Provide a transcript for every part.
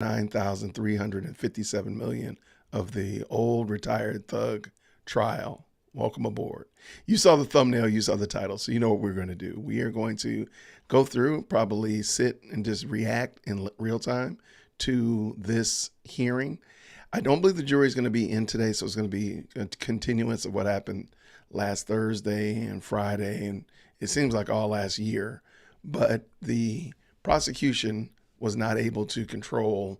9,357 million of the old retired thug trial. Welcome aboard. You saw the thumbnail, you saw the title, so you know what we're going to do. We are going to go through, probably sit and just react in real time to this hearing. I don't believe the jury is going to be in today, so it's going to be a continuance of what happened last Thursday and Friday, and it seems like all last year. But the prosecution was not able to control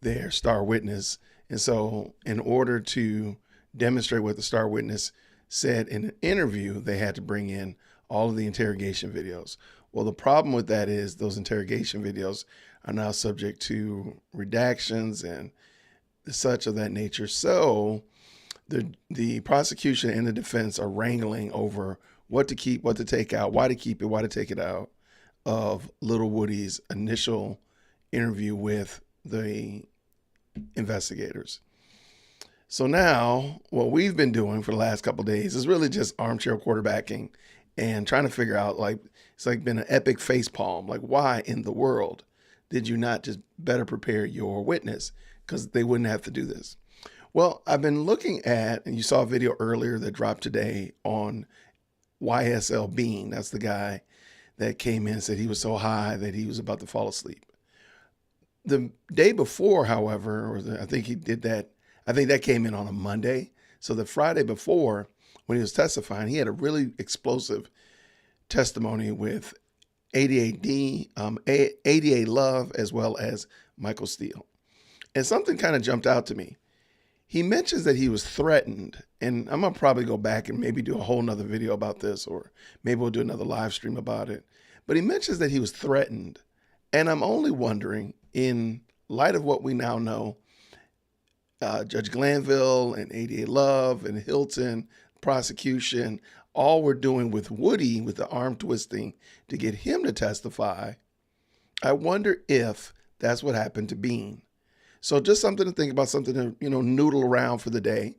their star witness. And so in order to demonstrate what the star witness said in an interview, they had to bring in all of the interrogation videos. Well, the problem with that is those interrogation videos are now subject to redactions and such of that nature. So the prosecution and the defense are wrangling over what to keep, what to take out, why to keep it, why to take it out of Lil Woody's initial interview with the investigators. So now what we've been doing for the last couple of days is really just armchair quarterbacking and trying to figure out, like, it's like been an epic facepalm. Like, why in the world did you not just better prepare your witness? Because they wouldn't have to do this. Well, I've been looking at, and you saw a video earlier that dropped today on YSL Bean. That's the guy that came in and said he was so high that he was about to fall asleep. The day before, however, I think he did that, I think that came in on a Monday. So the Friday before, when he was testifying, he had a really explosive testimony with 88 Love, as well as Michael Steele. And something kind of jumped out to me. He mentions that he was threatened, and I'm going to probably go back and maybe do a whole nother video about this, or maybe we'll do another live stream about it. But he mentions that he was threatened. And I'm only wondering, in light of what we now know, Judge Glanville and 88 Love and Hilton, prosecution, all were doing with Woody, with the arm twisting to get him to testify. I wonder if that's what happened to Bean. So just something to think about, something to, noodle around for the day.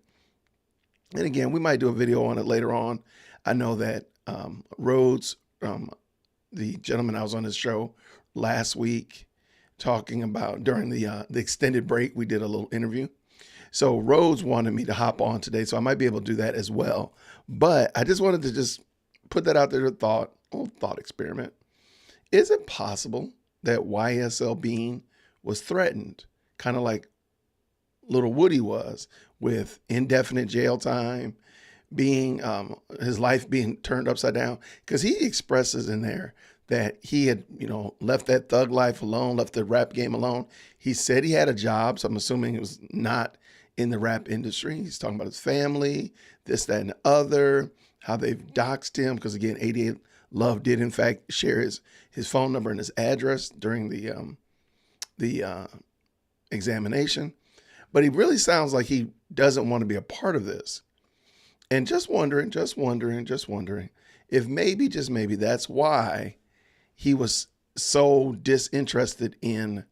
And again, we might do a video on it later on. I know that Rhodes, the gentleman I was on his show last week, talking about during the extended break, we did a little interview. So Rhodes wanted me to hop on today, so I might be able to do that as well. But I just wanted to just put that out there to thought experiment. Is it possible that YSL Bean was threatened, kind of like Lil Woody was, with indefinite jail time, being his life being turned upside down? Because he expresses in there that he had, left that thug life alone, left the rap game alone. He said he had a job, so I'm assuming it was not in the rap industry. He's talking about his family, this, that, and the other, how they've doxed him, because again, 88 Love did in fact share his phone number and his address during the examination. But he really sounds like he doesn't want to be a part of this. And just wondering if maybe, just maybe, that's why he was so disinterested in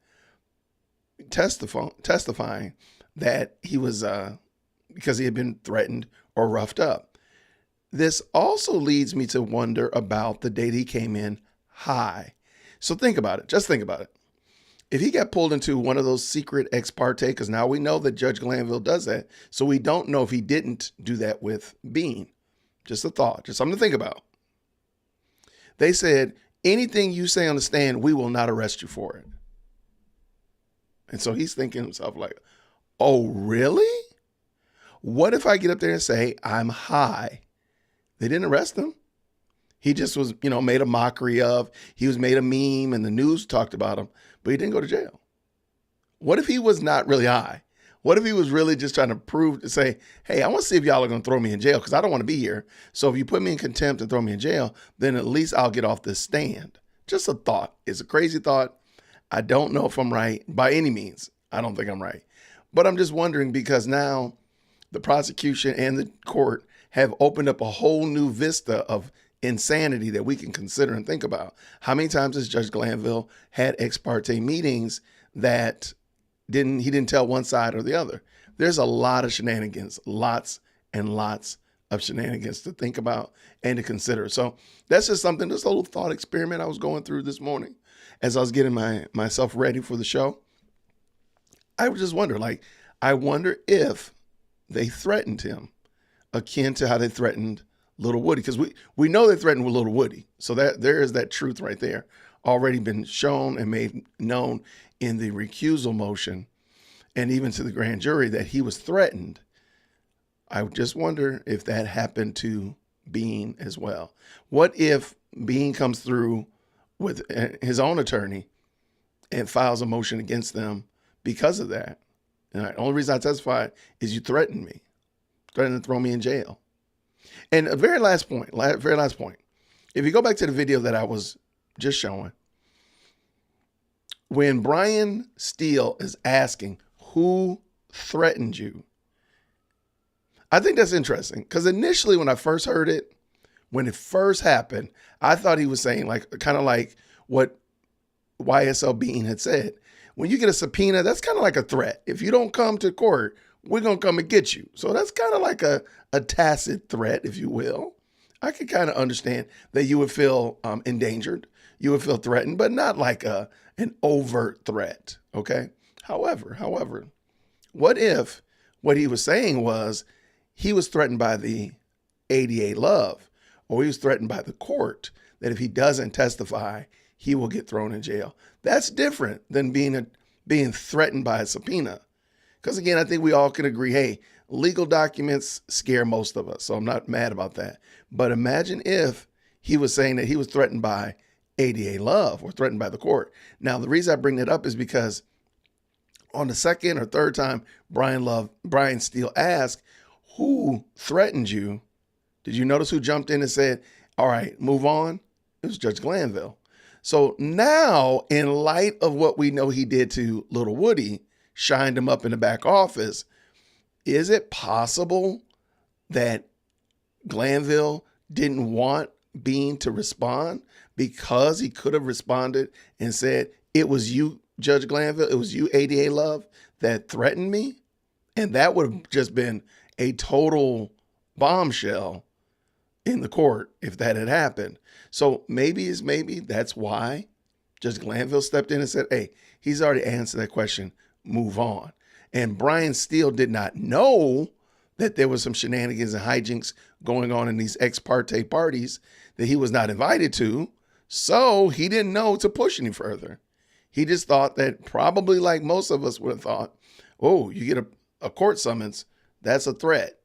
testifying, that he was, because he had been threatened or roughed up. This also leads me to wonder about the date he came in high. So think about it. Just think about it. If he got pulled into one of those secret ex parte, because now we know that Judge Glanville does that, so we don't know if he didn't do that with Bean. Just a thought, just something to think about. They said, anything you say on the stand, we will not arrest you for it. And so he's thinking to himself like, oh, really? What if I get up there and say I'm high? They didn't arrest him. He just was, made a mockery of, he was made a meme and the news talked about him, but he didn't go to jail. What if he was not really high? What if he was really just trying to say, hey, I want to see if y'all are going to throw me in jail because I don't want to be here. So if you put me in contempt and throw me in jail, then at least I'll get off this stand. Just a thought. It's a crazy thought. I don't know if I'm right by any means. I don't think I'm right. But I'm just wondering, because now the prosecution and the court have opened up a whole new vista of insanity that we can consider and think about. How many times has Judge Glanville had ex parte meetings that he didn't tell one side or the other? There's a lot of shenanigans, lots and lots of shenanigans to think about and to consider. So that's just something, just a little thought experiment I was going through this morning as I was getting myself ready for the show. I would just wonder, like, I wonder if they threatened him akin to how they threatened Lil Woody, because we know they threatened with Lil Woody. So that there is that truth right there, already been shown and made known in the recusal motion and even to the grand jury that he was threatened. I just wonder if that happened to Bean as well. What if Bean comes through with his own attorney and files a motion against them because of that? And the only reason I testified is you threatened me, threatened to throw me in jail. And a very last point. If you go back to the video that I was just showing, when Brian Steele is asking who threatened you, I think that's interesting, because initially when I first heard it, when it first happened, I thought he was saying like kind of like what YSL Bean had said. When you get a subpoena, that's kind of like a threat. If you don't come to court, we're going to come and get you. So that's kind of like a tacit threat, if you will. I could kind of understand that you would feel endangered. You would feel threatened, but not like an overt threat, okay? However, what if what he was saying was he was threatened by the ADA love, or he was threatened by the court that if he doesn't testify, he will get thrown in jail? That's different than being threatened by a subpoena. Because again, I think we all can agree, hey, legal documents scare most of us, so I'm not mad about that. But imagine if he was saying that he was threatened by ADA love or threatened by the court. Now, the reason I bring that up is because on the second or third time Brian Steele asked, who threatened you? Did you notice who jumped in and said, all right, move on? It was Judge Glanville. So now, in light of what we know he did to Lil Woody, shined him up in the back office, is it possible that Glanville didn't want Bean to respond because he could have responded and said, it was you, Judge Glanville, it was you, ADA love, that threatened me? And that would have just been a total bombshell in the court if that had happened. So maybe that's why Judge Glanville stepped in and said, hey, he's already answered that question, move on. And Brian Steele did not know that there was some shenanigans and hijinks going on in these ex parte parties that he was not invited to. So he didn't know to push any further. He just thought that, probably like most of us would have thought, oh, you get a court summons, that's a threat.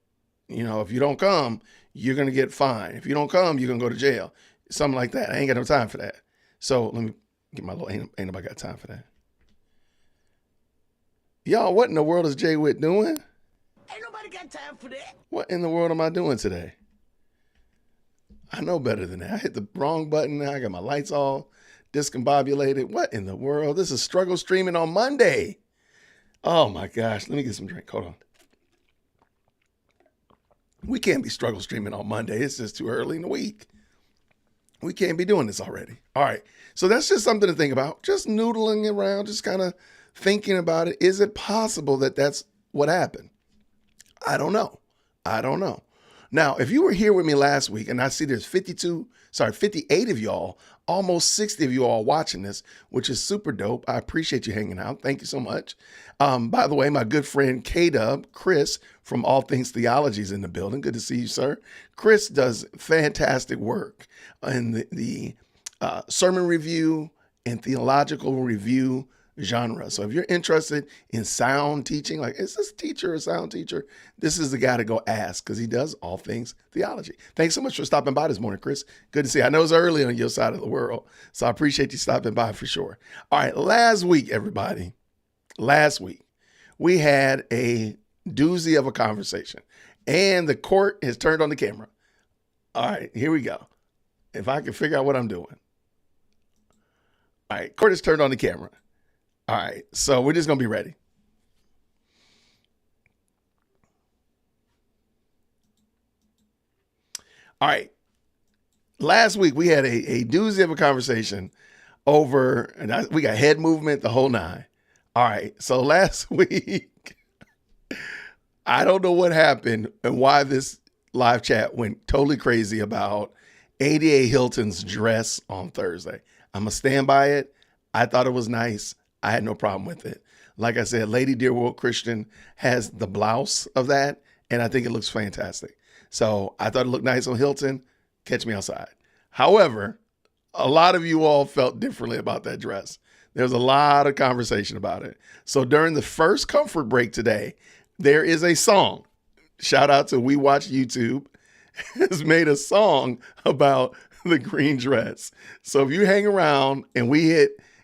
You know, if you don't come, you're going to get fined. If you don't come, you're going to go to jail. Something like that. I ain't got no time for that. So let me get my little, ain't nobody got time for that. Y'all, what in the world is Jay Witt doing? Ain't nobody got time for that. What in the world am I doing today? I know better than that. I hit the wrong button. I got my lights all discombobulated. What in the world? This is Struggle Streaming on Monday. Oh my gosh. Let me get some drink. Hold on. We can't be struggle streaming on Monday. It's just too early in the week. We can't be doing this already. All right. So that's just something to think about. Just noodling around, just kind of thinking about it. Is it possible that that's what happened? I don't know. Now, if you were here with me last week, and I see there's 58 of y'all, almost 60 of you all watching this, which is super dope. I appreciate you hanging out. Thank you so much. By the way, my good friend K-Dub, Chris from All Things Theology is in the building. Good to see you, sir. Chris does fantastic work in the sermon review and theological review genre. So if you're interested in sound teaching, like, is this teacher a sound teacher? This is the guy to go ask, because he does all things theology. Thanks so much for stopping by this morning, Chris. Good to see you. I know it's early on your side of the world, so I appreciate you stopping by for sure. All right, last week, everybody, we had a doozy of a conversation, and the court has turned on the camera. All right, here we go. If I can figure out what I'm doing. All right, court has turned on the camera. All right, so we're just going to be ready. All right. Last week, we had a doozy of a conversation over, and we got head movement, the whole nine. All right, so last week, I don't know what happened and why this live chat went totally crazy about ADA Hilton's dress on Thursday. I'm going to stand by it. I thought it was nice. I had no problem with it. Like I said, Lady Dear World Christian has the blouse of that, and I think it looks fantastic. So I thought it looked nice on Hilton. Catch me outside. However, a lot of you all felt differently about that dress. There was a lot of conversation about it. So during the first comfort break today, there is a song. Shout out to We Watch YouTube has made a song about the green dress. So if you hang around and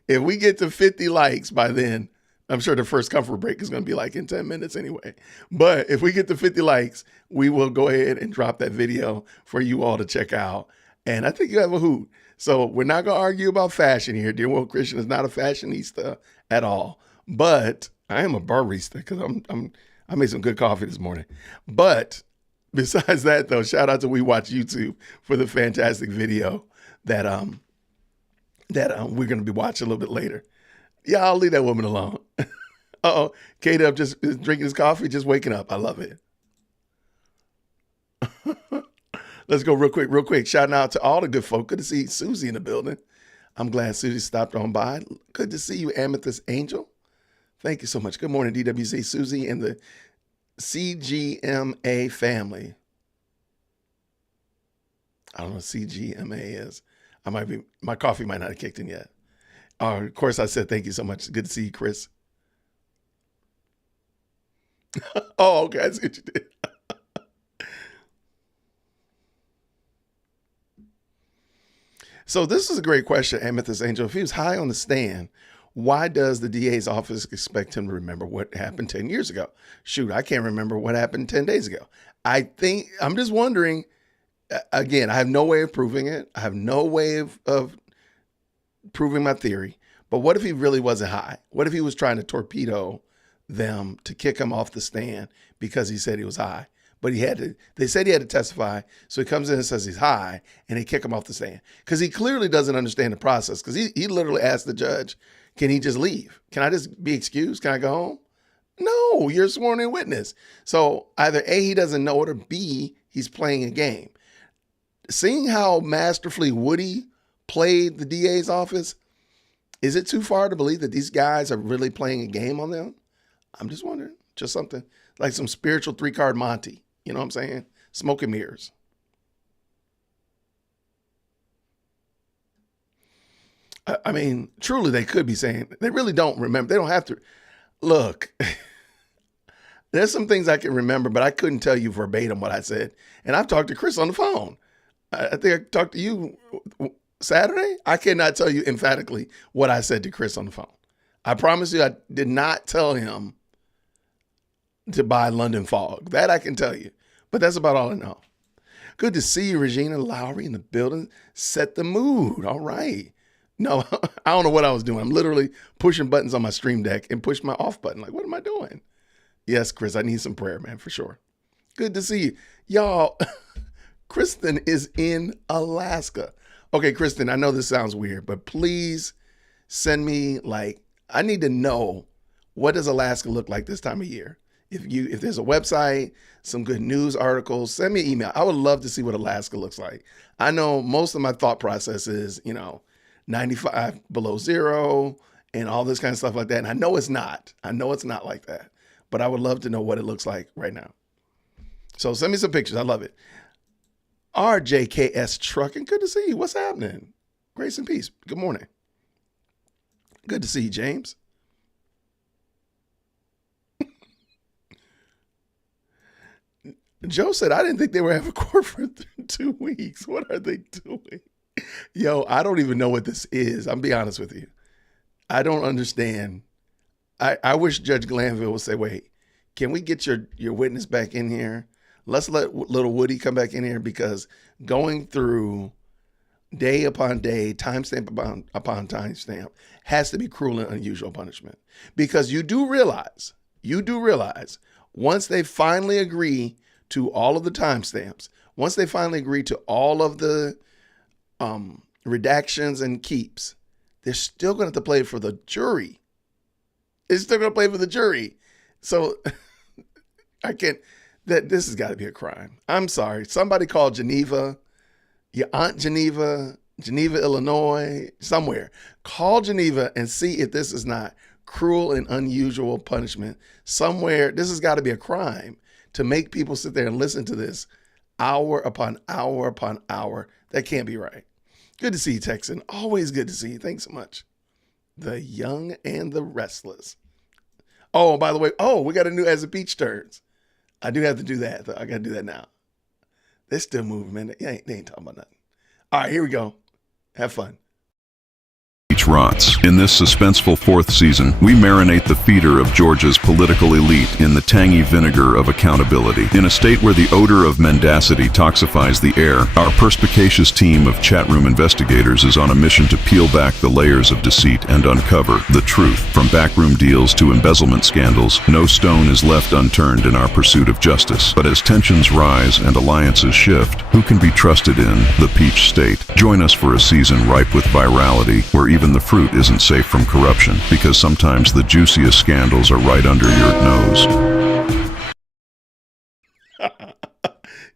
if we get to 50 likes by then, I'm sure the first comfort break is going to be like in 10 minutes anyway. But if we get to 50 likes, we will go ahead and drop that video for you all to check out. And I think you have a hoot. So we're not going to argue about fashion here. Dear World Christian is not a fashionista at all. But I am a barista because I made some good coffee this morning. But besides that, though, shout out to We Watch YouTube for the fantastic video that we're going to be watching a little bit later. Yeah, I'll leave that woman alone. Uh-oh, K-Dub just is drinking his coffee, just waking up. I love it. Let's go real quick. Shouting out to all the good folk. Good to see Susie in the building. I'm glad Susie stopped on by. Good to see you, Amethyst Angel. Thank you so much. Good morning, DWC, Susie, and the CGMA family. I don't know what CGMA is. My coffee might not have kicked in yet. Of course, I said thank you so much. Good to see you, Chris. Oh, okay. I see what you did. So this is a great question, Amethyst Angel. If he was high on the stand, why does the DA's office expect him to remember what happened 10 years ago? Shoot, I can't remember what happened 10 days ago. I'm just wondering, again, I have no way of proving it. I have no way of proving my theory. But what if he really wasn't high? What if he was trying to torpedo them to kick him off the stand because he said he was high? But they said he had to testify. So he comes in and says he's high and they kick him off the stand because he clearly doesn't understand the process. Because he literally asked the judge, can he just leave? Can I just be excused? Can I go home? No, you're a sworn in witness. So either A, he doesn't know it, or B, he's playing a game. Seeing how masterfully Woody played the DA's office, is it too far to believe that these guys are really playing a game on them? I'm just wondering. Just something like some spiritual 3-card Monty. You know what I'm saying? Smoke and mirrors. I mean, truly, they could be saying, they really don't remember. They don't have to. Look, there's some things I can remember, but I couldn't tell you verbatim what I said. And I've talked to Chris on the phone. I think I talked to you Saturday. I cannot tell you emphatically what I said to Chris on the phone. I promise you I did not tell him to buy London Fog. That I can tell you. But that's about all I know. Good to see you, Regina Lowry, in the building. Set the mood. All right. No, I don't know what I was doing. I'm literally pushing buttons on my Stream Deck and push my off button. Like, what am I doing? Yes, Chris, I need some prayer, man, for sure. Good to see you. Y'all, Kristen is in Alaska. Okay, Kristen, I know this sounds weird, but please send me, I need to know, what does Alaska look like this time of year? If there's a website, some good news articles, send me an email. I would love to see what Alaska looks like. I know most of my thought process is, 95 below zero and all this kind of stuff like that. And I know it's not. I know it's not like that. But I would love to know what it looks like right now. So send me some pictures. I love it. RJKS Trucking. Good to see you. What's happening? Grace and peace. Good morning. Good to see you, James. Joe said, I didn't think they were having court for 2 weeks. What are they doing? Yo, I don't even know what this is. I'll be honest with you. I don't understand. I wish Judge Glanville would say, wait, can we get your witness back in here? Let's let Lil Woody come back in here, because going through day upon day, timestamp upon timestamp has to be cruel and unusual punishment. Because you do realize, once they finally agree to all of the timestamps, once they finally agree to all of the redactions and keeps, they're still going to have to play for the jury. It's still going to play for the jury. So I can't, this has got to be a crime. I'm sorry. Somebody call Geneva, your Aunt Geneva, Illinois, somewhere. Call Geneva and see if this is not cruel and unusual punishment. Somewhere, this has got to be a crime to make people sit there and listen to this hour upon hour upon hour. That can't be right. Good to see you, Texan. Always good to see you. Thanks so much. The Young and the Restless. Oh, by the way, we got a new As the Peach Turns. I do have to do that. I got to do that now. They're still moving, man. They ain't talking about nothing. All right, here we go. Have fun. Rots. In this suspenseful fourth season, we marinate the feeder of Georgia's political elite in the tangy vinegar of accountability. In a state where the odor of mendacity toxifies the air, our perspicacious team of chat room investigators is on a mission to peel back the layers of deceit and uncover the truth. From backroom deals to embezzlement scandals, no stone is left unturned in our pursuit of justice. But as tensions rise and alliances shift, who can be trusted in the Peach State? Join us for a season ripe with virality, where even the fruit isn't safe from corruption, because sometimes the juiciest scandals are right under your nose.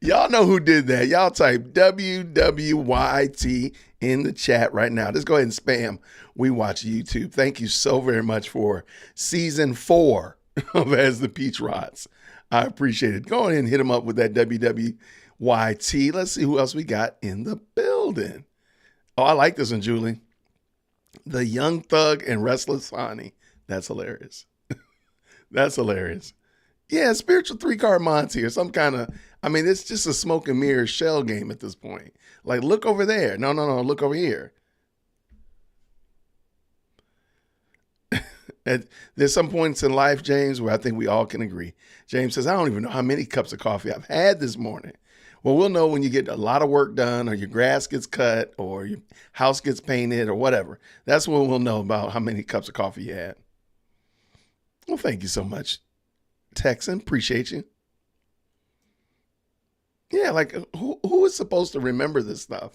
Y'all know who did that. Y'all type WWYT in the chat right now. Just go ahead and spam We Watch YouTube. Thank you so very much for season 4 of As the Peach Rots. I appreciate it. Go ahead and hit them up with that WWYT. Let's see who else we got in the building. Oh, I like this one, Julie. The Young Thug and Restless Honey. That's hilarious. That's hilarious. Yeah, spiritual 3-card Monty or some kind of, it's just a smoke and mirror shell game at this point. Like, look over there. No, look over here. There's some points in life, James, where I think we all can agree. James says, I don't even know how many cups of coffee I've had this morning. Well, we'll know when you get a lot of work done, or your grass gets cut, or your house gets painted, or whatever. That's when we'll know about how many cups of coffee you had. Well, thank you so much, Texan. Appreciate you. Yeah, like who is supposed to remember this stuff?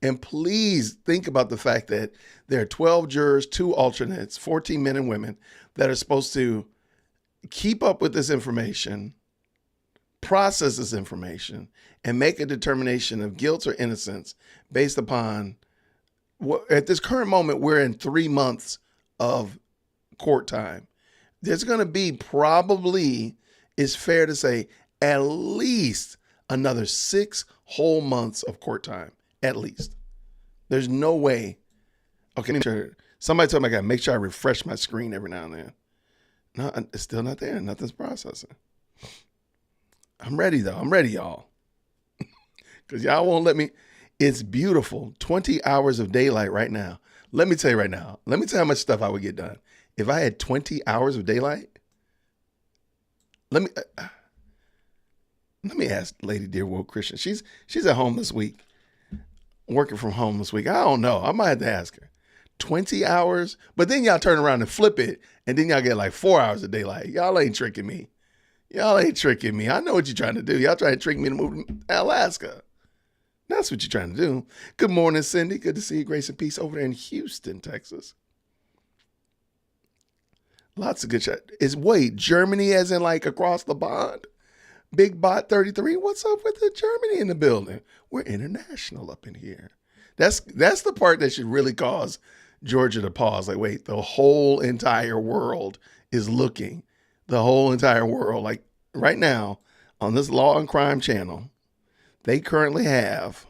And please think about the fact that there are 12 jurors, 2 alternates, 14 men and women that are supposed to keep up with this information, process this information, and make a determination of guilt or innocence based upon what, at this current moment, we're in 3 months of court time. There's going to be probably, it's fair to say, at least another 6 whole months of court time, at least. There's no way. Okay, somebody told me I got to make sure I refresh my screen every now and then. No, it's still not there. Nothing's processing. I'm ready, though. I'm ready, y'all. Because y'all won't let me. It's beautiful. 20 hours of daylight right now. Let me tell you right now. Let me tell you how much stuff I would get done. If I had 20 hours of daylight, let me ask Lady Dear Woke Christian. She's at home this week, working from home this week. I don't know. I might have to ask her. 20 hours? But then y'all turn around and flip it, and then y'all get like 4 hours of daylight. Y'all ain't tricking me. Y'all ain't tricking me. I know what you're trying to do. Y'all trying to trick me to move to Alaska. That's what you're trying to do. Good morning, Cindy. Good to see you. Grace and peace over there in Houston, Texas. Lots of good shit. Wait, Germany as in like across the pond? Big Bot 33. What's up with the Germany in the building? We're international up in here. That's the part that should really cause Georgia to pause. Like, wait, the whole entire world is looking. The whole entire world. Like right now on this Law and Crime channel, they currently have,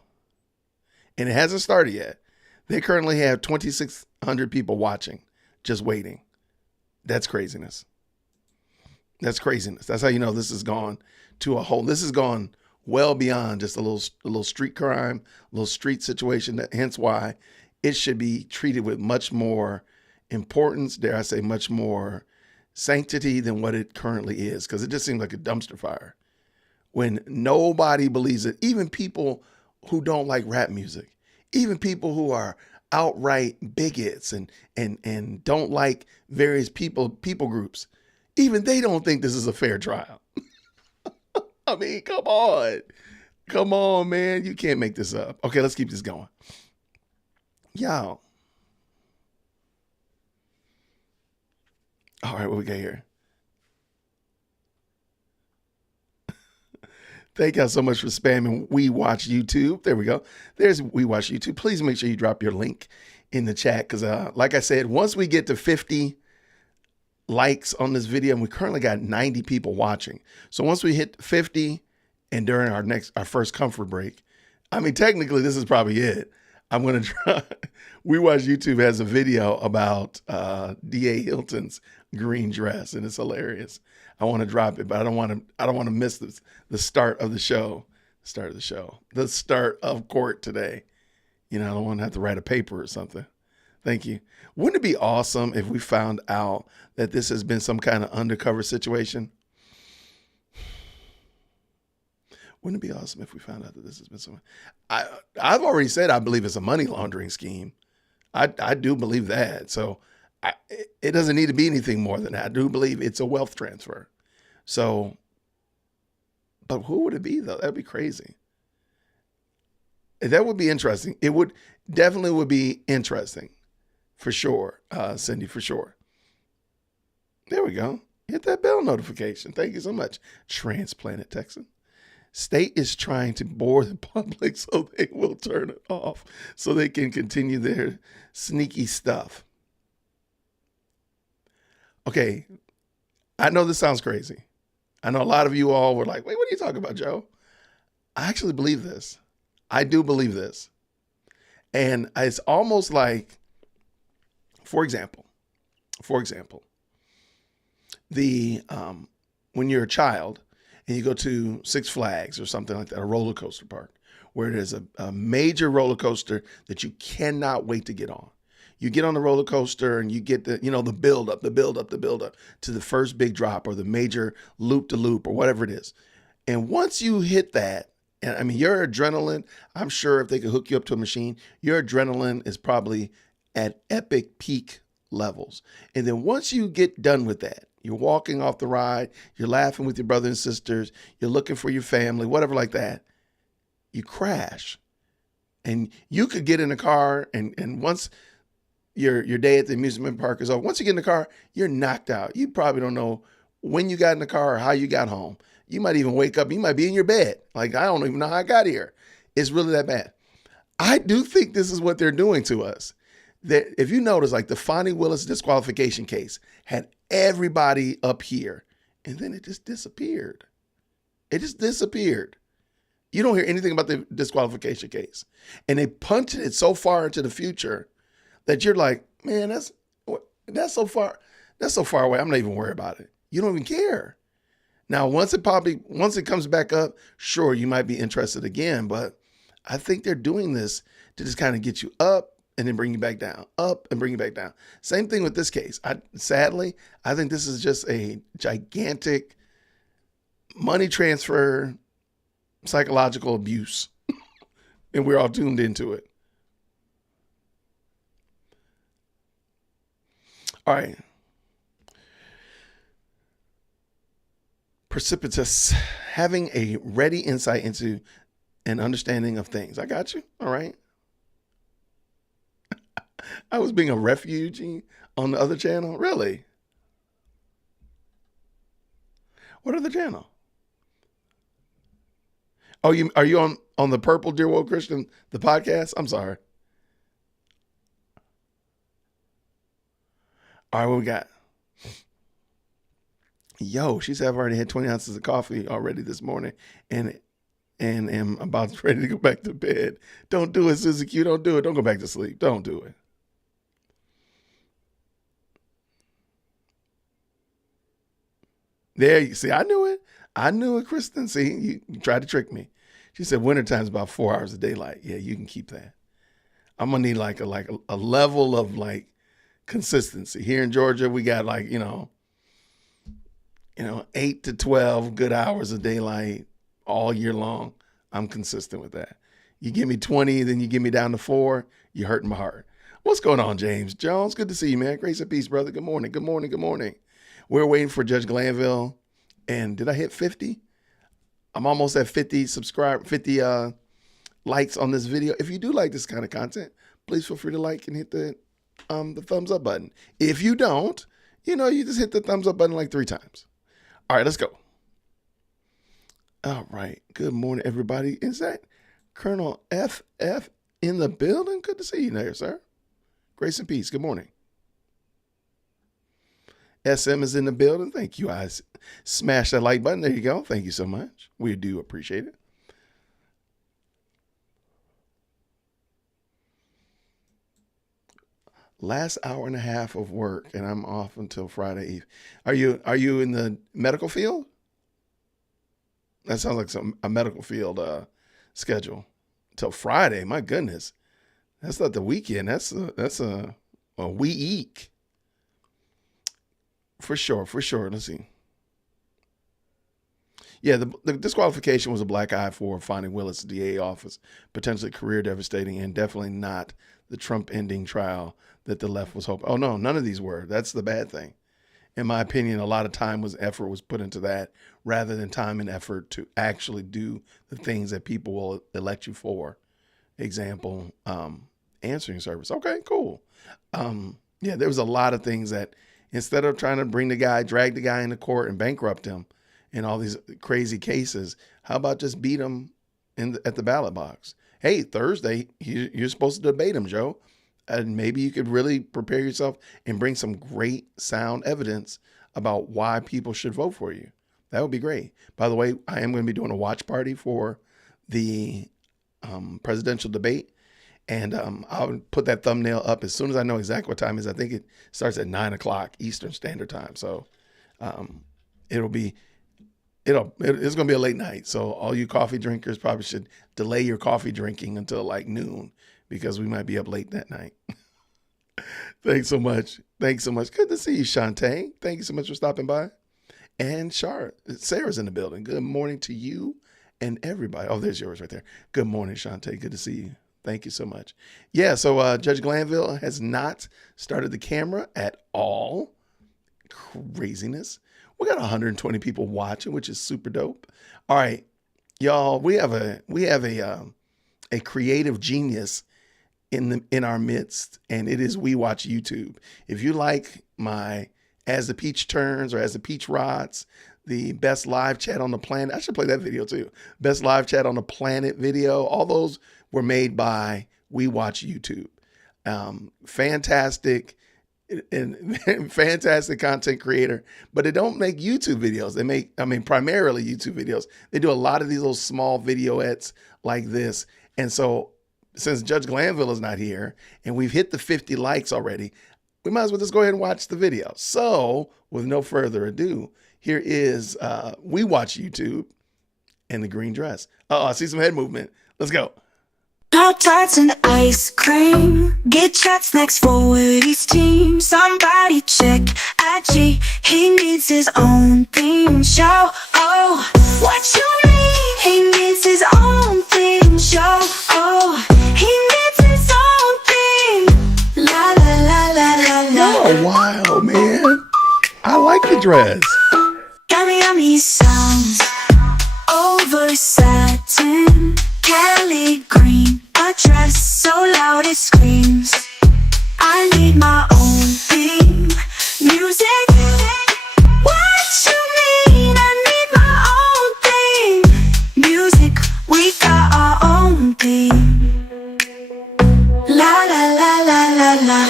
and it hasn't started yet, they currently have 2,600 people watching, just waiting. That's craziness. That's craziness. That's how you know this has gone to a whole, this has gone well beyond just a little street crime, a little street situation. Hence why it should be treated with much more importance, dare I say much more sanctity than what it currently is, because it just seems like a dumpster fire when nobody believes it. Even people who don't like rap music, even people who are outright bigots and don't like various people groups, even they don't think this is a fair trial. I mean, come on, man. You can't make this up. Okay, let's keep this going. Y'all. All right, what we got here? Thank y'all so much for spamming We Watch YouTube. There we go. There's We Watch YouTube. Please make sure you drop your link in the chat because, like I said, once we get to 50 likes on this video, and we currently got 90 people watching. So once we hit 50 and during our first comfort break, I mean, technically this is probably it. I'm going to try. We Watch YouTube has a video about D.A. Hilton's green dress, and it's hilarious. I want to drop it, but I don't want to miss the start of the show. The start of court today. I don't want to have to write a paper or something. Thank you. Wouldn't it be awesome if we found out that this has been some kind of undercover situation? Wouldn't it be awesome if we found out that this has been some? I've already said I believe it's a money laundering scheme. I do believe that. So it doesn't need to be anything more than that. I do believe it's a wealth transfer. So, but who would it be though? That'd be crazy. That would be interesting. It would definitely be interesting. For sure, Cindy, for sure. There we go. Hit that bell notification. Thank you so much. Transplanted Texan. State is trying to bore the public so they will turn it off so they can continue their sneaky stuff. Okay, I know this sounds crazy. I know a lot of you all were like, wait, what are you talking about, Joe? I actually believe this. I do believe this. And it's almost like, for example, when you're a child and you go to Six Flags or something like that, a roller coaster park, where there's a major roller coaster that you cannot wait to get on. You get on the roller coaster and you get the build up to the first big drop or the major loop to loop or whatever it is. And once you hit that, and I mean, your adrenaline, I'm sure if they could hook you up to a machine, your adrenaline is probably at epic peak levels. And then once you get done with that, you're walking off the ride, you're laughing with your brothers and sisters, you're looking for your family, whatever like that, you crash. And you could get in a car and once your day at the amusement park is over, once you get in the car, you're knocked out. You probably don't know when you got in the car or how you got home. You might even wake up, you might be in your bed. Like, I don't even know how I got here. It's really that bad. I do think this is what they're doing to us. That if you notice, like the Fonnie Willis disqualification case had everybody up here and then it just disappeared. It just disappeared. You don't hear anything about the disqualification case. And they punted it so far into the future that you're like, man, that's so far away. I'm not even worried about it. You don't even care. Now, once it comes back up, sure, you might be interested again, but I think they're doing this to just kind of get you up and then bring you back down, up and bring you back down. Same thing with this case. Sadly, I think this is just a gigantic money transfer, psychological abuse, and we're all tuned into it. All right. Precipitous, having a ready insight into an understanding of things. I got you. All right. I was being a refugee on the other channel. Really? What other channel? Oh, are you on the Purple Dear Woke Christian, the podcast? I'm sorry. All right, what we got? Yo, she said I've already had 20 ounces of coffee already this morning and am about ready to go back to bed. Don't do it, Susie Q. Don't do it. Don't go back to sleep. Don't do it. There you see, I knew it. I knew it, Kristen. See, you tried to trick me. She said wintertime's about 4 hours of daylight. Yeah, you can keep that. I'm gonna need like a level of like consistency. Here in Georgia, we got like, 8 to 12 good hours of daylight all year long. I'm consistent with that. You give me 20, then you give me down to 4, you're hurting my heart. What's going on, James Jones? Good to see you, man. Grace and peace, brother. Good morning. Good morning. Good morning. We're waiting for Judge Glanville. And did I hit 50? I'm almost at 50 likes on this video. If you do like this kind of content, please feel free to like and hit the thumbs up button. If you don't, you just hit the thumbs up button like 3 times. All right, let's go. All right. Good morning, everybody. Is that Colonel FF in the building? Good to see you there, sir. Grace and peace. Good morning. SM is in the building. Thank you. I smash that like button. There you go. Thank you so much. We do appreciate it. Last hour and a half of work, and I'm off until Friday Eve. Are you in the medical field? That sounds like a medical field schedule. Till Friday. My goodness, that's not the weekend. That's a week. For sure. Let's see. Yeah, the disqualification was a black eye for finding Willis DA office potentially career devastating, and definitely not the Trump ending trial that the left was hoping. Oh no, none of these were. That's the bad thing. In my opinion, a lot of effort was put into that rather than time and effort to actually do the things that people will elect you for. Example, answering service. Okay, cool. Yeah, there was a lot of things that instead of trying to drag the guy into court and bankrupt him in all these crazy cases, how about just beat him at the ballot box? Hey, Thursday, you're supposed to debate him, Joe. And maybe you could really prepare yourself and bring some great sound evidence about why people should vote for you. That would be great. By the way, I am going to be doing a watch party for the presidential debate. And I'll put that thumbnail up as soon as I know exactly what time it is. I think it starts at 9 o'clock Eastern Standard Time. So it's going to be a late night. So all you coffee drinkers probably should delay your coffee drinking until like noon, because we might be up late that night. Thanks so much. Good to see you, Shantae. Thank you so much for stopping by. And Sarah's in the building. Good morning to you and everybody. Oh, there's yours right there. Good morning, Shantae. Good to see you. Thank you so much. Yeah, so Judge Glanville has not started the camera at all. Craziness. We got 120 people watching, which is super dope. All right, y'all, we have a creative genius in our midst, and it is We Watch YouTube. If you like my As the Peach Turns or As the Peach Rots, the best live chat on the planet, I should play that video too. Best live chat on the planet video. All those were made by We Watch YouTube. Fantastic content creator, but they don't make YouTube videos. They make, primarily YouTube videos. They do a lot of these little small videoettes like this. And so since Judge Glanville is not here and we've hit the 50 likes already, we might as well just go ahead and watch the video. So with no further ado, here is We Watch YouTube and the green dress. Oh, I see some head movement. Let's go. Pop-Tarts and ice cream. Get chat snacks for Woody's team. Somebody check IG. He needs his own theme show. Oh, what you mean? He needs his own theme show. Oh, he needs his own theme. La la la la la la. Oh, wow, man. I like the dress. Yummy sounds over satin. Kelly green, a dress so loud it screams. I need my own theme music. What you mean? I need my own theme music. We got our own theme. La la la la la la.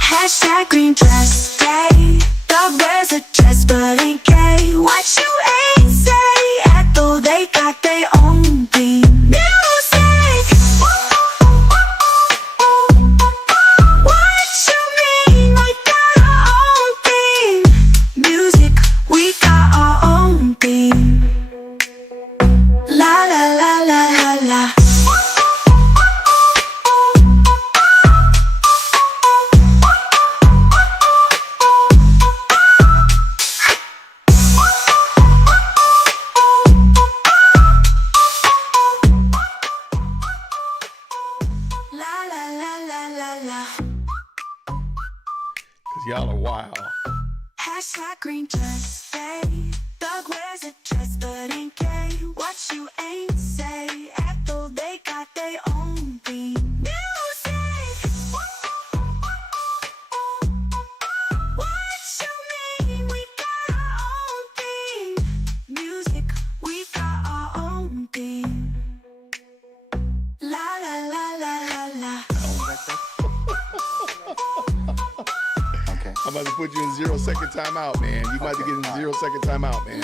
Hashtag green dress day. Dog wears a dress but ain't gay. What you ain't say at though they got their own theme music. What you mean? We got our own theme music. We got our own theme. La la la la la la. Y'all are wild. Hashtag green dress day. Dog wears a dress but ain't gay. What you ain't say at though they got their own theme music. What you mean? We got our own theme music. We got our own theme. I'm about to put you in 0-second timeout, man. You might be getting 0-second timeout, man. You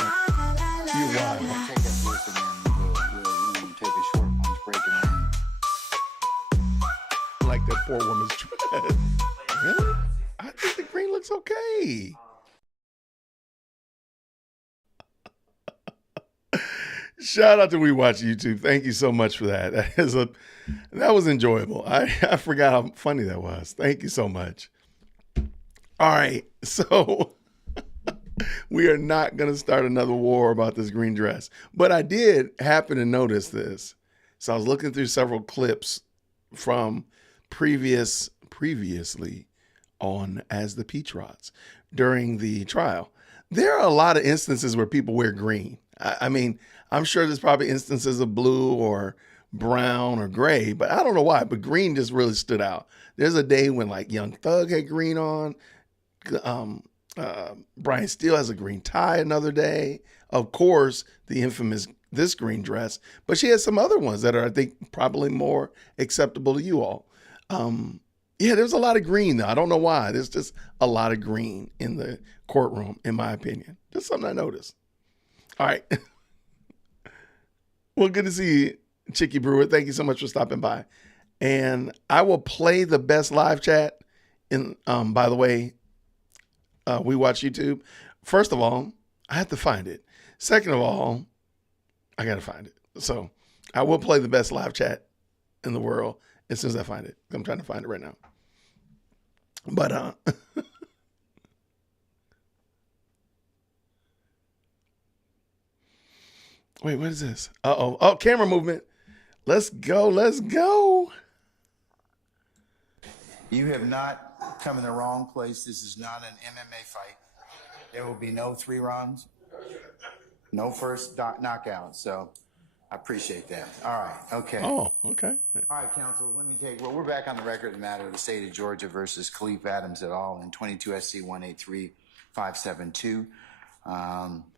wild. We'll take that voice and then we'll take a short lunch break and then. Like that poor woman's dress. Really? I think the green looks okay. Shout out to We Watch YouTube. Thank you so much for that. That was enjoyable. I forgot how funny that was. Thank you so much. All right, so we are not going to start another war about this green dress, but I did happen to notice this. So I was looking through several clips from previously on As the Peach Rods during the trial. There are a lot of instances where people wear green. I mean, I'm sure there's probably instances of blue or brown or gray, but I don't know why, but green just really stood out. There's a day when like Young Thug had green on. Brian Steele has a green tie another day. Of course, the infamous this green dress, but she has some other ones that are, I think, probably more acceptable to you all. Yeah, there's a lot of green though. I don't know why. There's just a lot of green in the courtroom, in my opinion. Just something I noticed. All right. Well, good to see you, Chicky Brewer. Thank you so much for stopping by. And I will play the best live chat in, by the way, We Watch YouTube. First of all, I have to find it. Second of all, I got to find it. So I will play the best live chat in the world as soon as I find it. I'm trying to find it right now. But, wait, what is this? Uh-oh. Oh, camera movement. Let's go. Let's go. You have not come in the wrong place. This is not an MMA fight. There will be no 3 rounds, no first knockout. So I appreciate that. All right. Okay. Oh, okay. All right, counsel, let me take, well, we're back on the record of the matter of the state of Georgia versus Khalif Adams et al. In 22 SC 183572.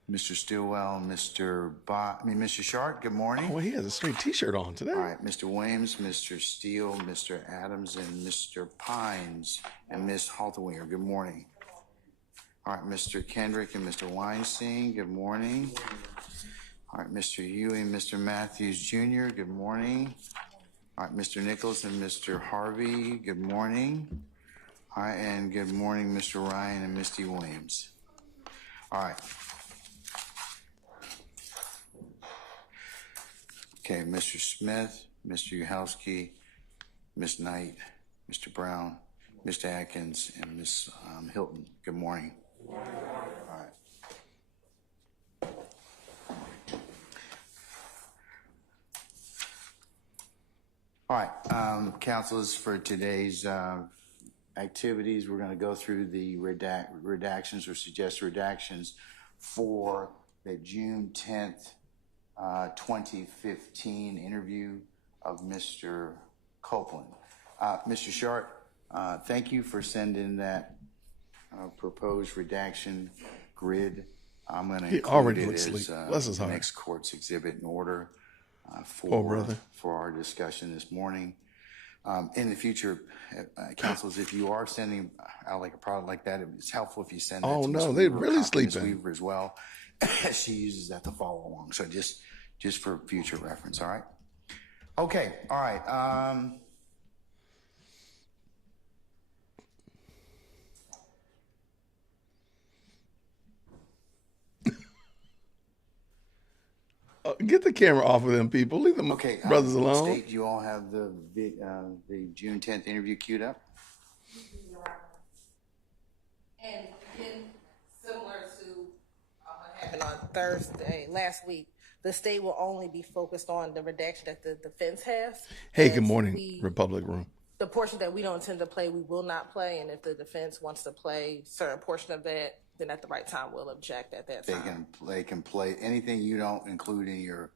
Mr. Stillwell, Mr. Sharp, good morning. Oh, well, he has a straight t-shirt on today. All right, Mr. Williams, Mr. Steele, Mr. Adams, and Mr. Pines, and Ms. Halterwinger, good morning. All right, Mr. Kendrick and Mr. Weinstein, good morning. All right, Mr. Ewing, Mr. Matthews Jr., good morning. All right, Mr. Nichols and Mr. Harvey, good morning. All right, and good morning, Mr. Ryan and Misty Williams. All right. Okay, Mr. Smith, Mr. Uhelski, Ms. Knight, Mr. Brown, Mr. Atkins, and Ms. Hilton. Good morning. All right. All right, councilors, for today's activities, we're going to go through the redactions or suggested redactions for the June 10th, 2015 interview of Mr. Copeland. Mr. Sharp, thank you for sending that proposed redaction grid. I'm going to include it as next court's exhibit in order for our discussion this morning. In the future, councils, if you are sending out like a product like that, it's helpful if you send that to Ms. no, Weaver, they're really Ms. sleeping. Weaver as well. She uses that to follow along. So just for future reference, all right? Okay, all right. Get the camera off of them, people. Leave them brothers alone. State, you all have the June 10th interview queued up? And again, similar to what happened on Thursday, last week, the state will only be focused on the redaction that the defense has. Hey, good morning, Republic Room. The portion that we don't intend to play, we will not play. And if the defense wants to play a certain portion of that, then at the right time, we'll object at that time. They can play anything you don't include in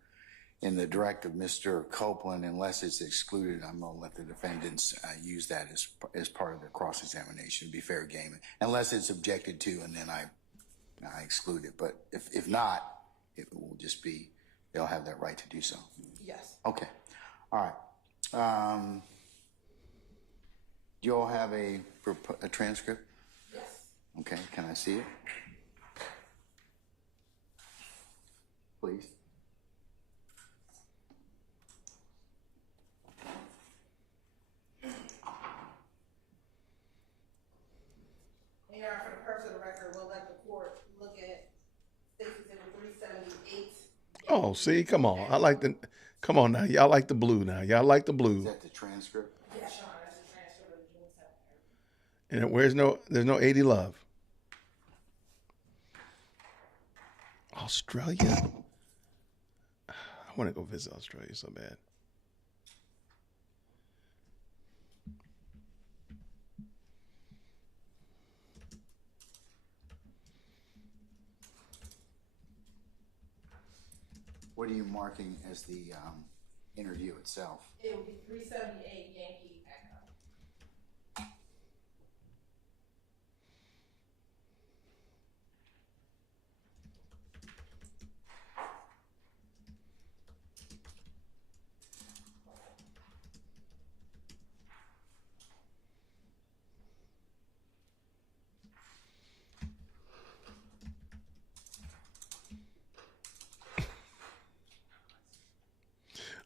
the direct of Mr. Copeland, unless it's excluded. I'm going to let the defendants use that as part of their cross-examination. Be fair game, unless it's objected to, and then I exclude it. But if not, it will just be, they'll have that right to do so. Yes. Okay. All right. Do you all have a transcript? Yes. Okay, can I see it? Please. Your Honor, for the purpose of the record, we'll let the court look at Stacey Exhibit 378. Oh, see, come on. Come on now. Y'all like the blue now. Y'all like the Is blue. that the transcript? Yes, Your Honor, that's a transcript of the June 7th. And there's no 80 love. Australia? I want to go visit Australia so bad. What are you marking as the interview itself? It would be 378 Yankee Echo.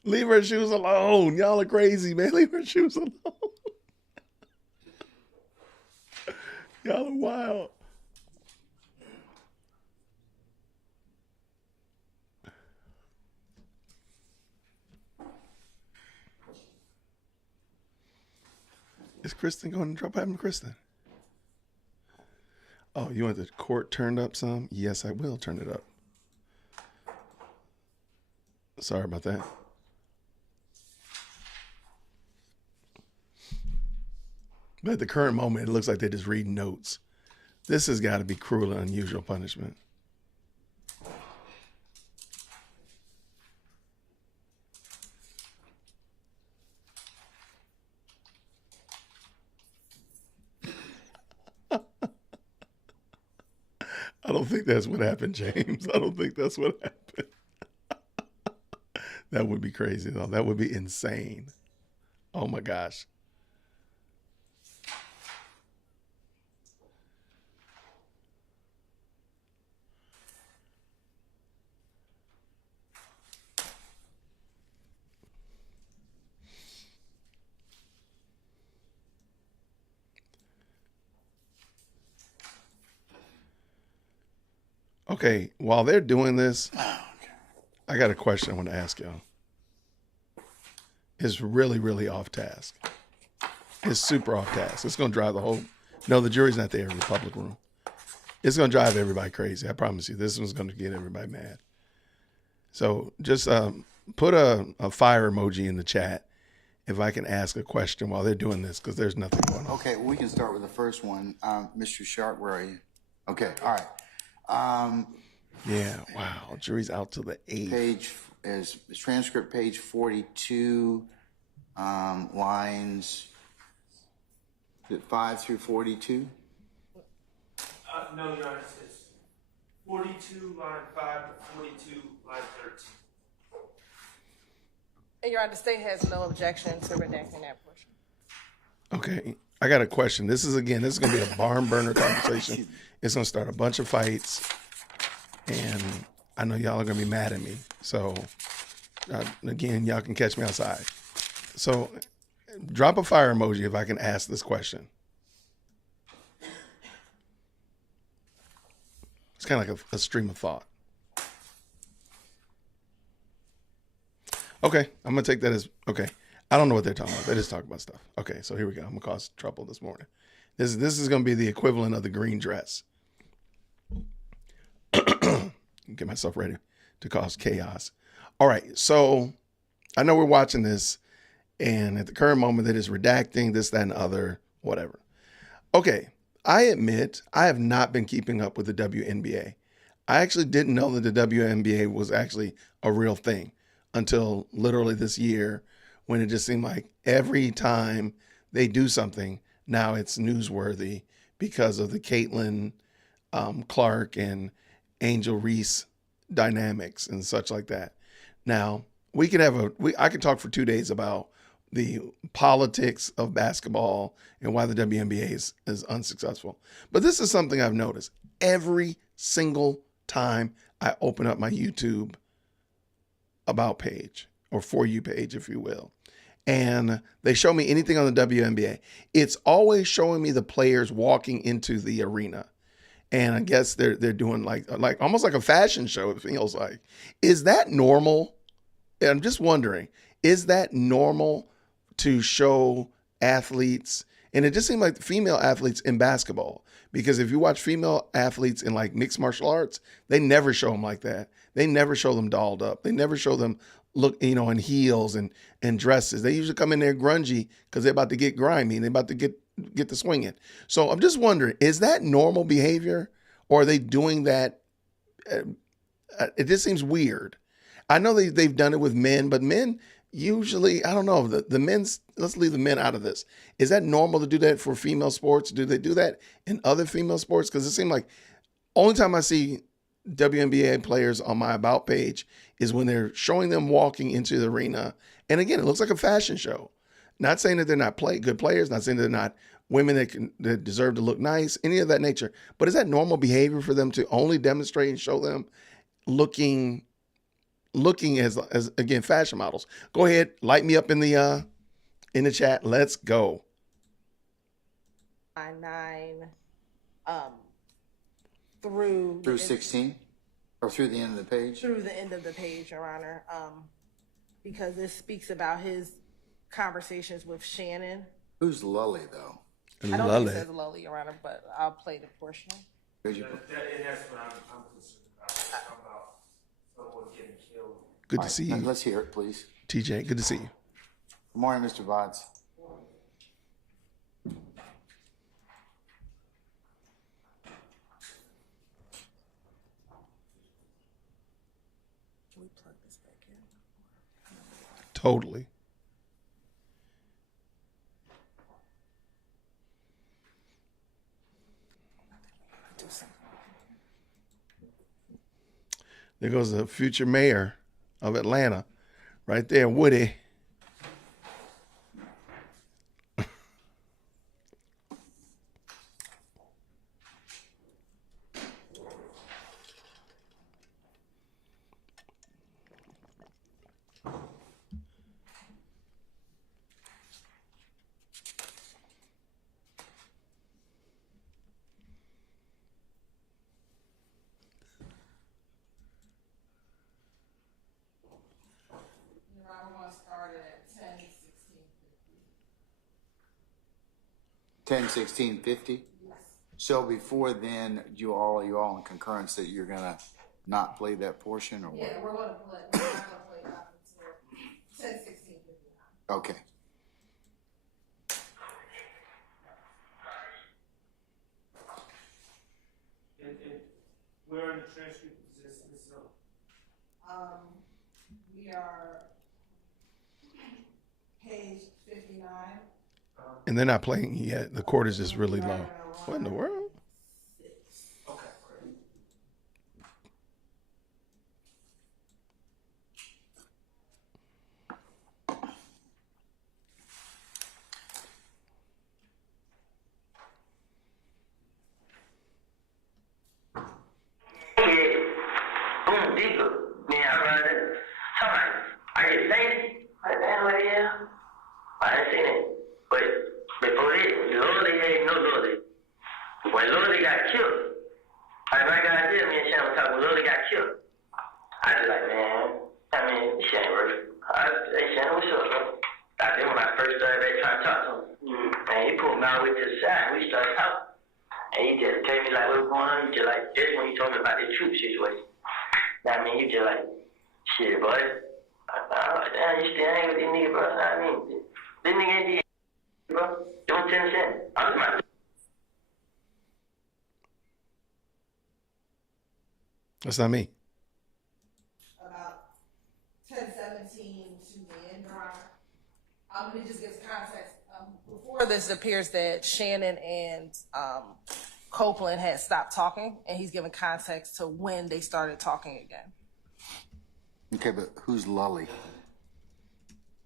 Leave her shoes alone. Y'all are crazy, man. Leave her shoes alone. Y'all are wild. Is Kristen going to drop? What happened to Kristen? Oh, you want the court turned up some? Yes, I will turn it up. Sorry about that. But at the current moment, it looks like they're just reading notes. This has got to be cruel and unusual punishment. I don't think that's what happened, James. I don't think that's what happened. That would be crazy, though. That would be insane. Oh, my gosh. Okay, while they're doing this, I got a question I want to ask y'all. It's really, really off task. It's super off task. It's going to drive the whole... No, the jury's not there in the public room. It's going to drive everybody crazy. I promise you. This one's going to get everybody mad. So just put a fire emoji in the chat if I can ask a question while they're doing this, because there's nothing going on. Okay, well, we can start with the first one. Mr. Sharp, where are you? Okay, all right. Yeah, wow. Jury's out to the 8th. Page is transcript page 42, lines 5 through 42. No, Your Honor, it's 42, line 5 to 42, line 13. And Your Honor, the state has no objection to redacting that portion. Okay, I got a question. This is going to be a barn burner conversation. It's going to start a bunch of fights, and I know y'all are going to be mad at me. So, again, y'all can catch me outside. So, drop a fire emoji if I can ask this question. It's kind of like a stream of thought. Okay, I'm going to take that as, okay. I don't know what they're talking about. They just talk about stuff. Okay, so here we go. I'm going to cause trouble this morning. This is going to be the equivalent of the green dress. Get myself ready to cause chaos. All right, so I know we're watching this, and at the current moment, that is redacting this, that, and other, whatever. Okay, I admit I have not been keeping up with the WNBA. I actually didn't know that the WNBA was actually a real thing until literally this year, when it just seemed like every time they do something, now it's newsworthy because of the Caitlin Clark and Angel Reese dynamics and such like that. Now, I could talk for 2 days about the politics of basketball and why the WNBA is unsuccessful. But this is something I've noticed every single time I open up my YouTube about page or For You page, if you will, and they show me anything on the WNBA. It's always showing me the players walking into the arena. And I guess they're doing like almost like a fashion show, it feels like. Is that normal? And I'm just wondering, is that normal to show athletes? And it just seemed like female athletes in basketball, because if you watch female athletes in like mixed martial arts, they never show them like that. They never show them dolled up. They never show them look, in heels and dresses. They usually come in there grungy because they're about to get grimy and they're about to get the swinging. So I'm just wondering, is that normal behavior, or are they doing that? It just seems weird. I know they've done it with men, but men usually, I don't know, the men's, let's leave the men out of this. Is that normal to do that for female sports? Do they do that in other female sports? Because it seems like only time I see WNBA players on my About page is when they're showing them walking into the arena. And again, it looks like a fashion show. Not saying that they're not good players, not saying they're not women that deserve to look nice, any of that nature. But is that normal behavior for them to only demonstrate and show them looking as again, fashion models? Go ahead, light me up in the chat. Let's go. 9 through 16 or through the end of the page? Through the end of the page, Your Honor, because this speaks about his conversations with Shannon. Who's Lully, though? I don't think it says Lully, Your Honor, but I'll play the portion. It has what I'm concerned about someone getting killed. Good to see you. Let's hear it, please. TJ, good to see you. Good morning, Mr. Votz. Can we plug this back in? Totally. There goes the future mayor of Atlanta, right there, Woody. Started at 10:16:50. Yes. So before then, you all in concurrence that you're gonna not play that portion, or what? Yeah, we're not gonna play that until 10:16:59. Okay. And where in the transcript is this on? We are page 59. And they're not playing yet. The chord is just really low. What in the world? Okay, great. That's not me. About 10:17 to the end, Your Honor. Let me just give context. Before this, it appears that Shannon and Copeland had stopped talking, and he's giving context to when they started talking again. Okay, but who's Lully?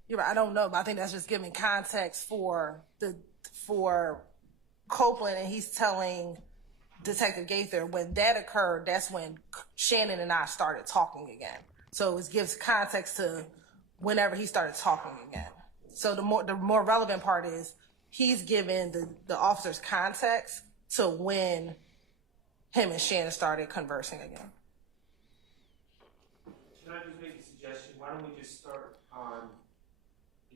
You're right, I don't know, but I think that's just giving context for Copeland, and he's telling Detective Gaither when that occurred, that's when Shannon and I started talking again. So it gives context to whenever he started talking again. So the more relevant part is he's giving the officers context to when him and Shannon started conversing again. Can I just make a suggestion? Why don't we just start on,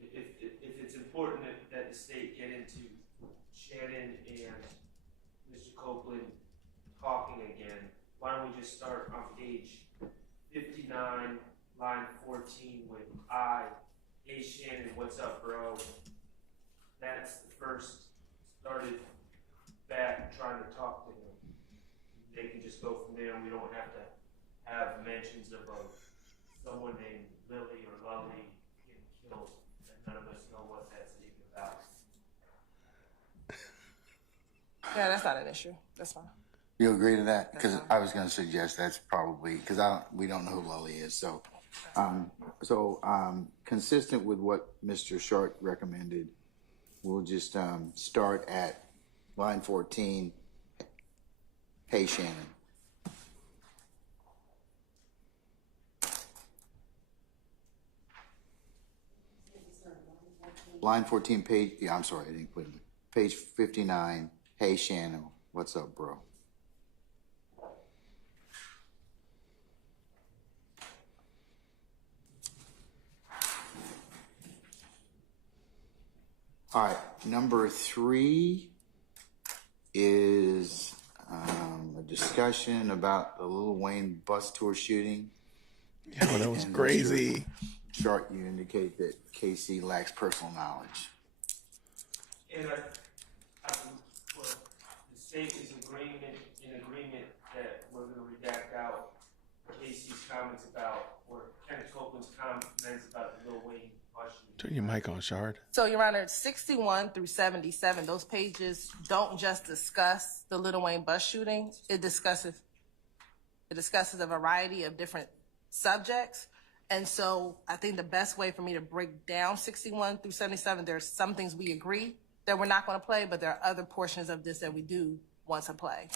if it's important that the state get into Shannon and Mr. Copeland talking again, why don't we just start on page 59, line 14 with hey Shannon, what's up, bro? That's the first started back trying to talk to him. They can just go from there, and we don't have to have mentions of someone named Lily or Lully getting killed, and none of us know what that's even about. Yeah, that's not an issue. That's fine. You agree to that? Because I was going to suggest that's probably, because we don't know who Lully is. So, consistent with what Mr. Sharp recommended, we'll just start at line 14. Hey, Shannon. Line 14, I'm sorry, I didn't put it. Page 59. Hey, Shannon, what's up, bro? All right, number 3 is a discussion about the Lil Wayne bus tour shooting. Yeah, well, that was crazy. Sharp, you indicate that Casey lacks personal knowledge. And well, the state is in agreement that we're going to redact out Casey's comments about, or Kenneth Copeland's comments about the Lil Wayne bus shooting. Turn your mic on, Shard. So, Your Honor, 61 through 77, those pages don't just discuss the Lil Wayne bus shooting. It discusses a variety of different subjects. And so I think the best way for me to break down 61 through 77, there's some things we agree that we're not going to play, but there are other portions of this that we do want to play.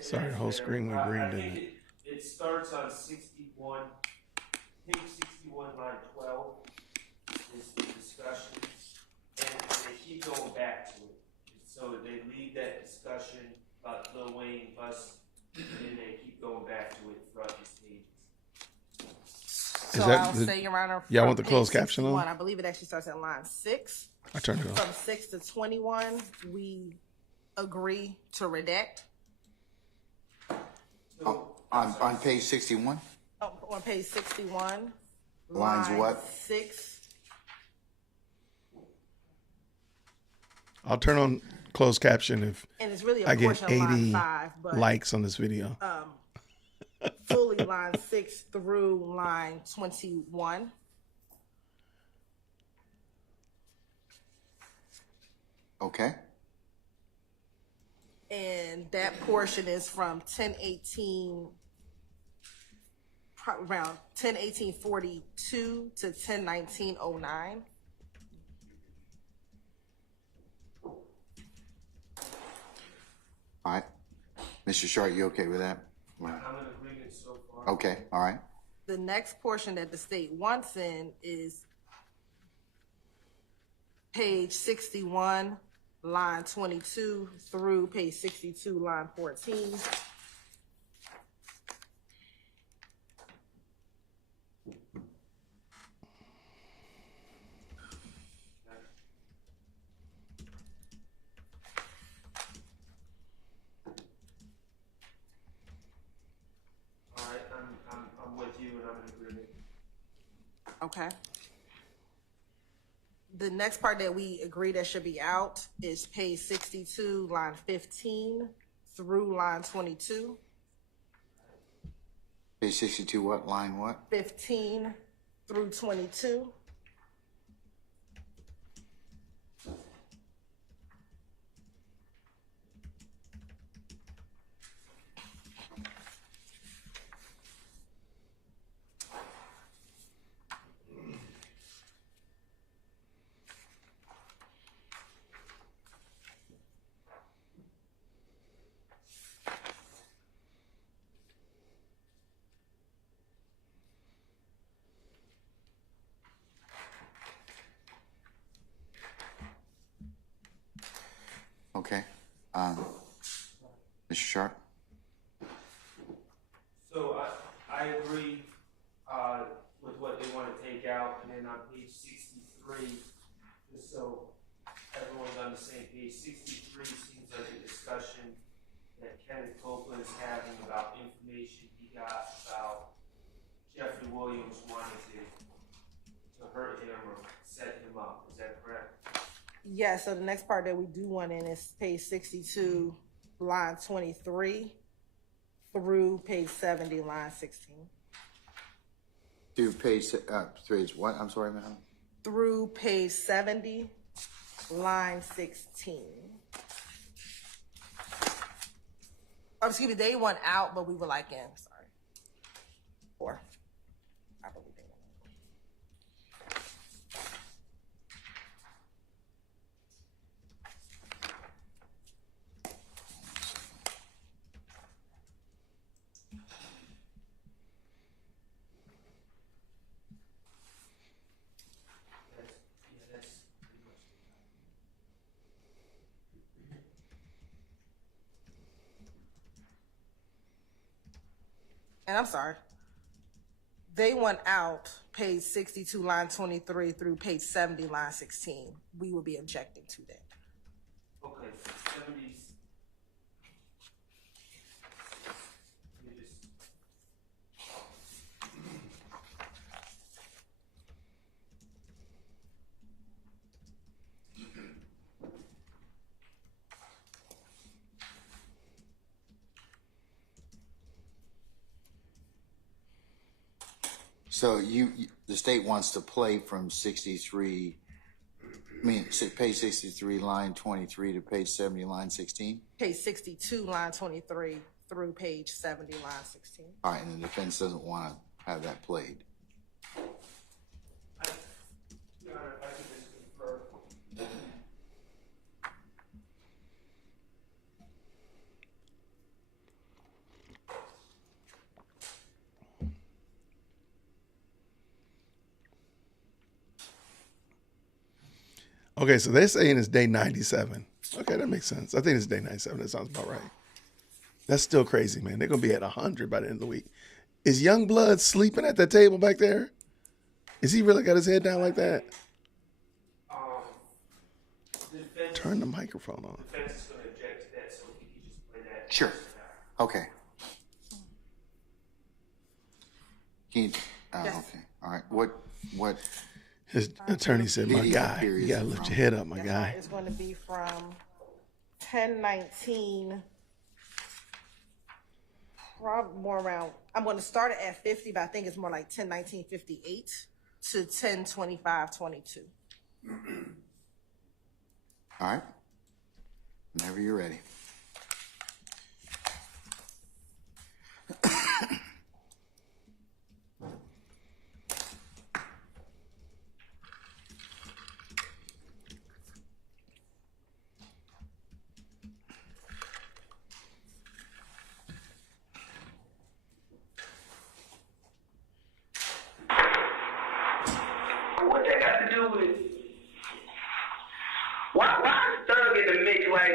Sorry, the whole screen went green, I didn't think it? it starts on 61, page 61, line 12 is the discussion, and they keep going back to it. So they lead that discussion about Lil Wayne bus, and then they keep going back to it throughout these pages. So I'll say, Your Honor, yeah, I want from the closed page caption 61, on. I believe it actually starts at line 6. I turned it on. From 6 to 21, we agree to redact. On page 61? Oh, on page 61. Lines line what? 6. I'll turn on closed caption if And it's really a I get portion of line 80 5, but likes on this video. fully line 6 through line 21. Okay. And that portion is from 1018, around 1018:42 to 1019:09. All right. Mr. Sharp, you okay with that? I'm in agreement so far. Okay, all right. The next portion that the state wants in is page 61, line 22 through page 62, line 14. All right, I'm with you, and I'm in agreement. Okay. The next part that we agree that should be out is page 62, line 15 through line 22. Page 62, what? Line what? 15 through 22. Okay. Mr. Sharp? So I agree with what they want to take out, and then on page 63, just so everyone's on the same page, 63 seems like a discussion that Kenneth Copeland is having about information he got about Jeffrey Williams wanting to hurt him or set him up. Is that correct? Yeah, so the next part that we do want in is page 62, line 23 through page 70, line 16. Through page what? I'm sorry, ma'am. Through page 70, line 16. Oh, excuse me, they went out, but we were like in. Sorry. Or, I believe they went That's pretty much it. And I'm sorry. They went out, page 62, line 23 through page 70, line 16. We will be objecting to that. Okay, 70s. Let me just. So the state wants to play from 63, page 63, line 23 to page 70, line 16? Page 62, line 23 through page 70, line 16. All right, and the defense doesn't want to have that played. Your Honor, if I could just confer. Okay, so they're saying it's day 97. Okay, that makes sense. I think it's day 97. That sounds about right. That's still crazy, man. They're going to be at 100 by the end of the week. Is Young Blood sleeping at that table back there? Is he really got his head down like that? Turn the microphone on. The defense is going to object to that, so if you could just play that. Sure. Okay. Can you, Yes. Okay. All right. What? His attorney said, my Video guy, period you got to is lift from- your head up, my That's guy. right. It's going to be from 1019, probably more around, I'm going to start it at 50, but I think it's more like 1019:58 to 1025:22. All right. Whenever you're ready. What that got to do with why is Thug in the mix like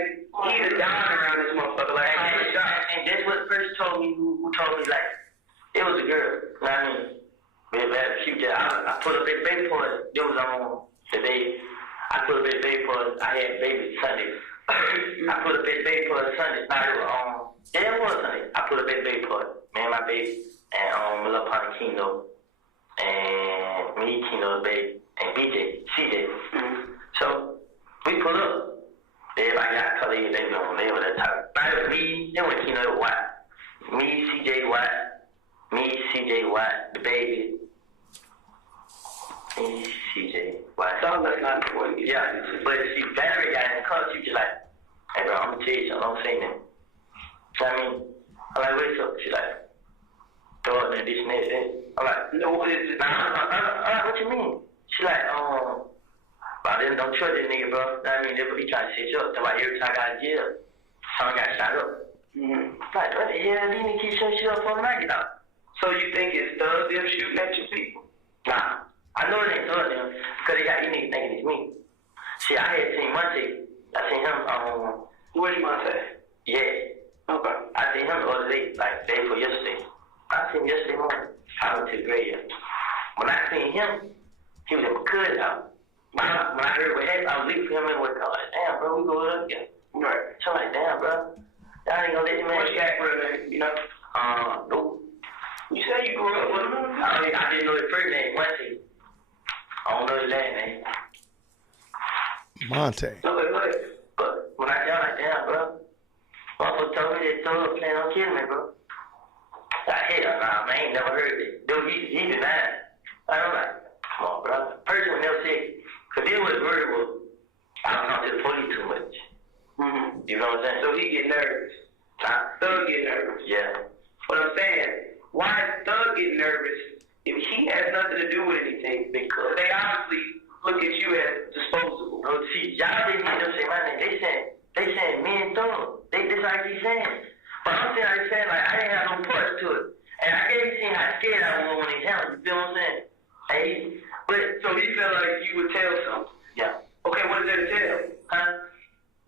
he's a don around this motherfucker like and that's what first told me who told me like it was a girl. You know what I mean? We had a few days. I put up a baby for it. It was on the day I put up a baby for it. I had baby Sunday. I put up a baby for it Sunday. Now it was it was Sunday. I put up a baby for it. Me and my baby and my little partner Kino and me, Kino's baby, and BJ, CJ. So we pull up. Everybody got color, they go, they were that type. Now it was me, then when Kino White. Me, CJ White, the baby. Me, CJ White. So that's not important. Yeah, but see, Battery got in the car, she was just like, hey bro, I'm gonna tell you something, don't say nothing. So I mean, I'm like, what's up? She's like, throw it in this and that. I'm like, no, what is it? Nah, what you mean? She like, I didn't don't trust this nigga, bro. I mean, they be trying to set you up. That's why every time I got in jail, someone got shot up. Like, what the hell? These niggas keep shooting shit up for when I get out. So you think it's Thug them shooting at you people? Nah. I know it ain't Thug them because they got these niggas thinking it's me. See, I had seen Monte. I seen him Where's Monte? Yeah. Okay. I seen him the other day, like day before yesterday. I seen him yesterday morning. I went to the graveyard. When I seen him, he was at my cousin's house. When I heard what happened, I was leaving for him and was like, damn, bro, we go up again. Right. So I'm like, damn, bro. Y'all ain't gonna let him man. What's that, bro, you know? No. You say you grew up with him? I didn't know his first name, Monte. I don't know his last name. Monte. But when I got like, damn, bro. Motherfucker told me that Thug plan on killing me, bro. Like, hell nah, man, I ain't never heard it. Dude, he denied. I'm like, come on, bro. Person would never say, because this was murder was, I don't talk to the police too much. Mm-hmm. You know what I'm saying? So he get nervous. Thug get nervous. Yeah. But I'm saying, why is Thug get nervous if he has nothing to do with anything? Because they obviously look at you as disposable. No, see, y'all didn't hear them say my name. They saying me and Thug. This like he's saying. But I'm saying like I didn't have no parts to it. And I guess he seen how scared I was when he handled it. You feel what I'm saying? But so he felt like you would tell something. Yeah. Okay, what is there to tell? Huh?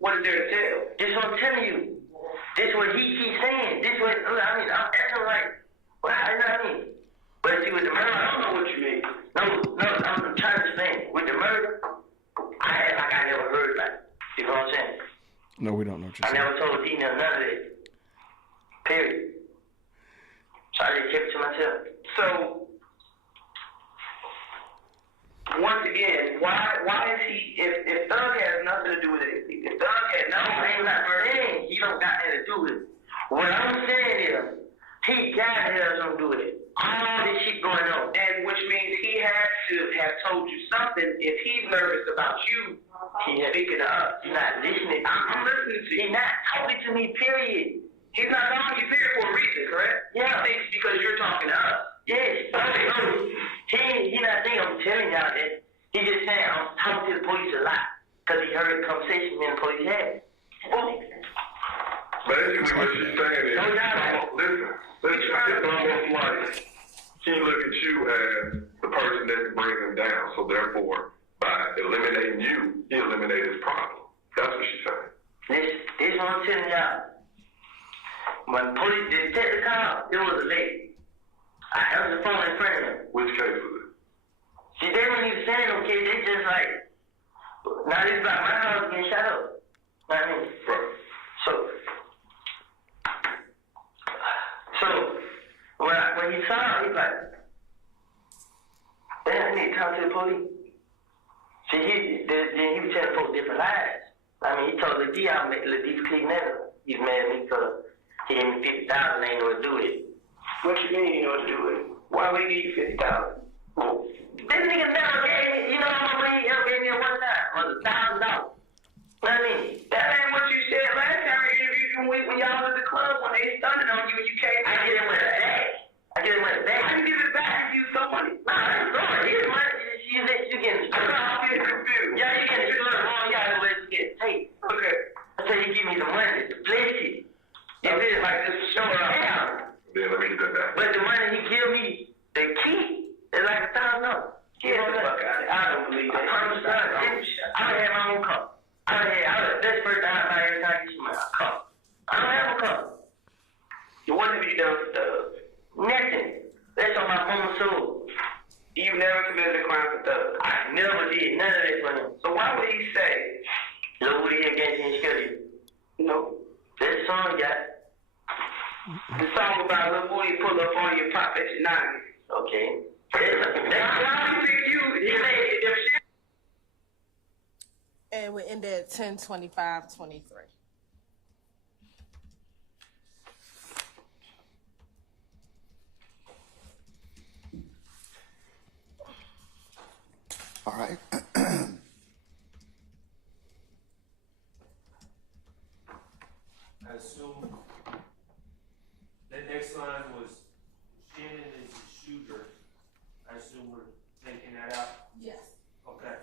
What is there to tell? This what I'm telling you. This what he keeps saying. This what I mean. I'm asking like, well, you know what I mean? But see, with the murder, I don't know what you mean. No, I'm trying to explain. With the murder, I act like I never heard like. You know what I'm saying? No, we don't know what you're saying. I never told T none of it. Period. So I just kept it to myself. So, once again, why is he, if Thug has nothing to do with it, if Thug had nothing saying he don't got anything to do with it. What I'm saying is, he got to have something to do with it. All this shit going on. And which means he has to have told you something if he's nervous about you speaking to us. He's not listening. I'm listening to you. He's not talking to me, period. He's not talking to you, period, for a reason, correct? Yeah. He thinks because you're talking to us. Yes. He not thinking I'm telling y'all that. He just saying I'm talking to the police a lot because he heard the conversation me and the police had. Basically, what she's saying is, listen, it's almost like she look at you as the person that can bring him down. So therefore, by eliminating you, he eliminated his problem. That's what she's saying. This what I'm telling y'all. When police didn't take the car, it was a lady. I held the phone in front of him. Which case was it? See, they weren't even saying no case. They just like, now this is about my house getting shot up. You know what I mean? Right. So when he saw it, he's like, damn, I need to talk to the police. See, he was telling folks different lies. I mean, he told Lil D I'll make Lil D clean that. He's mad at me because he gave me $50 and ain't know what to do with it. What you mean you know what to do with it? Why would he give you $50? This nigga never gave me, you know how much money he ever gave me at one time? It was $1,000. Know what I mean? That ain't what you said last time we interviewed you when y'all was at the club when they stunted on you and you came. I get him with a bag. How you give it back if you stole money? Nah, that's gone. Here's money. You getting screwed. I'm getting confused. Yeah, you getting screwed wrong. You gotta let it get tape. Okay. So you give me the money to bless it. You feel like this is showing up. Then let me get that back. But the money he give me, the key, is like $1,000. Get the fuck out of it. I don't believe that. I don't have my own car. That's the first time I ever got you my car. I don't have a car. What have you done for Thug? Nothing. That's on my mama's soul. You've never committed a crime for Thug? I never did. None of that for him. So why would he say, Lil Woody against his schedule? No. That's the song he got. The song about Lil Woody pull up on your pop at your 90s. Okay. That's why you think you made them shit. And we end at 10:25:23. All right. I assume the next line was Shannon is the shooter. I assume we're taking that out. Yes. Okay.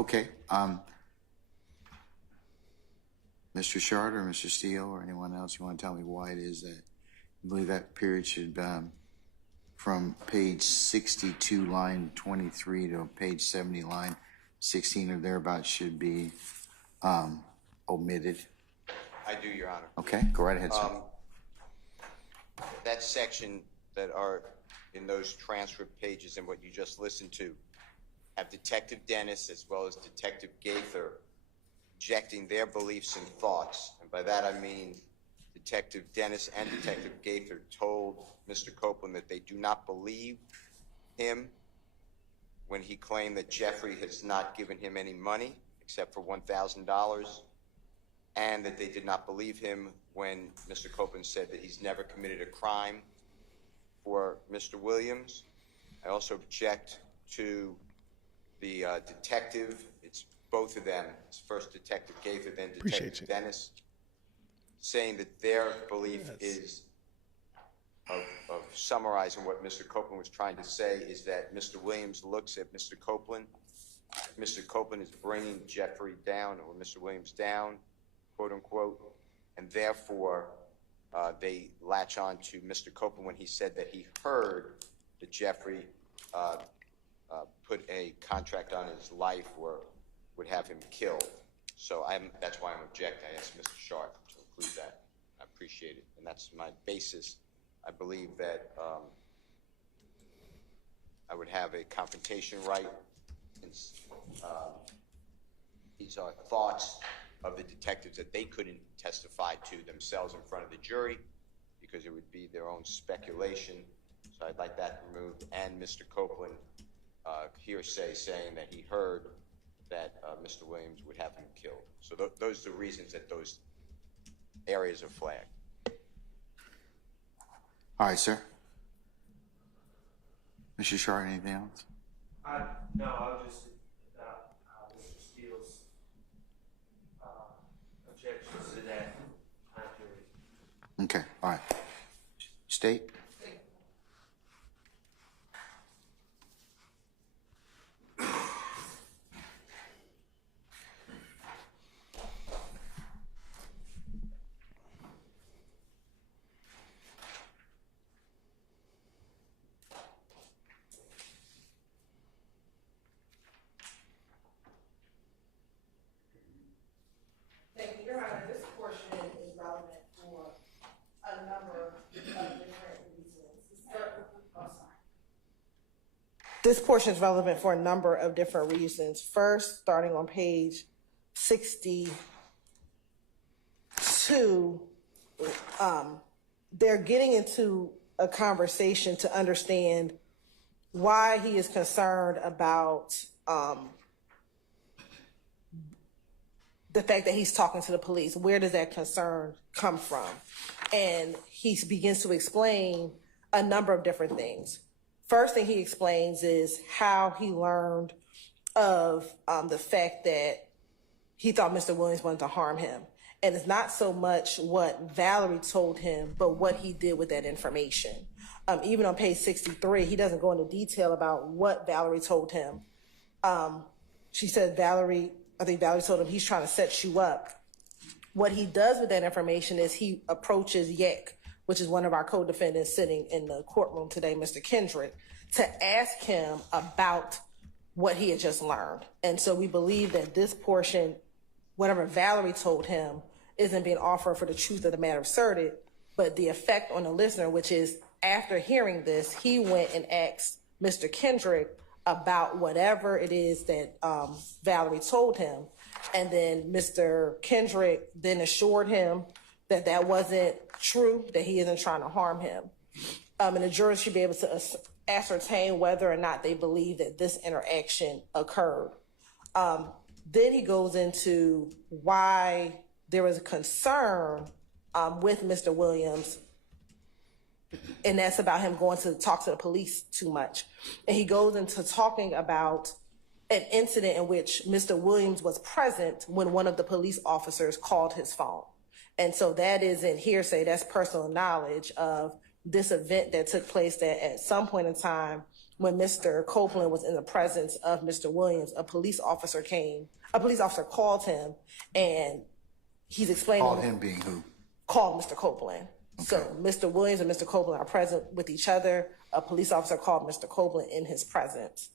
Okay. Mr. Shard or Mr. Steele or anyone else, you want to tell me why it is that you believe that period should, from page 62, line 23 to page 70, line 16 or thereabouts should be omitted? I do, Your Honor. Okay, go right ahead, sir. That section that are in those transcript pages and what you just listened to have Detective Dennis as well as Detective Gaither projecting their beliefs and thoughts. And by that I mean Detective Dennis and Detective Gaither told Mr. Copeland that they do not believe him when he claimed that Jeffrey has not given him any money except for $1,000, and that they did not believe him when Mr. Copeland said that he's never committed a crime for Mr. Williams. I also object to the detective. It's both of them. It's first Detective Gaither, then Detective Dennis, saying that their belief is of summarizing what Mr. Copeland was trying to say is that Mr. Williams looks at Mr. Copeland. Mr. Copeland is bringing Jeffrey down or Mr. Williams down, quote unquote, and therefore they latch on to Mr. Copeland when he said that he heard that Jeffrey put a contract on his life or would have him killed. So that's why I'm objecting. I asked Mr. Sharp to include that. I appreciate it, and that's my basis. I believe that I would have a confrontation right. These are thoughts of the detectives that they couldn't testify to themselves in front of the jury because it would be their own speculation. So I'd like that removed. And Mr. Copeland hearsay saying that he heard that Mr. Williams would have him killed. So those are the reasons that those areas are flagged. All right, sir. Mr. Shard, anything else? No, I'll just about Mr. Steele's objections to that time period. Okay, all right. State? Thank you, Your Honor. This portion is relevant for a number of different reasons. This portion is relevant for a number of different reasons. First, starting on page 62, they're getting into a conversation to understand why he is concerned about the fact that he's talking to the police. Where does that concern come from? And he begins to explain a number of different things. First thing he explains is how he learned of the fact that he thought Mr. Williams wanted to harm him. And it's not so much what Valerie told him, but what he did with that information. Even on page 63, he doesn't go into detail about what Valerie told him. She said I think Valerie told him he's trying to set you up. What he does with that information is he approaches Yak, which is one of our co-defendants sitting in the courtroom today, Mr. Kendrick, to ask him about what he had just learned. And so we believe that this portion, whatever Valerie told him, isn't being offered for the truth of the matter asserted, but the effect on the listener, which is after hearing this, he went and asked Mr. Kendrick about whatever it is that Valerie told him. And then Mr. Kendrick then assured him that that wasn't true, that he isn't trying to harm him. And the jurors should be able to ascertain whether or not they believe that this interaction occurred. Then he goes into why there was a concern with Mr. Williams, and that's about him going to talk to the police too much. And he goes into talking about an incident in which Mr. Williams was present when one of the police officers called his phone. And so that isn't hearsay, that's personal knowledge of this event that took place that at some point in time when Mr. Copeland was in the presence of Mr. Williams, a police officer called him, and he's explaining. Called him being who? Called Mr. Copeland. Okay. So Mr. Williams and Mr. Copeland are present with each other. A police officer called Mr. Copeland in his presence,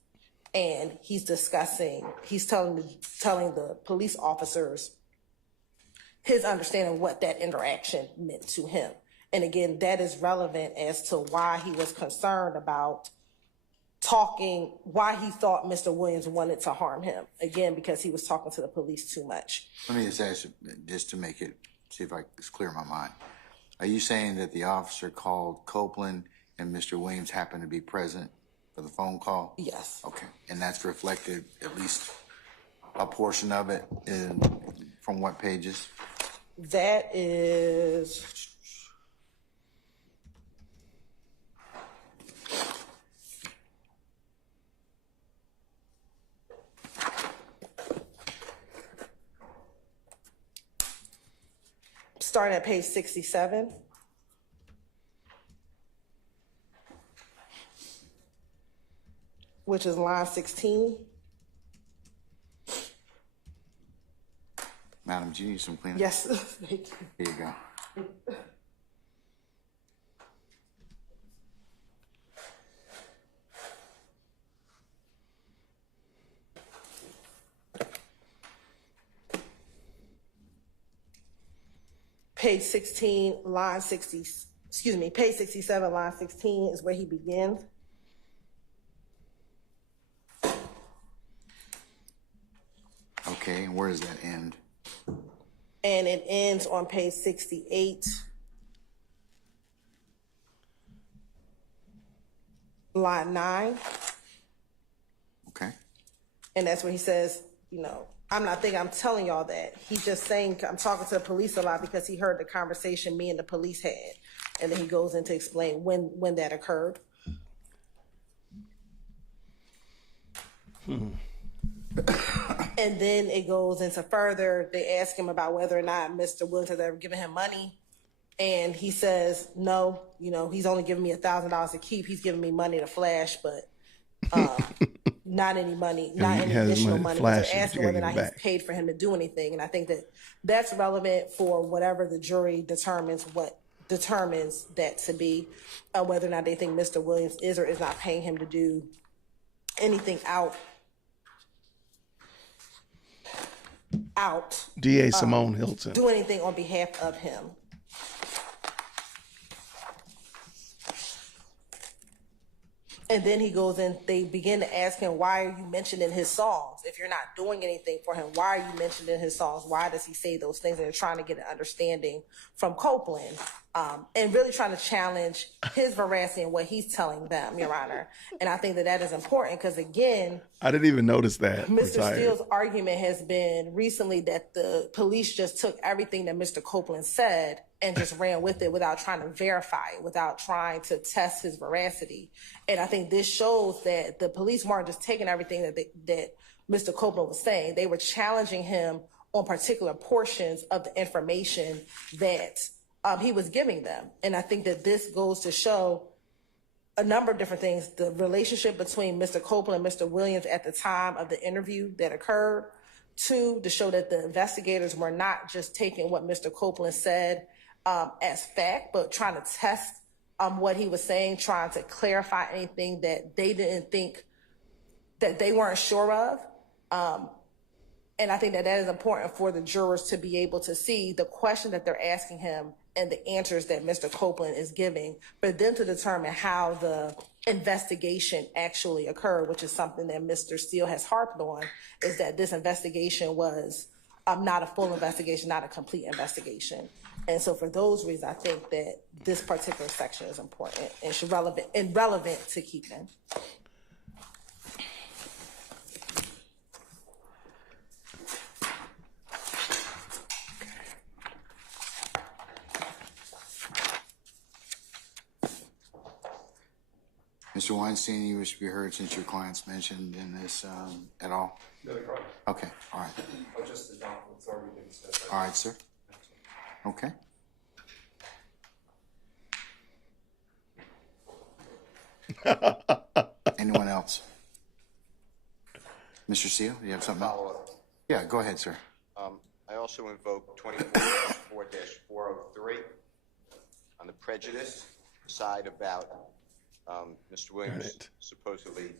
and he's telling the police officers his understanding of what that interaction meant to him. And again, that is relevant as to why he was concerned about why he thought Mr. Williams wanted to harm him. Again, because he was talking to the police too much. Let me just ask you, just to make it, see if it's clear in my mind. Are you saying that the officer called Copeland and Mr. Williams happened to be present for the phone call? Yes. Okay. And that's reflected, at least a portion of it, from what pages? That is... starting at page 67. Which is line 16. Madam, do you need some cleanup? Yes. Thank you. Here you go. Page 16, line 60, page 67, line 16 is where he begins. Okay, and where does that end? And it ends on page 68. Line 9. Okay. And that's where he says, I'm telling y'all that. He's just saying, I'm talking to the police a lot because he heard the conversation me and the police had. And then he goes in to explain when that occurred. And then it goes into further. They ask him about whether or not Mr. Williams has ever given him money. And he says, no, he's only giving me $1,000 to keep. He's giving me money to flash, but not any money, not any additional money. They're asking whether or not he's paid for him to do anything. And I think that that's relevant for whatever the jury determines that to be, whether or not they think Mr. Williams is or is not paying him to do anything out. DA Simone Hilton. Do anything on behalf of him. And then he goes in, they begin to ask him, why are you mentioning his songs? If you're not doing anything for him, why are you mentioning his songs? Why does he say those things? And they're trying to get an understanding from Copeland, and really trying to challenge his veracity and what he's telling them, Your Honor. And I think that is important because, again, I didn't even notice that. Mr. Steele's argument has been recently that the police just took everything that Mr. Copeland said and just ran with it without trying to verify it, without trying to test his veracity. And I think this shows that the police weren't just taking everything that Mr. Copeland was saying. They were challenging him on particular portions of the information that he was giving them. And I think that this goes to show a number of different things. The relationship between Mr. Copeland and Mr. Williams at the time of the interview that occurred. 2, to show that the investigators were not just taking what Mr. Copeland said as fact, but trying to test what he was saying, trying to clarify anything that they didn't think, that they weren't sure of. And I think that is important for the jurors to be able to see the question that they're asking him and the answers that Mr. Copeland is giving, but then to determine how the investigation actually occurred, which is something that Mr. Steele has harped on, is that this investigation was not a full investigation, not a complete investigation. And so for those reasons, I think that this particular section is important and relevant to keep in. Mr. Weinstein, you wish to be heard since your client's mentioned in this at all? No problem. Okay, all right. I'll just adopt what's already been said. All right, sir. Okay. Anyone thoughts? Mr. Steele, you have something? Follow up. Yeah, go ahead, sir. I also invoke 24-4-403 on the prejudice side about Mr. Williams supposedly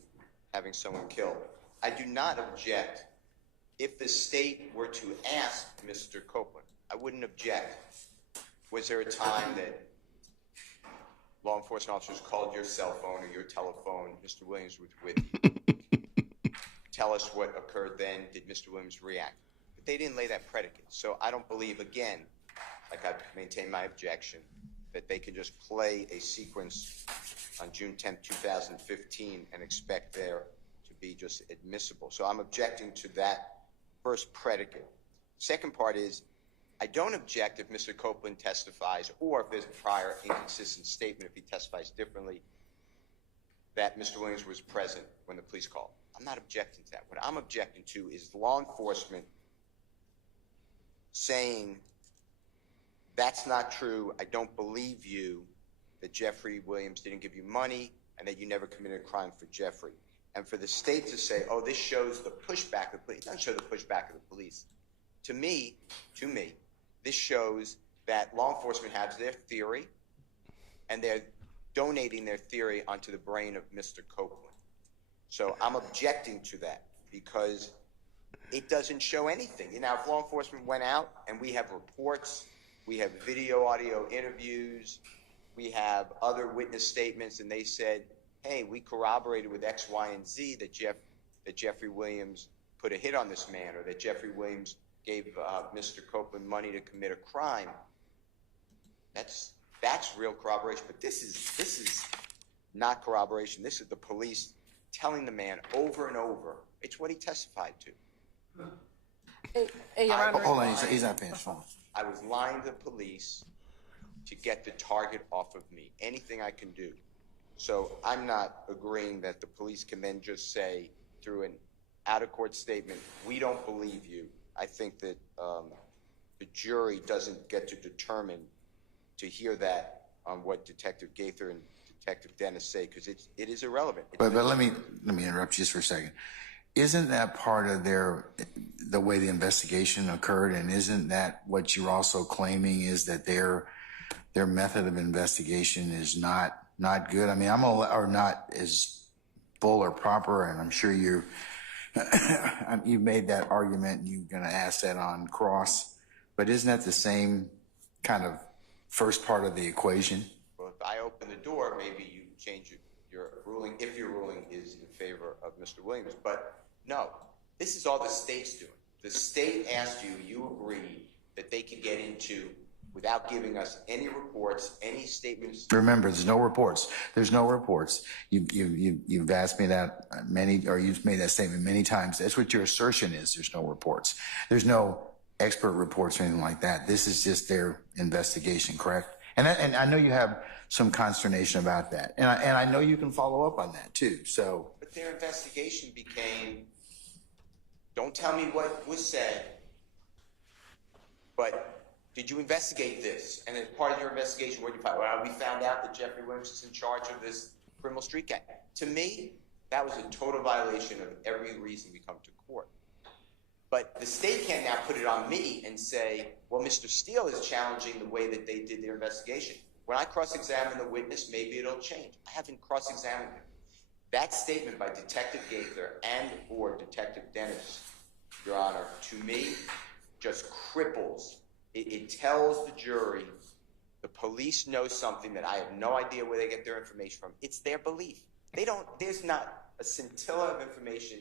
having someone killed. I do not object if the state were to ask Mr. Copeland. I wouldn't object. Was there a time that law enforcement officers called your cell phone or your telephone? Mr. Williams was with you. Tell us what occurred then. Did Mr. Williams react? But they didn't lay that predicate. So I don't believe, again, like I've maintained my objection, that they can just play a sequence on June 10th, 2015 and expect there to be just admissible. So I'm objecting to that first predicate. Second part is, I don't object if Mr. Copeland testifies or if there's a prior inconsistent statement, if he testifies differently, that Mr. Williams was present when the police called. I'm not objecting to that. What I'm objecting to is law enforcement saying, that's not true, I don't believe you, that Jeffrey Williams didn't give you money and that you never committed a crime for Jeffrey. And for the state to say, oh, this shows the pushback of the police. It doesn't show the pushback of the police. To me, this shows that law enforcement has their theory and they're donating their theory onto the brain of Mr. Copeland. So I'm objecting to that because it doesn't show anything. You know, if law enforcement went out and we have reports, we have video, audio interviews, we have other witness statements, and they said, hey, we corroborated with X, Y, and Z that Jeffrey Williams put a hit on this man, or that Jeffrey Williams gave Mr. Copeland money to commit a crime. That's real corroboration. But this is not corroboration. This is the police telling the man over and over. It's what he testified to. Hey, Your Honor. Hold on, he's not finished. Hold on. I was lying to the police to get the target off of me. Anything I can do. So I'm not agreeing that the police can then just say through an out-of-court statement, we don't believe you. I think that the jury doesn't get to determine to hear that on what Detective Gaither and Detective Dennis say, because it is irrelevant. But let me interrupt you just for a second. Isn't that part of the way the investigation occurred, and isn't that what you're also claiming is that their method of investigation is not good? I mean, or not as full or proper, and I'm sure you made that argument and you're going to ask that on cross, but isn't that the same kind of first part of the equation? Well, if I open the door, maybe you change your ruling, if your ruling is in favor of Mr. Williams. But no, this is all the state's doing. The state asked you, you agreed that they can get into without giving us any reports, any statements. Remember, there's no reports. There's no reports. You've asked me that you've made that statement many times. That's what your assertion is. There's no reports. There's no expert reports or anything like that. This is just their investigation, correct? And I know you have some consternation about that, and I know you can follow up on that too. So, but their investigation became, don't tell me what was said, but did you investigate this? And as part of your investigation, what did you find? Well, we found out that Jeffrey Williams is in charge of this criminal street gang. To me, that was a total violation of every reason we come to court. But the state can now put it on me and say, well, Mr. Steele is challenging the way that they did their investigation. When I cross-examine the witness, maybe it'll change. I haven't cross-examined him. That statement by Detective Gaither and or Detective Dennis, Your Honor, to me, just cripples. It tells the jury the police know something that I have no idea where they get their information from. It's their belief. There's not a scintilla of information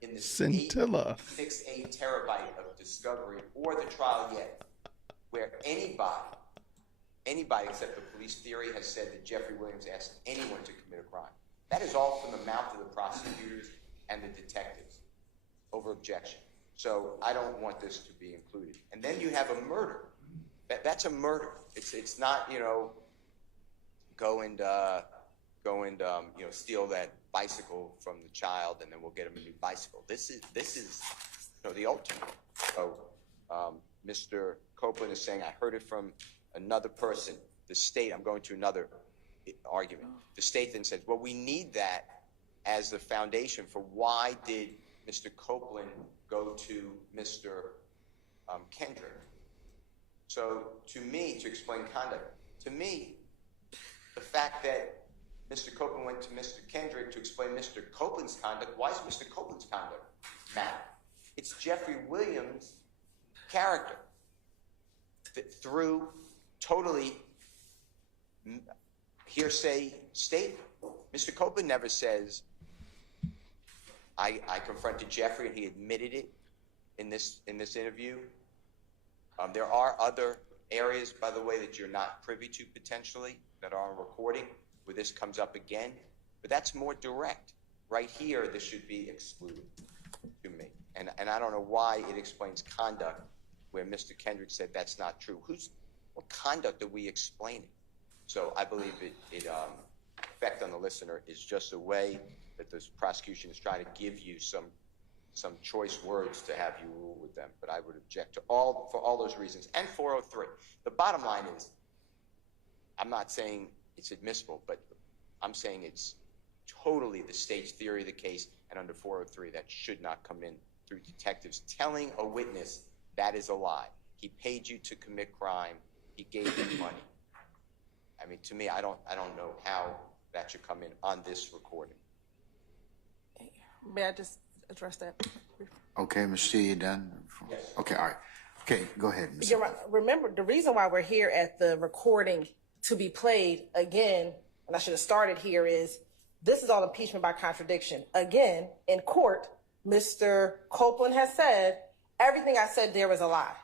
in this 6-8 terabyte of discovery or the trial yet where anybody except the police theory has said that Jeffrey Williams asked anyone to commit a crime. That is all from the mouth of the prosecutors and the detectives over objection. So I don't want this to be included. And then you have a murder. That's a murder. It's not, go and steal that bicycle from the child and then we'll get him a new bicycle. This is the ultimate. So Mr. Copeland is saying, I heard it from another person. The state, I'm going to another argument. The state then says, well, we need that as the foundation for why did Mr. Copeland go to Mr. Kendrick. So to me, to explain conduct, to me, the fact that Mr. Copeland went to Mr. Kendrick to explain Mr. Copeland's conduct, why is Mr. Copeland's conduct matter? It's Jeffrey Williams' character that through totally hearsay statement. Mr. Copeland never says, I confronted Jeffrey and he admitted it in this interview. There are other areas, by the way, that you're not privy to potentially that are on recording where this comes up again, but that's more direct. Right here, this should be excluded to me. And I don't know why it explains conduct where Mr. Kendrick said that's not true. What conduct are we explaining? So I believe it effect on the listener is just a way that this prosecution is trying to give you some choice words to have you rule with them. But I would object to for all those reasons. And 403. The bottom line is, I'm not saying it's admissible, but I'm saying it's totally the state's theory of the case, and under 403, that should not come in through detectives telling a witness that is a lie. He paid you to commit crime. He gave you money. I mean, to me, I don't know how that should come in on this recording. May I just address that? Okay, Mr. Steele, you done? Yes. Okay, all right. Okay, go ahead, Ms. You're right. Remember, the reason why we're here at the recording to be played again, and I should have started here, is this is all impeachment by contradiction. Again, in court, Mr. Copeland has said, everything I said there was a lie.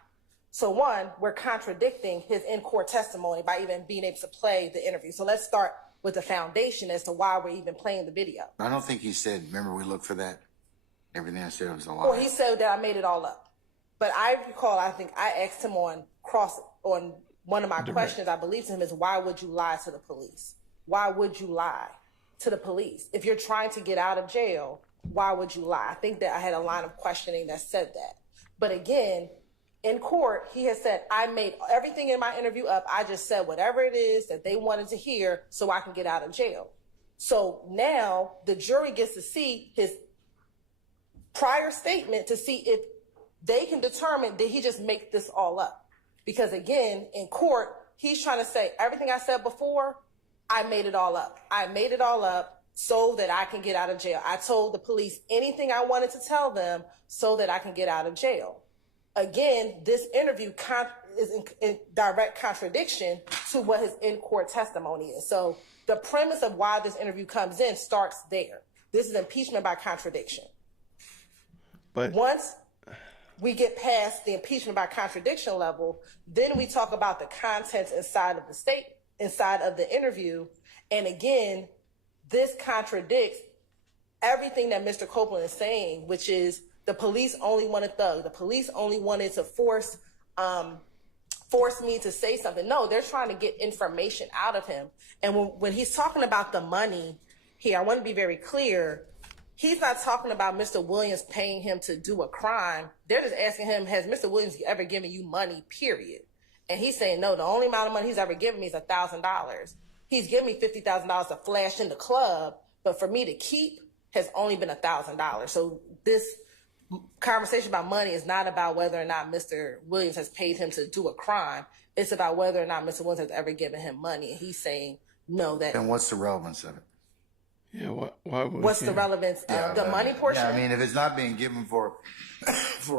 So one, we're contradicting his in-court testimony by even being able to play the interview. So let's start with the foundation as to why we're even playing the video. I don't think he said, remember we looked for that? Everything I said was a lie. Well, he said that I made it all up. But I recall, I think I asked him on one of my questions, I believe to him, is why would you lie to the police? Why would you lie to the police? If you're trying to get out of jail, why would you lie? I think that I had a line of questioning that said that. But again, in court, he has said, I made everything in my interview up. I just said whatever it is that they wanted to hear so I can get out of jail. So now the jury gets to see his prior statement to see if they can determine, did he just make this all up? Because again, in court, he's trying to say everything I said before, I made it all up. I made it all up so that I can get out of jail. I told the police anything I wanted to tell them so that I can get out of jail. Again, this interview is in direct contradiction to what his in-court testimony is. So the premise of why this interview comes in starts there. This is impeachment by contradiction. But once we get past the impeachment by contradiction level, then we talk about the contents inside of the interview. And again, this contradicts everything that Mr. Copeland is saying, which is the police only wanted Thug. The police only wanted to force me to say something. No, they're trying to get information out of him. And when he's talking about the money here, I want to be very clear. He's not talking about Mr. Williams paying him to do a crime. They're just asking him, has Mr. Williams ever given you money, period? And he's saying, no, the only amount of money he's ever given me is $1,000. He's given me $50,000 to flash in the club, but for me to keep has only been $1,000. So this conversation about money is not about whether or not Mr. Williams has paid him to do a crime. It's about whether or not Mr. Williams has ever given him money. And he's saying, no, that. Then what's the relevance of it? Yeah, why would what's the relevance of the money portion? Yeah, I mean, if it's not being given for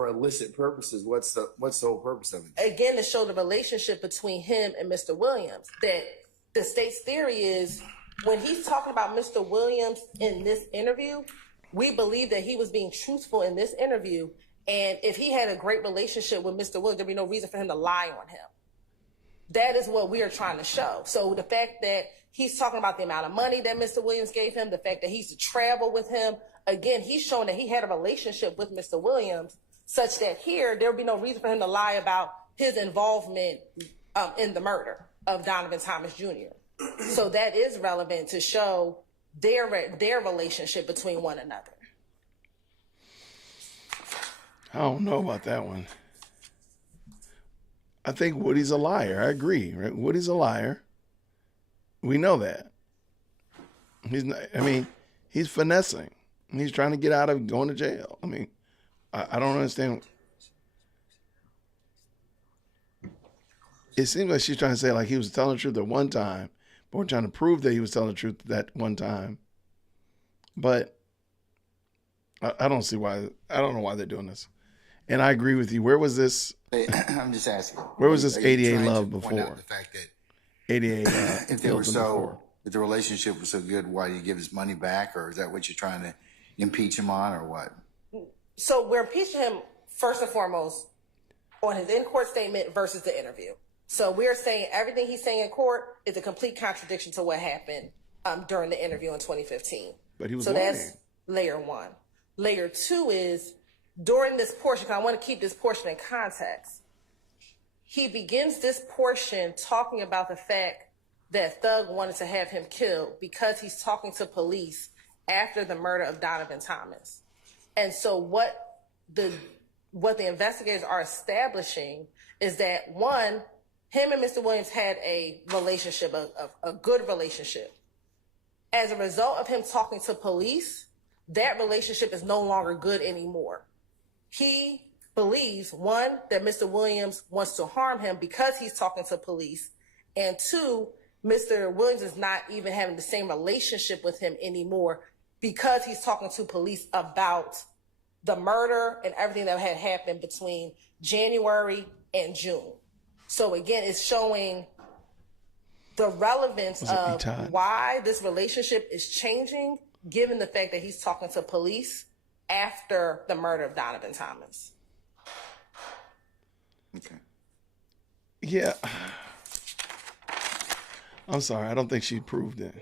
illicit purposes, what's the whole purpose of it? Again, to show the relationship between him and Mr. Williams. That the state's theory is when he's talking about Mr. Williams in this interview, we believe that he was being truthful in this interview. And if he had a great relationship with Mr. Williams, there'd be no reason for him to lie on him. That is what we are trying to show. So the fact that he's talking about the amount of money that Mr. Williams gave him, the fact that he used to travel with him, again, he's showing that he had a relationship with Mr. Williams such that here, there would be no reason for him to lie about his involvement in the murder of Donovan Thomas Jr. So that is relevant to show their relationship between one another. I don't know about that one. I think Woody's a liar. I agree. Right? Woody's a liar. We know that. He's not. I mean, He's finessing. He's trying to get out of going to jail. I mean, I don't understand. It seems like she's trying to say like he was telling the truth at one time, but we're trying to prove that he was telling the truth that one time. But I don't see why. I don't know why they're doing this. And I agree with you. Where was this? I'm just asking. Where was this Are you 88 trying to love point before? out the fact that 88. if they were Hilton so, before. if the relationship was so good, why do you give his money back, or is that what you're trying to impeach him on, or what? So we're impeaching him first and foremost on his in-court statement versus the interview. So we're saying everything he's saying in court is a complete contradiction to what happened during the interview in 2015. But he was so lying. that's layer one. Layer two is during this portion, because I want to keep this portion in context. He begins this portion talking about the fact that Thug wanted to have him killed because he's talking to police after the murder of Donovan Thomas. And so what the investigators are establishing is that, one, him and Mr. Williams had a relationship, a good relationship. As a result of him talking to police, that relationship is no longer good anymore. He believes, one, that Mr. Williams wants to harm him because he's talking to police, and two, Mr. Williams is not even having the same relationship with him anymore because he's talking to police about the murder and everything that had happened between January and June. So again, it's showing the relevance of why this relationship is changing, given the fact that he's talking to police after the murder of Donovan Thomas. Okay. Yeah. I'm sorry. I don't think she proved it.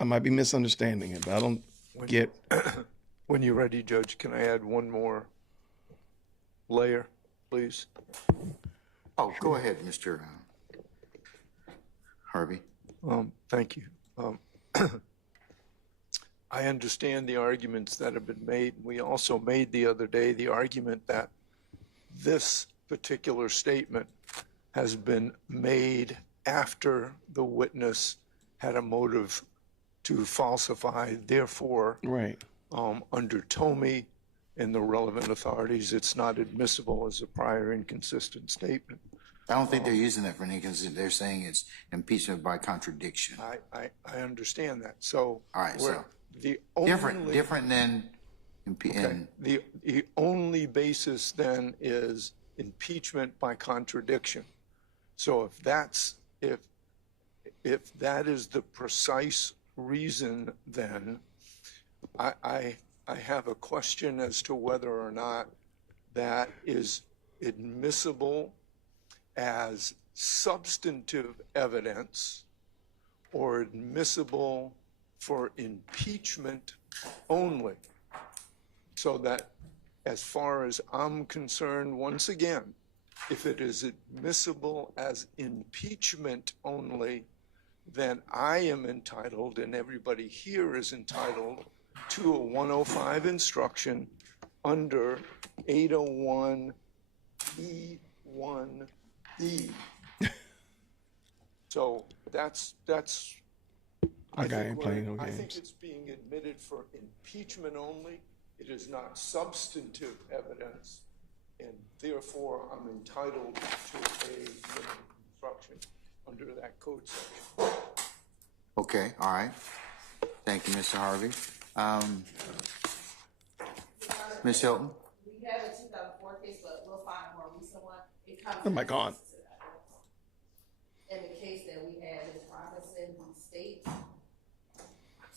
I might be misunderstanding it, but I don't get. When you're ready, Judge, can I add one more layer, please? Oh, go ahead, Mr. Harvey. Thank you. I understand the arguments that have been made. We also made the other day the argument that this particular statement has been made after the witness had a motive to falsify. Therefore, Right. Under Tomei and the relevant authorities, it's not admissible as a prior inconsistent statement. I don't think they're using that for an inconsistent. They're saying it's impeachment by contradiction. I understand that. So, all right, so the only, different than the only basis then is impeachment by contradiction. So if that is the precise reason, then I have a question as to whether or not that is admissible as substantive evidence or admissible for impeachment only. So that, as far as I'm concerned, once again, if it is admissible as impeachment only, then I am entitled, and everybody here is entitled, to a 105 instruction under 801E1D. So that's. I think it's being admitted for impeachment only. It is not substantive evidence, and therefore I'm entitled to a instruction under that code section. Okay, all right. Thank you, Mr. Harvey. Ms. Hilton? We have a 2004 case, but we'll find a more recent one. It comes Oh my God. in the case that we had is Robinson v. State,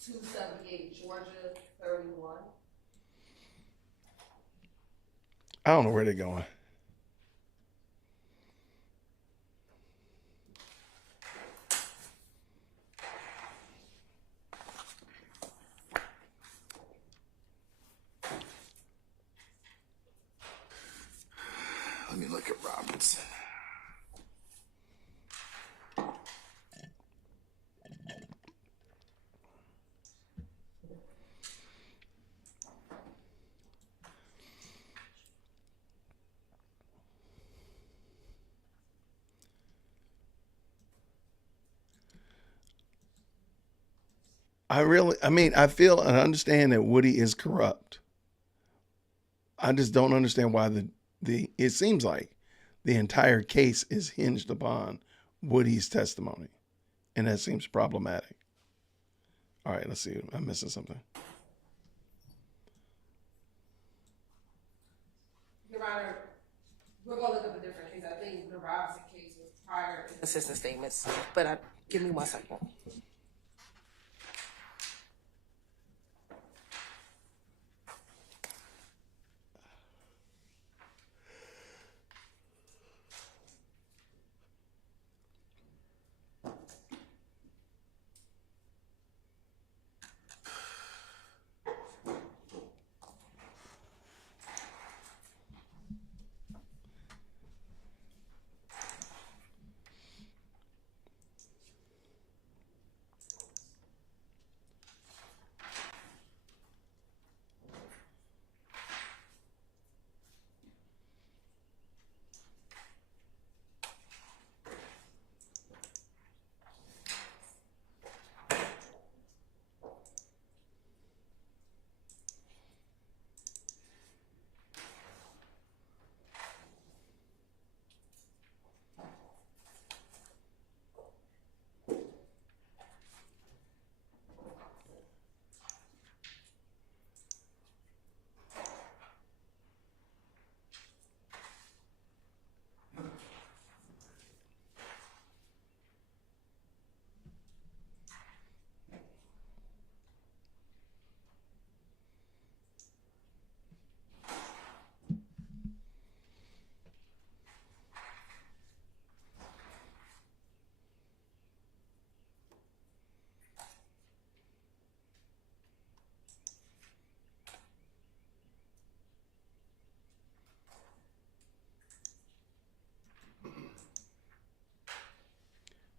278 Georgia 31. I don't know where they're going. Let me look at Robinson. I feel and understand that Woody is corrupt. I just don't understand why it seems like the entire case is hinged upon Woody's testimony. And that seems problematic. All right, let's see. I'm missing something. Your Honor, we're going to look up a different case. I think the Robinson case was prior assistant statements, but give me 1 second.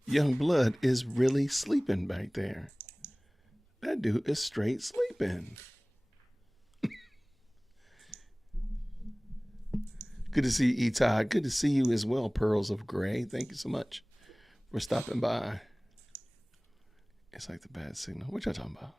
Young Blood is really sleeping back there. That dude is straight sleeping. Good to see you, E-Todd. Good to see you as well, Pearls of Gray. Thank you so much for stopping by. It's like the bad signal. What y'all talking about?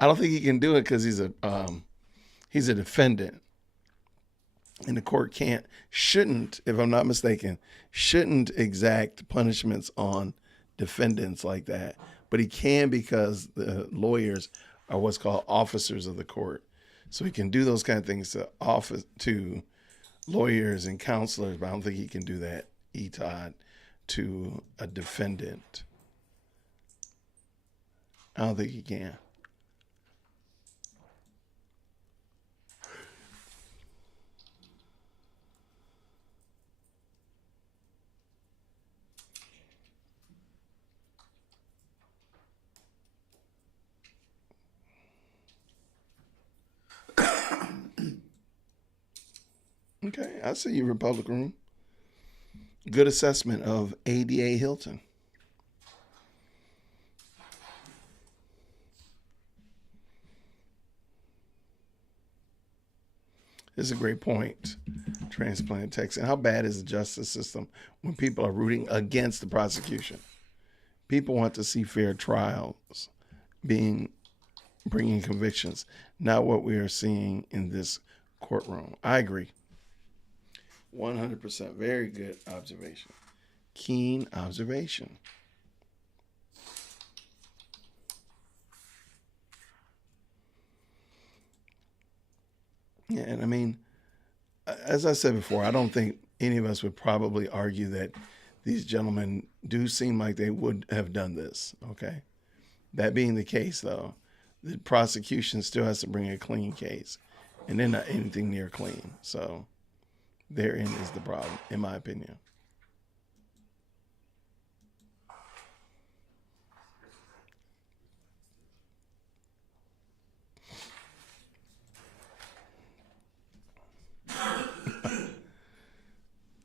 I don't think he can do it because he's a defendant, and the court shouldn't, if I'm not mistaken, shouldn't exact punishments on defendants like that. But he can because the lawyers are what's called officers of the court, so he can do those kind of things to lawyers and counselors. But I don't think he can do that, E-Todd, to a defendant. I don't think he can. Okay, I see you, Republic Room. Good assessment of ADA Hilton. This is a great point. Transplant text. And how bad is the justice system when people are rooting against the prosecution? People want to see fair trials bringing convictions, not what we are seeing in this courtroom. I agree. 100%. Very good observation. Keen observation. Yeah, and I mean, as I said before, I don't think any of us would probably argue that these gentlemen do seem like they would have done this, okay? That being the case, though, the prosecution still has to bring a clean case, and they're not anything near clean. So therein is the problem, in my opinion.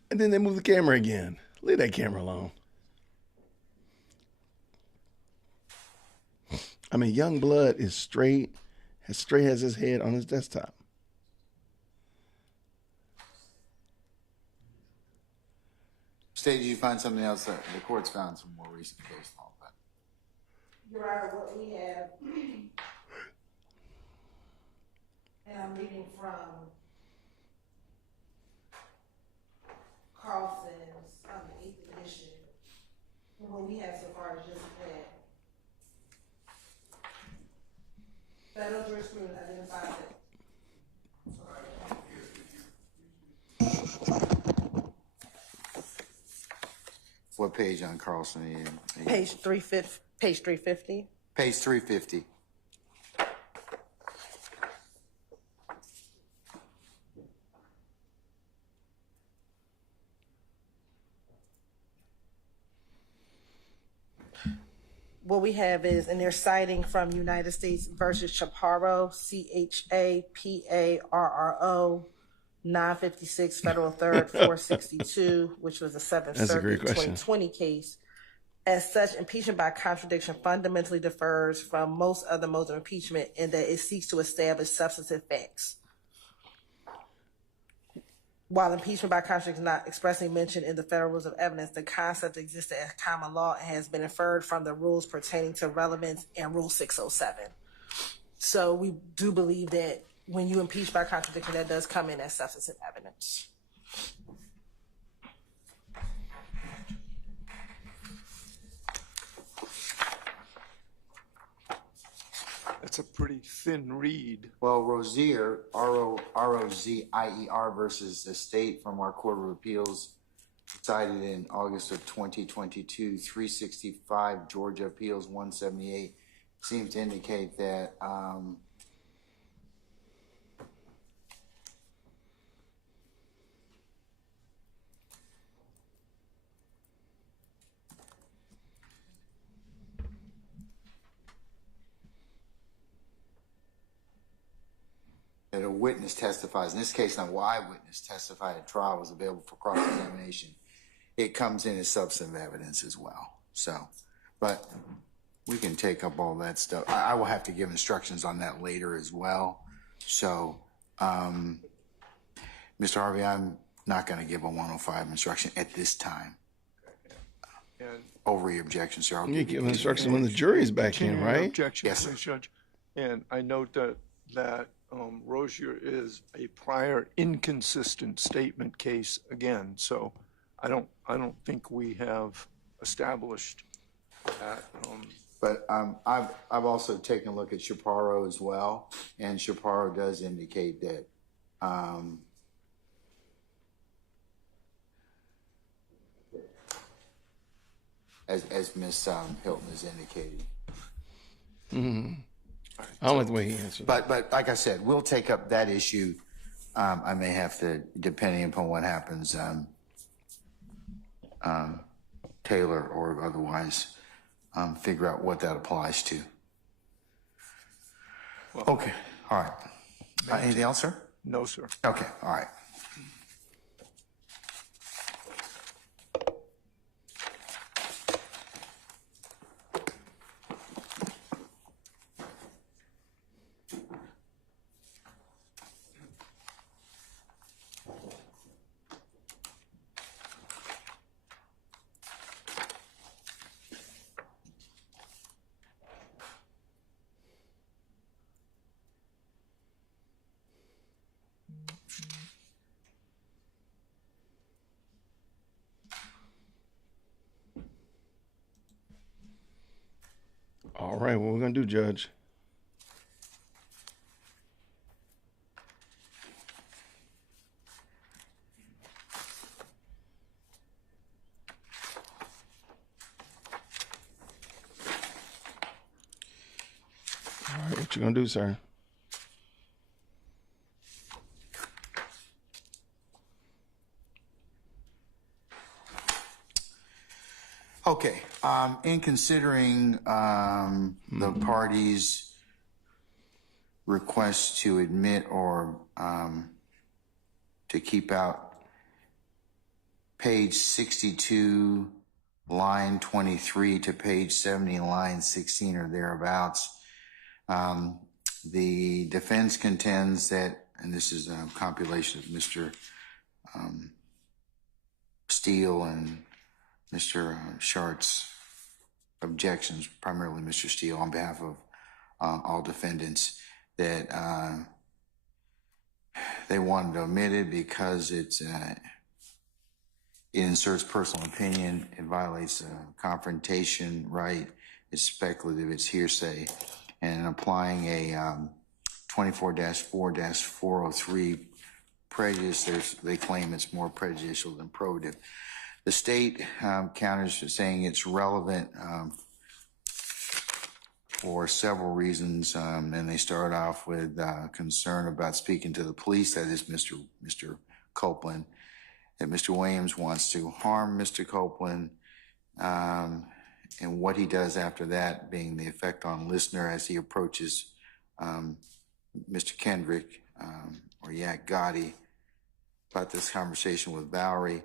And then they move the camera again. Leave that camera alone. I mean, young blood is straight as his head on his desktop. State, did you find something else that the court's found some more recent case law? But Your Honor, what we have, and I'm reading from Carlson's 8th edition. And what we have so far is just that federal jurisprudence identifies that. what page on Carlson are you in? Page 350. Page 350. Page 350. What we have is, and they're citing from United States versus Chaparro, CHAPARRO, 956 Federal 3rd 462, which was a 7th That's a great Circuit question. 2020 case. As such, impeachment by contradiction fundamentally differs from most other modes of impeachment in that it seeks to establish substantive facts. While impeachment by contradiction is not expressly mentioned in the federal rules of evidence, the concept existed as common law and has been inferred from the rules pertaining to relevance and Rule 607. So we do believe that when you impeach by contradiction, that does come in as substantive evidence. That's a pretty thin read. Well, Rozier, R-O-Z-I-E-R versus the state from our Court of Appeals, decided in August of 2022, 365 Georgia Appeals 178, seems to indicate that that a witness testifies. In this case, an eyewitness testified at trial, was available for cross-examination. It comes in as substantive evidence as well. So, but we can take up all that stuff. I will have to give instructions on that later as well. So, Mr. Harvey, I'm not going to give a 105 instruction at this time. And Over your objection, sir. I'll You give give instructions when the jury's back in, right? Objection, Yes, sir. please, Judge. And I note that Rozier is a prior inconsistent statement case again. So I don't think we have established that. But I've also taken a look at Chaparro as well, and Chaparro does indicate that as Ms. Hilton has indicated. Mm-hmm. I don't like the way he answered. But like I said, we'll take up that issue. I may have to, depending upon what happens, Taylor or otherwise, figure out what that applies to. Well, Okay, all right. Anything else, sir? No, sir. Okay, all right. All right, what we're going to do, Judge? All right, what you going to do, sir? Okay, in considering the parties' request to admit or to keep out page 62, line 23 to page 70, line 16 or thereabouts, The defense contends that, and this is a compilation of Mr. Steele and Mr. Shart's objections, primarily Mr. Steele, on behalf of all defendants, that they wanted to omit it because it inserts personal opinion, it violates the confrontation right, it's speculative, it's hearsay, and applying a 24-4-403 prejudice, they claim it's more prejudicial than probative. The state counters saying it's relevant for several reasons, and they start off with concern about speaking to the police, that is Mr. Copeland, that Mr. Williams wants to harm Mr. Copeland, and what he does after that being the effect on listener as he approaches Mr. Kendrick or Yak Gotti about this conversation with Valerie.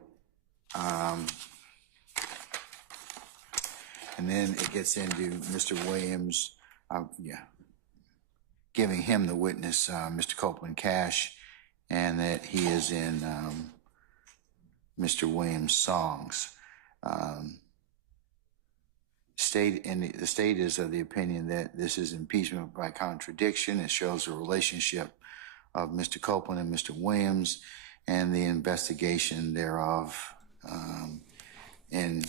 And then it gets into Mr. Williams, giving him the witness, Mr. Copeland cash, and that he is in Mr. Williams' songs. The state is of the opinion that this is impeachment by contradiction. It shows the relationship of Mr. Copeland and Mr. Williams and the investigation thereof, and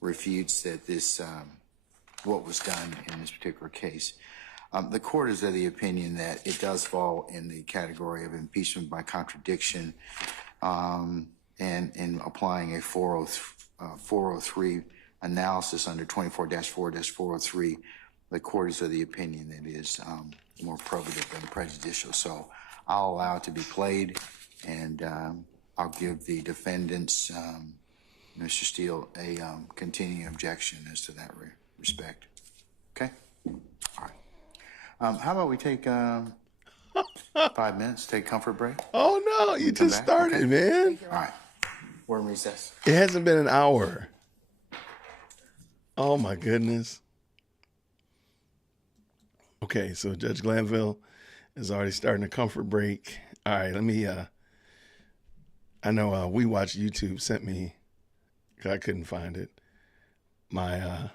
refutes that this, what was done in this particular case. The court is of the opinion that it does fall in the category of impeachment by contradiction, and in applying a 403 analysis under 24-4-403, the court is of the opinion that it is more probative than prejudicial. So I'll allow it to be played, and I'll give the defendants, Mr. Steele, a continuing objection as to that respect. Okay? All right. How about we take 5 minutes, take comfort break? Oh, no, you just started, okay, man. All right. We're in recess. It hasn't been an hour. Oh, my goodness. Okay, so Judge Glanville is already starting a comfort break. All right, let me, I know We Watch YouTube sent me, I couldn't find it, my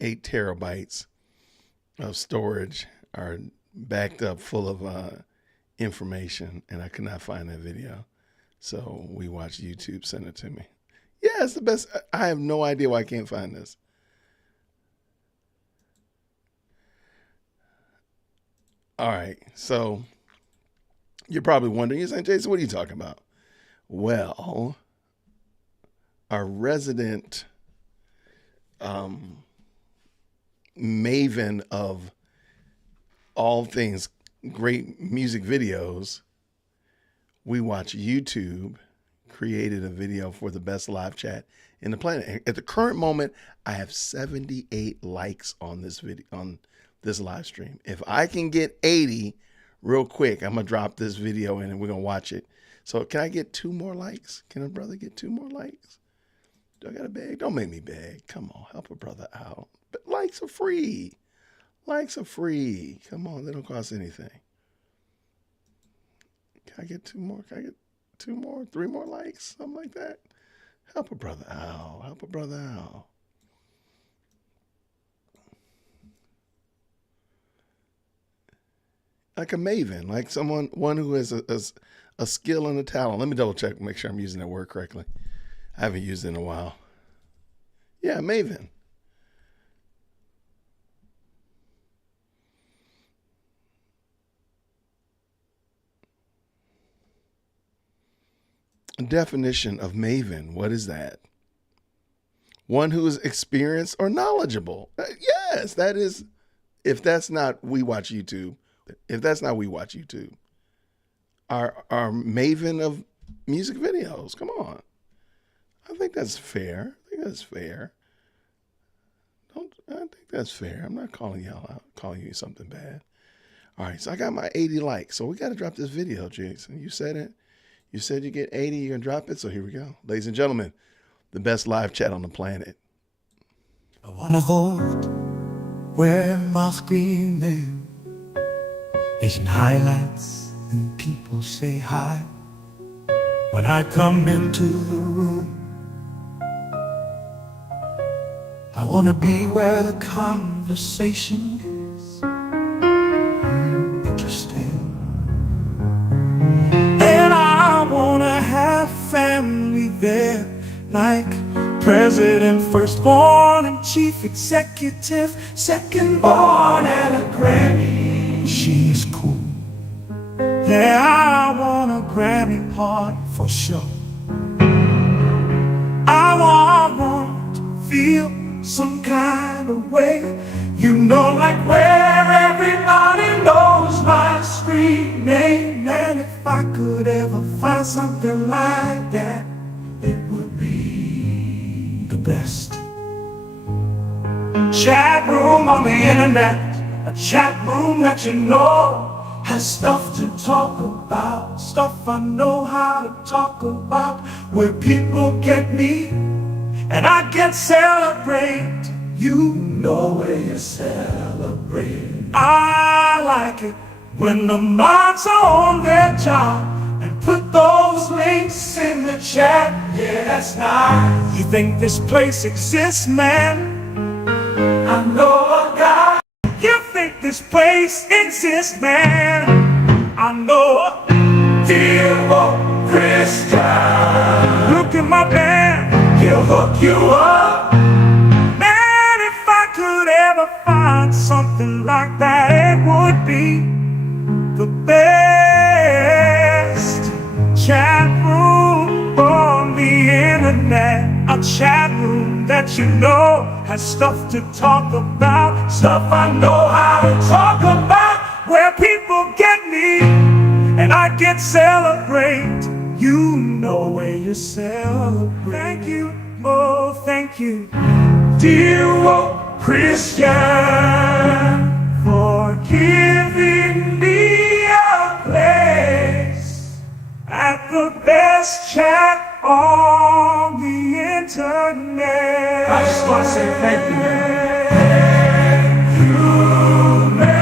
8 terabytes of storage are backed up full of information, and I could not find that video. So We Watch YouTube sent it to me. Yeah, it's the best. I have no idea why I can't find this. All right, so you're probably wondering, you're saying, Jason, what are you talking about? Well, our resident maven of all things great music videos, We Watch YouTube, created a video for the best live chat in the planet. At the current moment, I have 78 likes on this video, on this live stream. If I can get 80 real quick, I'm gonna drop this video in and we're gonna watch it. So can I get 2 more likes? Can a brother get 2 more likes? Do I gotta beg? Don't make me beg. Come on, help a brother out. But likes are free. Likes are free. Come on, they don't cost anything. Can I get 2 more? Can I get 2 more? 3 more likes? Something like that? Help a brother out. Help a brother out. Like a maven, like one who has a skill and a talent. Let me double check, make sure I'm using that word correctly. I haven't used it in a while. Yeah, maven. Definition of maven, what is that? One who is experienced or knowledgeable. Yes, that is, if that's not We Watch YouTube, if that's not We Watch YouTube, our maven of music videos, come on. I think that's fair. I think that's fair. I think that's fair. I'm not calling y'all out, calling you something bad. All right, so I got my 80 likes. So we got to drop this video, Jason. You said it. You said you get 80, you're going to drop it. So here we go. Ladies and gentlemen, the best live chat on the planet. I wanna hold where my screen name is in highlights and people say hi when I come into the room. I wanna be where the conversation is interesting, and I wanna have family there, like President, firstborn and chief executive, second born and a Grammy. She's cool. Yeah, I want a Grammy party for sure. I want to feel some kind of way, you know, like where everybody knows my screen name. And if I could ever find something like that, it would be the best. Chat room on the internet, a chat room that you know has stuff to talk about, stuff I know how to talk about, where people get me and I can celebrate. You know where you celebrate. I like it when the moms are on their job and put those links in the chat. Yeah, that's nice. You think this place exists, man? I know a guy. You think this place exists, man? I know a dear old Christian. Look at my band, he'll hook you up. Man, if I could ever find something like that, it would be the best. Chat room on the internet, a chat room that you know has stuff to talk about, stuff I know how to talk about, where people get me and I can celebrate. You know where you celebrate. Thank you, oh thank you, dear old Christian, for giving me a place at the best chat on the internet. I just want to say thank you, man. Thank you, man.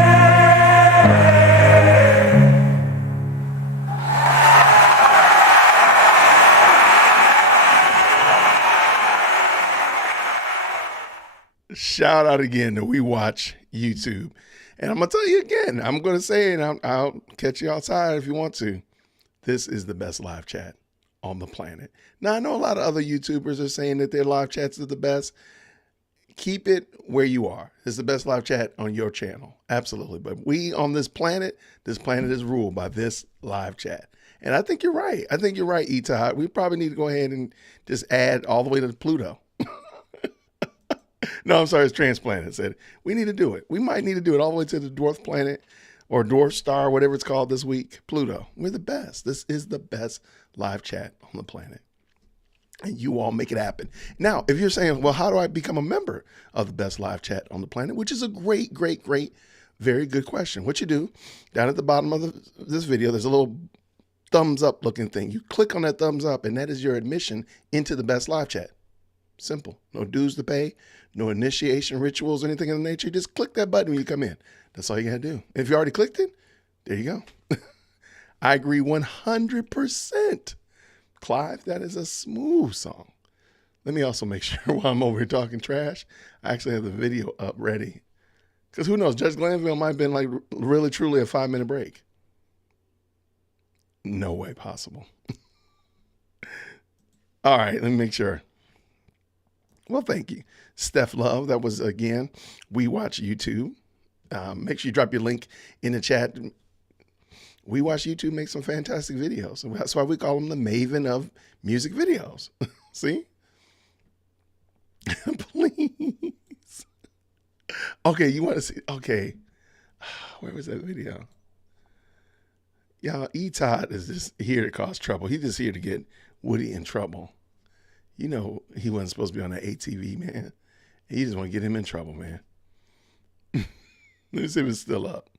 Shout out again to We Watch YouTube. And I'm going to tell you again, I'm going to say, and I'll catch you outside if you want to, this is the best live chat on the planet. Now, I know a lot of other YouTubers are saying that their live chats are the best. Keep it where you are. It's the best live chat on your channel. Absolutely. But we on this planet is ruled by this live chat. And I think you're right. I think you're right, Etihad. We probably need to go ahead and just add all the way to Pluto. No, I'm sorry, it's Transplanted said we need to do it. We might need to do it all the way to the dwarf planet or dwarf star, whatever it's called this week, Pluto. We're the best. This is the best live chat on the planet. And you all make it happen. Now, if you're saying, well, how do I become a member of the best live chat on the planet? Which is a great, great, great, very good question. What you do, down at the bottom of this video, there's a little thumbs up looking thing. You click on that thumbs up, and that is your admission into the best live chat. Simple. No dues to pay, no initiation rituals, anything of the nature. Just click that button when you come in. That's all you got to do. If you already clicked it, there you go. I agree 100%. Clive, that is a smooth song. Let me also make sure while I'm over here talking trash, I actually have the video up ready. Because who knows, Judge Glanville might have been like really, truly a 5-minute break. No way possible. All right, let me make sure. Well, thank you, Steph Love. That was, again, We Watch YouTube. Make sure you drop your link in the chat. We Watch YouTube make some fantastic videos. That's why we call them the maven of music videos. See? Please. Okay, you want to see? Okay. Where was that video? Y'all, E-Todd is just here to cause trouble. He's just here to get Woody in trouble. You know he wasn't supposed to be on that ATV, man. He just want to get him in trouble, man. Let me see if it's still up.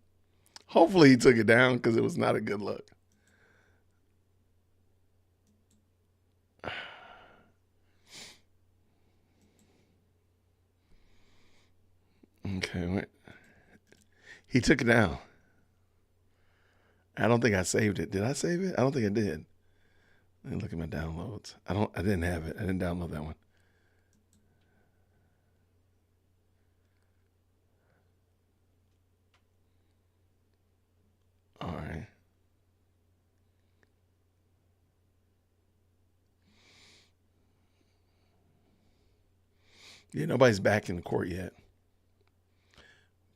Hopefully he took it down because it was not a good look. Okay, wait. He took it down. I don't think I saved it. Did I save it? I don't think I did. Let me look at my downloads. I didn't have it. I didn't download that one. All right. Yeah, nobody's back in the court yet.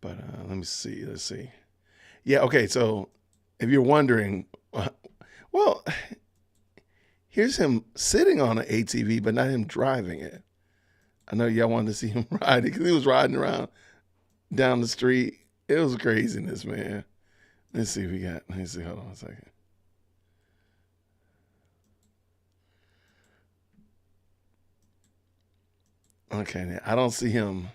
But let me see. Let's see. Yeah, okay. So if you're wondering, well, here's him sitting on an ATV, but not him driving it. I know y'all wanted to see him riding because he was riding around down the street. It was craziness, man. Let's see if we got, let me see. Hold on a second. Okay, now, I don't see him.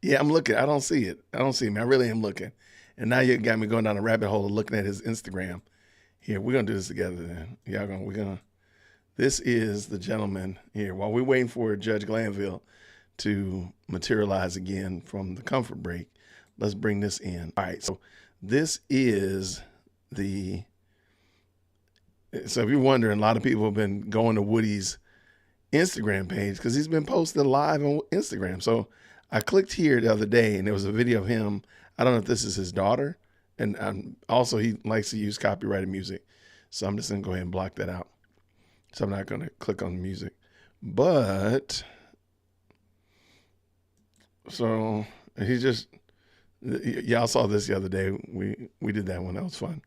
Yeah, I'm looking. I don't see it. I don't see him. I really am looking. And now you got me going down a rabbit hole of looking at his Instagram. Here, we're gonna do this together then. This is the gentleman here. While we're waiting for Judge Glanville to materialize again from the comfort break, let's bring this in. All right, so this is so if you're wondering, a lot of people have been going to Woody's Instagram page because he's been posted live on Instagram. So I clicked here the other day and there was a video of him. I don't know if this is his daughter. And also he likes to use copyrighted music. So I'm just going to go ahead and block that out. So I'm not going to click on the music. But, so he just, y'all saw this the other day. We did that one. That was fun.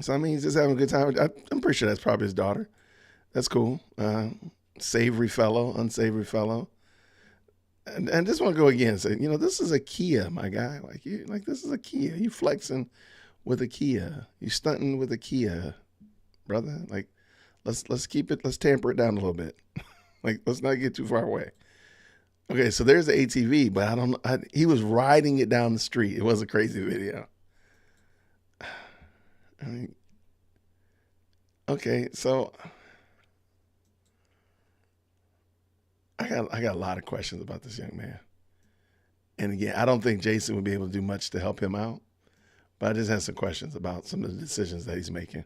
So I mean, he's just having a good time. I'm pretty sure that's probably his daughter. That's cool. Savory fellow, unsavory fellow. And I just want to go again and say, this is a Kia, my guy. Like this is a Kia. You flexing with a Kia. You stunting with a Kia, brother. Like, let's keep it. Let's tamper it down a little bit. Like, let's not get too far away. Okay, so there's the ATV, but he was riding it down the street. It was a crazy video. I mean, okay, so I got a lot of questions about this young man. And again, I don't think Jason would be able to do much to help him out, but I just have some questions about some of the decisions that he's making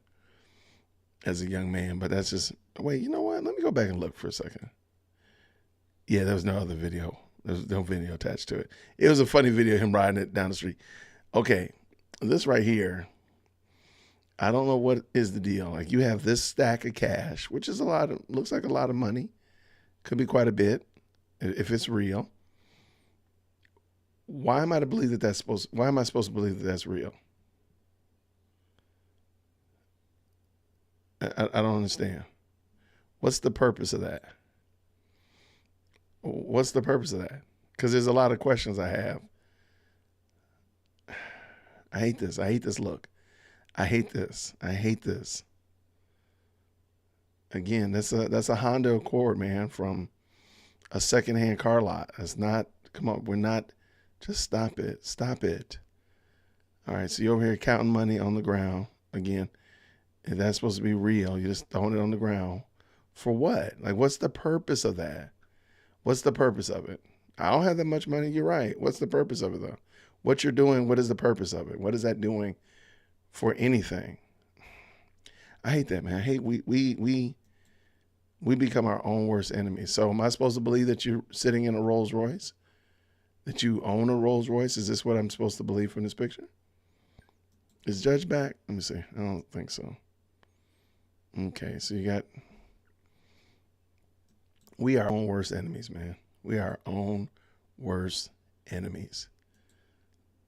as a young man. But that's just, wait, you know what? Let me go back and look for a second. Yeah, there was no other video. There was no video attached to it. It was a funny video of him riding it down the street. Okay, this right here, I don't know what is the deal. Like, you have this stack of cash, which is looks like a lot of money. Could be quite a bit if it's real. Why am I supposed to believe that that's real? I don't understand. What's the purpose of that? What's the purpose of that? Because there's a lot of questions I have. I hate this. I hate this look. I hate this. I hate this. Again, that's a Honda Accord, man, from a secondhand car lot. That's not, come on, we're not, just stop it. Stop it. All right, so you're over here counting money on the ground. Again, if that's supposed to be real, you're just throwing it on the ground. For what? Like, what's the purpose of that? What's the purpose of it? I don't have that much money. You're right. What's the purpose of it, though? What you're doing, what is the purpose of it? What is that doing for anything? I hate that, man. I hate we become our own worst enemies. So am I supposed to believe that you're sitting in a Rolls Royce? That you own a Rolls Royce? Is this what I'm supposed to believe from this picture? Is Judge back? Let me see. I don't think so. Okay, so we are our own worst enemies, man. We are our own worst enemies.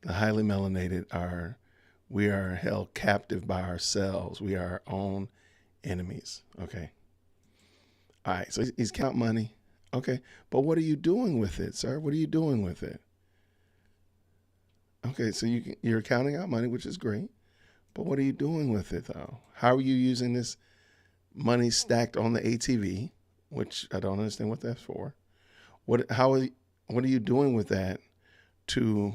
The highly melanated we are held captive by ourselves. We are our own enemies. Okay. All right. So he's counting money. Okay. But what are you doing with it, sir? What are you doing with it? Okay. So you're counting out money, which is great. But what are you doing with it, though? How are you using this money stacked on the ATV, which I don't understand what that's for? What are you doing with that to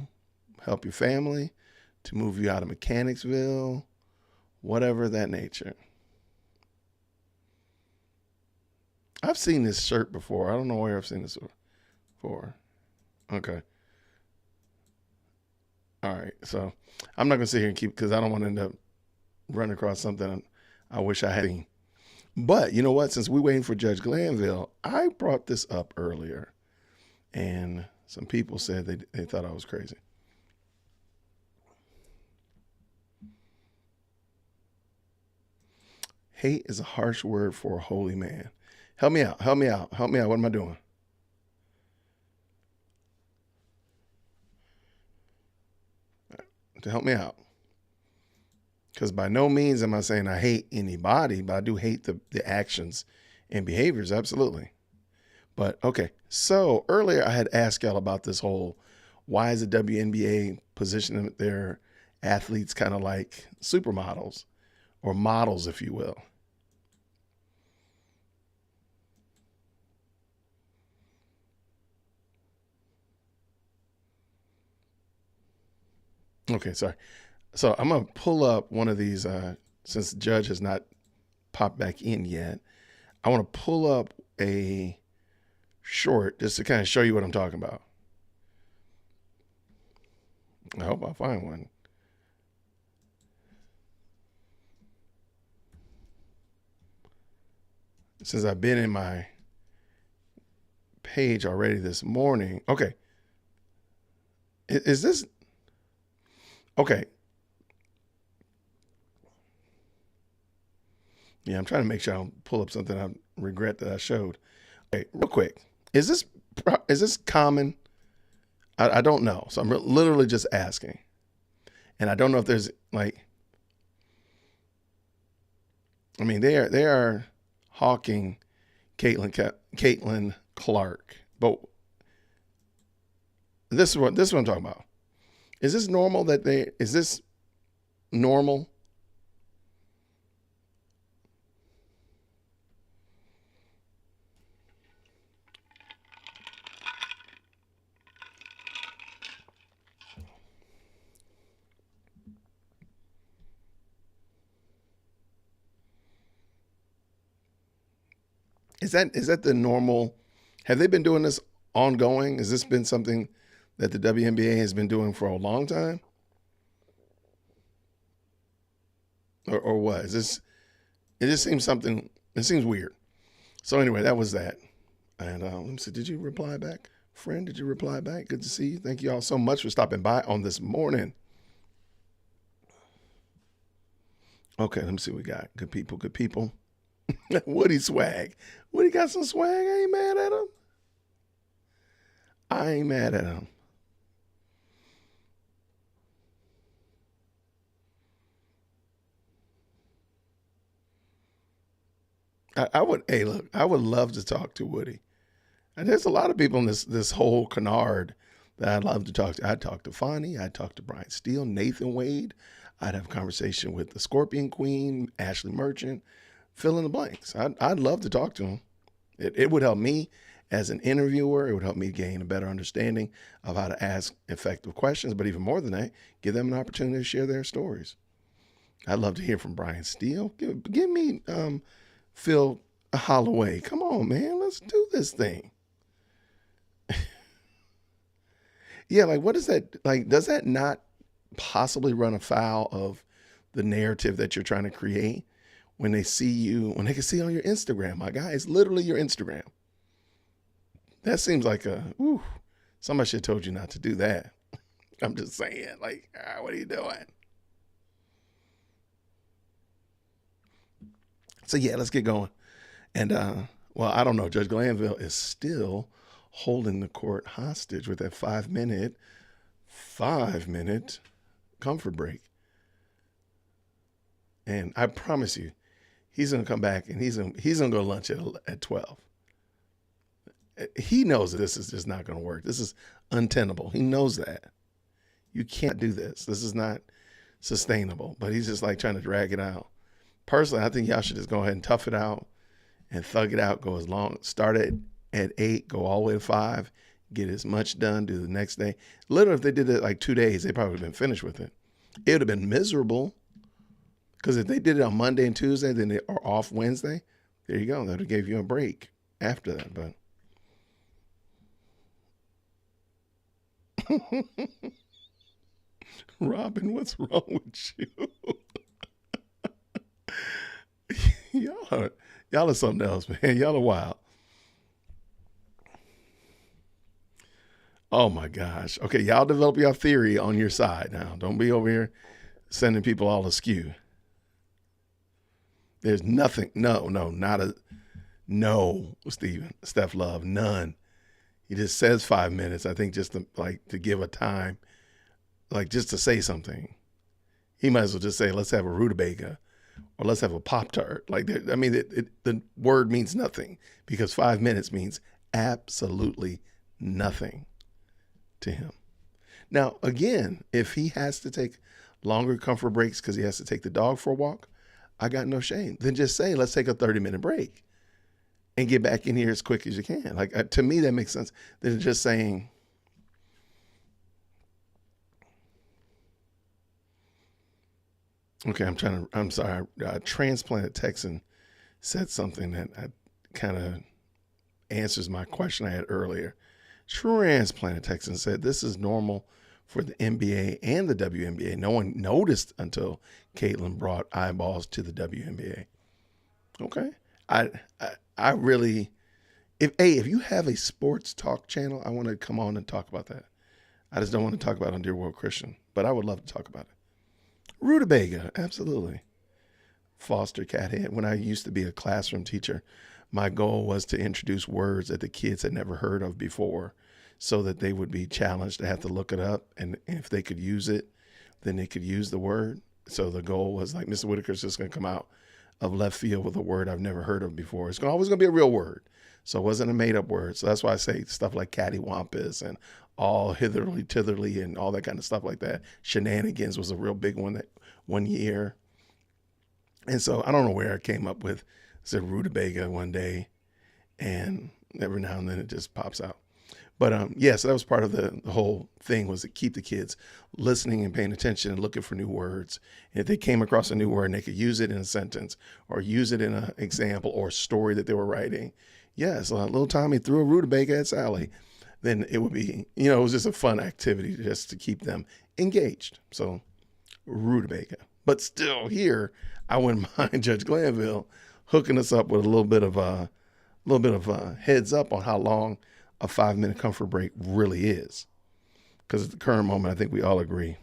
help your family, to move you out of Mechanicsville, whatever of that nature. I've seen this shirt before. I don't know where I've seen this before. Okay. All right. So I'm not going to sit here and keep, because I don't want to end up running across something I wish I had seen. But you know what? Since we're waiting for Judge Glanville, I brought this up earlier, and some people said they thought I was crazy. Hate is a harsh word for a holy man. Help me out. Help me out. Help me out. What am I doing? To help me out. Because by no means am I saying I hate anybody, but I do hate the actions and behaviors, absolutely. But okay, so earlier I had asked y'all about this whole, why is the WNBA positioning their athletes kind of like supermodels or models, if you will? Okay, sorry. So I'm going to pull up one of these, since the judge has not popped back in yet. I want to pull up a short just to kind of show you what I'm talking about. I hope I find one. Since I've been in my page already this morning. Okay. Is this? Okay. Yeah, I'm trying to make sure I don't pull up something I regret that I showed. Okay, real quick. Is this common? I don't know. So I'm literally just asking. And I don't know if there's like, I mean, they are hawking Caitlin Clark. But this is what I'm talking about. Is this normal is this normal? Is that the normal? Have they been doing this ongoing? Has this been something that the WNBA has been doing for a long time? Or what? It just seems something, it seems weird. So anyway, that was that. And let me see, did you reply back? Friend, did you reply back? Good to see you. Thank you all so much for stopping by on this morning. Okay, let me see what we got. Good people, good people. Woody swag. Woody got some swag. I ain't mad at him. I ain't mad at him. I would love to talk to Woody. And there's a lot of people in this whole canard that I'd love to talk to. I'd talk to Fonnie. I'd talk to Brian Steele, Nathan Wade. I'd have a conversation with the Scorpion Queen, Ashley Merchant, fill in the blanks. I'd love to talk to him. It would help me as an interviewer. It would help me gain a better understanding of how to ask effective questions. But even more than that, give them an opportunity to share their stories. I'd love to hear from Brian Steele. Give me Phil Holloway. Come on, man. Let's do this thing. Yeah, like what is that? Like, does that not possibly run afoul of the narrative that you're trying to create when they see you, when they can see on your Instagram? My guy, it's literally your Instagram. That seems like somebody should have told you not to do that. I'm just saying, like, what are you doing? So yeah, let's get going. And well, I don't know. Judge Glanville is still holding the court hostage with that 5 minute comfort break. And I promise you, he's gonna come back and he's gonna go to lunch at 12. He knows that this is just not gonna work. This is untenable. He knows that. You can't do this. This is not sustainable. But he's just like trying to drag it out. Personally, I think y'all should just go ahead and tough it out and thug it out. Go as long, start at 8, go all the way to 5, get as much done, do the next day. Literally, if they did it like 2 days, they probably would have been finished with it. It would have been miserable. Because if they did it on Monday and Tuesday, then they are off Wednesday, there you go. That would have gave you a break after that. But Robin, what's wrong with you? y'all are something else, man. Y'all are wild. Oh my gosh. Okay, y'all develop your theory on your side now. Don't be over here sending people all askew. There's nothing. No, Stephen, Steph Love, none. He just says 5 minutes. I think just to give a time, like just to say something. He might as well just say, let's have a rutabaga or let's have a Pop-Tart. Like, I mean, the word means nothing because 5 minutes means absolutely nothing to him. Now, again, if he has to take longer comfort breaks because he has to take the dog for a walk, I got no shame. Then just say, let's take a 30-minute break and get back in here as quick as you can. Like, to me, that makes sense. Than just saying, okay, I'm sorry. Transplanted Texan said something that kind of answers my question I had earlier. Transplanted Texan said, this is normal for the NBA and the WNBA. No one noticed until Caitlin brought eyeballs to the WNBA. Okay. I really, if you have a sports talk channel, I want to come on and talk about that. I just don't want to talk about it on Dear World Christian, but I would love to talk about it. Rutabaga, absolutely. Foster cathead. When I used to be a classroom teacher, my goal was to introduce words that the kids had never heard of before so that they would be challenged to have to look it up. And if they could use it, then they could use the word. So the goal was like, Mr. Whitaker's just going to come out of left field with a word I've never heard of before. It's always going to be a real word. So it wasn't a made up word. So that's why I say stuff like cattywampus and all hitherly, titherly and all that kind of stuff like that. Shenanigans was a real big one that one year. And so I don't know where I came up with, said rutabaga one day, and every now and then it just pops out. But so that was part of the whole thing, was to keep the kids listening and paying attention and looking for new words. And if they came across a new word and they could use it in a sentence or use it in an example or a story that they were writing. Yes, little Tommy threw a rutabaga at Sally. Then it would be, it was just a fun activity just to keep them engaged. So rutabaga. But still here, I wouldn't mind Judge Glanville hooking us up with a little bit of heads up on how long a 5-minute comfort break really is. Because at the current moment, I think we all agree.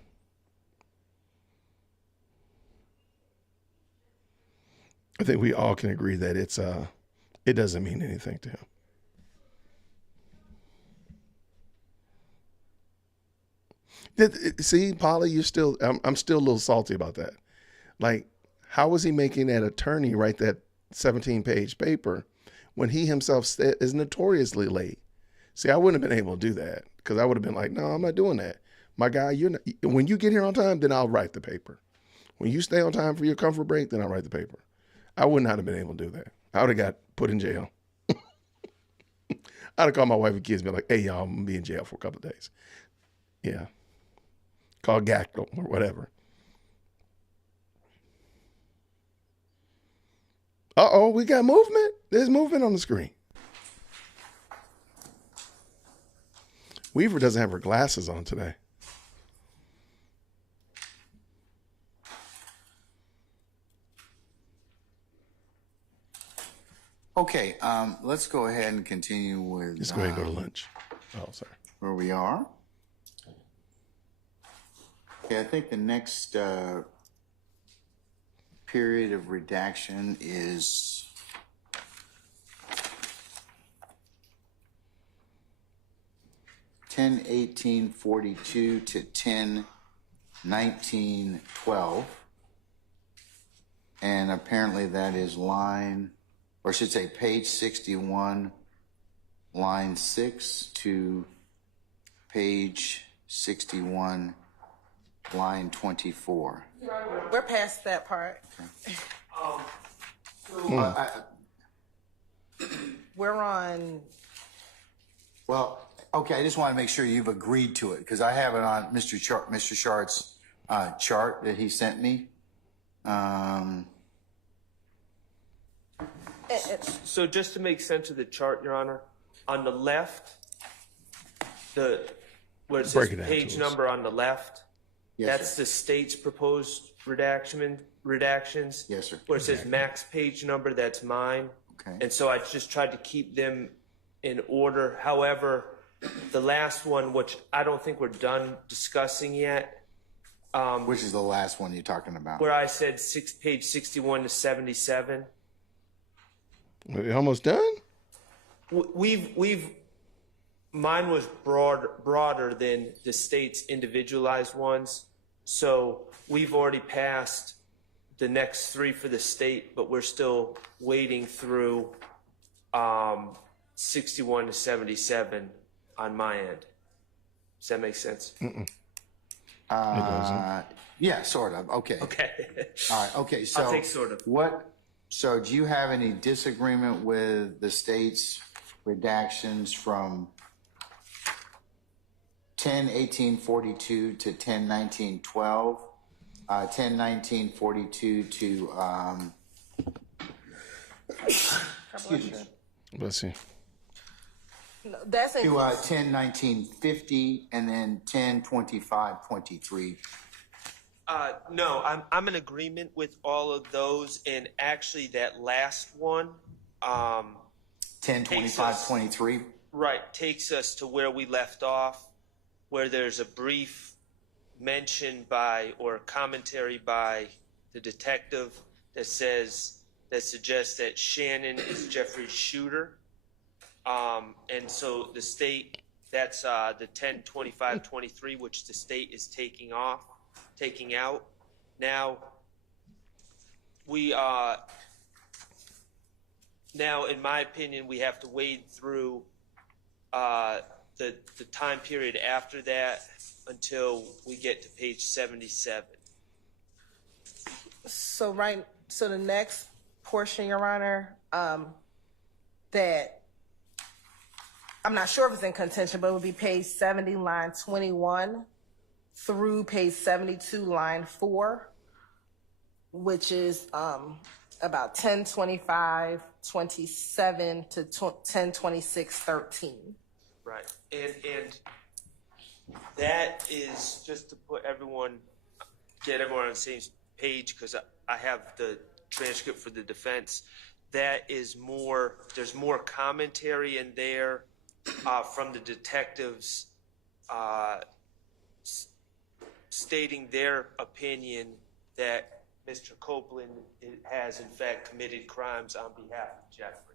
I think we all can agree that it doesn't mean anything to him. See, Polly, I'm still a little salty about that. Like, how was he making that attorney write that 17-page paper when he himself is notoriously late? See, I wouldn't have been able to do that because I would have been like, no, I'm not doing that. My guy, when you get here on time, then I'll write the paper. When you stay on time for your comfort break, then I'll write the paper. I would not have been able to do that. I would have got put in jail. I'd have called my wife and kids and be like, hey, y'all, I'm going to be in jail for a couple of days. Yeah. Call GACTO or whatever. Uh-oh, we got movement. There's movement on the screen. Weaver doesn't have her glasses on today. Okay, let's go ahead and continue with... Let's go ahead and go to lunch. Oh, sorry. Where we are. Okay, I think the next period of redaction is... 10/18/42 to 10/19/12, and apparently that is page 61, line 6 to page 61, line 24. We're past that part. Okay. We're on... Well, Okay, I just want to make sure you've agreed to it, because I have it on Mr. Shart's chart that he sent me. So just to make sense of the chart, Your Honor, on the left, where it says page number on the left, that's the state's proposed redactions. Yes, sir. Where it says max page number, that's mine. Okay. And so I just tried to keep them in order. However, the last one, which I don't think we're done discussing yet. Which is the last one you're talking about? Where I said page 61 to 77. Are we almost done? Mine was broader than the state's individualized ones. So we've already passed the next three for the state, but we're still waiting through 61 to 77 on my end. Does that make sense? It doesn't. Yeah, sort of. Okay. Okay. All right. Okay. So I'll take sort of. So do you have any disagreement with the state's redactions from 10/18/42 to 10/19/12, 10/19/42 to excuse me. Let's see. No, that's to 10/19/50 and then 10/25/23. No, I'm in agreement with all of those, and actually that last one, 10/25/23. right, takes us to where we left off, where there's a brief mention by or commentary by the detective that suggests that Shannon is Jeffrey's shooter, and so the state, that's the 10/25/23, which the state is taking out. Now now in my opinion, we have to wade through the time period after that until we get to page 77. So the next portion, Your Honor, that I'm not sure if it's in contention, but it would be page 70, line 21 through page 72, line 4, which is about 10/25/27 to 10/26/13. Right, and that is just to get everyone on the same page, because I have the transcript for the defense. That is there's more commentary in there from the detectives stating their opinion that Mr. Copeland has in fact committed crimes on behalf of Jeffrey.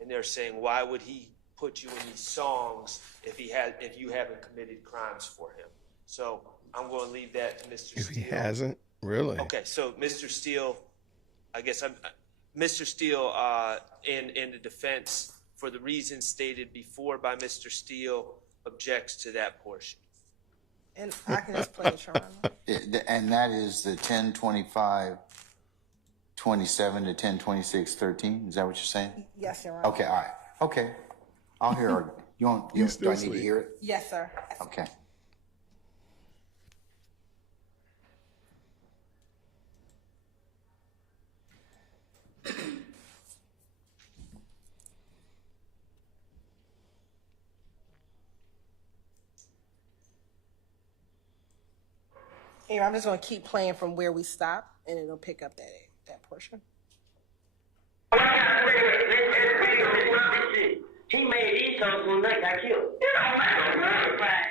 And they're saying, why would he put you in these songs if you haven't committed crimes for him? So I'm going to leave that to Mr. Steele. If he hasn't, really? Okay, so Mr. Steele, Mr. Steele in the defense, for the reasons stated before by Mr. Steele, objects to that portion. And I can just play it, Your Honor. And that is the 10/25/27 to 10/26/13. Is that what you're saying? Yes, Your Honor. Okay. All right. Okay. I'll hear it. Do I need to hear it? Yes, sir. Okay. Here, I'm just going to keep playing from where we stopped, and it'll pick up that portion. He made these songs when they got killed. It don't matter.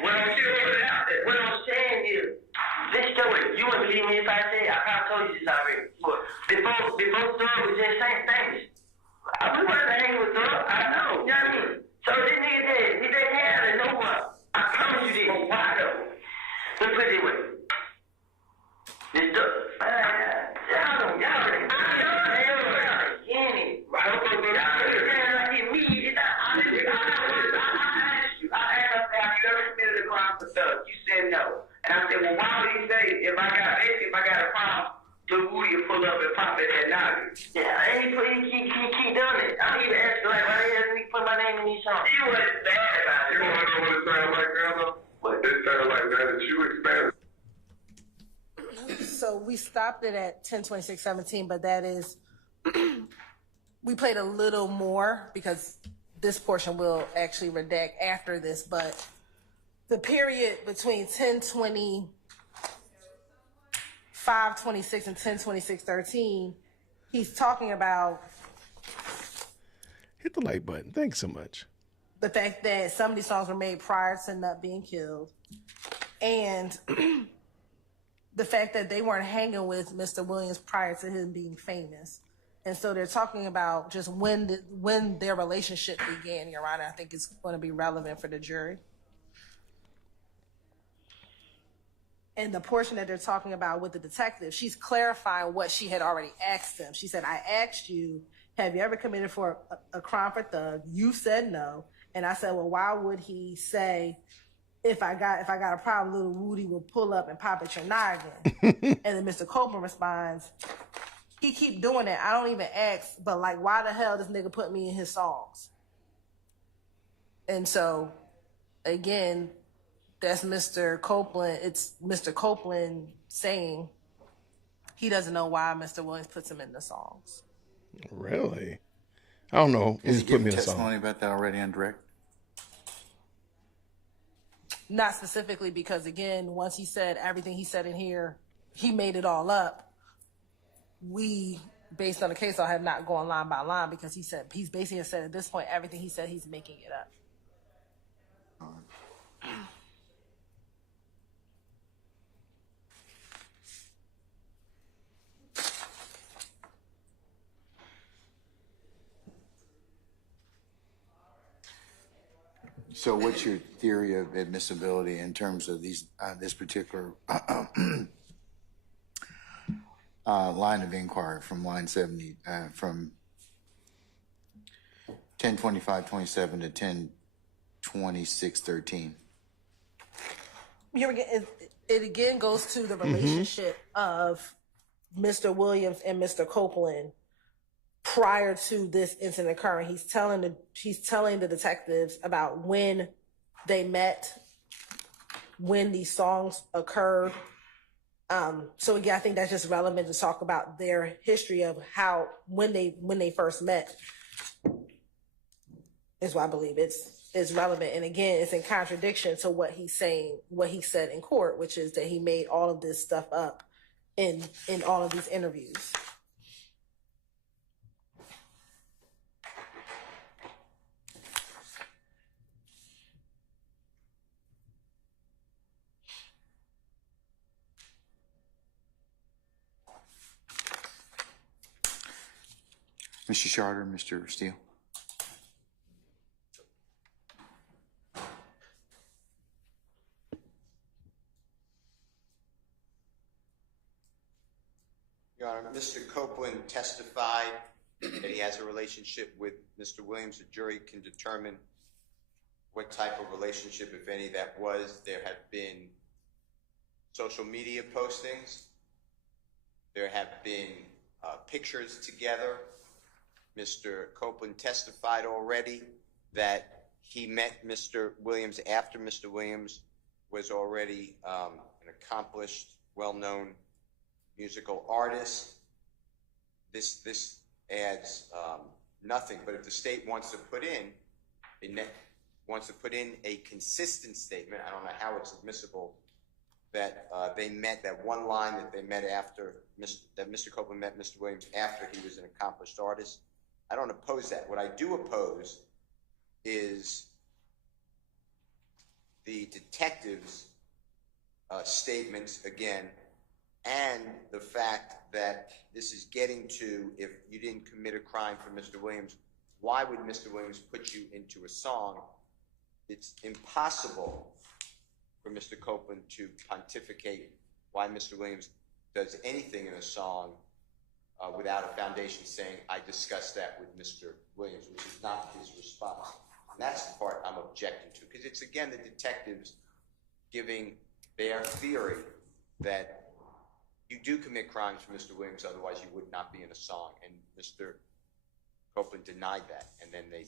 What I'm saying is, this story, you wouldn't believe me if I said, I probably told you this already. But before Thug was just saying things. We wasn't hanging with Thug, I know. You know what I mean? So this nigga said, he just had it, no one. I promise you this. Why though? Let's put it this way. This Thug, you said no. And I said, well, why would he say if I got a problem, Lil Woody will pull up and pop at that knowledge? Yeah, and he keep doing it. I don't even ask like, why didn't he put my name in these songs? He wasn't bad about it. You want to know what we stopped it at 10:26:17, but that is, we played a little more because this portion will actually redact after this, but the period between 10:25:26 and 10:26:13, he's talking about Hit the like button. Thanks so much. the fact that some of these songs were made prior to Nut being killed, and the fact that they weren't hanging with Mr. Williams prior to him being famous. And so they're talking about just when their relationship began, Your Honor. I think it's going to be relevant for the jury. And the portion that they're talking about with the detective, she's clarifying what she had already asked him. She said, I asked you, have you ever committed for a crime for Thug? You said no. And I said, well, why would he say, if I got a problem, Lil Woody will pull up and pop at your noggin? And then Mr. Copeland responds, he keep doing that. I don't even ask, but like, why the hell this nigga put me in his songs? And so, again, that's Mr. Copeland. It's Mr. Copeland saying he doesn't know why Mr. Williams puts him in the songs. Really? I don't know. He Did just you put give me in a testimony song. about that already on direct? Not specifically because, again, once he said everything he said in here, he made it all up. We, based on the case, I have not gone line by line because he's basically said at this point, everything he said, he's making it up. So what's your theory of admissibility in terms of these this particular line of inquiry from line 70, from 10:25:27 to 10:26:13? Here again, it again goes to the relationship of Mr. Williams and Mr. Copeland prior to this incident occurring. He's telling the detectives about when they met, when these songs occurred. So again, I think that's just relevant to talk about their history of how when they first met. Is why I believe it's relevant. And again, it's in contradiction to what he's saying, what he said in court, which is that he made all of this stuff up in all of these interviews. Mr. Charter, Mr. Steele. Your Honor, Mr. Copeland testified that he has a relationship with Mr. Williams. The jury can determine what type of relationship, if any, that was. There have been social media postings. There have been pictures together. Mr. Copeland testified already that he met Mr. Williams after Mr. Williams was already an accomplished, well-known musical artist. This adds nothing. But if the state wants to put in a consistent statement, I don't know how it's admissible that they met that one line that they met after that Mr. Copeland met Mr. Williams after he was an accomplished artist. I don't oppose that. What I do oppose is the detective's statements again, and the fact that this is getting to, if you didn't commit a crime for Mr. Williams, why would Mr. Williams put you into a song? It's impossible for Mr. Copeland to pontificate why Mr. Williams does anything in a song without a foundation saying, I discussed that with Mr. Williams, which is not his response. And that's the part I'm objecting to, because it's, again, the detectives giving their theory that you do commit crimes for Mr. Williams, otherwise you would not be in a song. And Mr. Copeland denied that, and then they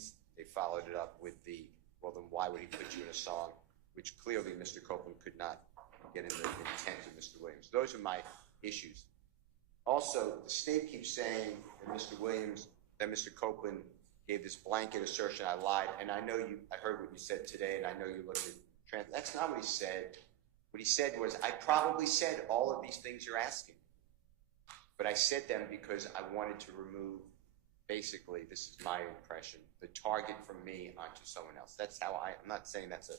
followed it up with the, well, then why would he put you in a song, which clearly Mr. Copeland could not get in the intent of Mr. Williams. Those are my issues. Also, the state keeps saying that Mr. Copeland gave this blanket assertion, I lied, and I heard what you said today, and I know you looked at that's not what he said. What he said was, I probably said all of these things you're asking, but I said them because I wanted to remove, basically, this is my impression, the target from me onto someone else. That's how I'm not saying that's a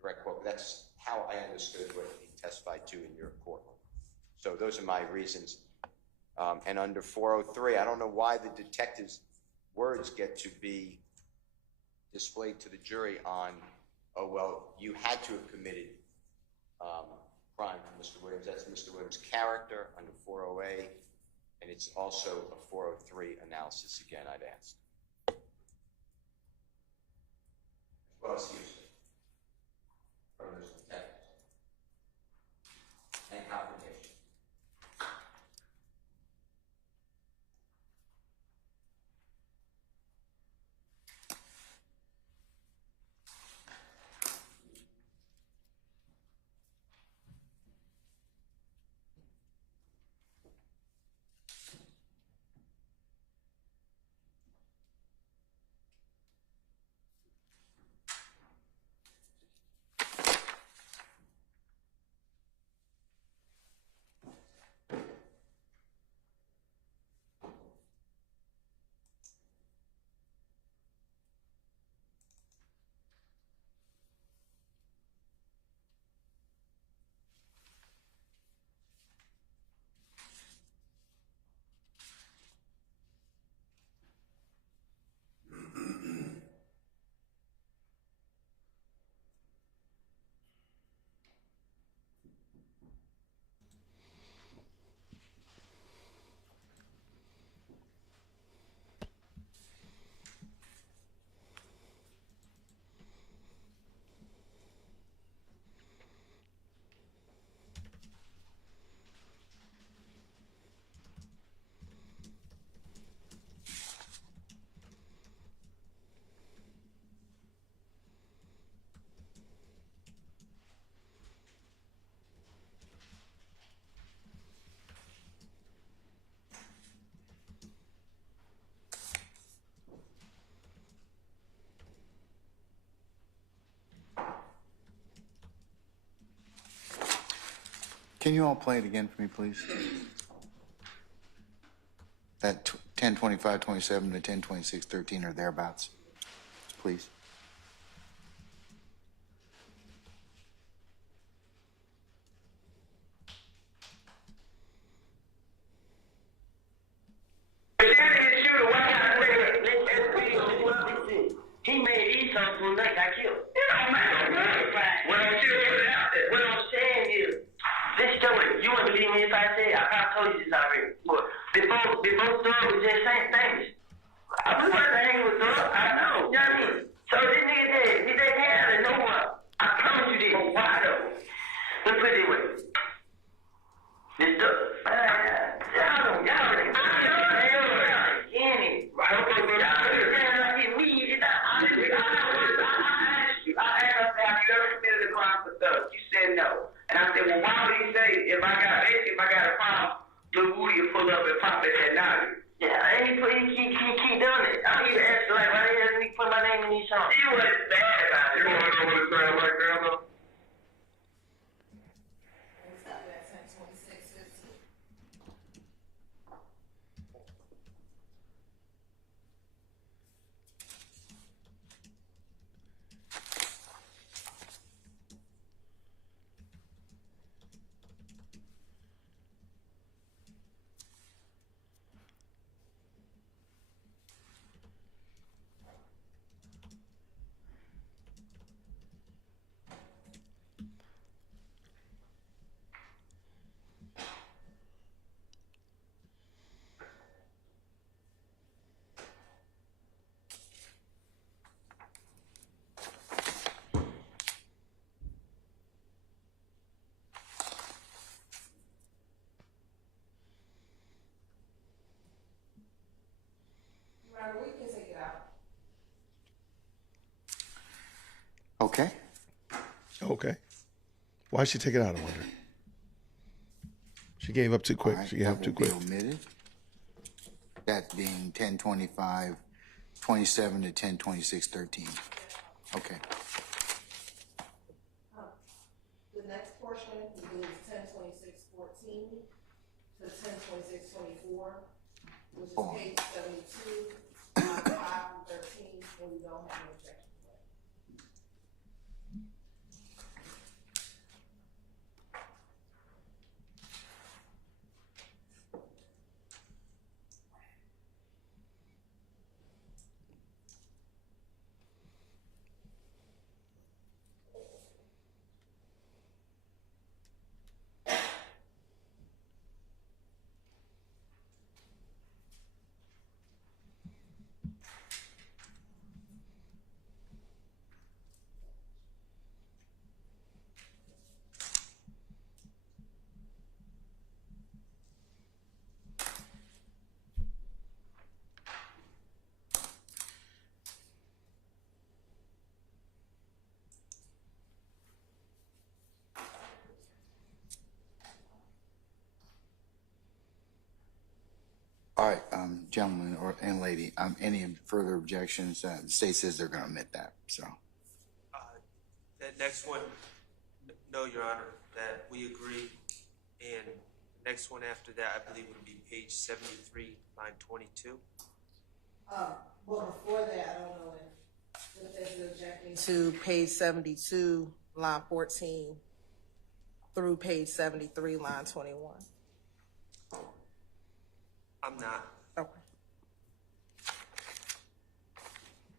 direct quote, but that's how I understood what he testified to in your court. So those are my reasons. And under 403, I don't know why the detective's words get to be displayed to the jury on, oh, well, you had to have committed crime for Mr. Williams. That's Mr. Williams' character under 408, and it's also a 403 analysis again, I'd ask. As well as Houston, from those detectives, and confrontation. Can you all play it again for me, please? That 10:25:27 to 10:26:13 or thereabouts, please. He made these songs when they got killed. It don't matter. What I'm saying is, this story, you wouldn't believe me if I said, I probably told you this already. But before Thug was just saying things. I was hanging with Thug, I know, you know what I mean? So this nigga said, he said, yeah, no one. I promise you this. Why though? Let's put it this way. This Thug, you said no. And I said, well, why would he say, if I got a problem, Lil Woody will pull up and pop it at night? Yeah, and he keep doing it. I even asked, like, why didn't he put my name in these songs? He wasn't bad about it. You want to know what it sounds like now, though? We can take it out. Okay. Okay. Why'd she take it out, I wonder? She gave up too quick. All right, She gave up that too will be quick. omitted. That being 10:25:27 to 10:26:13. Okay. The next portion is 10:26:14 to 10:26:24, which is Hold on. page 72, line 5 through 13, and we don't have an objection to that. All right, gentlemen and lady, any further objections? The state says they're going to omit that. So, That next one, no, Your Honor, that we agree. And the next one after that, I believe would be page 73, line 22. Well, before that, I don't know if there's objecting to page 72, line 14, through page 73, line 21. I'm not. Okay.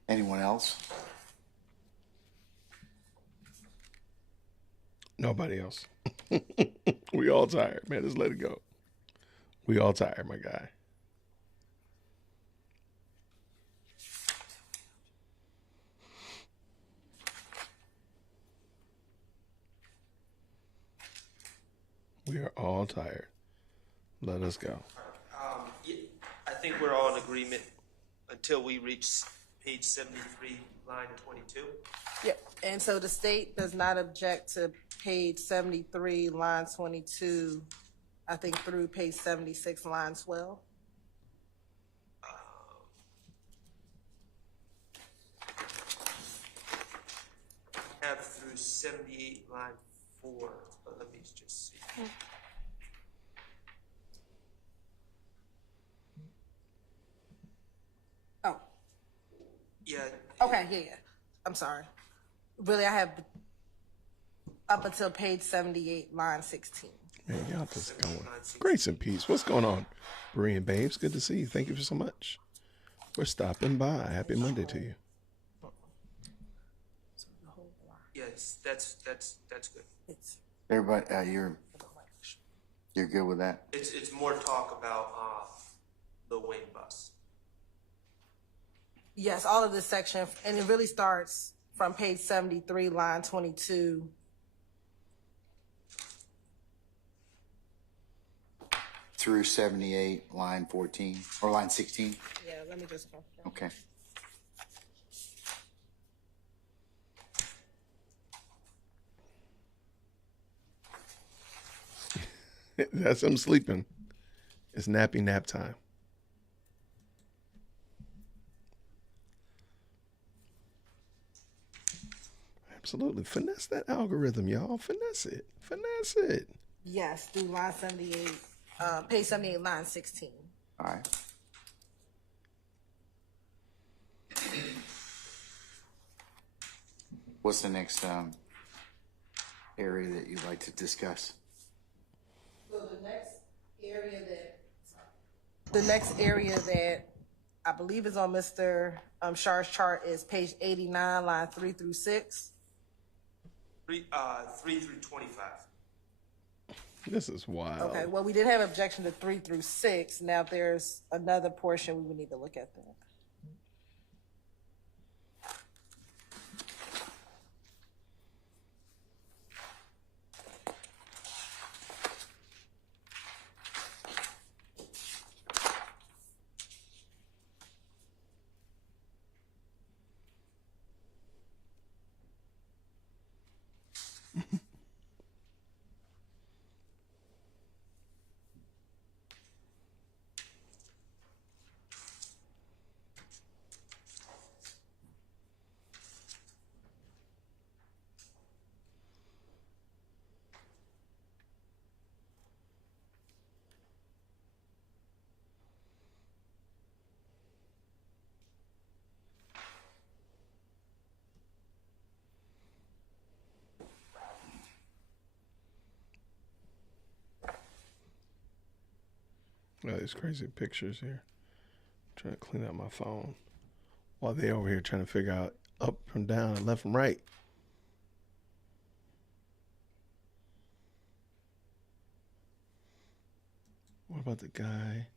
anyone else? Nobody else. We all tired, man. Just let it go. We all tired, my guy. We are all tired. Let us go. Yeah, I think we're all in agreement until we reach page 73, line 22. Yeah, and so the state does not object to page 73, line 22, I think through page 76, line 12. Have through 78, line 4, but let me just see. Oh, Yeah. okay, yeah. I'm sorry. Really, I have up until page 78, line 16. Man, y'all just going. Grace and peace. What's going on? Bree and Babes, good to see you. Thank you so much. We're stopping by. Happy Monday to you. Yes, that's good. Everybody, you're good with that? It's more talk about the Wayne bus. Yes, all of this section, and it really starts from page 73, line 22. Through 78, line 14, or line 16? Yeah, let me just confirm. Okay. That's him sleeping. It's nappy nap time. Absolutely. Finesse that algorithm, y'all. Finesse it. Finesse it. Yes, through line 78, page 78, line 16. All right. What's the next area that you'd like to discuss? So the next area that I believe is on Mr. Shar's chart is page 89, line 3 through 6. 3 through 25. This is wild. Okay, well, we did have objection to 3 through 6. Now there's another portion we would need to look at that. Oh, these crazy pictures here. I'm trying to clean out my phone while they over here trying to figure out up from down and left from right. What about the guy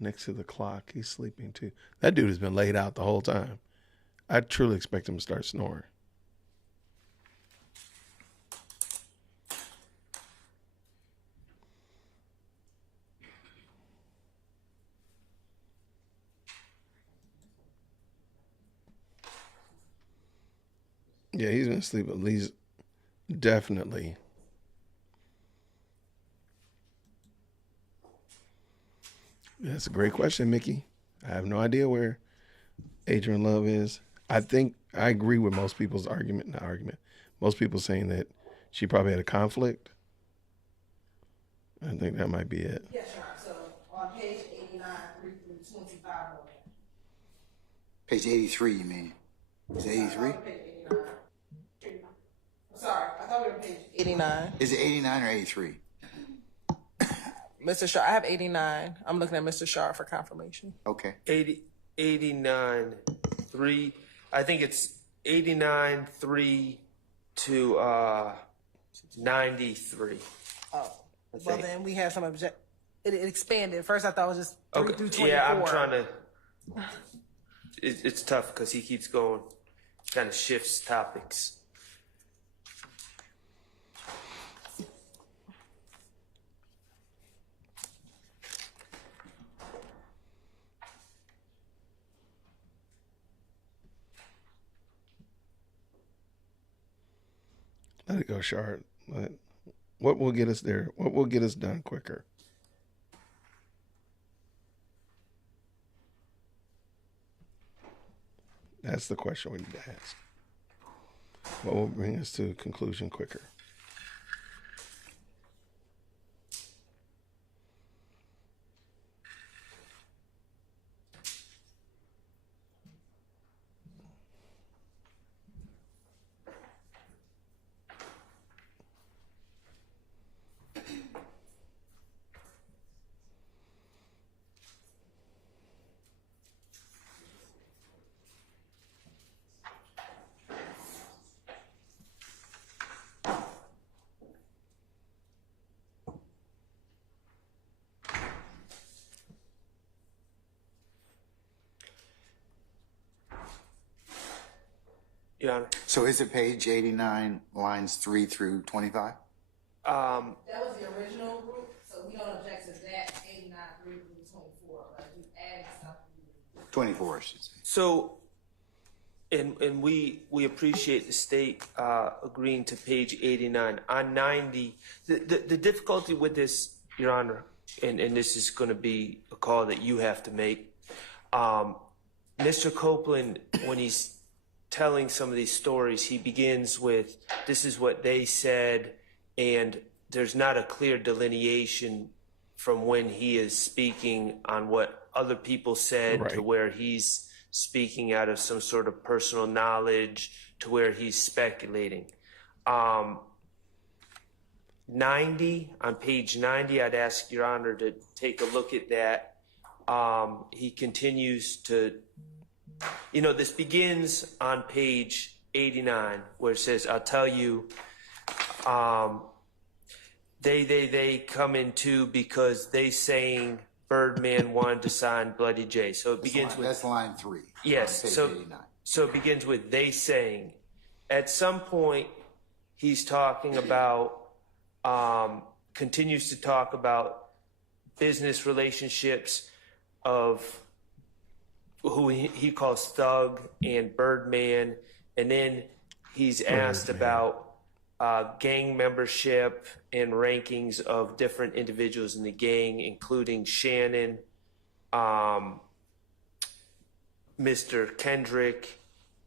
next to the clock? He's sleeping too. That dude has been laid out the whole time. I truly expect him to start snoring. Yeah, he's been asleep at least, definitely. That's a great question, Mickey. I have no idea where Adrian Love is. I think I agree with most people's argument. Most people saying that she probably had a conflict. I think that might be it. Yeah, sure. So on page 89, 3 through 25. Page 83, you mean? Is it 83? Page 89. Sorry, I thought we were on page 89. Is it 89 or 83? Mr. Sharp, I have 89. I'm looking at Mr. Sharp for confirmation. Okay. 89, 3. I think it's 89, 3 to 93. Oh, well then we have some it expanded. First I thought it was just 3 through 24. Yeah, I'm trying to. It's tough because he keeps going, kind of shifts topics. Let it go, Shard. What will get us there? What will get us done quicker? That's the question we need to ask. What will bring us to a conclusion quicker? Your Honor. So is it page 89, lines 3 through 25? That was the original group, so we don't object to that 89, 3 through 24. But we added something. 24, I should say. So, and we appreciate the state agreeing to page 89. On 90, the difficulty with this, Your Honor, and this is going to be a call that you have to make. Mr. Copeland, when he's telling some of these stories, he begins with, this is what they said, and there's not a clear delineation from when he is speaking on what other people said to where he's speaking out of some sort of personal knowledge to where he's speculating. 90, on page 90, I'd ask Your Honor to take a look at that. He continues to, this begins on page 89 where it says, I'll tell you, they come in too because they saying Birdman wanted to sign Bloody J. So it begins with... That's line 3. Yes, so it begins with they saying. At some point, he's talking about, continues to talk about business relationships of who he calls Thug and Birdman, and then he's asked about gang membership and rankings of different individuals in the gang, including Shannon, Mr. Kendrick,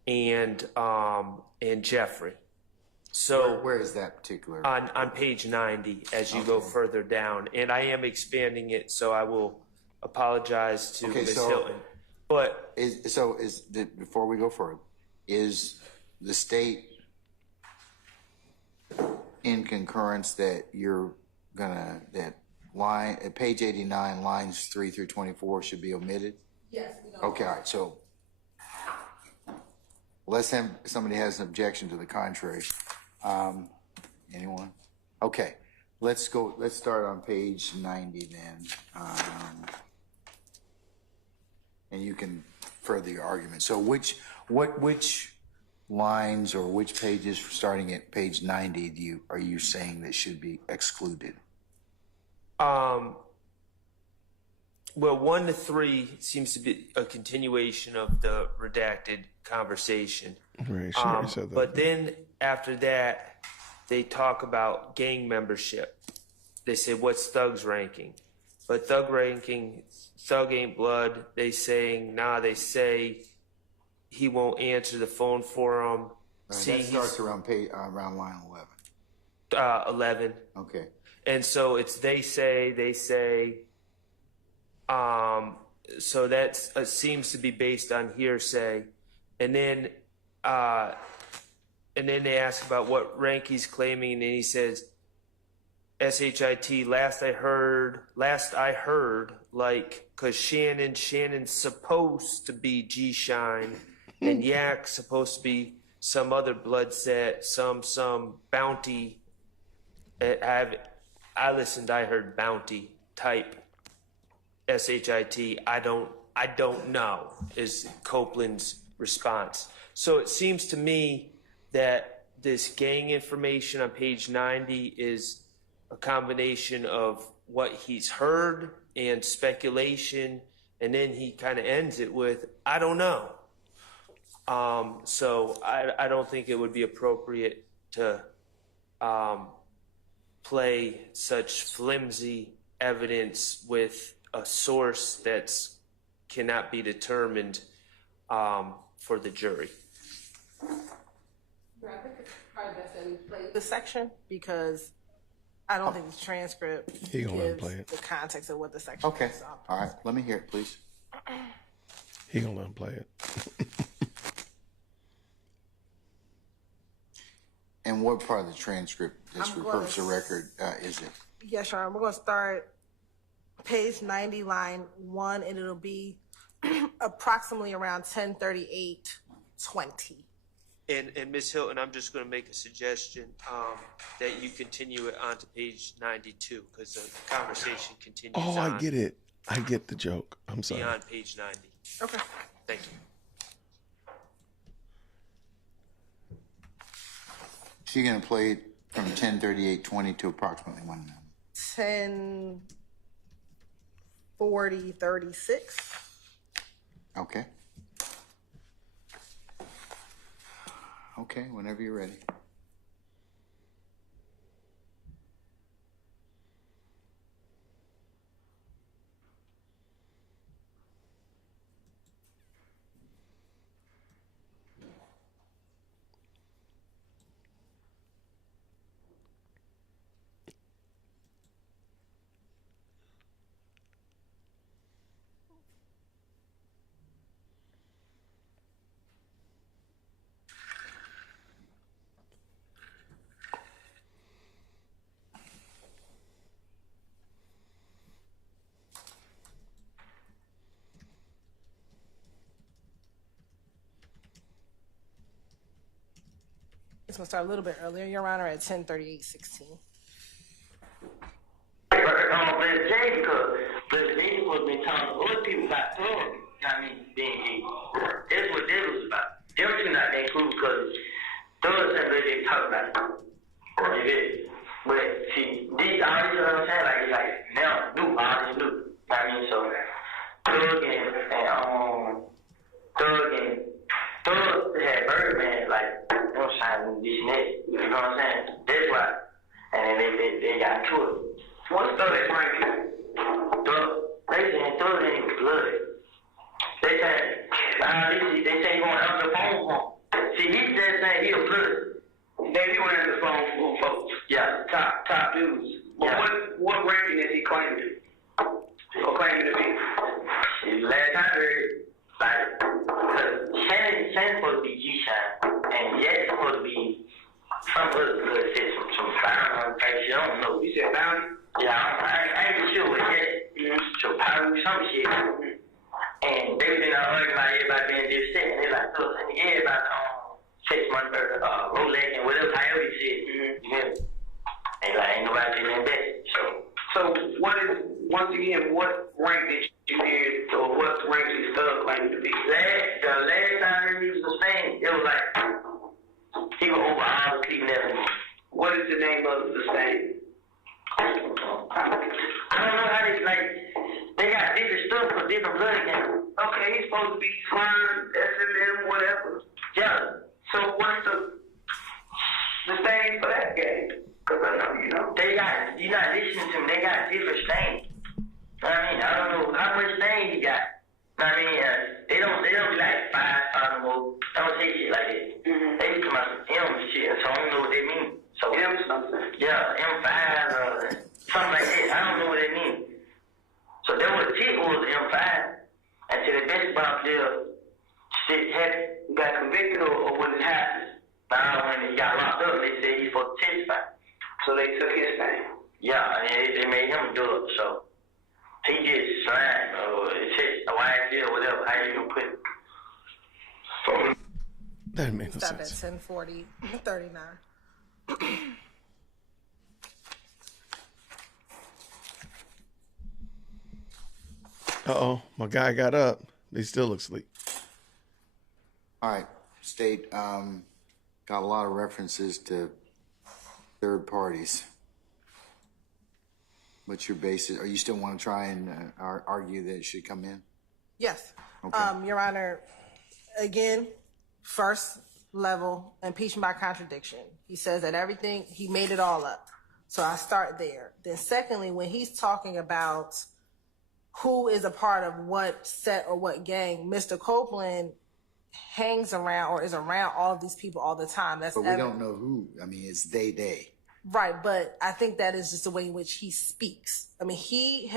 and Jeffrey. So where is that particular? On page 90, as you go further down, and I am expanding it, so I will apologize to Ms. Hilton. But before we go further, is the state in concurrence that you're gonna, that at page 89, lines 3 through 24 should be omitted? Yes, we don't. Okay, all right, so unless somebody has an objection to the contrary. Anyone? Okay, let's start on page 90 then. And you can further your argument. So which lines or which pages, starting at page 90, are you saying that should be excluded? Well, 1 to 3 seems to be a continuation of the redacted conversation. Right, she already said that. But then after that, they talk about gang membership. They say, what's Thug's ranking? But Thug ranking, Thug ain't blood. They say he won't answer the phone for him. That starts around line 11. 11. Okay. And so it's they say, so that seems to be based on hearsay. And then they ask about what rank he's claiming, and he says, SHIT, last I heard, like, cause Shannon's supposed to be G-Shine, and Yak's supposed to be some other blood set, some bounty. I listened, I heard bounty type SHIT. I don't know is Copeland's response. So it seems to me that this gang information on page 90 is a combination of what he's heard and speculation, and then he kind of ends it with, I don't know. So I don't think it would be appropriate to play such flimsy evidence with a source that cannot be determined for the jury. I think it's probably best that we play this section because I don't think the transcript He gonna let him gives play it. the context of what the section Okay. is. All right. Let me hear it, please. He gonna let him play it. And what part of the transcript, just for purpose of record, is it? Yes, Your Honor. We're going to start page 90, line 1, and it'll be approximately around 10:38:20. And Ms. Hilton, I'm just going to make a suggestion that you continue it on to page 92 because the conversation continues Oh, on I get it. I get the joke. I'm sorry. beyond page 90. Okay. Thank you. So you're going to play it from 10:38:20 to approximately 1 minute. 10:40:36. Okay. Okay, whenever you're ready. It's going to start a little bit earlier, Your Honor, at 10:38:16. But Jay, because they supposed to be telling other people about Thug. I mean, being gay. That's what that was about. Them two not that cool because Thug said that they talk about it. You get it? But see, these all you know what I'm saying? Like it's like now new, all new. I mean, so Thug had Birdman like you know signing this and that. You know what I'm saying? That's why. And then they got to it. What's Thug at ranking? Thug, they saying Thug ain't blood. They say he gonna answer the phone for him. See, he just saying he a blood. Then he went answer the phone for folks. Yeah, top dudes. Yeah. What ranking is he claiming? Or claiming to be? See, last I heard, like, because Shannon's supposed to be G-Shine, and Yak's supposed to be some other blood set, some firearm type shit. I don't know. You said Bounty? Yeah, I ain't shit. You hear me? Ain't nobody getting in bed. So what is, once again, what rank did you hear, or what rank is Thug claiming to be? The last time I heard he was sustained, it was like he was over all the people there. What is the name of the stain? I don't know how they, like, they got different stuff for different blood again. Okay, he's supposed to be slurred, S&M, whatever. Yeah. So what's the stain for that game? Because I know, you know. They got, you're not listening to them, they got different stains. I mean, I don't know how much stain he got. I mean, they don't be like 5,000 more. I don't say shit like that. They be talking about some M shit, so I don't know what they mean. So M something? Yeah, M5 or something like that. I don't know what they mean. So there was a chick who was M5, and to the best about their shit had got convicted or when it happened? Now when he got locked up, they said he's supposed to testify. So they took his name? Yeah, and they made him do it, so he just signed, or it's a YG or whatever, how you gonna put it. That didn't make no Stop sense. at 10:40, 39. Uh-oh, my guy got up. He still looks asleep. All right, State, got a lot of references to third parties. What's your basis? Are you still want to try and argue that it should come in? Yes. Okay. Your Honor, again, first level, impeachment by contradiction. He says that everything, he made it all up. So I start there. Then secondly, when he's talking about who is a part of what set or what gang, Mr. Copeland hangs around or is around all of these people all the time. That's But we don't know who. I mean, it's they. Right, but I think that is just the way in which he speaks. I mean, he's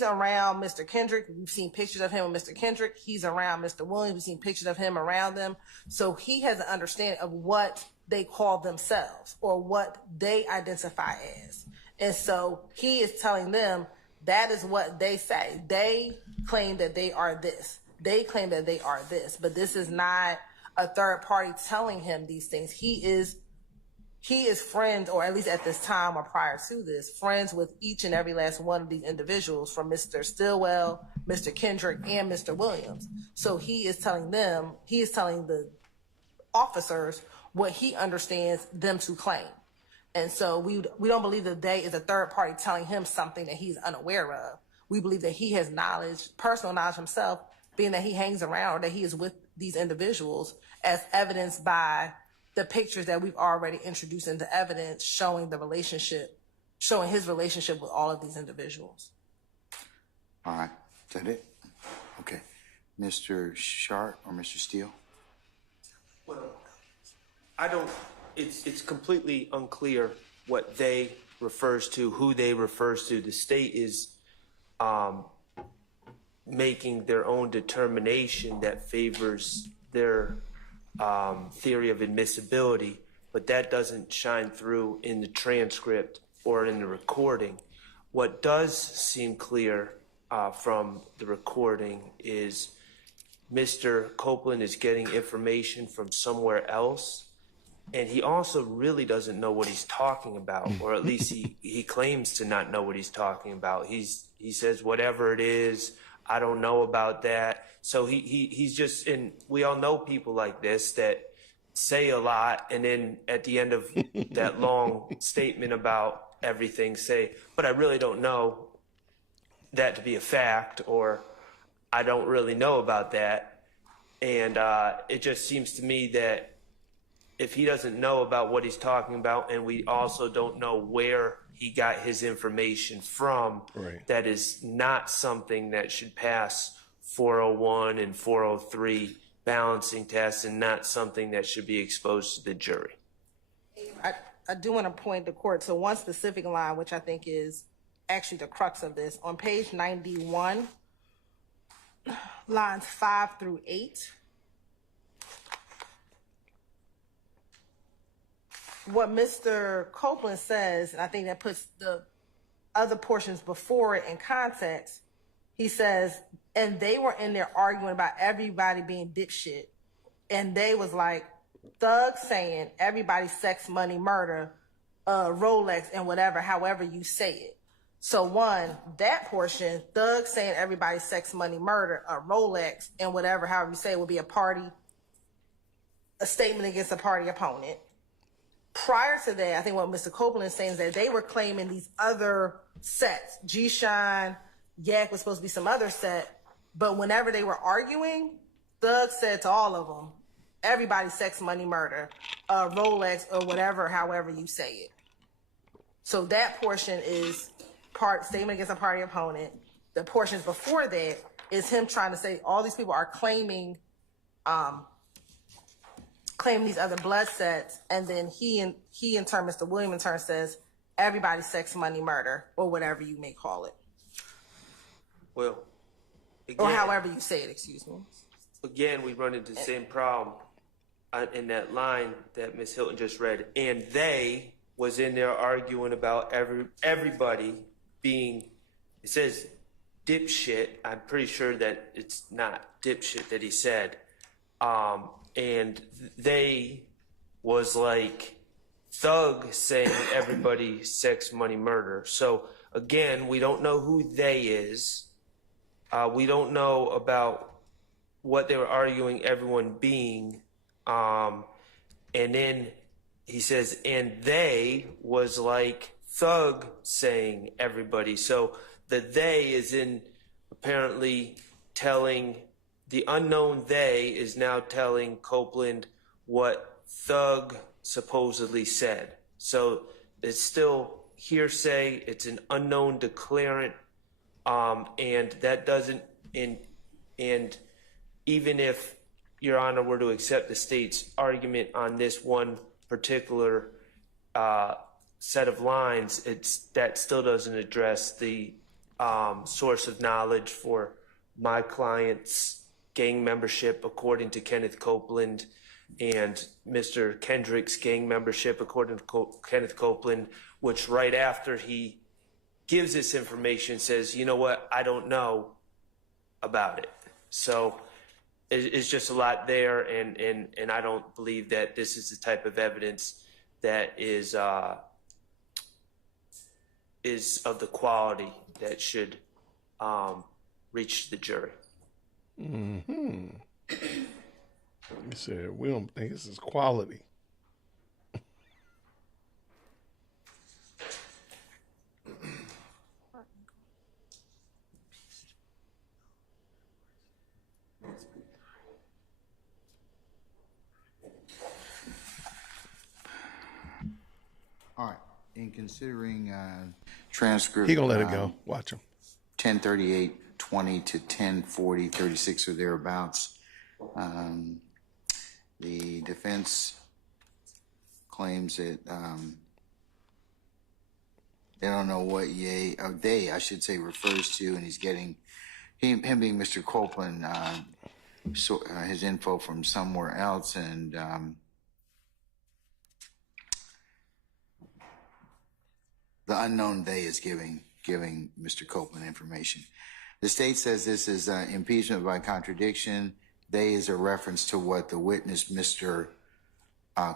around Mr. Kendrick. We've seen pictures of him with Mr. Kendrick. He's around Mr. Williams. We've seen pictures of him around them. So he has an understanding of what they call themselves or what they identify as. And so he is telling them that is what they say. They claim that they are this. They claim that they are this, but this is not a third party telling him these things. He is friends, or at least at this time or prior to this, friends with each and every last one of these individuals, from Mr. Stillwell, Mr. Kendrick, and Mr. Williams. So he is telling the officers what he understands them to claim. And so we don't believe that they is a third party telling him something that he's unaware of. We believe that he has knowledge, personal knowledge himself, being that he hangs around or that he is with these individuals, as evidenced by the pictures that we've already introduced into evidence showing his relationship with all of these individuals. All right. Is that it? Okay. Mr. Sharp or Mr. Steele? Well, it's completely unclear what they refers to, who they refers to. The state is making their own determination that favors their theory of admissibility, but that doesn't shine through in the transcript or in the recording. What does seem clear from the recording is Mr. Copeland is getting information from somewhere else, and he also really doesn't know what he's talking about, or at least he claims to not know what he's talking about. He says whatever it is, I don't know about that. So he's just, and we all know people like this that say a lot, and then at the end of that long statement about everything say, but I really don't know that to be a fact, or I don't really know about that. And it just seems to me that if he doesn't know about what he's talking about, and we also don't know where he got his information from, Right. That is not something that should pass 401 and 403 balancing tests, and not something that should be exposed to the jury. I do want to point the court to one specific line, which I think is actually the crux of this. On page 91, lines 5 through 8. What Mr. Copeland says, and I think that puts the other portions before it in context, he says, and they were in there arguing about everybody being dipshit. And they was like, Thug saying everybody sex, money, murder, Rolex, and whatever, however you say it. So one, that portion, Thug saying everybody sex, money, murder, Rolex, and whatever, however you say it, would be a statement against a party opponent. Prior to that, I think what Mr. Copeland is saying is that they were claiming these other sets. G-Shine, Yak was supposed to be some other set, but whenever they were arguing, Thug said to all of them, everybody sex, money, murder, Rolex, or whatever, however you say it. So that portion is statement against a party opponent. The portions before that is him trying to say all these people are claiming these other blood sets, and then he in turn, Mr. William in turn says everybody sex, money, murder, or whatever you may call it. Well, again, or however you say it, excuse me. Again, we run into the same problem in that line that Ms. Hilton just read. And they was in there arguing about everybody being, it says dipshit. I'm pretty sure that it's not dipshit that he said. And they was like Thug saying everybody sex, money, murder. So again, we don't know who they is. We don't know about what they were arguing everyone being. And then he says, and they was like Thug saying everybody. So the they is in apparently telling, the unknown they is now telling Copeland what Thug supposedly said. So it's still hearsay. It's an unknown declarant. And that doesn't, and even if Your Honor were to accept the state's argument on this one particular set of lines, that still doesn't address the source of knowledge for my client's gang membership according to Kenneth Copeland, and Mr. Kendrick's gang membership according to Kenneth Copeland, which right after he gives this information says, you know what, I don't know about it. So it's just a lot there, and I don't believe that this is the type of evidence that is of the quality that should reach the jury. Mm-hmm. You said we don't think this is quality. All right. In considering transcript, He gonna let it go. Watch him. 10:38:20 to 10:40:36 or thereabouts. The defense claims that they don't know what they, I should say, refers to, and he's getting him being Mr. Copeland, his info from somewhere else, and the unknown they is giving Mr. Copeland information. The state says this is impeachment by contradiction. They is a reference to what the witness, Mr.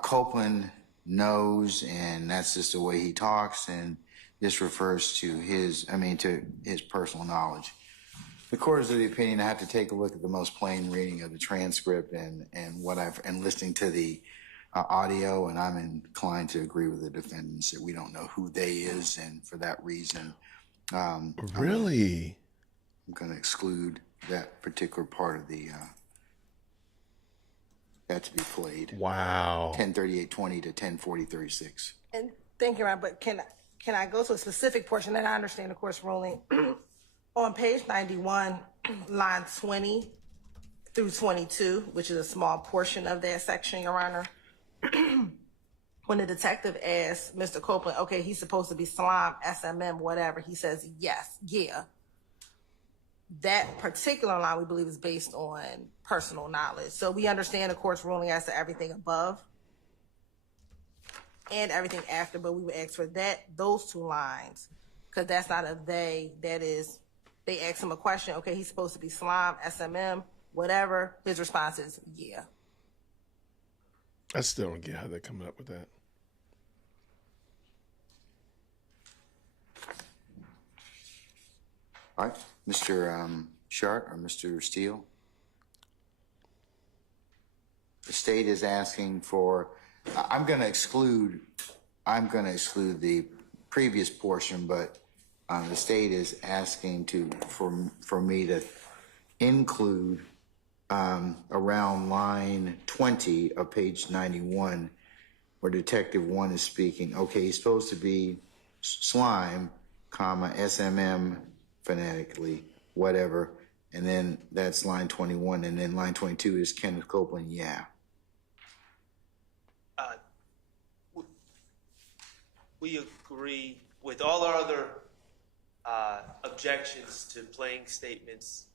Copeland, knows, and that's just the way he talks, and this refers to his personal knowledge. The court is of the opinion I have to take a look at the most plain reading of the transcript and listening to the audio, and I'm inclined to agree with the defendants that we don't know who they is, and for that reason, Really? I'm going to exclude that particular part of the that to be played. Wow. 10:38:20 to 10:40:36. And thank you, Ryan, but can I go to a specific portion that I understand the court's ruling? On page 91, line 20 through 22, which is a small portion of that section, Your Honor. When the detective asked Mr. Copeland, okay, he's supposed to be slime, SMM, whatever, he says, yes, yeah. That particular line, we believe, is based on personal knowledge. So we understand the court's ruling as to everything above and everything after, but we would ask for those two lines, because that's not a they, that is, they ask him a question, okay, he's supposed to be slime, SMM, whatever. His response is, yeah. I still don't get how they're coming up with that. All right, Mr. Shart or Mr. Steele? The state is asking for, I'm going to exclude the previous portion, but the state is asking for me to include around line 20 of page 91, where Detective 1 is speaking. Okay, he's supposed to be slime, comma, SMM, phonetically, whatever, and then that's line 21, and then line 22 is Kenneth Copeland, yeah. We agree with all our other objections to playing statements,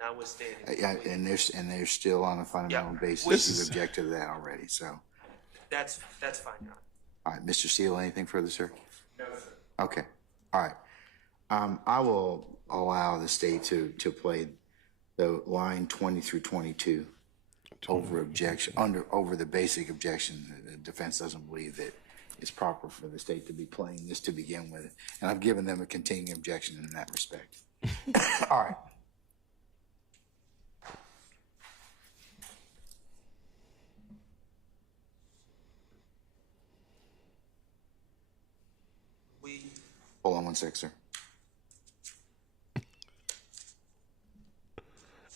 notwithstanding. Yeah, and they're still on a fundamental basis. We've objected to that already, so. That's fine, Your Honor. All right, Mr. Steele, anything further, sir? No, sir. Okay, all right. I will allow the state to play the line 20 through 22 over the basic objection. The defense doesn't believe that it's proper for the state to be playing this to begin with, and I've given them a continuing objection in that respect. All right. Hold on 1 sec, sir.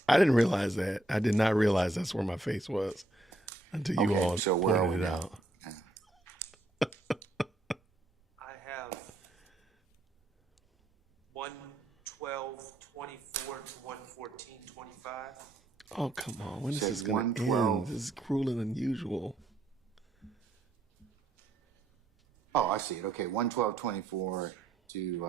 I didn't realize that. I did not realize that's where my face was until you all so where are we pointed it now? out. I have 112:24 to 114:25. Oh, come on. When is Says this going to 112. end? This is cruel and unusual. Oh, I see it. Okay, 112:24 to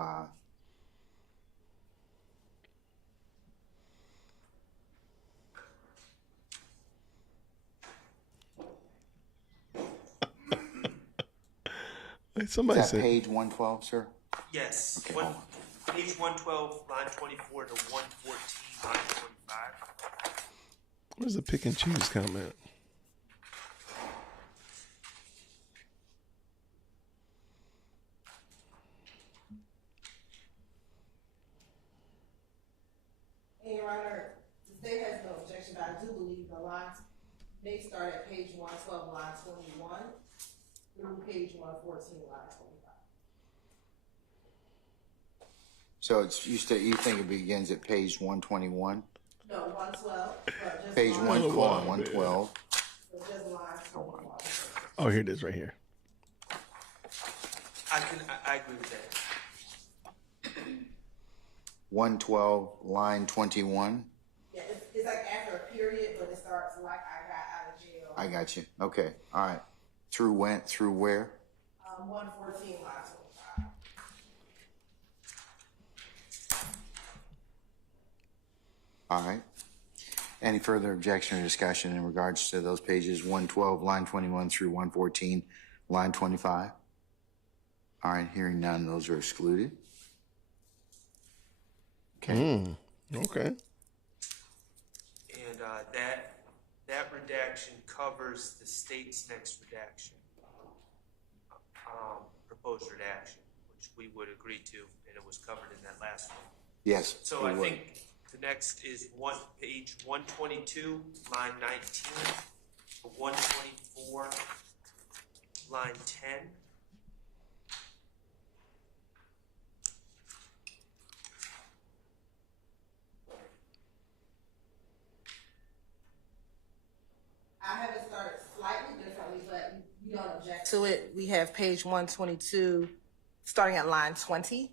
Somebody is that said page 112, sir? Yes. Okay, hold on. Page 112, line 24 to 114, line 25. Where's the pick and choose comment? And Your Honor, the state has no objection, but I do believe the lines may start at page 112, line 21, through page 114, line 25. So it's you think it begins at page 121? No, 112, but just Page line- 112, 112. but just line 21. Oh, here it is right here. I agree with that. 112, line 21. Yeah, it's like after a period, but it starts like I got out of jail. I got you. Okay, all right. Through where? 114, line 25. All right. Any further objection or discussion in regards to those pages 112, line 21 through 114, line 25? All right, hearing none, those are excluded. Okay. Okay. And that redaction covers the state's next redaction, proposed redaction, which we would agree to, and it was covered in that last one. Yes. So I think the next is page 122, line 19, 124, line 10. I have it started slightly differently, but we don't object to it. We have page 122, starting at line 20,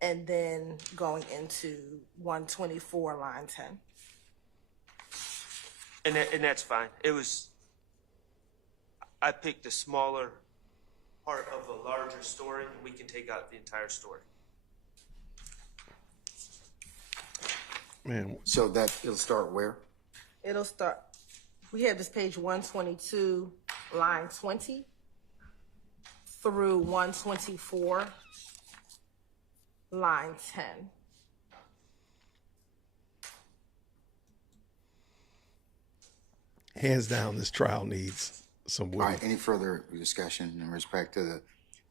and then going into 124, line 10. And that's fine. I picked a smaller part of a larger story, and we can take out the entire story. Man. So it'll start where? It'll start, we have this page 122, line 20, through 124, line 10. Hands down, this trial needs some All Woody. right, any further discussion in respect to the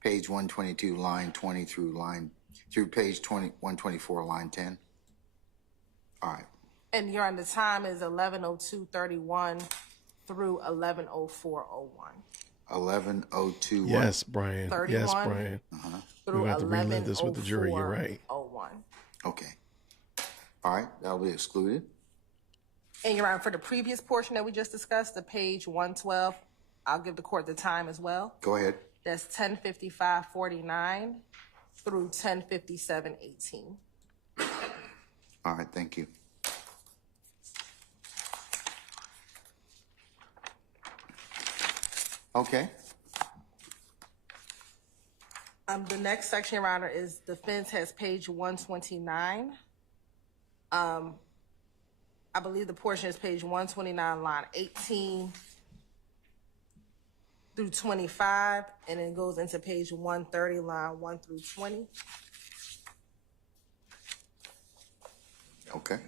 page 122, line 20 through page 124, line 10? All right. And Your Honor, the time is 11:02:31 through 11:04:01. 11:02. Yes, Brian. 31 Yes, Brian. through We're going to have to relive this with the jury. You're right. 11:04:01. Okay. All right, that'll be excluded. And Your Honor, for the previous portion that we just discussed, the page 112, I'll give the court the time as well. Go ahead. That's 10:55:49 through 10:57:18. All right, thank you. Okay. The next section, Your Honor, is defense has page 129. I believe the portion is page 129, line 18 through 25, and it goes into page 130, line 1 through 20. Okay.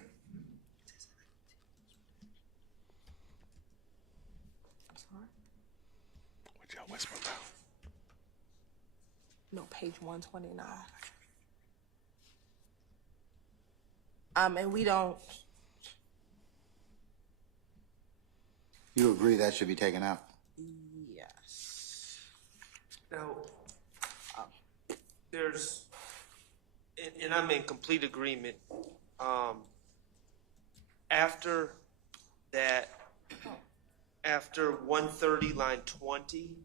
What y'all whisper about? No, page 129. And we don't. You agree that should be taken out? Yes. Now, there's, and I'm in complete agreement. After that, after 130, line 20,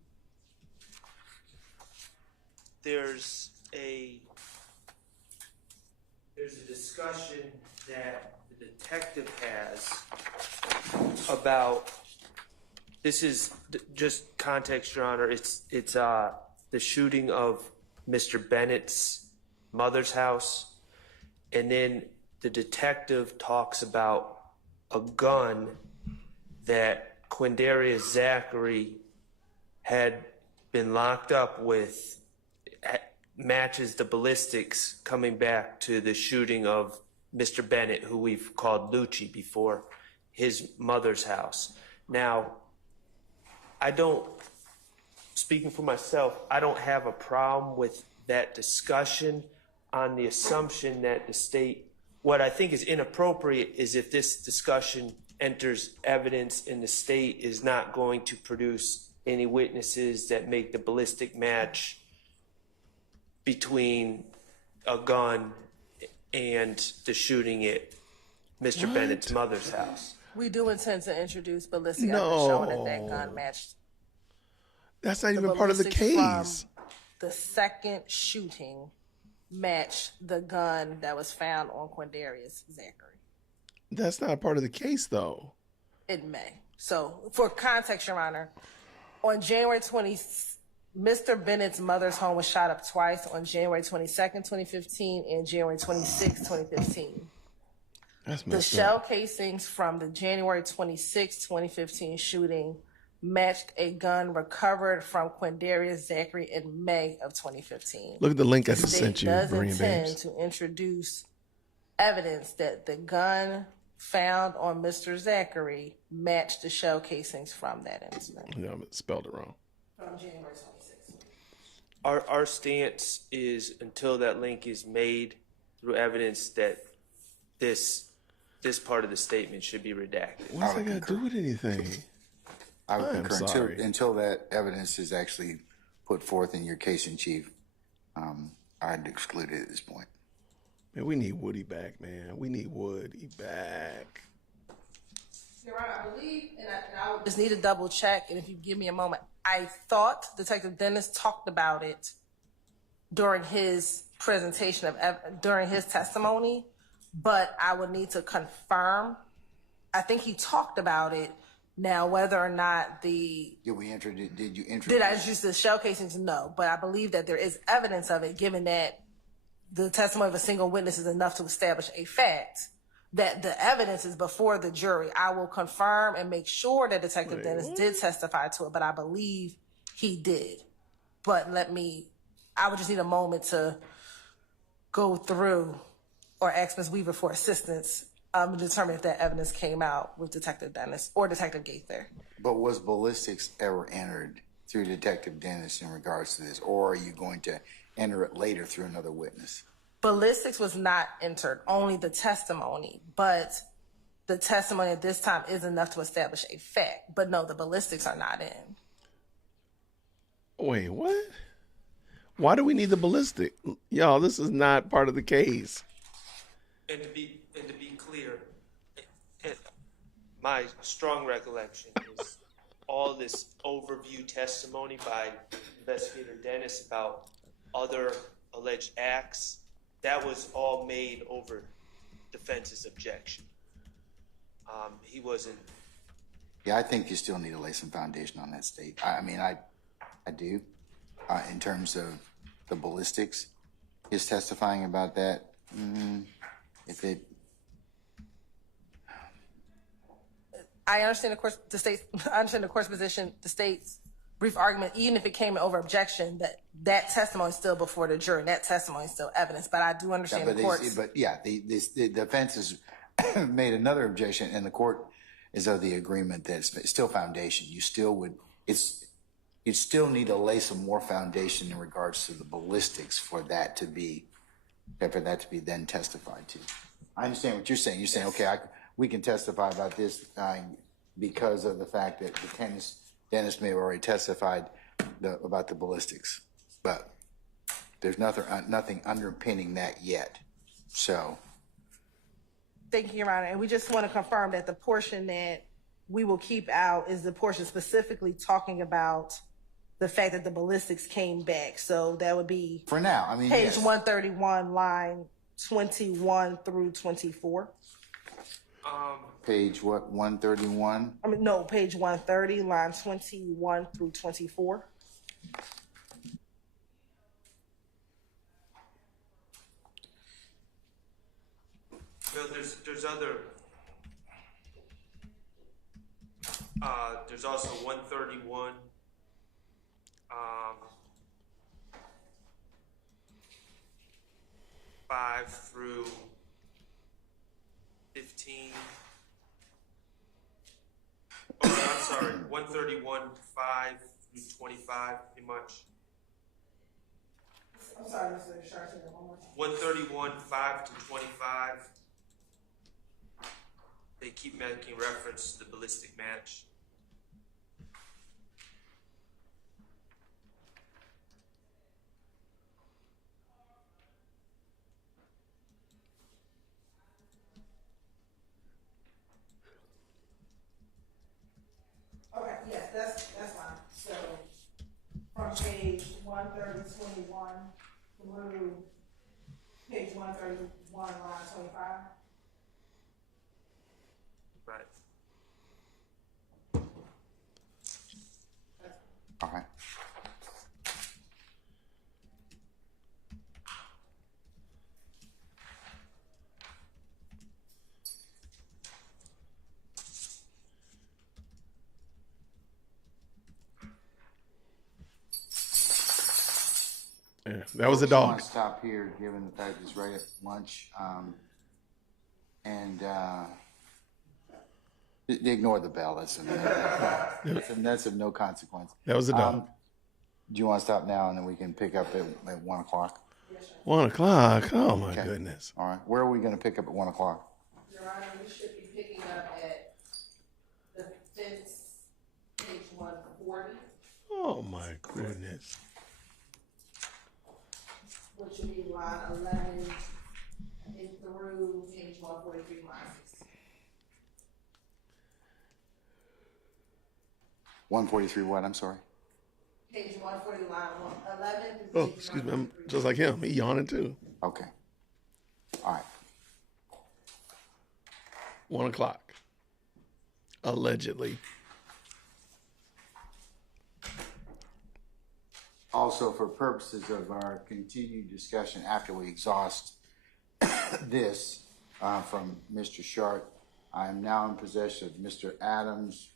there's a discussion that the detective has about, this is just context, Your Honor. It's the shooting of Mr. Bennett's mother's house, and then the detective talks about a gun that Quindarius Zachary had been locked up with, matches the ballistics coming back to the shooting of Mr. Bennett, who we've called Lucci before, his mother's house. Now, speaking for myself, I don't have a problem with that discussion on the assumption that the state, what I think is inappropriate is if this discussion enters evidence and the state is not going to produce any witnesses that make the ballistic match between a gun and the shooting at Mr. Bennett's mother's house. We do intend to introduce ballistic No. evidence showing that that gun matched. That's not even part of the ballistics case. The second shooting matched the gun that was found on Quindarius Zachary. That's not a part of the case, though. It may. So, for context, Your Honor, on January 20th, Mr. Bennett's mother's home was shot up twice on January 22nd, 2015 and January 26th, 2015. That's The messed shell up. casings from the January 26, 2015 shooting matched a gun recovered from Quindarius Zachary in May of 2015. Look at the link I The just state sent you, does Brian intend Babes. to introduce evidence that the gun found on Mr. Zachary matched the shell casings from that incident. No, I spelled it wrong. From January 26th. Our stance is until that link is made through evidence that this part of the statement should be redacted. What's that got to do with anything? I would I'm concur sorry. until that evidence is actually put forth in your case in chief. I'd exclude it at this point. Man, we need Woody back, man. We need Woody back. Your Honor, I believe, and I would just need to double check, and if you give me a moment, I thought Detective Dennis talked about it during his presentation during his testimony, but I would need to confirm. I think he talked about it. Now, whether or not did you introduce? Did I introduce the shell casings? No, but I believe that there is evidence of it, given that the testimony of a single witness is enough to establish a fact, that the evidence is before the jury. I will confirm and make sure that Detective Dennis did testify to it, but I believe he did. But I would just need a moment to go through or ask Ms. Weaver for assistance determine if that evidence came out with Detective Dennis or Detective Gaither. But was ballistics ever entered through Detective Dennis in regards to this, or are you going to enter it later through another witness? Ballistics was not entered, only the testimony, but the testimony at this time is enough to establish a fact. But no, the ballistics are not in. Wait, what? Why do we need the ballistic? Y'all, this is not part of the case. And to be clear, my strong recollection is all this overview testimony by Investigator Dennis about other alleged acts. That was all made over defense's objection. He wasn't. Yeah, I think you still need to lay some foundation on that state. I mean, I do. In terms of the ballistics, his testifying about that. If it. I understand, of course, I understand the court's position, the state's brief argument, even if it came over objection, that testimony is still before the jury. That testimony is still evidence. But I do understand the court's. The defense has made another objection, and the court is of the agreement that it's still foundation. You still would. You still need to lay some more foundation in regards to the ballistics for that to be then testified to. I understand what you're saying. You're saying, okay, we can testify about this because of the fact that Dennis may have already testified about the ballistics, but there's nothing underpinning that yet. So. Thank you, Your Honor. And we just want to confirm that the portion that we will keep out is the portion specifically talking about the fact that the ballistics came back. So that would be for now. I mean, page 131, line 21 through 24. Page what? 131. I mean, no, page 130, line 21 through 24. So there's also 131. 5 through 15. Oh, I'm sorry. 131, 5 through 25, pretty much. I'm sorry, Mr. Sharp. 131, 5 to 25. They keep making reference to the ballistic match. Okay, yes, that's fine. So from page 130, 21 through page 131, line 25. Right. All right. Yeah, that was a I dog. want to stop here, given the fact it's right at lunch, and ignore the bell. That's of no consequence. That was a dog. Do you want to stop now, and then we can pick up at 1 o'clock? 1 o'clock. Oh my goodness. All right. Where are we going to pick up at 1 o'clock? Your Honor, we should be picking up at the fence, page 140. Oh my goodness. Which would be line 11 and through page 143, line 6. 143 what? I'm sorry. Page 140, line 11. Oh, excuse me. I'm just like him. He yawning too. Okay. All right. 1 o'clock. Allegedly. Also, for purposes of our continued discussion after we exhaust this from Mr. Sharp, I am now in possession of Mr. Adams'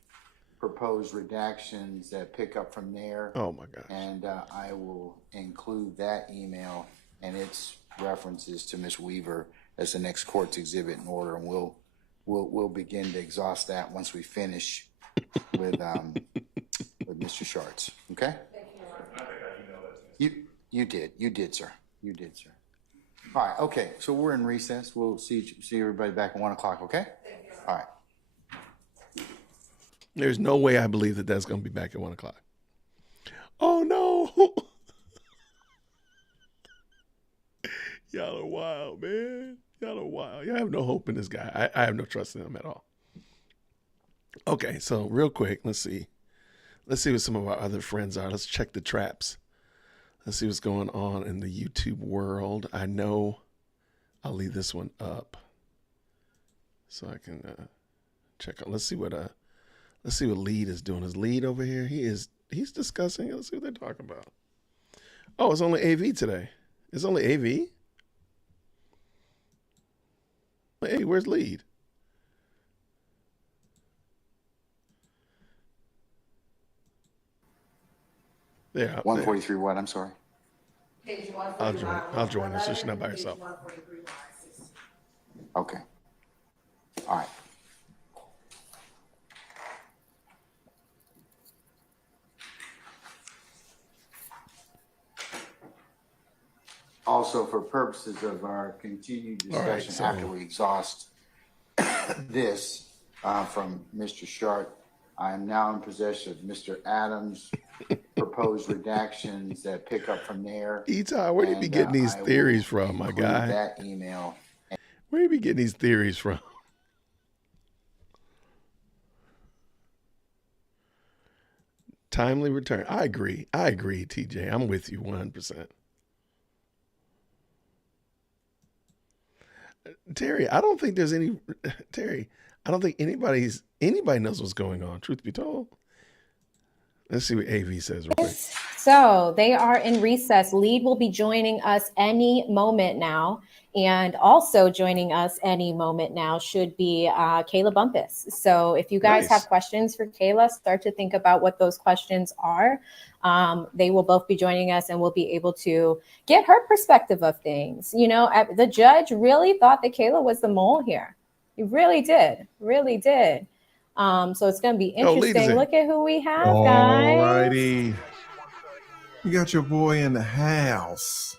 proposed redactions that pick up from there. Oh my gosh. And I will include that email and its references to Ms. Weaver as the next court's exhibit in order, and we'll we'll begin to exhaust that once we finish with Mr. Sharts. Okay? You did, sir. You did, sir. All right. Okay. So we're in recess. We'll see everybody back at 1 o'clock. Okay? All right. There's no way I believe that that's going to be back at 1 o'clock. Oh, no. Y'all are wild, man. Y'all are wild. Y'all have no hope in this guy. I have no trust in him at all. Okay, so real quick, let's see. Let's see what some of our other friends are. Let's check the traps. Let's see what's going on in the YouTube world. I know I'll leave this one up so I can check out. Let's see what Lead is doing. Is Lead over here? He's discussing. Let's see what they're talking about. Oh, it's only AV today. It's only AV. Hey, where's Lead? There. 143 what? I'm sorry. I'll join her so she's not by herself. Okay. All right. Also, for purposes of our continued discussion after we exhaust this from Mr. Shart, I am now in possession of Mr. Adams' proposed redactions that pick up from there. Etai, where do you be getting these theories from, my guy? That email. Where do you be getting these theories from? Timely return. I agree, TJ. I'm with you 100%. Terry, I don't think anybody knows what's going on, truth be told. Let's see what AV says real quick. So they are in recess. Lead will be joining us any moment now. And also joining us any moment now should be Kayla Bumpus. So if you guys have questions for Kayla, start to think about what those questions are. They will both be joining us and we'll be able to get her perspective of things. You know, the judge really thought that Kayla was the mole here. He really did. So it's going to be interesting. Look at who we have, guys. Alrighty. You got your boy in the house.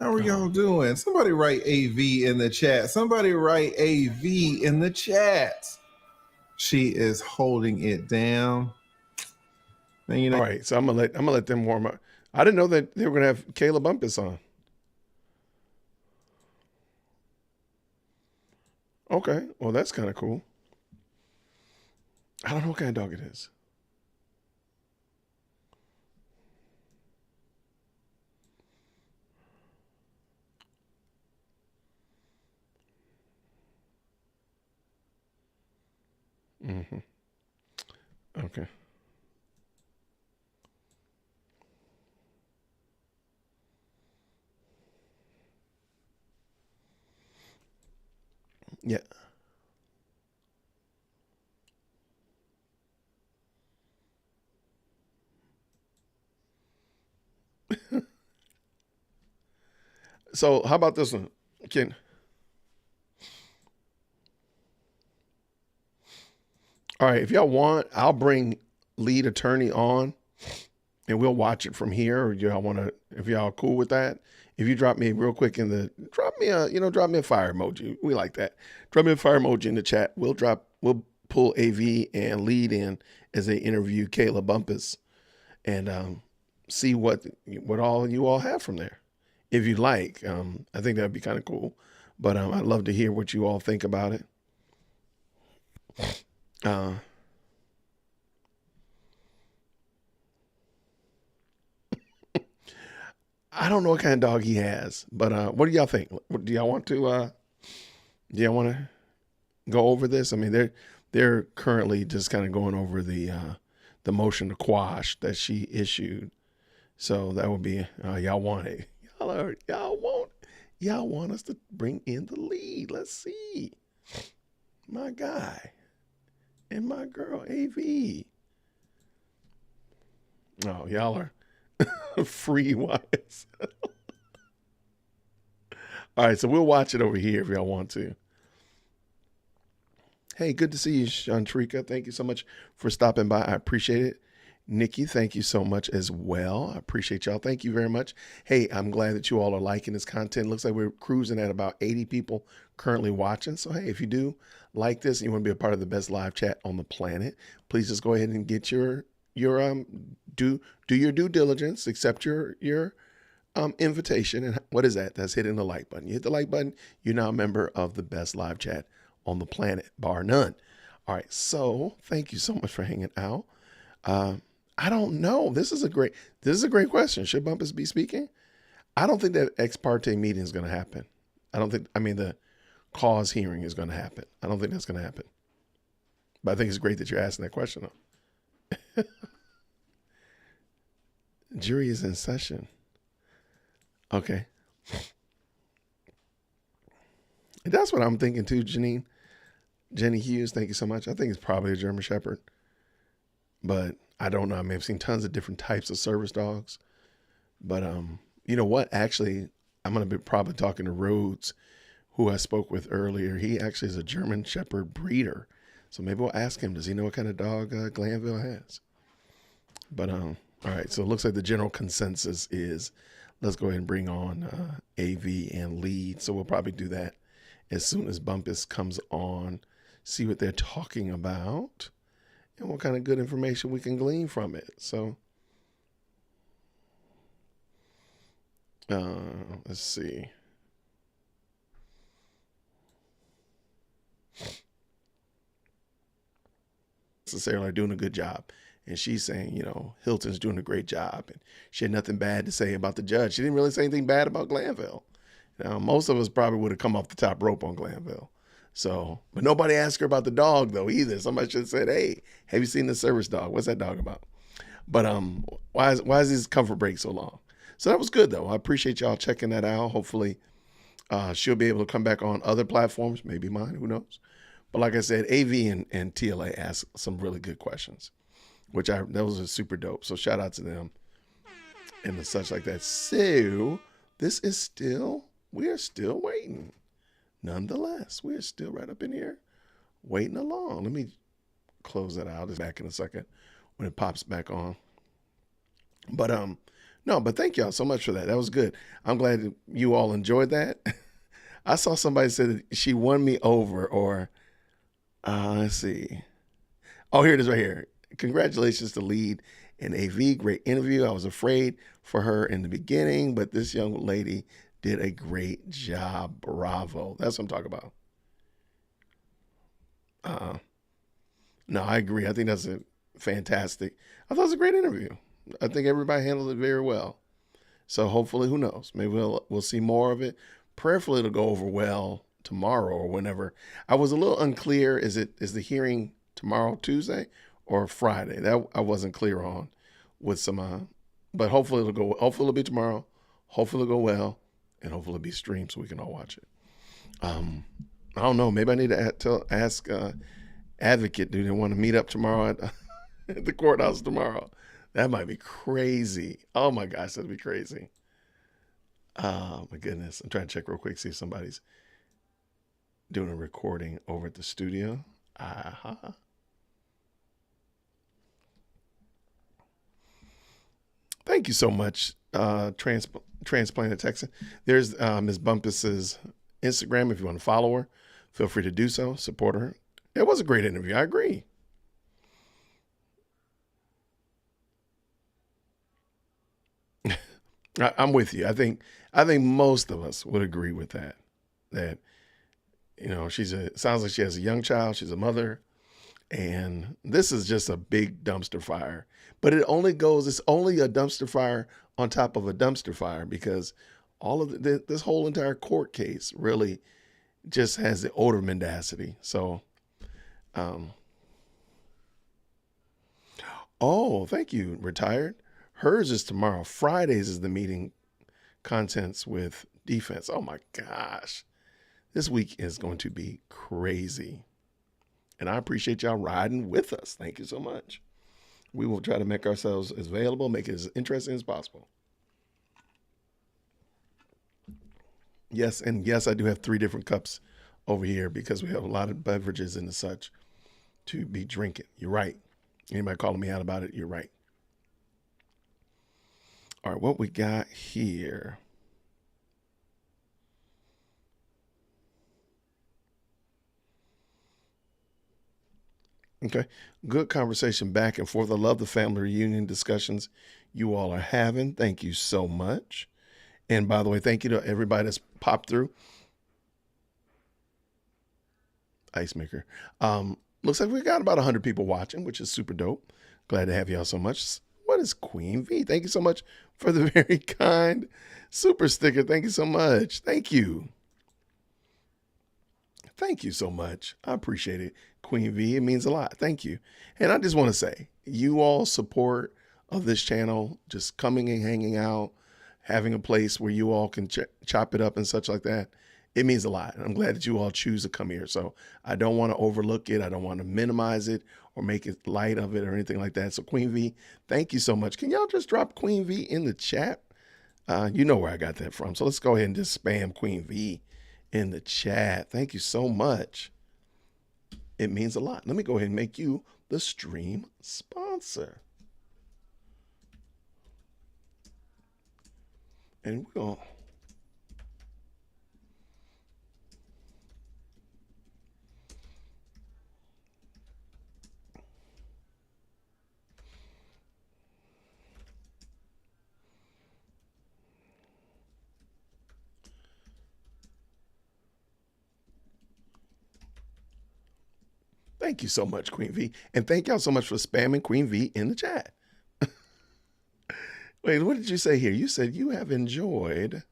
How are y'all doing? Somebody write AV in the chat. She is holding it down. And you know, all right, so I'm gonna let them warm up. I didn't know that they were gonna have Kayla Bumpus on. Okay, well that's kind of cool. I don't know what kind of dog it is. Mm-hmm. Okay. Yeah. So how about this one, Ken? All right, if y'all want, I'll bring lead attorney on and we'll watch it from here. Or y'all want to, if y'all cool with that, if you drop me real quick drop me a fire emoji. We like that. Drop me a fire emoji in the chat. We'll pull AV and lead in as they interview Kayla Bumpus and see what all you all have from there. If you like, I think that'd be kind of cool, but I'd love to hear what you all think about it. I don't know what kind of dog he has, but what do y'all think? Do y'all want to go over this? I mean, they're currently just kind of going over the motion to quash that she issued. So that would be y'all want it. Y'all want us to bring in the lead. Let's see. My guy and my girl AV. Oh, y'all are free wise. All right, so we'll watch it over here if y'all want to. Hey, good to see you, Shantrika. Thank you so much for stopping by. I appreciate it. Nikki, thank you so much as well. I appreciate y'all. Thank you very much. Hey, I'm glad that you all are liking this content. Looks like we're cruising at about 80 people currently watching. So, hey, if you do like this and you want to be a part of the best live chat on the planet, please just go ahead and get your do your due diligence, accept your invitation. And what is that? That's hitting the like button. You hit the like button, you're now a member of the best live chat on the planet, bar none. All right. So thank you so much for hanging out. I don't know. This is a great question. Should Bumpus be speaking? I don't think that ex parte meeting is going to happen. The cause hearing is going to happen. I don't think that's going to happen. But I think it's great that you're asking that question though. Jury is in session. Okay. That's what I'm thinking too, Janine. Jenny Hughes, thank you so much. I think it's probably a German Shepherd, but I don't know. I mean, I've seen tons of different types of service dogs, but you know what? Actually, I'm going to be probably talking to Rhodes, who I spoke with earlier. He actually is a German Shepherd breeder. So maybe we'll ask him, does he know what kind of dog Glanville has? But, all right. So it looks like the general consensus is let's go ahead and bring on AV and lead. So we'll probably do that as soon as Bumpus comes on, see what they're talking about and what kind of good information we can glean from it. So let's see. Necessarily doing a good job. And she's saying, you know, Hilton's doing a great job. And she had nothing bad to say about the judge. She didn't really say anything bad about Glanville. Now, most of us probably would have come off the top rope on Glanville. So, but nobody asked her about the dog though either. Somebody should have said, hey, have you seen the service dog? What's that dog about? But why is his comfort break so long? So that was good though. I appreciate y'all checking that out. Hopefully she'll be able to come back on other platforms, maybe mine, who knows? But like I said, AV and TLA asked some really good questions, those are super dope. So shout out to them and such like that. So we are still waiting. Nonetheless, we're still right up in here waiting along. Let me close that out. It's back in a second when it pops back on. But but thank y'all so much for that. That was good. I'm glad you all enjoyed that. I saw somebody said she won me over, or let's see. Oh, here it is right here. Congratulations to Lead and AV. Great interview. I was afraid for her in the beginning, but this young lady did a great job. Bravo. That's what I'm talking about. No, I agree. I think that's a fantastic. I thought it was a great interview. I think everybody handled it very well. So hopefully, who knows? Maybe we'll see more of it. Prayerfully, it'll go over well tomorrow or whenever. I was a little unclear. Is the hearing tomorrow, Tuesday, or Friday? That I wasn't clear on with some. But hopefully it'll be tomorrow. Hopefully it'll go well, and hopefully it'll be streamed so we can all watch it. I don't know. Maybe I need to ask Advocate. Do they want to meet up tomorrow at the courthouse tomorrow? That might be crazy. Oh my gosh, that'd be crazy. Oh my goodness. I'm trying to check real quick, see if somebody's doing a recording over at the studio. Thank you so much, Transplanted Texan. There's Ms. Bumpus's Instagram. If you want to follow her, feel free to do so. Support her. It was a great interview. I agree. I'm with you. I think most of us would agree with that. That, you know, sounds like she has a young child. She's a mother, and this is just a big dumpster fire. But it's only a dumpster fire on top of a dumpster fire, because all of this whole entire court case really just has the odor of mendacity. So, oh, thank you, retired. Hers is tomorrow. Fridays is the meeting contents with defense. Oh my gosh. This week is going to be crazy. And I appreciate y'all riding with us. Thank you so much. We will try to make ourselves as available, make it as interesting as possible. Yes, and yes, I do have 3 different cups over here because we have a lot of beverages and such to be drinking. You're right. Anybody calling me out about it, you're right. All right, what we got here? Okay, good conversation back and forth. I love the family reunion discussions you all are having. Thank you so much. And by the way, thank you to everybody that's popped through. Ice maker. Looks like we got about 100 people watching, which is super dope. Glad to have y'all so much. What is Queen V? Thank you so much for the very kind super sticker. Thank you so much. Thank you. Thank you so much. I appreciate it, Queen V. It means a lot. Thank you. And I just want to say, you all support of this channel, just coming and hanging out, having a place where you all can chop it up and such like that. It means a lot. I'm glad that you all choose to come here. So I don't want to overlook it. I don't want to minimize it or make it light of it or anything like that. So Queen V, thank you so much. Can y'all just drop Queen V in the chat? You know where I got that from. So let's go ahead and just spam Queen V in the chat. Thank you so much. It means a lot. Let me go ahead and make you the stream sponsor. And we're going to thank you so much, Queen V. And thank y'all so much for spamming Queen V in the chat. Wait, what did you say here? You said you have enjoyed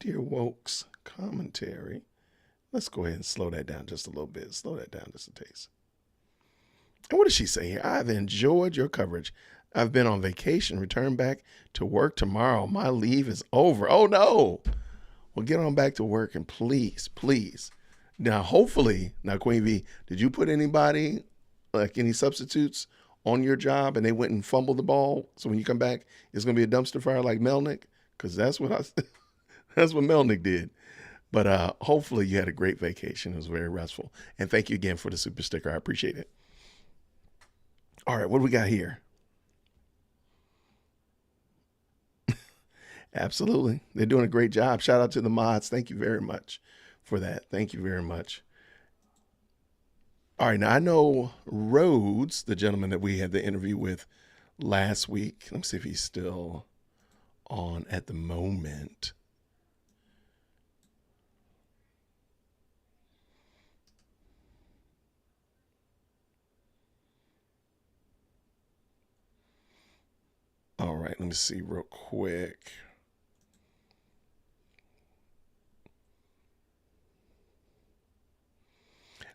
Dear Woke's commentary. Let's go ahead and slow that down just a little bit. Slow that down just a taste. And what does she say here? I've enjoyed your coverage. I've been on vacation, return back to work tomorrow. My leave is over. Oh, no. Well, get on back to work and please, please. Now, hopefully, now, Queen V, did you put anybody, like any substitutes on your job and they went and fumbled the ball? So when you come back, it's going to be a dumpster fire like Melnick? Because that's what that's what Melnick did. But hopefully you had a great vacation. It was very restful. And thank you again for the super sticker. I appreciate it. All right, what do we got here? Absolutely. They're doing a great job. Shout out to the mods. Thank you very much for that. Thank you very much. All right, now I know Rhodes, the gentleman that we had the interview with last week. Let me see if he's still on at the moment. All right, let me see real quick.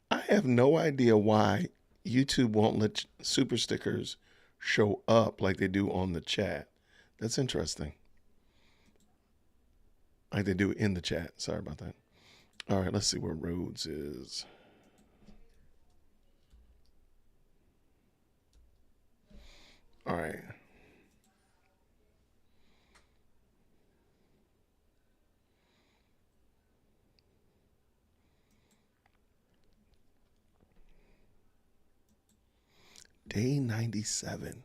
I have no idea why YouTube won't let super stickers show up like they do on the chat. That's interesting. Like they do in the chat. Sorry about that. All right, let's see where Rhodes is. All right. Day 97.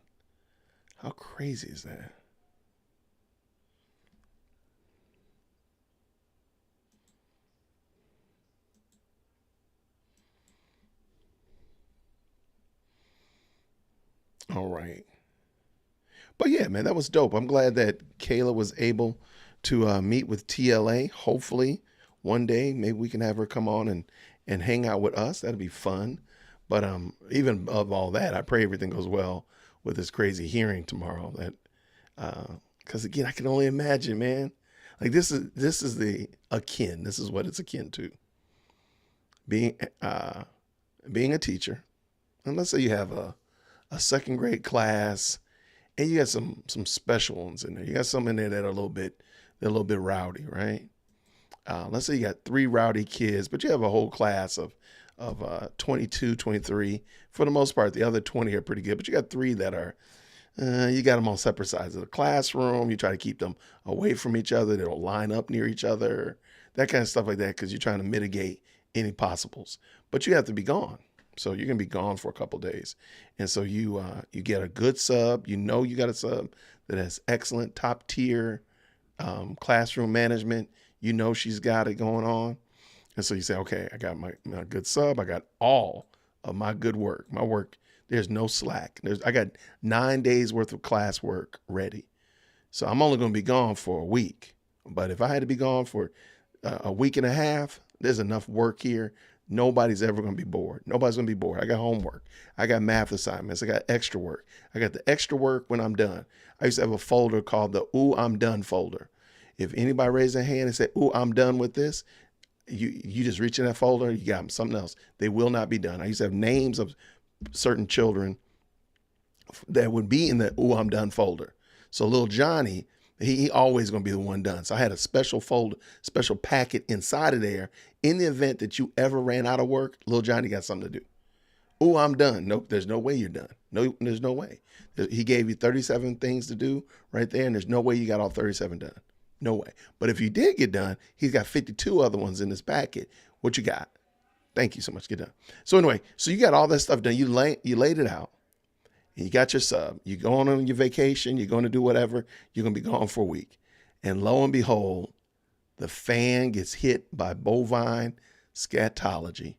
How crazy is that? All right. But yeah, man, that was dope. I'm glad that Kayla was able to meet with TLA. Hopefully one day, maybe we can have her come on and hang out with us. That'd be fun. But even of all that, I pray everything goes well with this crazy hearing tomorrow. That, because again, I can only imagine, man. Like this is the akin. This is what it's akin to. Being a teacher, and let's say you have a second grade class, and you got some special ones in there. You got some in there that are a little bit rowdy, right? Let's say you got 3 rowdy kids, but you have a whole class of 22, 23. For the most part, the other 20 are pretty good, but you got 3 that are You got them on separate sides of the classroom. You try to keep them away from each other. They don't line up near each other, that kind of stuff like that, because you're trying to mitigate any possibles. But you have to be gone. So you're going to be gone for a couple days. And so you get a good sub. You know you got a sub that has excellent top tier classroom management. You know she's got it going on. And so you say, okay, I got my good sub. I got all of my good work. My work, there's no slack. I got 9 days worth of class work ready. So I'm only going to be gone for a week. But if I had to be gone for a week and a half, there's enough work here. Nobody's ever going to be bored. Nobody's going to be bored. I got homework. I got math assignments. I got extra work. I got the extra work when I'm done. I used to have a folder called the Ooh, I'm done folder. If anybody raised their hand and said, ooh, I'm done with this, you just reach in that folder, you got them something else. They will not be done. I used to have names of certain children that would be in the ooh, I'm done folder. So little Johnny, he always going to be the one done. So I had a special folder, special packet inside of there. In the event that you ever ran out of work, little Johnny got something to do. Ooh, I'm done. Nope, there's no way you're done. No, there's no way. He gave you 37 things to do right there, and there's no way you got all 37 done. No way. But if you did get done, he's got 52 other ones in this packet. What you got? Thank you so much. Get done. So anyway, so you got all that stuff done. You laid it out. And you got your sub. You're going on your vacation. You're going to do whatever. You're going to be gone for a week. And lo and behold, the fan gets hit by bovine scatology.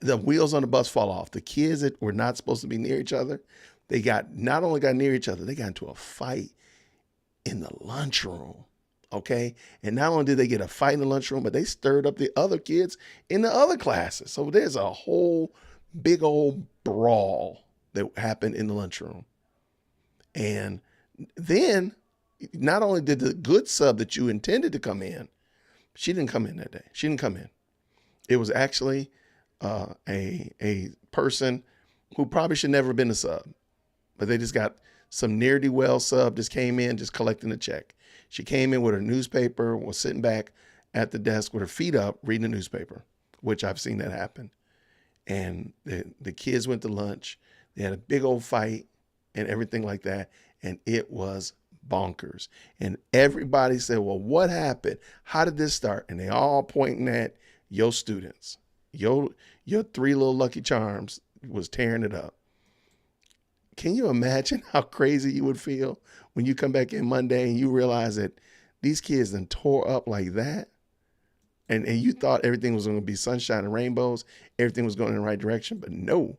The wheels on the bus fall off. The kids that were not supposed to be near each other, they not only got near each other, they got into a fight in the lunchroom. Okay. And not only did they get a fight in the lunchroom, but they stirred up the other kids in the other classes. So there's a whole big old brawl that happened in the lunchroom. And then not only did the good sub that you intended to come in, she didn't come in that day. She didn't come in. It was actually a person who probably should never have been a sub, but they just got some ne'er-do-well sub, just came in, just collecting a check. She came in with her newspaper, was sitting back at the desk with her feet up, reading the newspaper, which I've seen that happen. And the kids went to lunch. They had a big old fight and everything like that. And it was bonkers. And everybody said, well, what happened? How did this start? And they all pointing at your students. Your 3 little Lucky Charms was tearing it up. Can you imagine how crazy you would feel when you come back in Monday and you realize that these kids done tore up like that? And you thought everything was going to be sunshine and rainbows. Everything was going in the right direction. But no,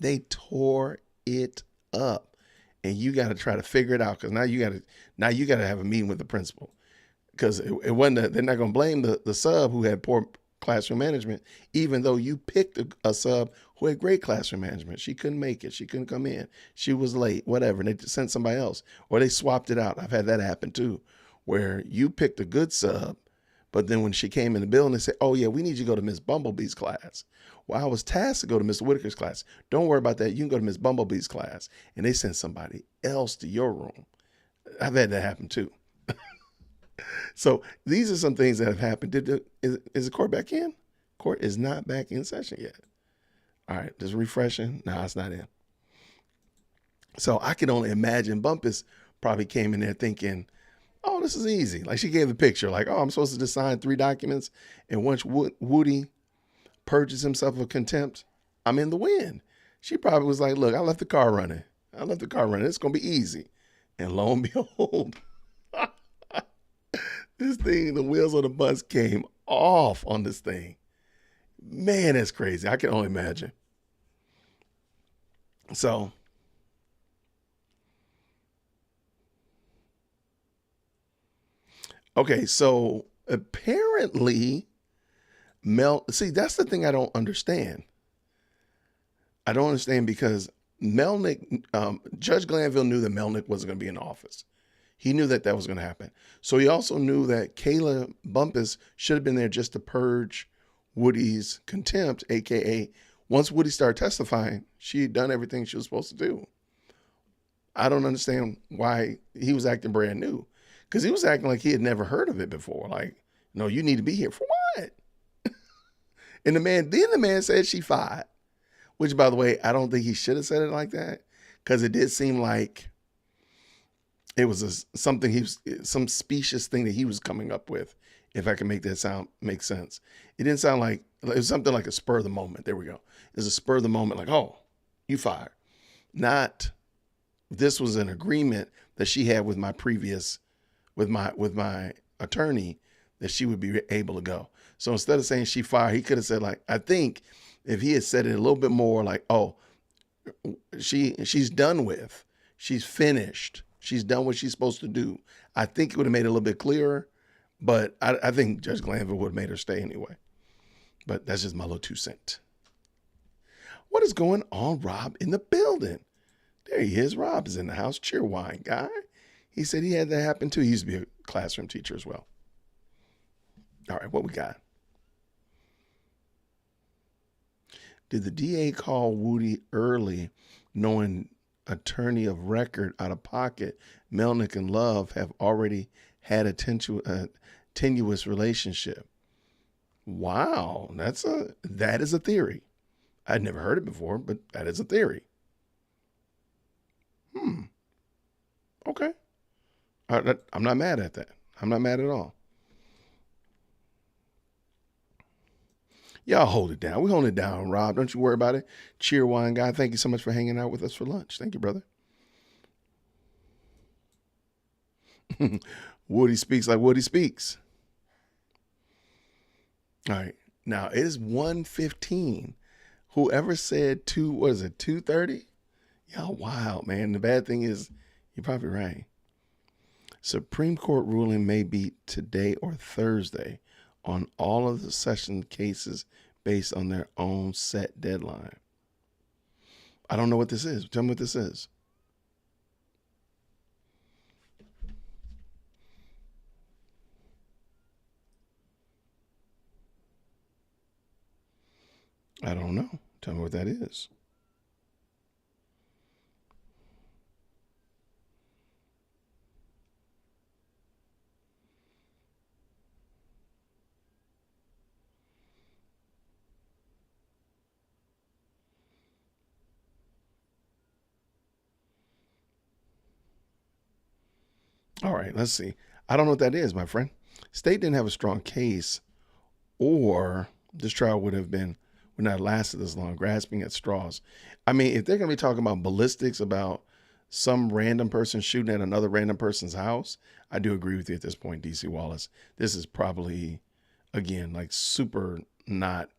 they tore it up. And you got to try to figure it out, because now you got to have a meeting with the principal, because it wasn't. They're not going to blame the sub who had poor classroom management, even though you picked a sub who had great classroom management. She couldn't make it. She couldn't come in. She was late, whatever. And they sent somebody else, or they swapped it out. I've had that happen too, where you picked a good sub, but then when she came in the building, they said, oh yeah, we need you to go to Miss Bumblebee's class. Well, I was tasked to go to Mr. Whitaker's class. Don't worry about that. You can go to Miss Bumblebee's class. And they sent somebody else to your room. I've had that happen too. So these are some things that have happened. Is the court back in? Court is not back in session yet. All right, just refreshing. No, it's not in. So I can only imagine Bumpus probably came in there thinking, oh, this is easy. Like, she gave the picture, like, oh, I'm supposed to just sign 3 documents. And once Woody purges himself of contempt, I'm in the win. She probably was like, look, I left the car running. It's going to be easy. And lo and behold, this thing, the wheels of the bus came off on this thing. Man, that's crazy. I can only imagine. So, okay, so apparently see, that's the thing I don't understand. I don't understand, because Melnick, Judge Glanville knew that Melnick wasn't going to be in office. He knew that was going to happen. So he also knew that Kayla Bumpus should have been there just to purge Woody's contempt, AKA once Woody started testifying, she had done everything she was supposed to do. I don't understand why he was acting brand new, because he was acting like he had never heard of it before. Like, no, you need to be here for what? And the man said she fired, which, by the way, I don't think he should have said it like that, because it did seem like it was some specious thing that he was coming up with. If I can make that make sense. It didn't sound like, it was something like a spur of the moment. There we go. It was a spur of the moment, like, oh, you fired. Not, this was an agreement that she had with my attorney that she would be able to go. So instead of saying she fired, he could have said, like, I think if he had said it a little bit more like, oh, she's done with, she's finished, she's done what she's supposed to do. I think it would have made it a little bit clearer, but I think Judge Glanville would have made her stay anyway. But that's just my little 2 cents. What is going on, Rob, in the building? There he is. Rob is in the house. Cheerwine guy. He said he had that happen too. He used to be a classroom teacher as well. All right, what we got? Did the DA call Woody early, knowing attorney of record out of pocket, Melnick and Love have already had a tenuous relationship? Wow, that is a theory. I'd never heard it before, but that is a theory. Okay. I'm not mad at that. I'm not mad at all. Y'all hold it down. We hold it down, Rob. Don't you worry about it. Cheerwine guy, thank you so much for hanging out with us for lunch. Thank you, brother. Woody speaks like Woody speaks. All right. Now, it is 1:15. Whoever said 2:30? Y'all wild, man. The bad thing is, you're probably right. Supreme Court ruling may be today or Thursday on all of the session cases based on their own set deadline. I don't know what this is. Tell me what this is. I don't know. Tell me what that is. All right, let's see. I don't know what that is, my friend. State didn't have a strong case, or this trial would not have lasted this long, grasping at straws. I mean, if they're going to be talking about ballistics, about some random person shooting at another random person's house, I do agree with you at this point, DC Wallace. This is probably, again, like super not,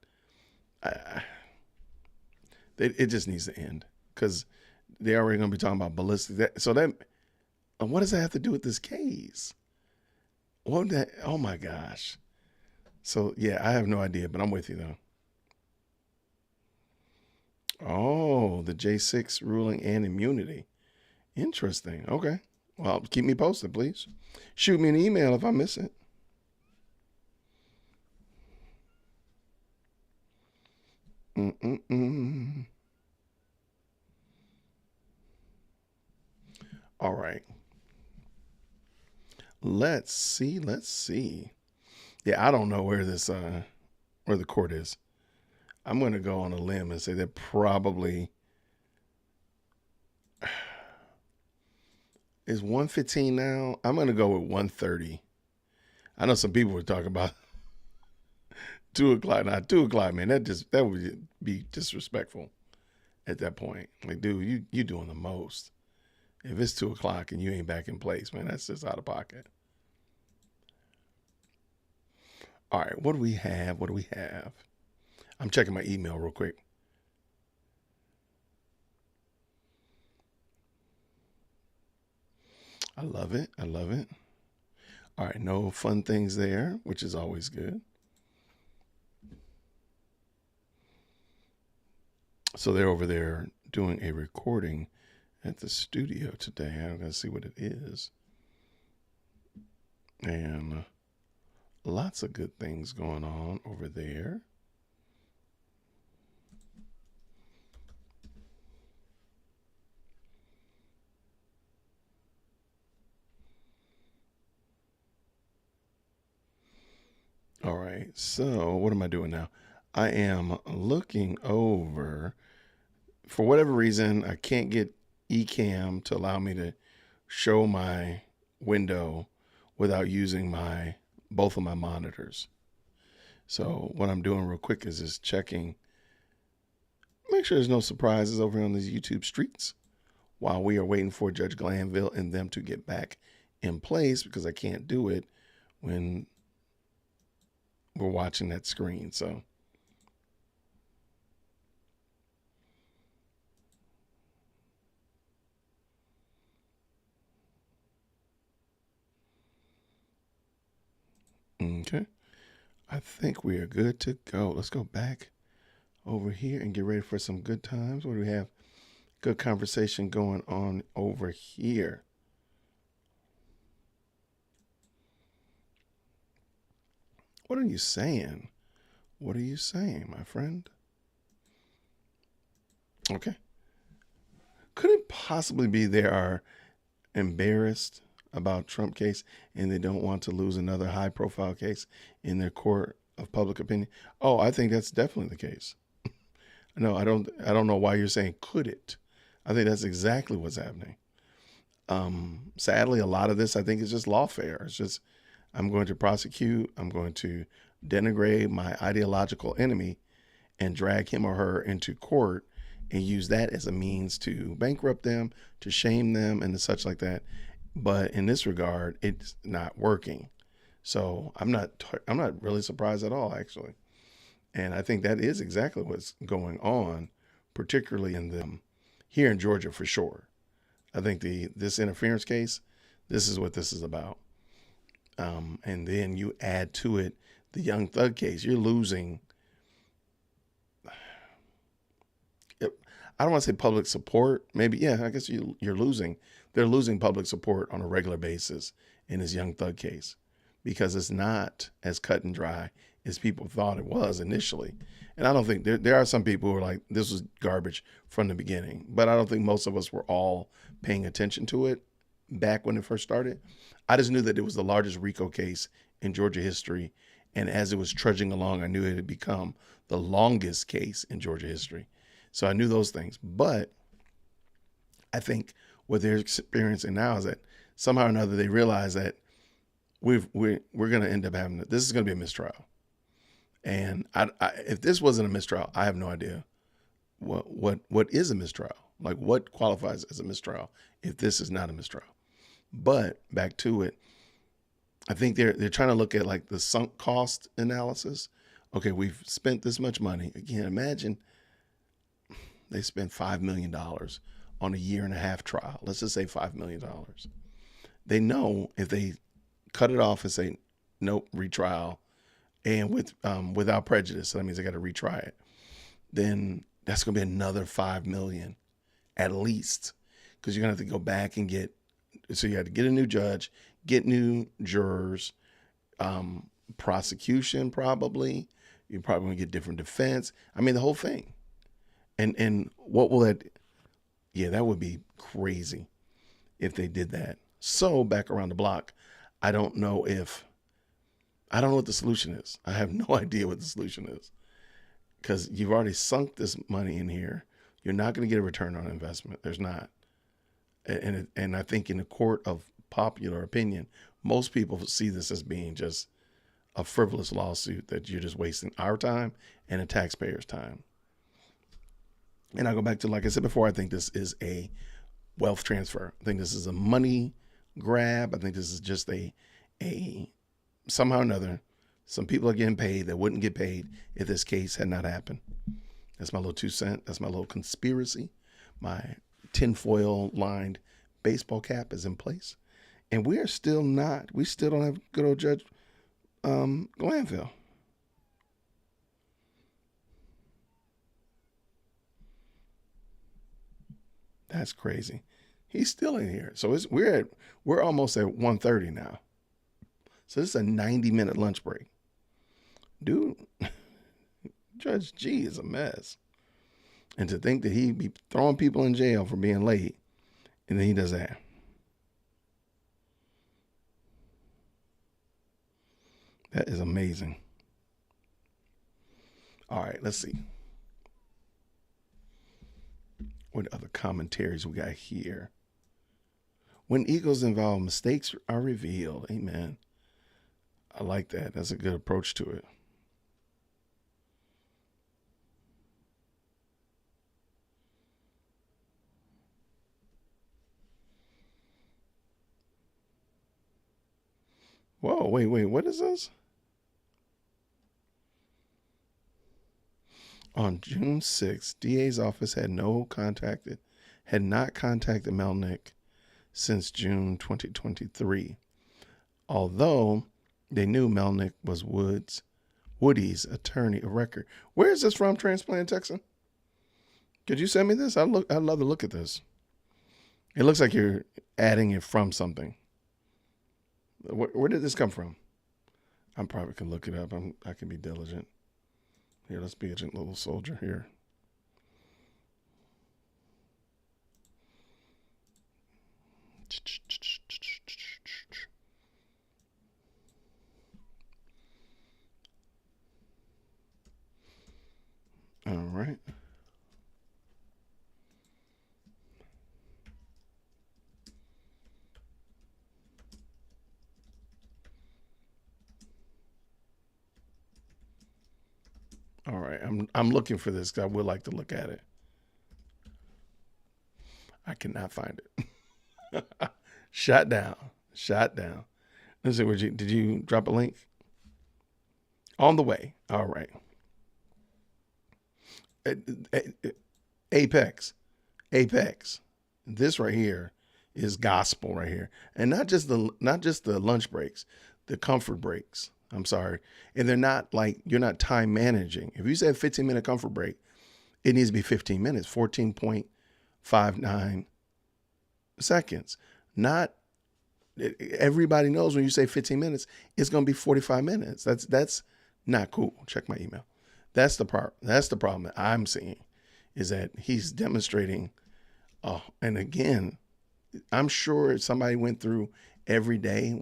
it just needs to end, because they're already going to be talking about ballistics. What does that have to do with this case? Oh my gosh. So yeah, I have no idea, but I'm with you though. Oh, the J6 ruling and immunity. Interesting. Okay. Well, keep me posted, please. Shoot me an email if I miss it. All right. Let's see. Yeah, I don't know where the court is. I'm going to go on a limb and say that probably is 1:15 now. I'm going to go with 1:30. I know some people were talking about 2 o'clock. Not 2 o'clock, man. That would be disrespectful at that point. Like, dude, you doing the most. If it's 2 o'clock and you ain't back in place, man, that's just out of pocket. All right, what do we have? I'm checking my email real quick. I love it. All right, no fun things there, which is always good. So they're over there doing a recording at the studio today. I'm going to see what it is. And lots of good things going on over there. All right, so what am I doing now? I am looking over. For whatever reason, I can't get eCam to allow me to show my window without using both of my monitors. So what I'm doing real quick is just checking, make sure there's no surprises over here on these YouTube streets while we are waiting for Judge Glanville and them to get back in place, because I can't do it when we're watching that screen. So okay, I think we are good to go. Let's go back over here and get ready for some good times. What do we have? Good conversation going on over here. What are you saying? What are you saying, my friend? Okay. Could it possibly be they are embarrassed about Trump case and they don't want to lose another high profile case in their court of public opinion? Oh, I think that's definitely the case. No, I don't know why you're saying could it. I think that's exactly what's happening. Sadly, a lot of this, I think, is just lawfare. It's just, I'm going to prosecute, I'm going to denigrate my ideological enemy and drag him or her into court and use that as a means to bankrupt them, to shame them, and such like that. But in this regard, it's not working. So I'm not really surprised at all, actually. And I think that is exactly what's going on, particularly in them here in Georgia for sure. I think this interference case, this is what this is about. And then you add to it the Young Thug case. You're losing, I don't want to say public support. Maybe, yeah, I guess you're losing. They're losing public support on a regular basis in this Young Thug case because it's not as cut and dry as people thought it was initially. And I don't think there are some people who are like, this was garbage from the beginning, but I don't think most of us were all paying attention to it back when it first started. I just knew that it was the largest RICO case in Georgia history. And as it was trudging along, I knew it had become the longest case in Georgia history. So I knew those things. But I think what they're experiencing now is that somehow or another they realize that we're going to end up having, this is going to be a mistrial. And if this wasn't a mistrial, I have no idea what is a mistrial. Like what qualifies as a mistrial if this is not a mistrial. But back to it, I think they're trying to look at like the sunk cost analysis. Okay, we've spent this much money. Again, imagine they spent $5 million on a 1.5-year trial. Let's just say $5 million. They know if they cut it off and say, nope, retrial, and without prejudice, so that means they got to retry it, then that's going to be another $5 million at least, because you're going to have to go back and so you have to get a new judge, get new jurors, prosecution probably. You're probably going to get different defense. I mean, the whole thing. And what will that, yeah, that would be crazy if they did that. So back around the block, I don't know what the solution is. I have no idea what the solution is, because you've already sunk this money in here. You're not going to get a return on investment. There's not. And I think in the court of popular opinion, most people see this as being just a frivolous lawsuit that you're just wasting our time and the taxpayers' time. And I go back to, like I said before, I think this is a wealth transfer. I think this is a money grab. I think this is just a somehow or another, some people are getting paid that wouldn't get paid if this case had not happened. That's my little 2 cents. That's my little conspiracy. My tinfoil lined baseball cap is in place. And we still don't have good old Judge Glanville. That's crazy. He's still in here. So we're almost at 1:30 now. So this is a 90-minute lunch break. Dude, Judge G is a mess. And to think that he'd be throwing people in jail for being late, and then he does that. That is amazing. All right, let's see. What other commentaries we got here? When egos involved, mistakes are revealed. Amen. I like that. That's a good approach to it. Whoa, wait, what is this? On June 6th, DA's office had not contacted Melnick since June 2023. Although they knew Melnick was Woody's attorney of record. Where is this from, Transplant Texan? Could you send me this? I'd love to look at this. It looks like you're adding it from something. Where did this come from? I probably can look it up. I can be diligent. Here, let's be a little soldier here. All right. All right, I'm looking for this because I would like to look at it. I cannot find it. Shot down. Let's see, did you drop a link? On the way. All right. Apex. This right here is gospel right here, and not just the lunch breaks, the comfort breaks. I'm sorry. And they're not like, you're not time managing. If you say a 15-minute comfort break, it needs to be 15 minutes, 14.59 seconds. Not everybody knows when you say 15 minutes, it's going to be 45 minutes. That's not cool. Check my email. That's the problem that I'm seeing, is that he's demonstrating. And again, I'm sure if somebody went through every day,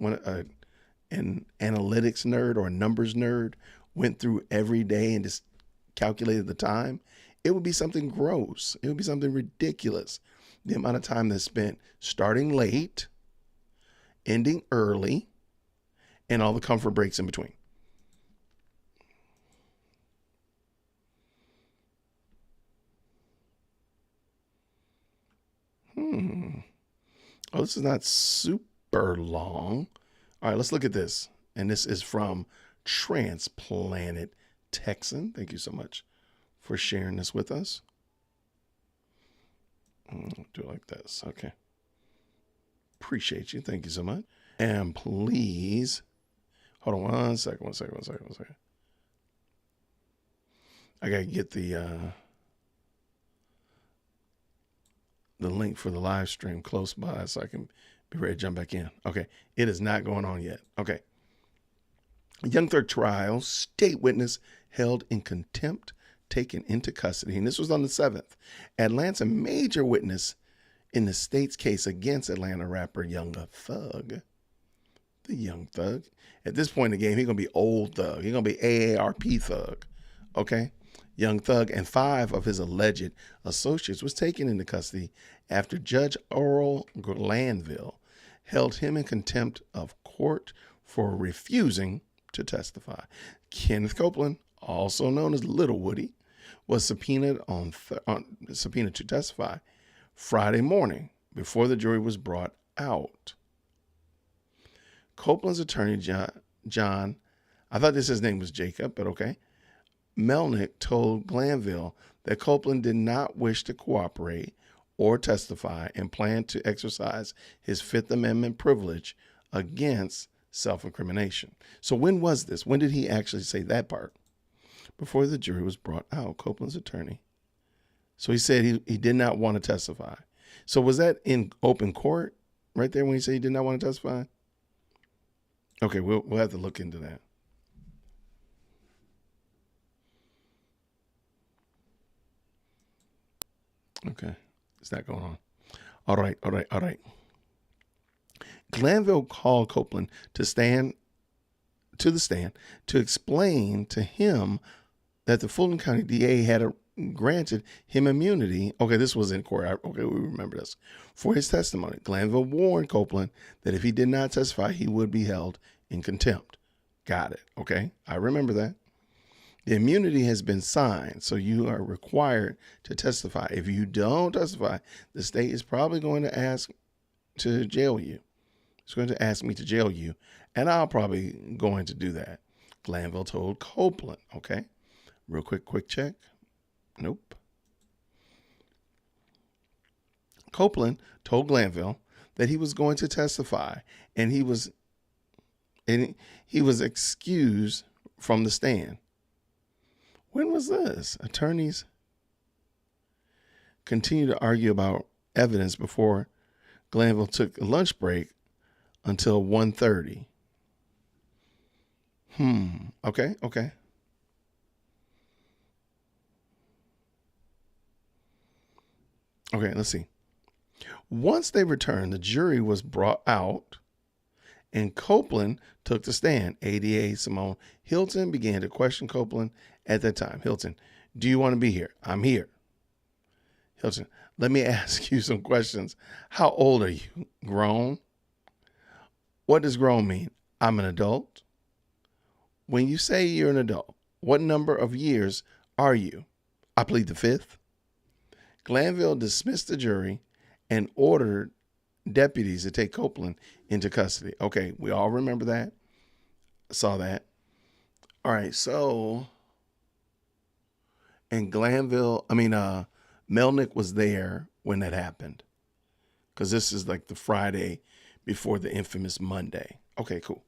an analytics nerd or a numbers nerd went through every day and just calculated the time, it would be something gross. It would be something ridiculous. The amount of time that's spent starting late, ending early, and all the comfort breaks in between. Oh, this is not super long. All right, let's look at this. And this is from Transplanted Texan. Thank you so much for sharing this with us. Do it like this. Okay. Appreciate you. Thank you so much. And please, hold on one second. I got to get the link for the live stream close by so I can be ready to jump back in. Okay. It is not going on yet. Okay. Young Thug trial, state witness held in contempt, taken into custody. And this was on the 7th. Atlanta's a major witness in the state's case against Atlanta rapper Young Thug. The Young Thug. At this point in the game, he's going to be old Thug. He's going to be AARP Thug. Okay. Young Thug and 5 of his alleged associates was taken into custody after Judge Earl Glanville held him in contempt of court for refusing to testify. Kenneth Copeland, also known as Lil Woody, was subpoenaed subpoenaed to testify Friday morning before the jury was brought out. Copeland's attorney, John, I thought his name was Jacob, but okay, Melnick told Glanville that Copeland did not wish to cooperate or testify and planned to exercise his Fifth Amendment privilege against self-incrimination. So when was this? When did he actually say that part? Before the jury was brought out, Copeland's attorney. So he said he did not want to testify. So was that in open court right there when he said he did not want to testify? Okay, we'll have to look into that. Okay, it's not going on. All right. Glanville called Copeland to the stand to explain to him that the Fulton County DA had granted him immunity. Okay, this was in court. Okay, we remember this. For his testimony, Glanville warned Copeland that if he did not testify, he would be held in contempt. Got it. Okay, I remember that. The immunity has been signed, so you are required to testify. If you don't testify, the state is probably going to ask to jail you. It's going to ask me to jail you, and I'll probably going to do that. Glanville told Copeland. Okay, real quick check. Nope. Copeland told Glanville that he was going to testify, and he was excused from the stand. When was this? Attorneys continued to argue about evidence before Glanville took a lunch break until 1:30. Okay. Okay, let's see. Once they returned, the jury was brought out and Copeland took the stand. ADA Simone Hilton began to question Copeland at that time. Hilton, do you want to be here? I'm here. Hilton, let me ask you some questions. How old are you? Grown? What does grown mean? I'm an adult. When you say you're an adult, what number of years are you? I plead the fifth. Glanville dismissed the jury and ordered deputies to take Copeland into custody. Okay, we all remember that. Saw that. All right, so, and Melnick was there when that happened, because this is like the Friday before the infamous Monday. Okay, cool.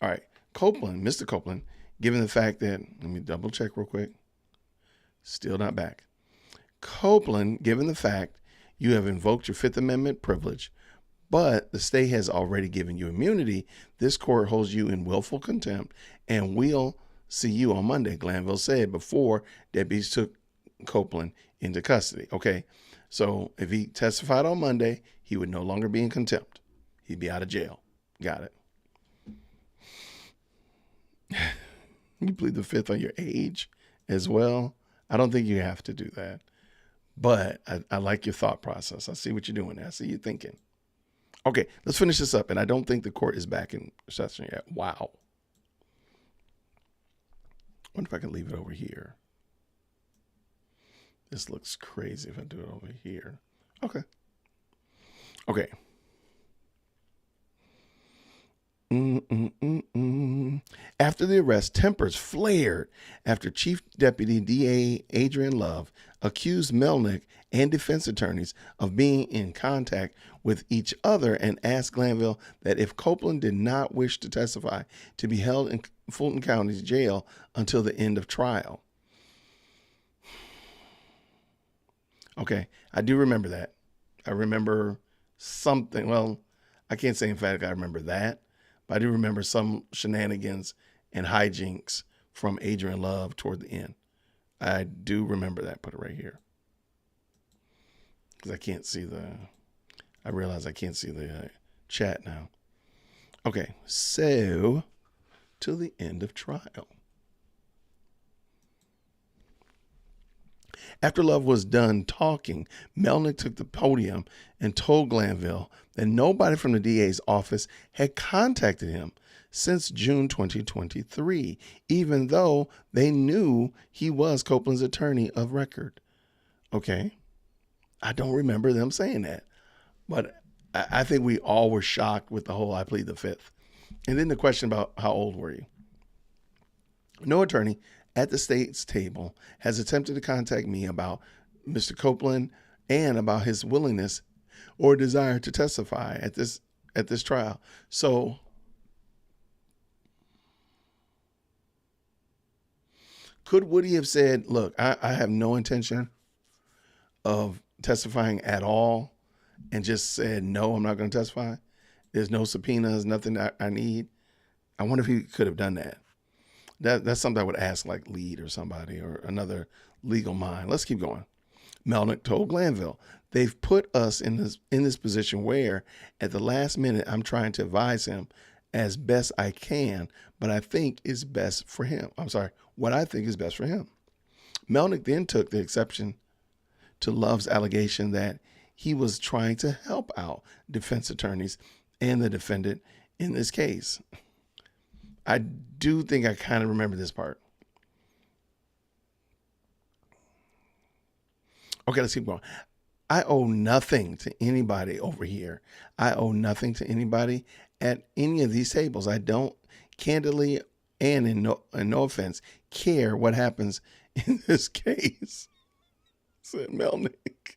All right, Copeland, Mr. Copeland, given the fact that, let me double check real quick. Still not back. Copeland, given the fact you have invoked your Fifth Amendment privilege, but the state has already given you immunity, this court holds you in willful contempt, and we'll see you on Monday, Glanville said before deputies took Copeland into custody. Okay, so if he testified on Monday, he would no longer be in contempt. He'd be out of jail. Got it. You plead the fifth on your age as well. I don't think you have to do that. But I like your thought process. I see what you're doing there. I see you thinking. Okay, let's finish this up. And I don't think the court is back in session yet. Wow. I wonder if I can leave it over here. This looks crazy if I do it over here. Okay. Okay. After the arrest, tempers flared after Chief Deputy DA Adrian Love accused Melnick and defense attorneys of being in contact with each other and asked Glanville that if Copeland did not wish to testify, to be held in Fulton County's jail until the end of trial. Okay, I do remember that. I remember something. Well, I can't say emphatically I remember that. I do remember some shenanigans and hijinks from Adrian Love toward the end. I do remember that. Put it right here. Because I realize I can't see the chat now. Okay, so till the end of trial. After Love was done talking, Melnick took the podium and told Glanville that nobody from the DA's office had contacted him since June 2023, even though they knew he was Copeland's attorney of record. Okay, I don't remember them saying that, but I think we all were shocked with the whole I plead the fifth. And then the question about how old were you? No attorney at the state's table has attempted to contact me about Mr. Copeland and about his willingness or desire to testify at this trial. So could Woody have said, look, I have no intention of testifying at all, and just said, no, I'm not going to testify? There's no subpoenas, nothing I need. I wonder if he could have done that. That's something I would ask like Lead or somebody or another legal mind. Let's keep going. Melnick told Glanville, they've put us in this position where at the last minute I'm trying to advise him as best I can, but I think is best for him. I'm sorry, what I think is best for him. Melnick then took the exception to Love's allegation that he was trying to help out defense attorneys and the defendant in this case. I do think I kind of remember this part. Okay, let's keep going. I owe nothing to anybody over here. I owe nothing to anybody at any of these tables. I don't candidly and in no offense care what happens in this case, said Melnick.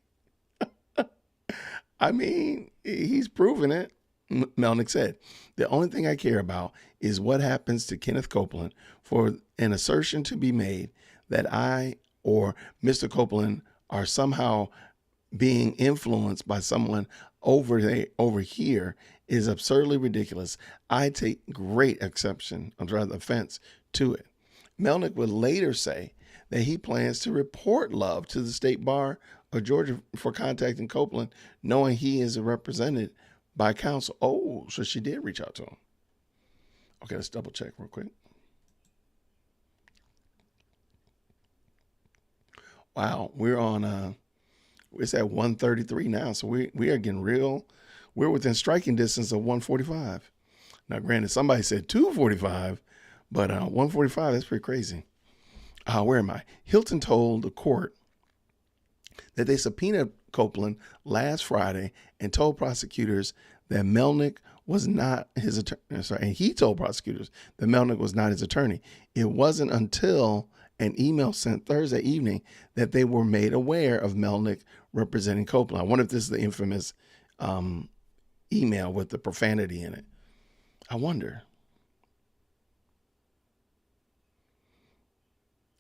I mean, he's proven it. Melnick said, the only thing I care about is what happens to Kenneth Copeland. For an assertion to be made that I or Mr. Copeland are somehow being influenced by someone over here is absurdly ridiculous. I take great offense to it. Melnick would later say that he plans to report Love to the State Bar of Georgia for contacting Copeland, knowing he is represented by counsel. Oh, so she did reach out to him. Okay, let's double check real quick. Wow, we're on it's at 133 now, so we are getting real. We're within striking distance of 145. Now, granted, somebody said 245, but 145, that's pretty crazy. Where am I? Hilton told the court that they subpoenaed Copeland last Friday and told prosecutors that Melnick was not his attorney. And he told prosecutors that Melnick was not his attorney. It wasn't until an email sent Thursday evening that they were made aware of Melnick representing Copeland. I wonder if this is the infamous email with the profanity in it. I wonder.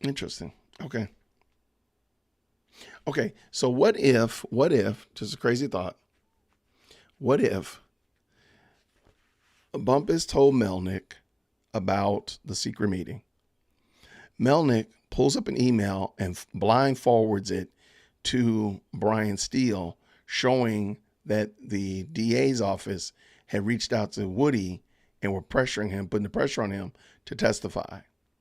Interesting. Okay. Okay, so what if, just a crazy thought, what if Bumpus told Melnick about the secret meeting? Melnick pulls up an email and blind forwards it to Brian Steele, showing that the DA's office had reached out to Woody and were pressuring him, putting the pressure on him to testify.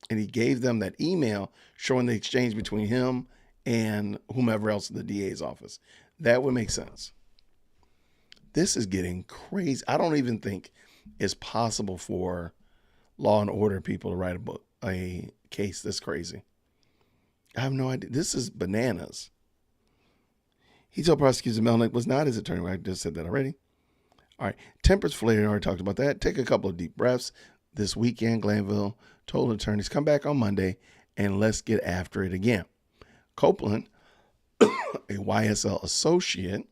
And he gave them that email showing the exchange between him and whomever else in the DA's office. That would make sense. This is getting crazy. I don't even think it's possible for Law and Order people to write a case this crazy. I have no idea. This is bananas. He told prosecutors Melnick was not his attorney. I just said that already. All right. Tempers flared. I already talked about that. Take a couple of deep breaths. This weekend, Glanville told attorneys, come back on Monday and let's get after it again. Copeland, a YSL associate,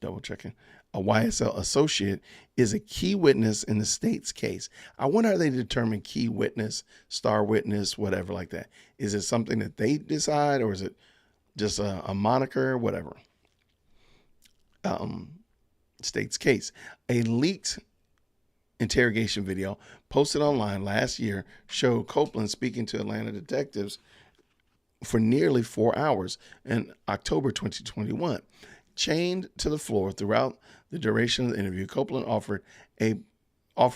double checking, a YSL associate is a key witness in the state's case. I wonder how they determine key witness, star witness, whatever like that. Is it something that they decide, or is it just a moniker, whatever? State's case. A leaked interrogation video posted online last year showed Copeland speaking to Atlanta detectives for nearly 4 hours in October 2021. Chained to the floor throughout the duration of the interview, Copeland offered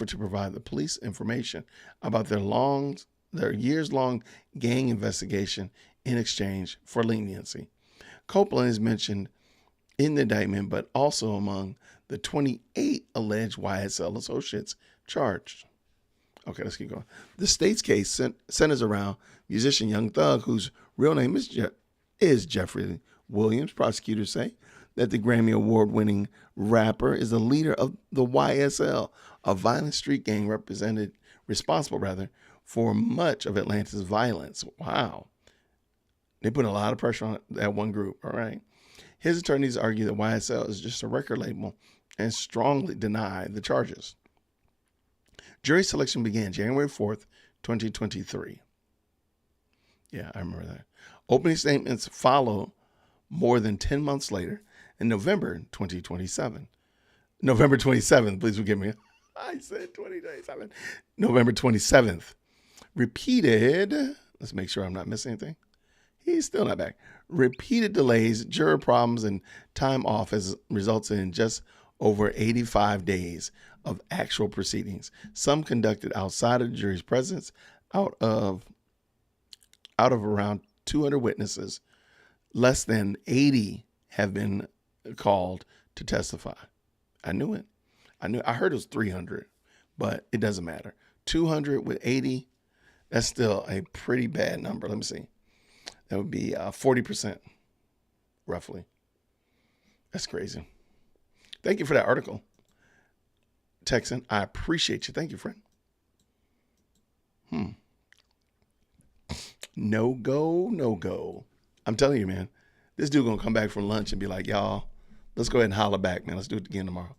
to provide the police information about their years-long gang investigation in exchange for leniency. Copeland is mentioned in the indictment, but also among the 28 alleged YSL associates charged. Okay, let's keep going. The state's case centers around musician Young Thug, whose real name is Jeffrey Williams. Prosecutors say that the Grammy Award-winning rapper is the leader of the YSL, a violent street gang responsible for much of Atlanta's violence. Wow. They put a lot of pressure on that one group, all right? His attorneys argue that YSL is just a record label and strongly deny the charges. Jury selection began January 4th, 2023. Yeah, I remember that. Opening statements follow more than 10 months later in November 2027. November 27th, please forgive me. I said 2027. November 27th. Repeated, let's make sure I'm not missing anything. He's still not back. Repeated delays, juror problems, and time off has resulted in just over 85 days of actual proceedings, some conducted outside of the jury's presence out of out of around 200 witnesses, less than 80 have been called to testify. I knew it. I heard it was 300, but it doesn't matter. 200 with 80, that's still a pretty bad number. Let me see. That would be 40%, roughly. That's crazy. Thank you for that article, Texan. I appreciate you. Thank you, friend. No go. I'm telling you, man, this dude gonna come back from lunch and be like, y'all, let's go ahead and holler back, man. Let's do it again tomorrow.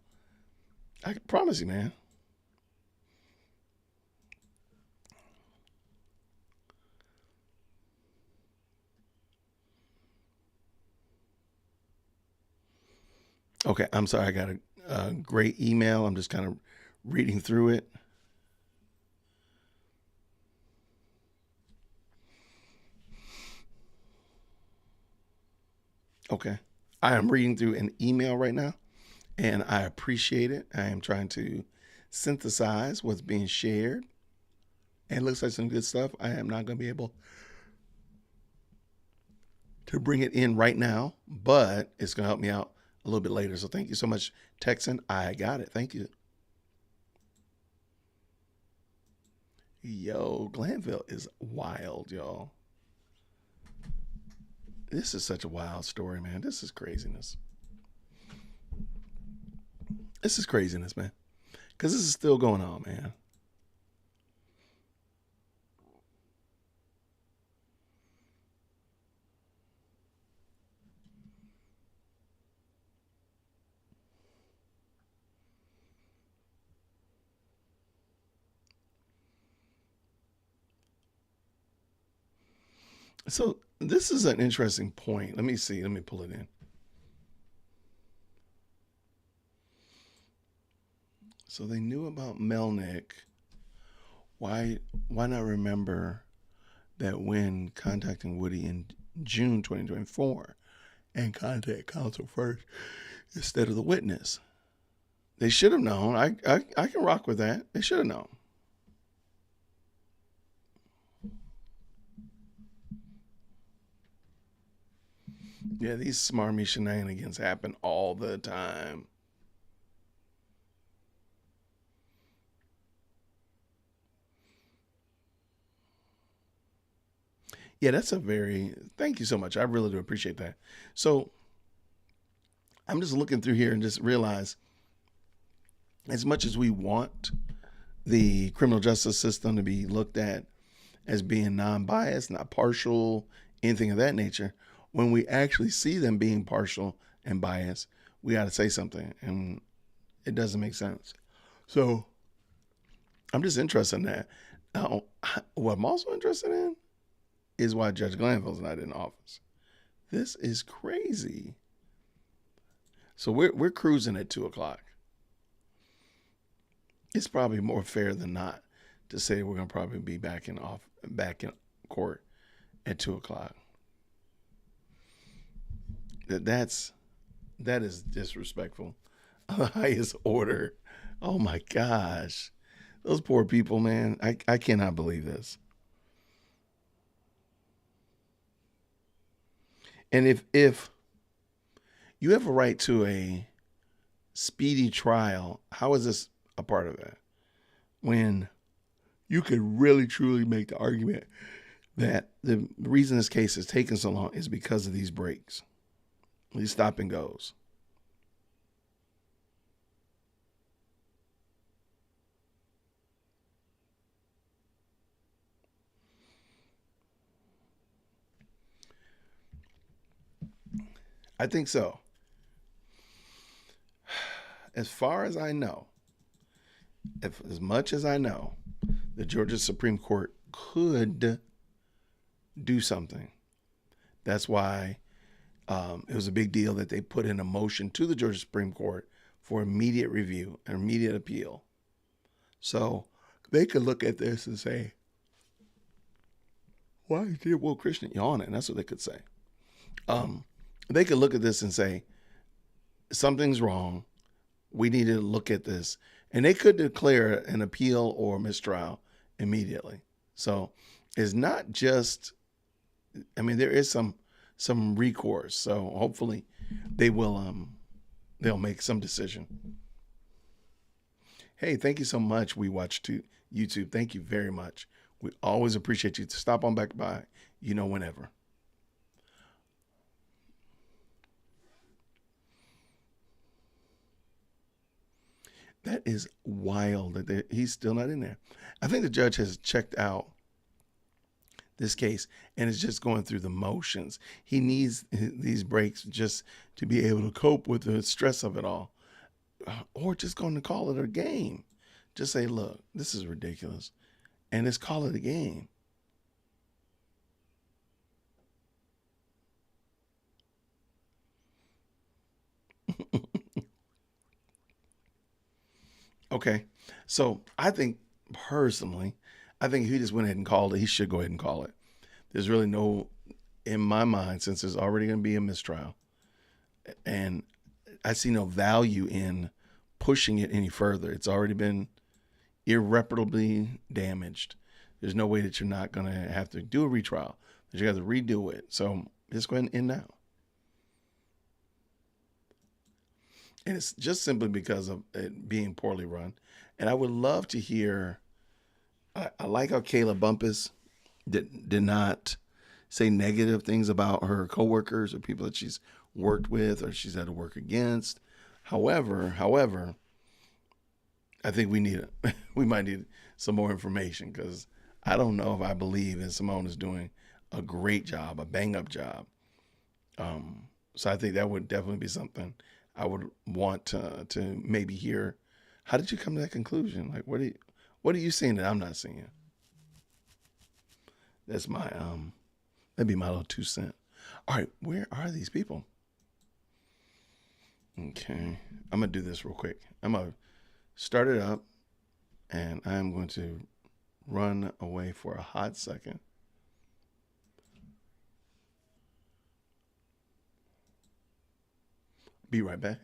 I can promise you, man. Okay, I'm sorry. I got a great email. I'm just kind of reading through it. Okay. I am reading through an email right now, and I appreciate it. I am trying to synthesize what's being shared. And it looks like some good stuff. I am not going to be able to bring it in right now, but it's going to help me out a little bit later. So thank you so much, Texan. I got it. Thank you. Yo, Glanville is wild, y'all. This is such a wild story, man. This is craziness. This is craziness, man. Because this is still going on, man. So this is an interesting point. Let me see. Let me pull it in. So they knew about Melnick. Why not remember that when contacting Woody in June 2024 and contact counsel first instead of the witness? They should have known. I can rock with that. They should have known. Yeah, these smarmy shenanigans happen all the time. Yeah, thank you so much. I really do appreciate that. So I'm just looking through here and just realize, as much as we want the criminal justice system to be looked at as being non-biased, not partial, anything of that nature, when we actually see them being partial and biased, we got to say something, and it doesn't make sense. So I'm just interested in that. Now, what I'm also interested in is why Judge Glanville's not in office. This is crazy. So we're cruising at 2:00. It's probably more fair than not to say we're gonna probably be back in court at 2:00. That is disrespectful of the highest order. Oh my gosh. Those poor people, man. I cannot believe this. And if you have a right to a speedy trial, how is this a part of that? When you could really truly make the argument that the reason this case is taking so long is because of these breaks, these stop and goes. I think so. As far as I know, as much as I know, the Georgia Supreme Court could do something. That's why it was a big deal that they put in a motion to the Georgia Supreme Court for immediate review and immediate appeal. So they could look at this and say, why did Will Christian yawn it? And that's what they could say. They could look at this and say, something's wrong. We need to look at this. And they could declare an appeal or mistrial immediately. So it's not just I mean, there is some recourse. So hopefully they will they'll make some decision. Hey, thank you so much. We watch to YouTube. Thank you very much. We always appreciate you. Stop on back by, whenever. That is wild that he's still not in there. I think the judge has checked out this case and is just going through the motions. He needs these breaks just to be able to cope with the stress of it all. Or just going to call it a game. Just say, look, this is ridiculous. And let's call it a game. Okay. So I think personally, if he just went ahead and called it, he should go ahead and call it. There's really no, in my mind, since there's already going to be a mistrial, and I see no value in pushing it any further. It's already been irreparably damaged. There's no way that you're not going to have to do a retrial. That you have to redo it. So just go ahead and end now. And it's just simply because of it being poorly run. And I would love to hear, I like how Kayla Bumpus did not say negative things about her coworkers or people that she's worked with or she's had to work against. However, I think we might need some more information, because I don't know if I believe that Simone is doing a great job, a bang up job. So I think that would definitely be something I would want to maybe hear. How did you come to that conclusion? Like, what are you seeing that I'm not seeing? That's my that'd be my little 2 cents. All right, where are these people? Okay, I'm gonna do this real quick. I'm gonna start it up, and I'm going to run away for a hot second. Be right back.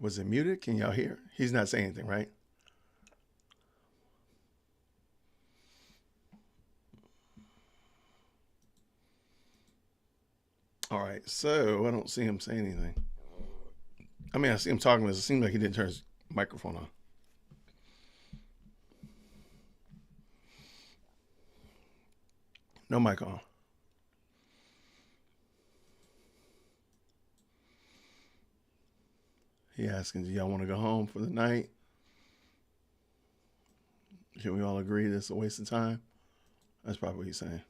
Was it muted? Can y'all hear? He's not saying anything, right? All right, so I don't see him saying anything. I mean, I see him talking, but it seems like he didn't turn his microphone on. No mic on. He asking, do y'all want to go home for the night? Can we all agree this is a waste of time? That's probably what he's saying.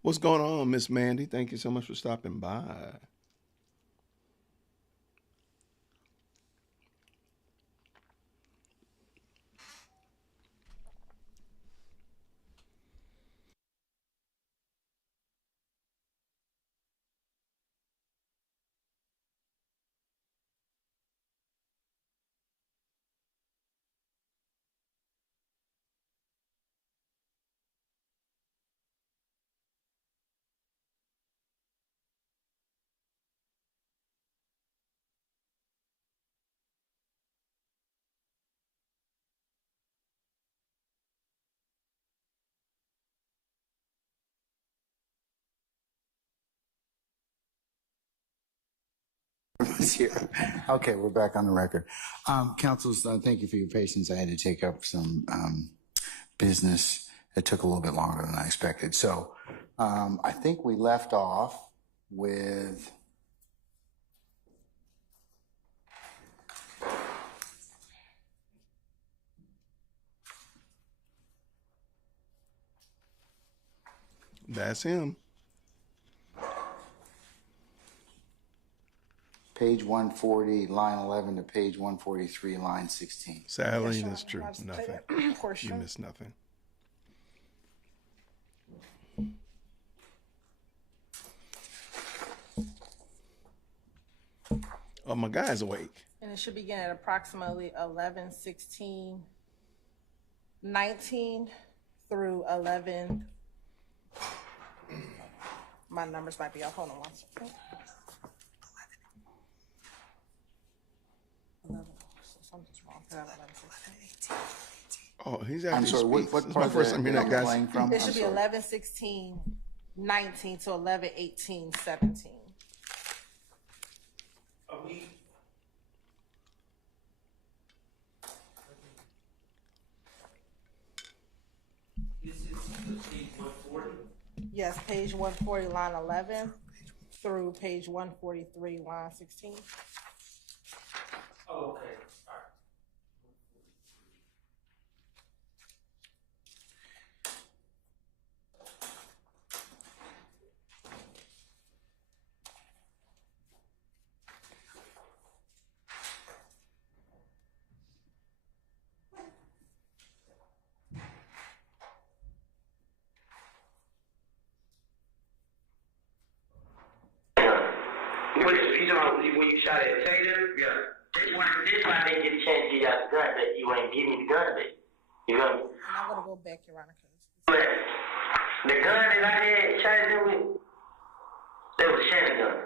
What's going on, Miss Mandy? Thank you so much for stopping by. Here. Okay, we're back on the record. Councils, thank you for your patience. I had to take up some business. It took a little bit longer than I expected. So I think we left off with That's him. page 140, line 11 to page 143, line 16. Sadly, that's true. Nothing. Portion. You missed nothing. Oh, my guy's awake. And it should begin at approximately 11:16, 19 through 11. My numbers might be off. Hold on one second. 11. So something's wrong. 11:16. Oh, he's I'm actually sorry, speaks. what This is part my of first the time hearing that, video guys. playing from? It I'm should be sorry. 11:16, 19 to 11:18, 17. Are we? This is page 140. Yes, page 140, line 11 through page 143, line 16. Oh, okay. All right. When you shot at Taylor, yeah. This why I didn't get a chance to get out the gun, that you ain't give me the gun back. You know? And I'm going to go back, Your Honor. But the gun that I had shot at him with, that was Shannon gun.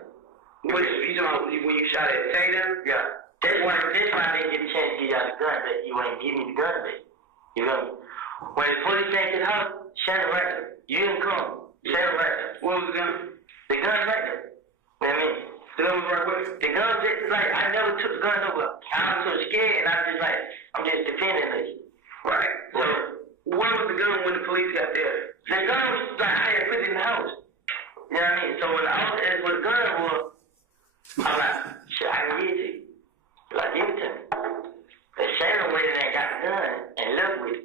When you shot at Taylor, yeah. That's why I didn't get a chance to get out the gun, that you ain't give me the gun back. You know? When the police came to the house, Shannon right there. You didn't come. Shannon right there. What was the gun? The gun right there. You know what I mean? The gun was right with it. The gun just like I never took the gun over. I was so scared and I just like I'm just defending it. Right. So where was the gun when the police got there? The gun was like I had put it in the house. You know what I mean? So when the officer asked where the gun was, I'm like, shit, I can give it to you. Like give it to me. And Shannon went in there and got the gun and left with it.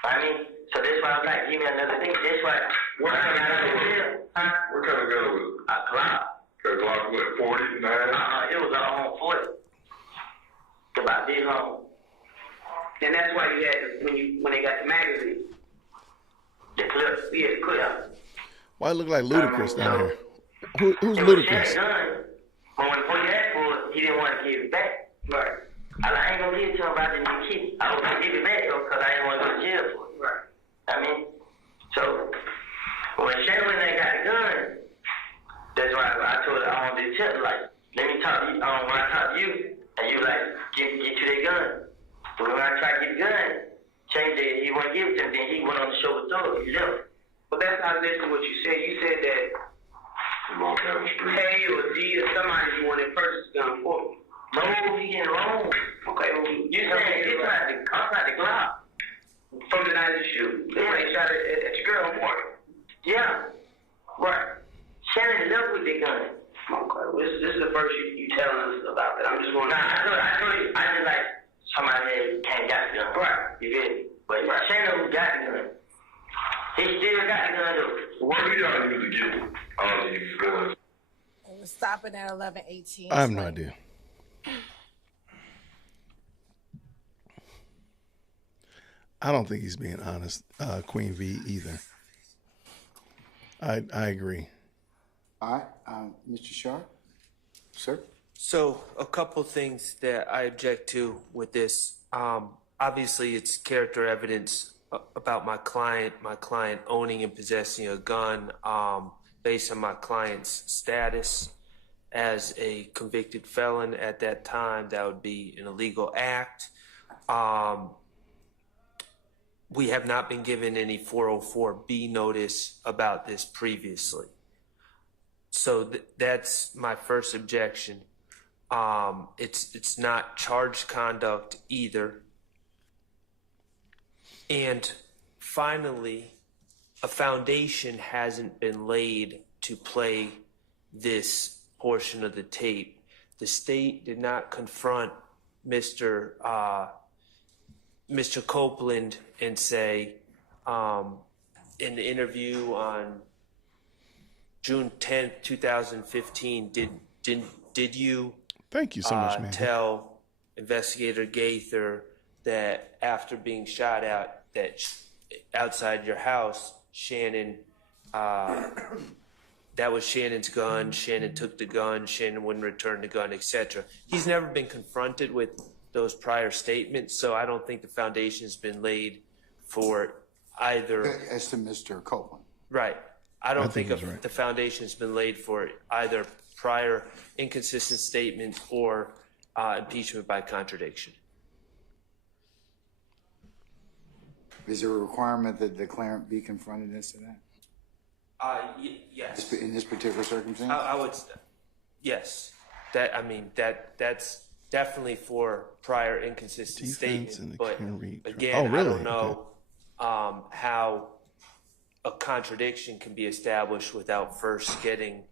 I mean, so that's why I was like, give me another thing. That's why What kind of gun was it? Huh? What kind of gun was it? A Glock. A Glock, what, 49? It was a 40. About this long. And that's why you had when they got the magazine. The clip, yeah, the clip. Why it look like Ludacris down here? Who's It was Ludacris? Shannon's gun, but when he asked for it, he didn't want to give it back. Right. I ain't gonna give it to him about the new kid. I was gonna give it back though, because I didn't want to go to jail for it. Right. I mean, so when Shannon went and got the gun, that's why I told her I wanted to tell her, like, let me talk to you, when I talk to you, and you like, get you that gun. But when I tried to get the gun, changed it, he wouldn't give it to him, then he went on the show with Thug, he left. But that's not literally what you said. You said that Hey or D or somebody you wanted purchase the gun for. No, he getting wrong. Okay, well, You saying it's not the Glock. from the night of the shoot, they shot at your girl Morgan. Yeah. Right. Shannon left with the gun. Okay, well, this is the first you telling us about that. I'm just going. Nah, I told you, I just like somebody that can't got the gun. Right. You feel me? But Shannon who got the gun. He still got the gun though. What do y'all use to get all these guns? We're stopping at 11:18. I have no idea. I don't think he's being honest, Queen V, either. I agree. All right, Mr. Sharp, sir. So a couple things that I object to with this. Obviously, it's character evidence about my client owning and possessing a gun based on my client's status as a convicted felon at that time. That would be an illegal act. We have not been given any 404B notice about this previously. So that's my first objection. It's not charged conduct either. And finally, a foundation hasn't been laid to play this portion of the tape. The state did not confront Mr. Copeland and say, in the interview on June 10th, 2015, did you Thank you so much, man. tell Investigator Gaither that after being shot out that outside your house, Shannon, that was Shannon's gun, Shannon took the gun, Shannon wouldn't return the gun, etc. He's never been confronted with those prior statements, so I don't think the foundation has been laid for either. As to Mr. Copeland. Right. I don't think he's right. the foundation has been laid for either prior inconsistent statement or impeachment by contradiction. Is there a requirement that the declarant be confronted as to that? Yes. In this particular circumstance? I would, yes. That's definitely for prior inconsistent Defense statement. and the But can read. again, Oh, really? I don't know how a contradiction can be established without first getting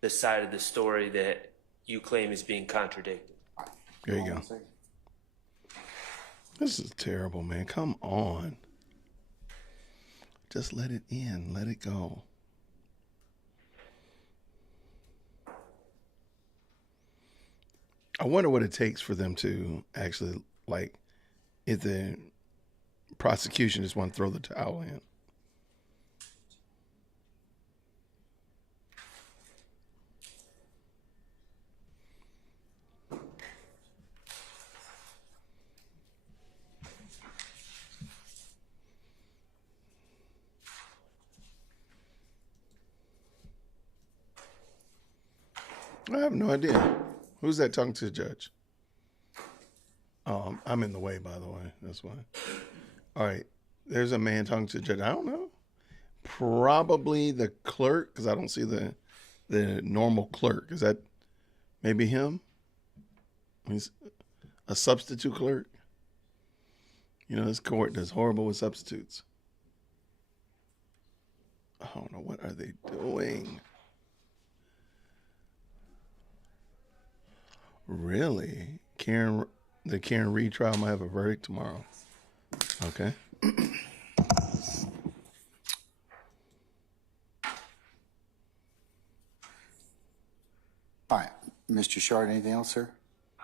the side of the story that you claim is being contradicted. There you go. This is terrible, man. Come on. Just let it in. Let it go. I wonder what it takes for them to actually, like, if the prosecution just want to throw the towel in. I have no idea. Who's that talking to the judge? I'm in the way, by the way. That's why. All right. There's a man talking to the judge. I don't know. Probably the clerk, because I don't see the normal clerk. Is that maybe him? He's a substitute clerk. You know, this court is horrible with substitutes. I don't know. What are they doing? Really? The Karen Reed trial might have a verdict tomorrow. Okay. All right, Mr. Shard, anything else, sir?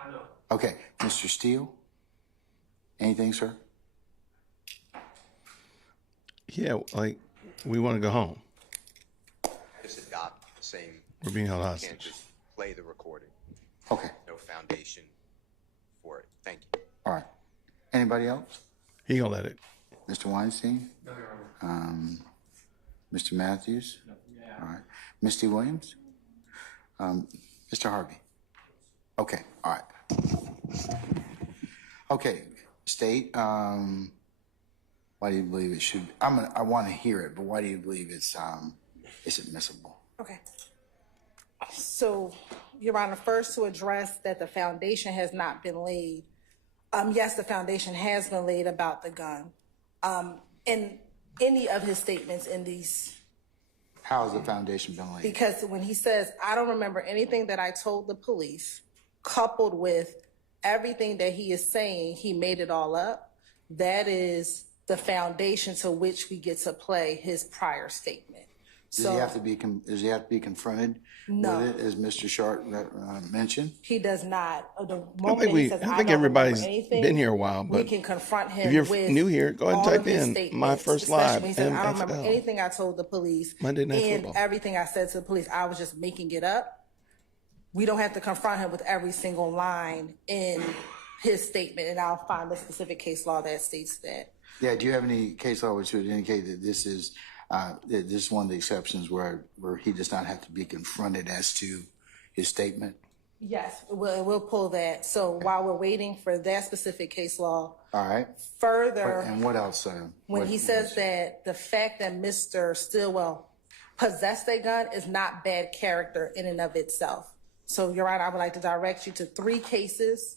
I know. Okay, Mr. Steele, anything, sir? Yeah, like, we want to go home. Just adopt saying We're being held you can't hostage. just play the recording. Okay. No foundation for it. Thank you. All right. Anybody else? He gonna let it. Mr. Weinstein? No, Your Honor. Mr. Matthews? All right. Misty Williams? Mr. Harvey? Okay. All right. Okay. State, why do you believe it should, I want to hear it, but why do you believe it's admissible? Okay. So, Your Honor, first to address that the foundation has not been laid. Yes, the foundation has been laid about the gun. In any of his statements in these, How has the foundation been laid? because when he says, I don't remember anything that I told the police, coupled with everything that he is saying, he made it all up. That is the foundation to which we get to play his prior statement. Does he have to be confronted No. with it, as Mr. Sharp mentioned? He does not. The I moment think, that he says, I think don't everybody's remember anything, been here a while, we but can confront him if you're with new here, go ahead and all type of his in statements, my first especially live, when he says, I don't remember MFL. anything I told the police. Monday Night and Football. everything I said to the police, I was just making it up. We don't have to confront him with every single line in his statement, and I'll find the specific case law that states that. Yeah, do you have any case law which would indicate that this is one of the exceptions where he does not have to be confronted as to his statement? Yes, we'll pull that. So while we're waiting for that specific case law, All right. further, And what else? when he says that the fact that Mr. Stillwell possessed a gun is not bad character in and of itself. So, Your Honor, I would like to direct you to 3 cases.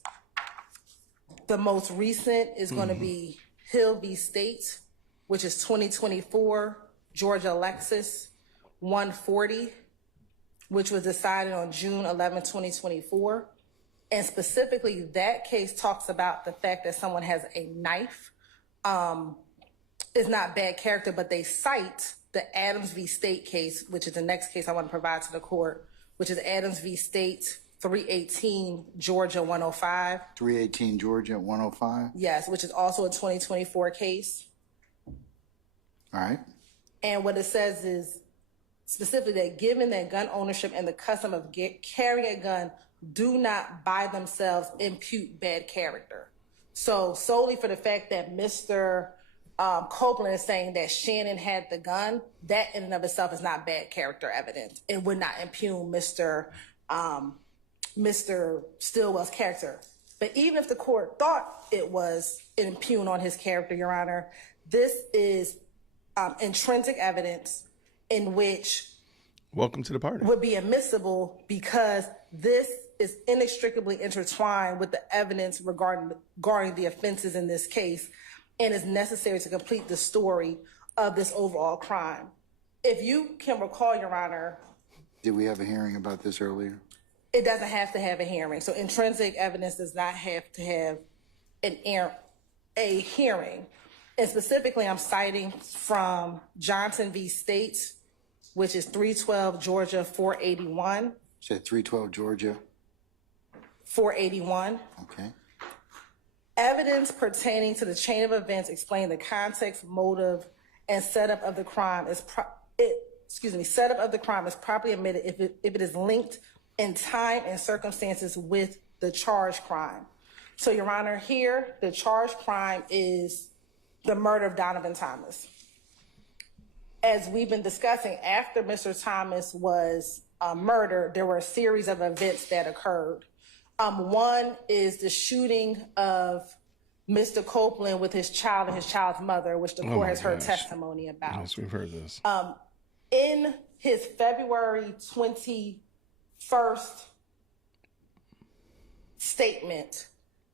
The most recent is going to be Hill v. State, which is 2024, Georgia Lexus 140, which was decided on June 11, 2024. And specifically, that case talks about the fact that someone has a knife. Is not bad character, but they cite the Adams v. State case, which is the next case I want to provide to the court, which is Adams v. State 318, Georgia 105. 318 Georgia 105? Yes, which is also a 2024 case. All right. And what it says is specifically that given that gun ownership and the custom of carrying a gun do not by themselves impute bad character. So solely for the fact that Mr. Copeland is saying that Shannon had the gun, that in and of itself is not bad character evidence. It would not impugn Mr. Stillwell's character. But even if the court thought it was impugn on his character, Your Honor, this is intrinsic evidence in which Welcome to the party. would be admissible because this is inextricably intertwined with the evidence regarding the offenses in this case and is necessary to complete the story of this overall crime. If you can recall, Your Honor, Did we have a hearing about this earlier? it doesn't have to have a hearing. So intrinsic evidence does not have to have a hearing. And specifically, I'm citing from Johnson v. State, which is 312 Georgia 481. Said 312 Georgia. 481. Okay. Evidence pertaining to the chain of events explain the context, motive, and setup of the crime is setup of the crime is properly admitted if it is linked in time and circumstances with the charged crime. So, Your Honor, here the charged crime is the murder of Donovan Thomas. As we've been discussing, after Mr. Thomas was murdered, there were a series of events that occurred. One is the shooting of Mr. Copeland with his child and his child's mother, which the court has heard testimony about. Yes, we've heard this. In his February 21st statement,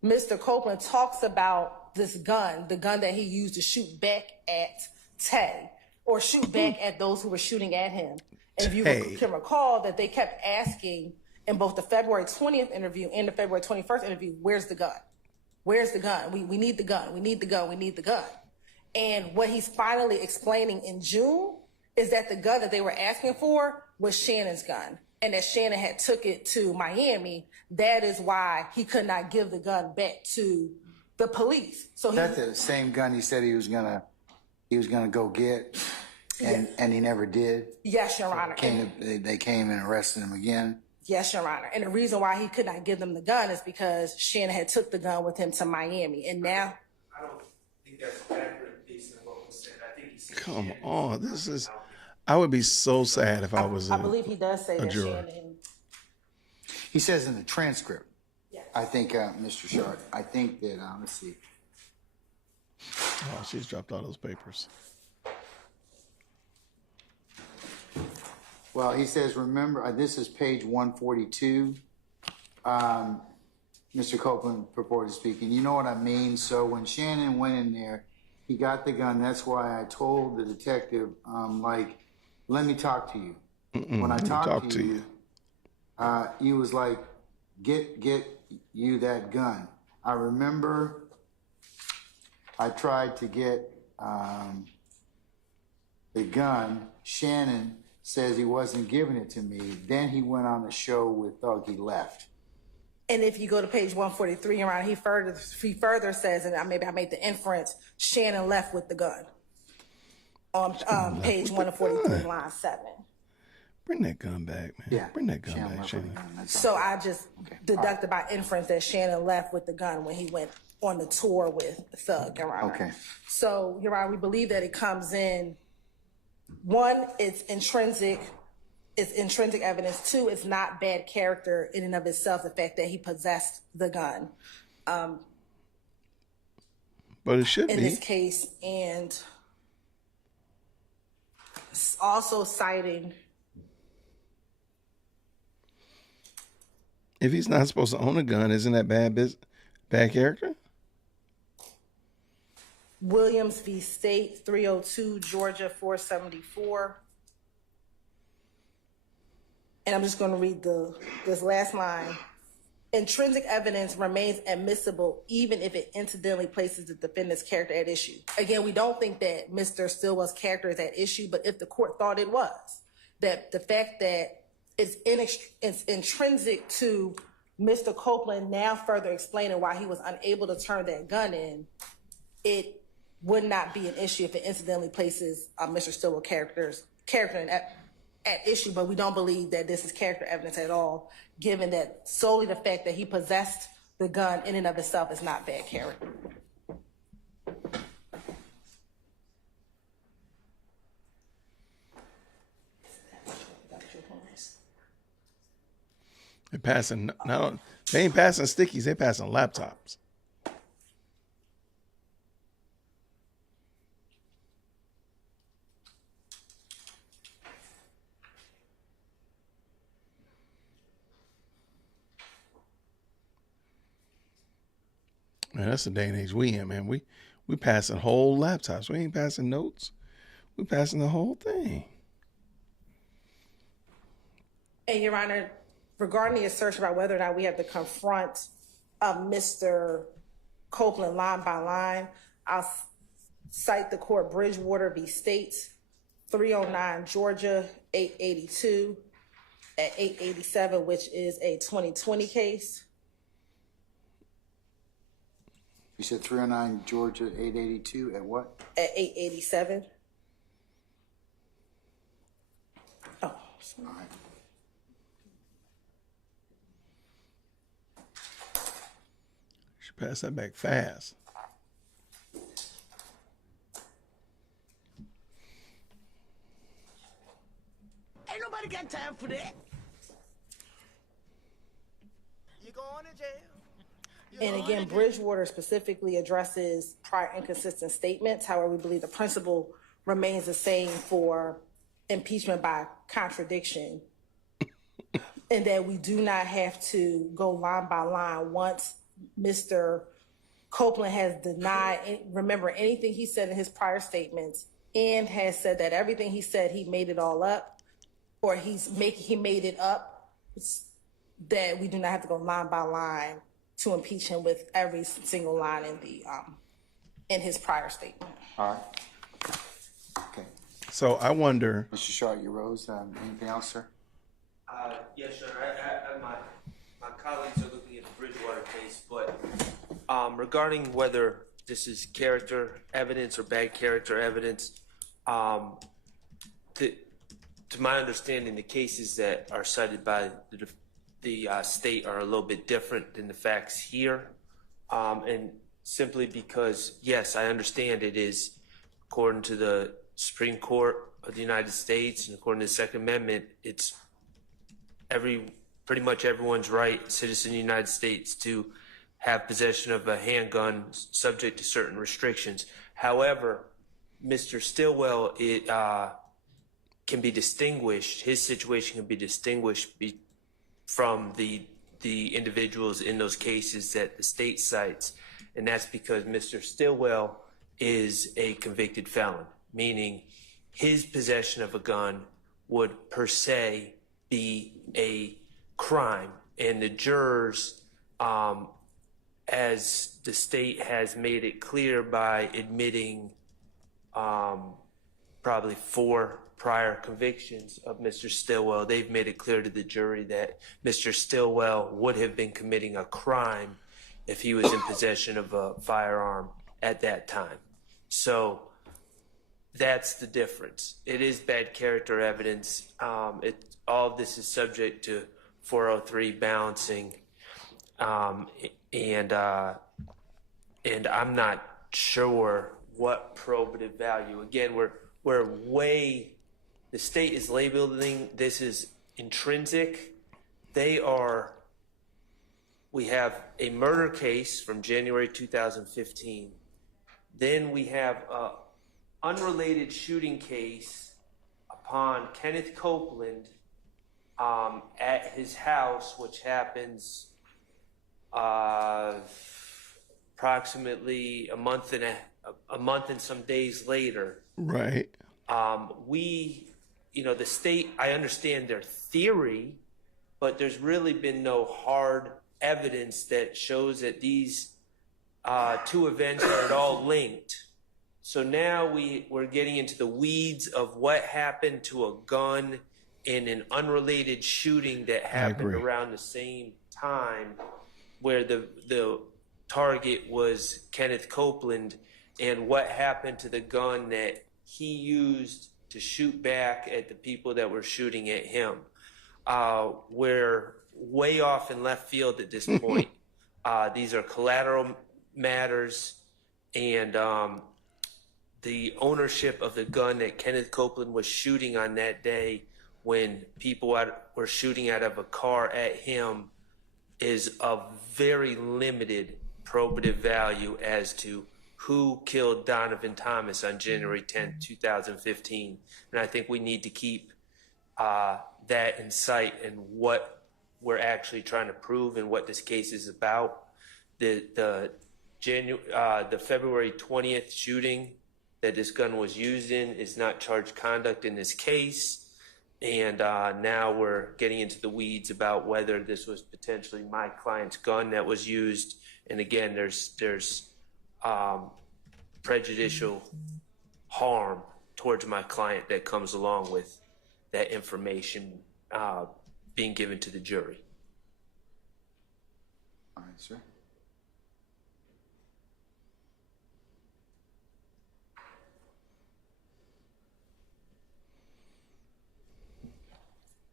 Mr. Copeland talks about this gun, the gun that he used to shoot back at Tay, or shoot back at those who were shooting at him. And if you can recall that they kept asking in both the February 20th interview and the February 21st interview, where's the gun? Where's the gun? We need the gun. We need the gun. We need the gun. And what he's finally explaining in June is that the gun that they were asking for was Shannon's gun, and that Shannon had took it to Miami. That is why he could not give the gun back to the police. So That's the same gun he said he was gonna go get. And he never did? Yes, Your Honor. They came and arrested him again? Yes, Your Honor. And the reason why he could not give them the gun is because Shannon had took the gun with him to Miami. And now... I don't think that's accurate based on what was said. I think he said... Come on, this is... I would be so sad if I was I believe he does say that juror. Shannon... He says in the transcript, Yes. I think, Mr. Sharp, I think that, let's see. Oh, she's dropped all those papers. Well, he says, remember, this is page 142. Mr. Copeland purported speaking. You know what I mean? So when Shannon went in there, he got the gun. That's why I told the detective, let me talk to you. When I talked to you, he was like, get you that gun. I remember I tried to get the gun. Shannon says he wasn't giving it to me. Then he went on the show with Thug. He left. And if you go to page 143, Your Honor, he further says, and maybe I made the inference, Shannon left with the gun. On page 143, line 7. Bring that gun back, man. Yeah. Bring that gun back, Shannon. So I just deducted by inference that Shannon left with the gun when he went on the tour with Thug, Your Honor. Okay. So, Your Honor, we believe that it comes in, one, it's intrinsic evidence. Two, it's not bad character in and of itself, the fact that he possessed the gun. But it should in be. this case, and also citing... If he's not supposed to own a gun, isn't that bad character? Williams v. State, 302, Georgia, 474. And I'm just going to read this last line. Intrinsic evidence remains admissible even if it incidentally places the defendant's character at issue. Again, we don't think that Mr. Stilwell's character is at issue, but if the court thought it was, that the fact that it's intrinsic to Mr. Copeland now further explaining why he was unable to turn that gun in, it would not be an issue if it incidentally places Mr. Stilwell's character at issue, but we don't believe that this is character evidence at all, given that solely the fact that he possessed the gun in and of itself is not bad character. They're passing, no, they ain't passing stickies, they're passing laptops. Man, that's the day and age we in, man. We passing whole laptops. We ain't passing notes. We passing the whole thing. And Your Honor, regarding the assertion about whether or not we have to confront Mr. Copeland line by line, I'll cite the court Bridgewater v. States, 309 Georgia, 882 at 887, which is a 2020 case. You said 309 Georgia, 882 at what? At 887. Oh, sorry. All right. Should pass that back fast. Ain't nobody got time for that. You going to jail? And again, Bridgewater specifically addresses prior inconsistent statements. However, we believe the principle remains the same for impeachment by contradiction, and that we do not have to go line by line once Mr. Copeland has denied, remember anything he said in his prior statements, and has said that everything he said, he made it all up, or he made it up, that we do not have to go line by line to impeach him with every single line in his prior statement. All right. Okay. So I wonder, Mr. Shaw, you rose. Anything else, sir? Yes, sir. My colleagues are looking at the Bridgewater case, but regarding whether this is character evidence or bad character evidence, to my understanding, the cases that are cited by the state are a little bit different than the facts here. And simply because, yes, I understand it is, according to the Supreme Court of the United States and according to the Second Amendment, it's pretty much everyone's right, citizen of the United States, to have possession of a handgun subject to certain restrictions. However, Mr. Stillwell, it can be distinguished, his situation can be distinguished from the individuals in those cases that the state cites, and that's because Mr. Stillwell is a convicted felon, meaning his possession of a gun would per se be a crime, and the jurors, as the state has made it clear by admitting probably 4 prior convictions of Mr. Stillwell, they've made it clear to the jury that Mr. Stillwell would have been committing a crime if he was in possession of a firearm at that time. So that's the difference. It is bad character evidence. All of this is subject to 403 balancing, and I'm not sure what probative value. Again, the state is labeling this as intrinsic. We have a murder case from January 2015. Then we have an unrelated shooting case upon Kenneth Copeland at his house, which happens approximately a month and some days later. Right. The state, I understand their theory, but there's really been no hard evidence that shows that these 2 events are at all linked. So now we're getting into the weeds of what happened to a gun in an unrelated shooting that happened around the same time, where the target was Kenneth Copeland, and what happened to the gun that he used to shoot back at the people that were shooting at him. We're way off in left field at this point. These are collateral matters, and the ownership of the gun that Kenneth Copeland was shooting on that day when people were shooting out of a car at him is of very limited probative value as to who killed Donovan Thomas on January 10th, 2015. And I think we need to keep that in sight and what we're actually trying to prove and what this case is about. The February 20th shooting that this gun was used in is not charged conduct in this case. And now we're getting into the weeds about whether this was potentially my client's gun that was used. And again, there's prejudicial harm towards my client that comes along with that information being given to the jury. All right, sir.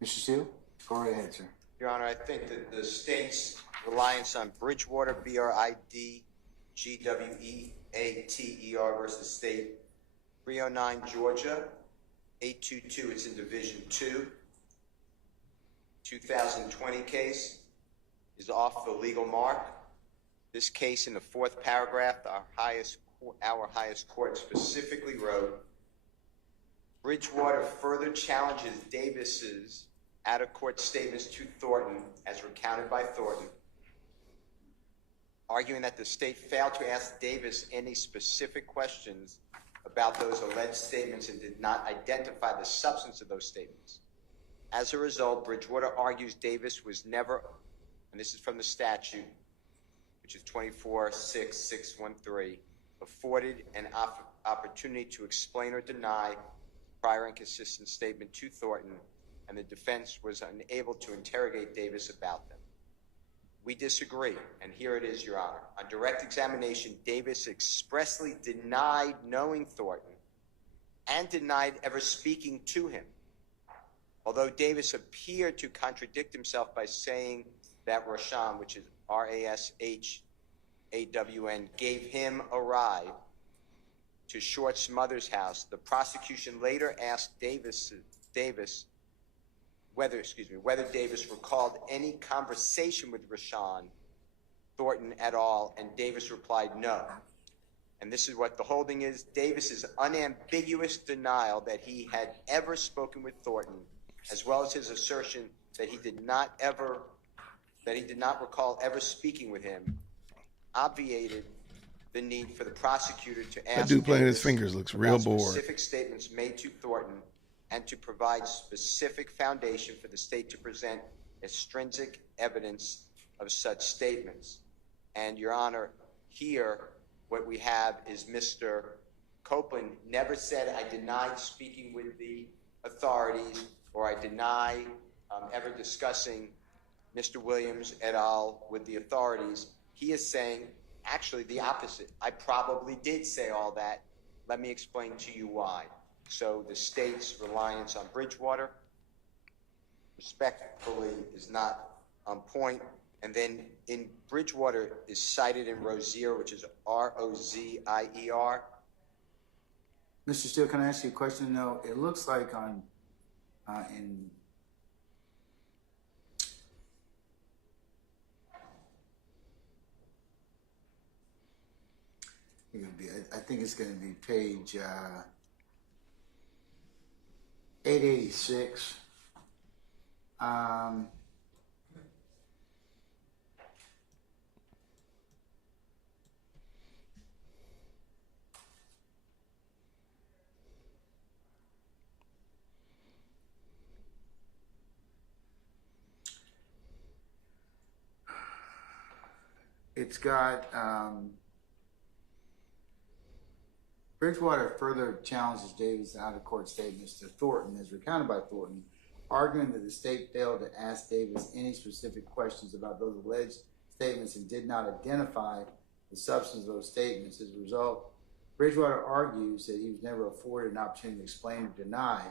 Mr. Steele, go right ahead, sir. Your Honor, I think that the state's reliance on Bridgewater, BRIDGWEATER versus State 309 Georgia, 822, it's in Division 2, 2020 case is off the legal mark. This case in the 4th paragraph, our highest court specifically wrote, Bridgewater further challenges Davis's out-of-court statements to Thornton as recounted by Thornton, arguing that the state failed to ask Davis any specific questions about those alleged statements and did not identify the substance of those statements. As a result, Bridgewater argues Davis was never, and this is from the statute, which is 24-6-613, afforded an opportunity to explain or deny prior inconsistent statement to Thornton, and the defense was unable to interrogate Davis about them. We disagree, and here it is, Your Honor. On direct examination, Davis expressly denied knowing Thornton and denied ever speaking to him. Although Davis appeared to contradict himself by saying that Rashawn, which is R-A-S-H-A-W-N, gave him a ride to Short's mother's house, the prosecution later asked whether Davis recalled any conversation with Rashawn Thornton et al., and Davis replied no. And this is what the holding is. Davis's unambiguous denial that he had ever spoken with Thornton, as well as his assertion that he did not recall ever speaking with him, obviated the need for the prosecutor to ask That dude playing his Davis fingers looks real about bored. specific statements made to Thornton and to provide specific foundation for the state to present extrinsic evidence of such statements. And Your Honor, here what we have is Mr. Copeland never said, I denied speaking with the authorities, or I deny ever discussing Mr. Williams et al. With the authorities. He is saying actually the opposite. I probably did say all that. Let me explain to you why. So the state's reliance on Bridgewater respectfully is not on point. And then in Bridgewater is cited in Rozier, which is R-O-Z-I-E-R. Mr. Steele, can I ask you a question? No, it looks like I think it's going to be page 886. It's got Bridgewater further challenges Davis' out-of-court statements to Thornton as recounted by Thornton, arguing that the state failed to ask Davis any specific questions about those alleged statements and did not identify the substance of those statements. As a result, Bridgewater argues that he was never afforded an opportunity to explain or deny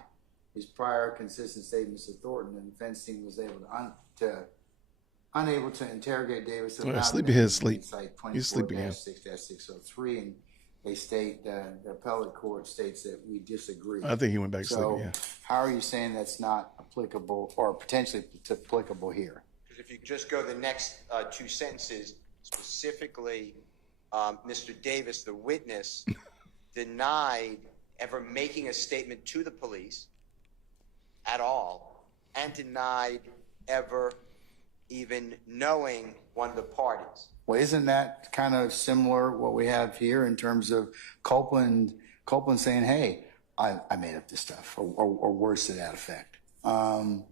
his prior consistent statements to Thornton, and the defense team was unable to interrogate Davis. Sleepyhead sleep. He's sleeping again. 6-603, and they state the appellate court states that we disagree. I think he went back to sleep. Yeah. How are you saying that's not applicable or potentially applicable here? Because if you just go the next two sentences, specifically, Mr. Davis, the witness, denied ever making a statement to the police at all, and denied ever even knowing one of the parties. Well, isn't that kind of similar what we have here in terms of Copeland saying, "Hey, I made up this stuff," or words to that effect? I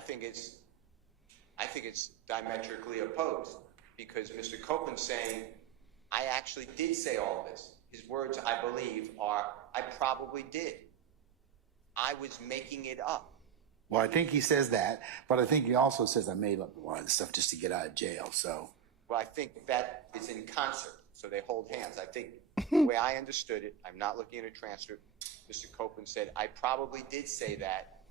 think it's diametrically opposed, because Mr. Copeland's saying, "I actually did say all this." His words, I believe, are, "I probably did. I was making it up." Well, I think he says that, but I think he also says, "I made up a lot of this stuff just to get out of jail." So, well, I think that is in concert, so they hold hands. I think the way I understood it, I'm not looking at a transcript, Mr. Copeland said, "I probably did say that.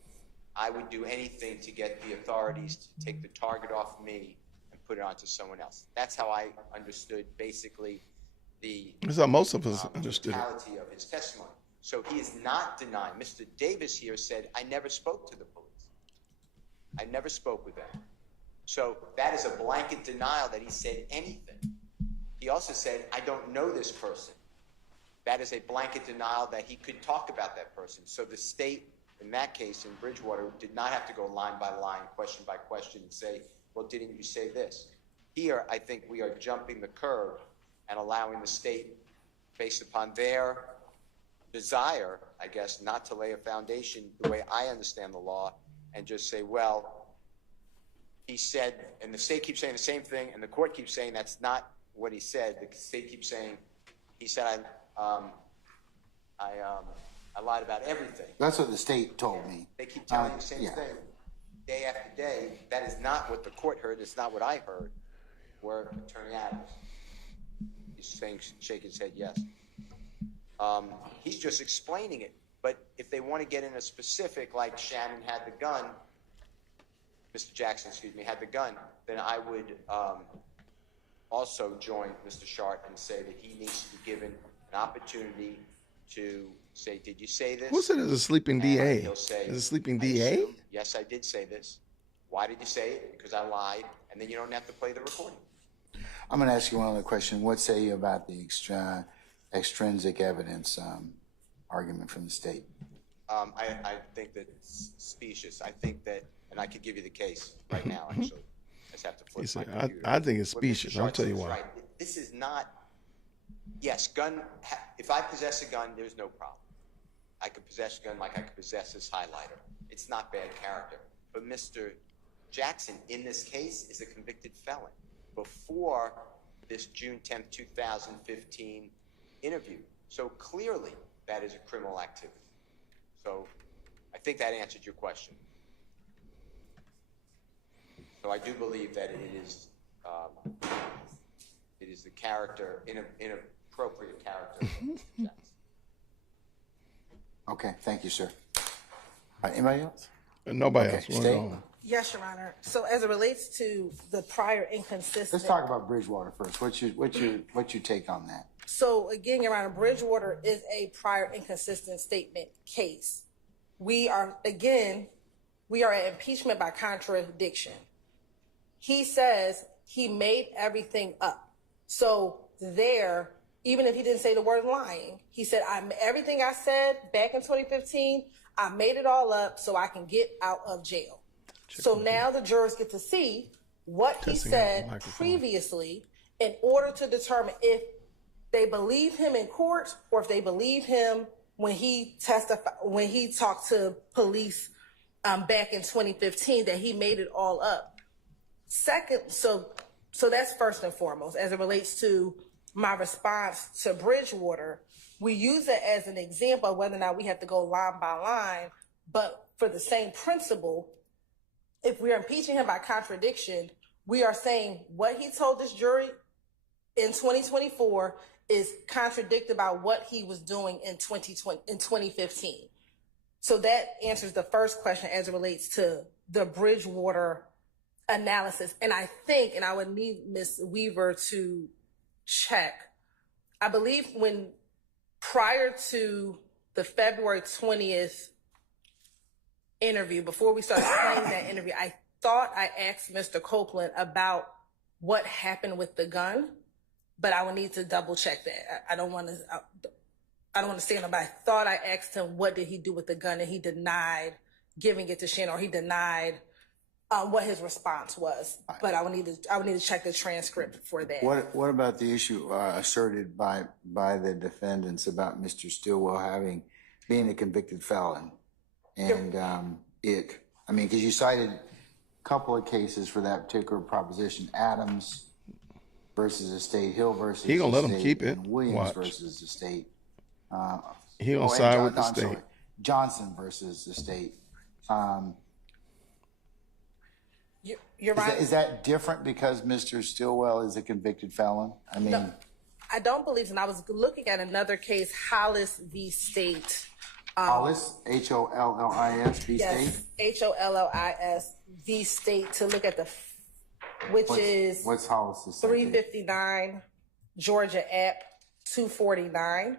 I would do anything to get the authorities to take the target off me and put it onto someone else." That's how I understood basically That's how most of us understood it. totality of his testimony. So he is not denying. Mr. Davis here said, "I never spoke to the police. I never spoke with them." So that is a blanket denial that he said anything. He also said, "I don't know this person." That is a blanket denial that he could talk about that person. So the state, in that case, in Bridgewater, did not have to go line by line, question by question, and say, "Well, didn't you say this?" Here, I think we are jumping the curve and allowing the state, based upon their desire, I guess, not to lay a foundation the way I understand the law, and just say, well, he said, and the state keeps saying the same thing, and the court keeps saying that's not what he said. The state keeps saying, he said, I lied about everything. That's what the state told me. They keep telling you the same thing day after day. That is not what the court heard. It's not what I heard. Where Attorney Adams, he's saying, shaking his head, yes. He's just explaining it. But if they want to get in a specific, like Shannon had the gun, Mr. Jackson, excuse me, had the gun, then I would also join Mr. Sharp and say that he needs to be given an opportunity to say, did you say this? Who said it was a sleeping And DA? he'll say, Is it a sleeping "I DA? assume, yes, I did say this. Why did you say it? Because I lied. And then you don't have to play the recording. I'm going to ask you one other question. What say you about the extrinsic evidence argument from the state? I think that's specious. I think that, and I could give you the case right now, actually. I just have to flip my computer. I think it's What Mr. specious. I'll Sharp tell you says is why. right. This is not, yes, if I possess a gun, there's no problem. I could possess a gun like I could possess this highlighter. It's not bad character. But Mr. Jackson, in this case, is a convicted felon before this June 10th, 2015 interview. So clearly, that is a criminal activity. So I think that answered your question. So I do believe that it is the character, inappropriate character of Mr. Jackson. Okay, thank you, sir. Anybody else? Nobody else. Stay. Yes, Your Honor. So as it relates to the prior inconsistent. Let's talk about Bridgewater first. What's your take on that? So again, Your Honor, Bridgewater is a prior inconsistent statement case. We are at impeachment by contradiction. He says he made everything up. So there, even if he didn't say the word lying, he said, everything I said back in 2015, I made it all up so I can get out of jail. So now the jurors get to see what he said previously in order to determine if they believe him in court or if they believe him when he testified, when he talked to police back in 2015 that he made it all up. Second, so that's first and foremost. As it relates to my response to Bridgewater, we use it as an example of whether or not we have to go line by line, but for the same principle, if we're impeaching him by contradiction, we are saying what he told this jury in 2024 is contradicted by what he was doing in 2015. So that answers the first question as it relates to the Bridgewater analysis. And I think, and I would need Ms. Weaver to check, I believe when prior to the February 20th interview, before we started playing that interview, I thought I asked Mr. Copeland about what happened with the gun, but I would need to double check that. I don't want to stand up, but I thought I asked him what did he do with the gun, and he denied giving it to Shannon, or he denied what his response was. But I would need to check the transcript for that. What about the issue asserted by the defendants about Mr. Stillwell being a convicted felon? And because you cited a couple of cases for that particular proposition: Adams versus the state, Hill versus he gonna the let state, him keep it. and Williams Watch. versus the state. He gonna side with the state. Sorry, Johnson versus the state. You're right. Is that different because Mr. Stillwell is a convicted felon? I mean, No, I don't believe so. And I was looking at another case, Hollis v. State. Hollis, Hollis v. Yes, State? Hollis v. State, to look at What's Hollis' 359 Georgia App 249.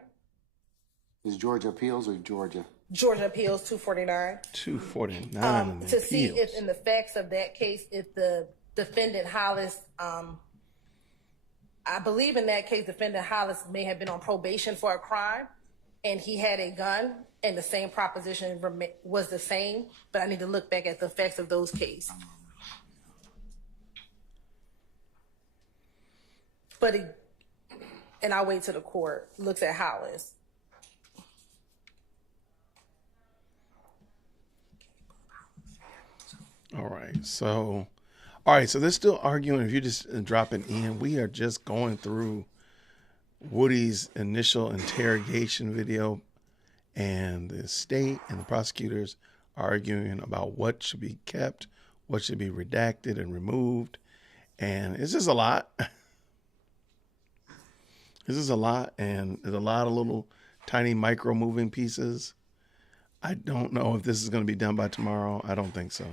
Is Georgia Appeals or Georgia? Georgia Appeals 249. 249. To see if in the facts of that case, if the defendant Hollis, I believe in that case, defendant Hollis may have been on probation for a crime and he had a gun and the same proposition was the same, but I need to look back at the facts of those cases. And I'll wait till the court looks at Hollis. All right. So they're still arguing. If you're just dropping in, we are just going through Woody's initial interrogation video, and the state and the prosecutors are arguing about what should be kept, what should be redacted and removed. And it's just a lot. This is a lot, and there's a lot of little tiny micro moving pieces. I don't know if this is going to be done by tomorrow. I don't think so.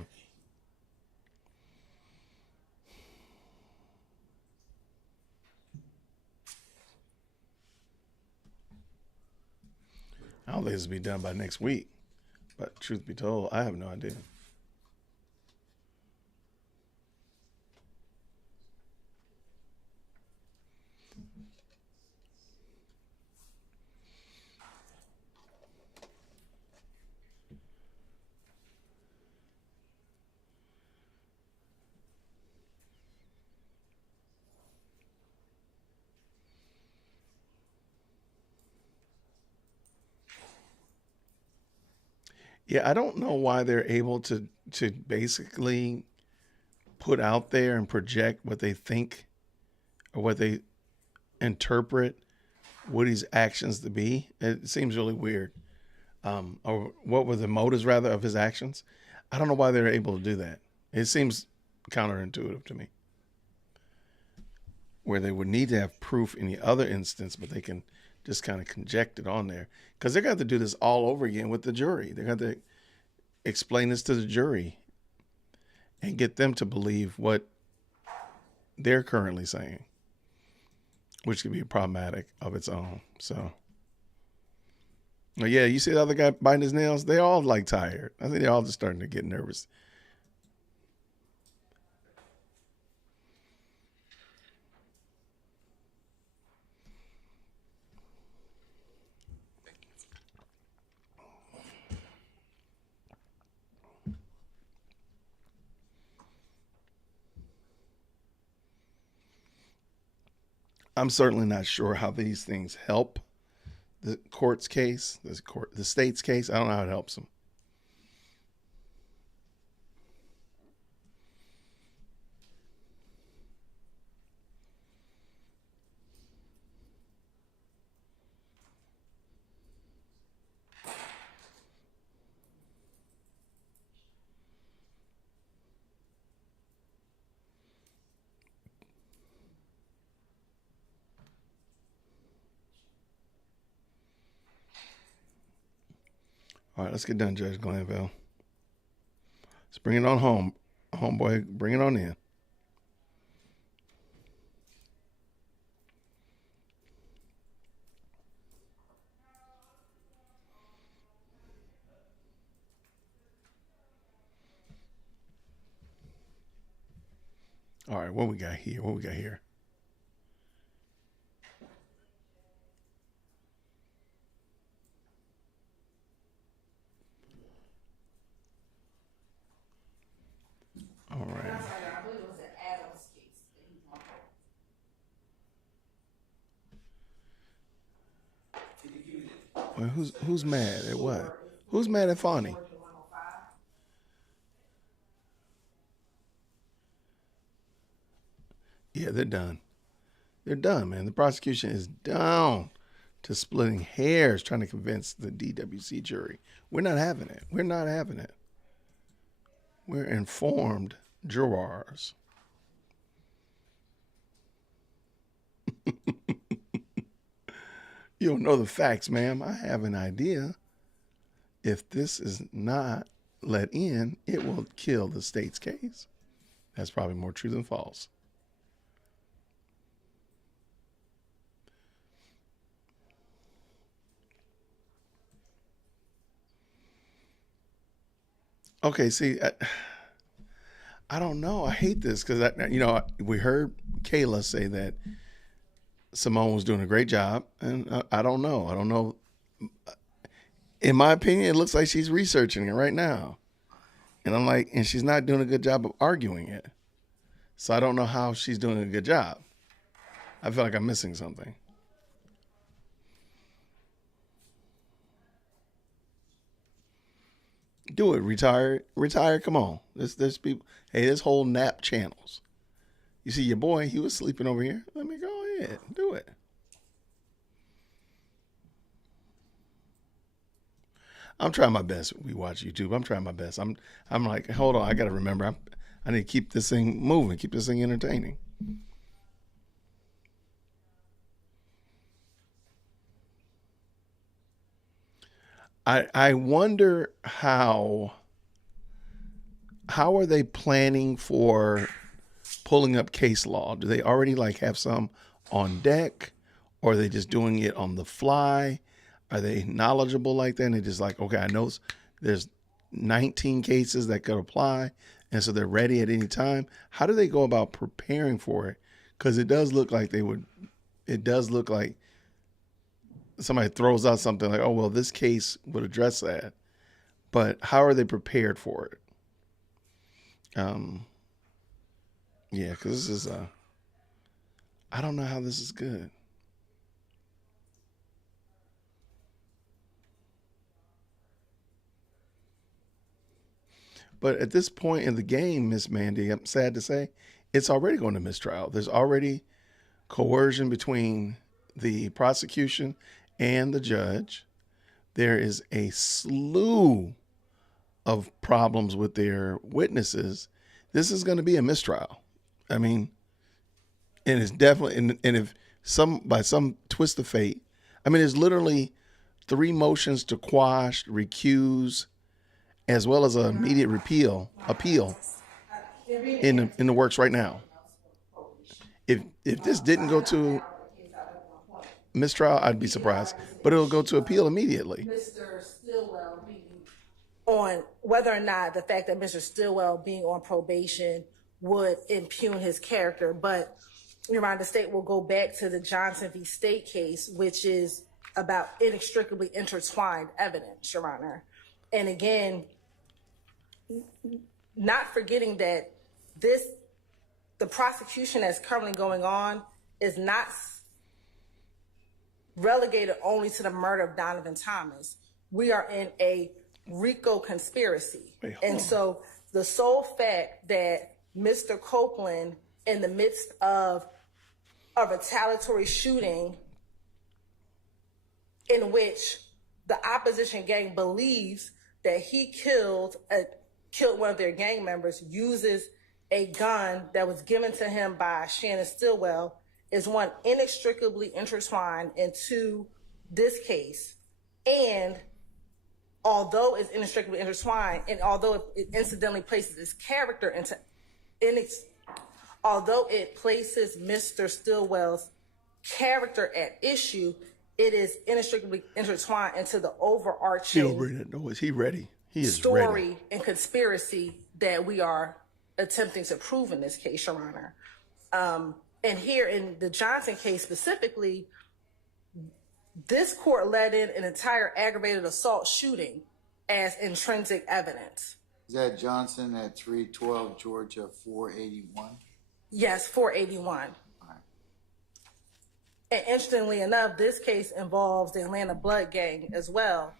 I don't think this will be done by next week. But truth be told, I have no idea. Yeah, I don't know why they're able to basically put out there and project what they think or what they interpret Woody's actions to be. It seems really weird. Or what were the motives rather of his actions? I don't know why they're able to do that. It seems counterintuitive to me. Where they would need to have proof in the other instance, but they can just kind of conject it on there. Because they're going to have to do this all over again with the jury. They're going to explain this to the jury and get them to believe what they're currently saying, which could be problematic of its own. So, yeah, you see the other guy biting his nails? They all like tired. I think they're all just starting to get nervous. I'm certainly not sure how these things help the court's case, the state's case. I don't know how it helps them. All right, let's get done, Judge Glanville. Let's bring it on home. Homeboy, bring it on in. All right, what we got here? What we got here? All right. Well, who's mad at what? Who's mad at Fawny? Yeah, they're done. They're done, man. The prosecution is down to splitting hairs trying to convince the DWC jury. We're not having it. We're not having it. We're informed jurors. You don't know the facts, ma'am. I have an idea. If this is not let in, it will kill the state's case. That's probably more true than false. Okay, see, I don't know. I hate this because, we heard Kayla say that Simone was doing a great job, and I don't know. I don't know. In my opinion, it looks like she's researching it right now. And I'm like, and she's not doing a good job of arguing it. So I don't know how she's doing a good job. I feel like I'm missing something. Do it, retire, come on. There's people, hey, there's whole nap channels. You see your boy, he was sleeping over here. Let me go ahead, do it. I'm trying my best. We watch YouTube. I'm trying my best. I'm like, hold on, I got to remember. I need to keep this thing moving, keep this thing entertaining. I wonder how are they planning for pulling up case law? Do they already like have some on deck, or are they just doing it on the fly? Are they knowledgeable like that? And they're just like, okay, I know there's 19 cases that could apply, and so they're ready at any time. How do they go about preparing for it? Because it does look like somebody throws out something like, oh, well, this case would address that. But how are they prepared for it? Yeah, because this is, I don't know how this is good. But at this point in the game, Miss Mandy, I'm sad to say, it's already going to mistrial. There's already coercion between the prosecution and the judge. There is a slew of problems with their witnesses. This is going to be a mistrial. I mean, and it's definitely, and if by some twist of fate, I mean, there's literally 3 motions to quash, recuse, as well as an immediate appeal in the works right now. If this didn't go to mistrial, I'd be surprised, but it'll go to appeal immediately. Mr. Stillwell being on whether or not the fact that Mr. Stillwell being on probation would impugn his character, but Your Honor, the state will go back to the Johnson v. State case, which is about inextricably intertwined evidence, Your Honor. And again, not forgetting that the prosecution that's currently going on is not relegated only to the murder of Donovan Thomas. We are in a RICO conspiracy. And so the sole fact that Mr. Copeland, in the midst of a retaliatory shooting in which the opposition gang believes that he killed one of their gang members, uses a gun that was given to him by Shannon Stillwell, is one, inextricably intertwined into this case. And although it's inextricably intertwined, and although it incidentally places his character although it places Mr. Stillwell's character at issue, it is inextricably intertwined into the overarching He ready. He is story ready. And conspiracy that we are attempting to prove in this case, Your Honor. And here in the Johnson case specifically, this court let in an entire aggravated assault shooting as intrinsic evidence. Is that Johnson at 312 Georgia 481? Yes, 481. And interestingly enough, this case involves the Atlanta Blood Gang as well.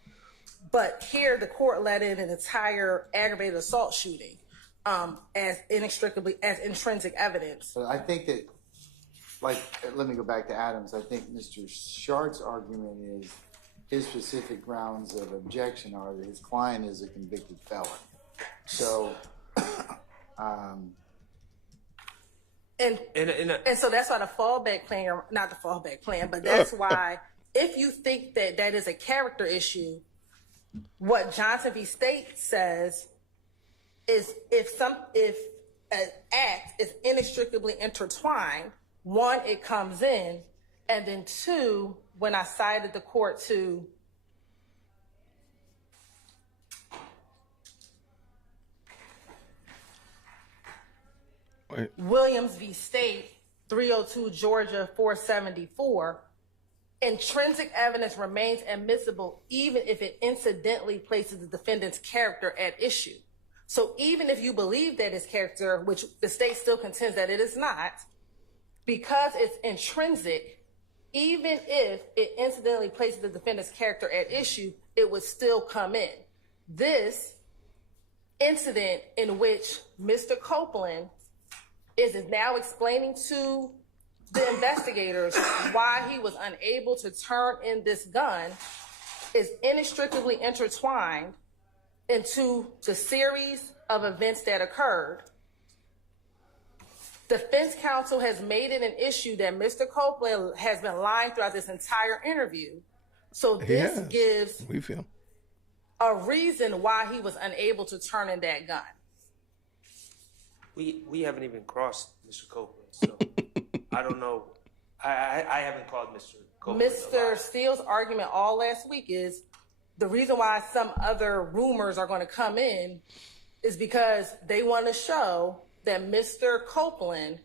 But here the court let in an entire aggravated assault shooting as intrinsic evidence. But I think that, let me go back to Adams. I think Mr. Shart's argument is his specific grounds of objection are that his client is a convicted felon. So, and so that's why the fallback plan, or not the fallback plan, but that's why if you think that that is a character issue, what Johnson v. State says is if an act is inextricably intertwined, 1, it comes in, and then 2, when I cited the court to Williams v. State, 302 Georgia 474, intrinsic evidence remains admissible even if it incidentally places the defendant's character at issue. So even if you believe that his character, which the state still contends that it is not, because it's intrinsic, even if it incidentally places the defendant's character at issue, it would still come in. This incident in which Mr. Copeland is now explaining to the investigators why he was unable to turn in this gun is inextricably intertwined into the series of events that occurred. Defense counsel has made it an issue that Mr. Copeland has been lying throughout this entire interview. So this gives a reason why he was unable to turn in that gun. We haven't even crossed Mr. Copeland, so I don't know. I haven't called Mr. Copeland. Mr. Steele's argument all last week is the reason why some other rumors are going to come in is because they want to show that Mr. Copeland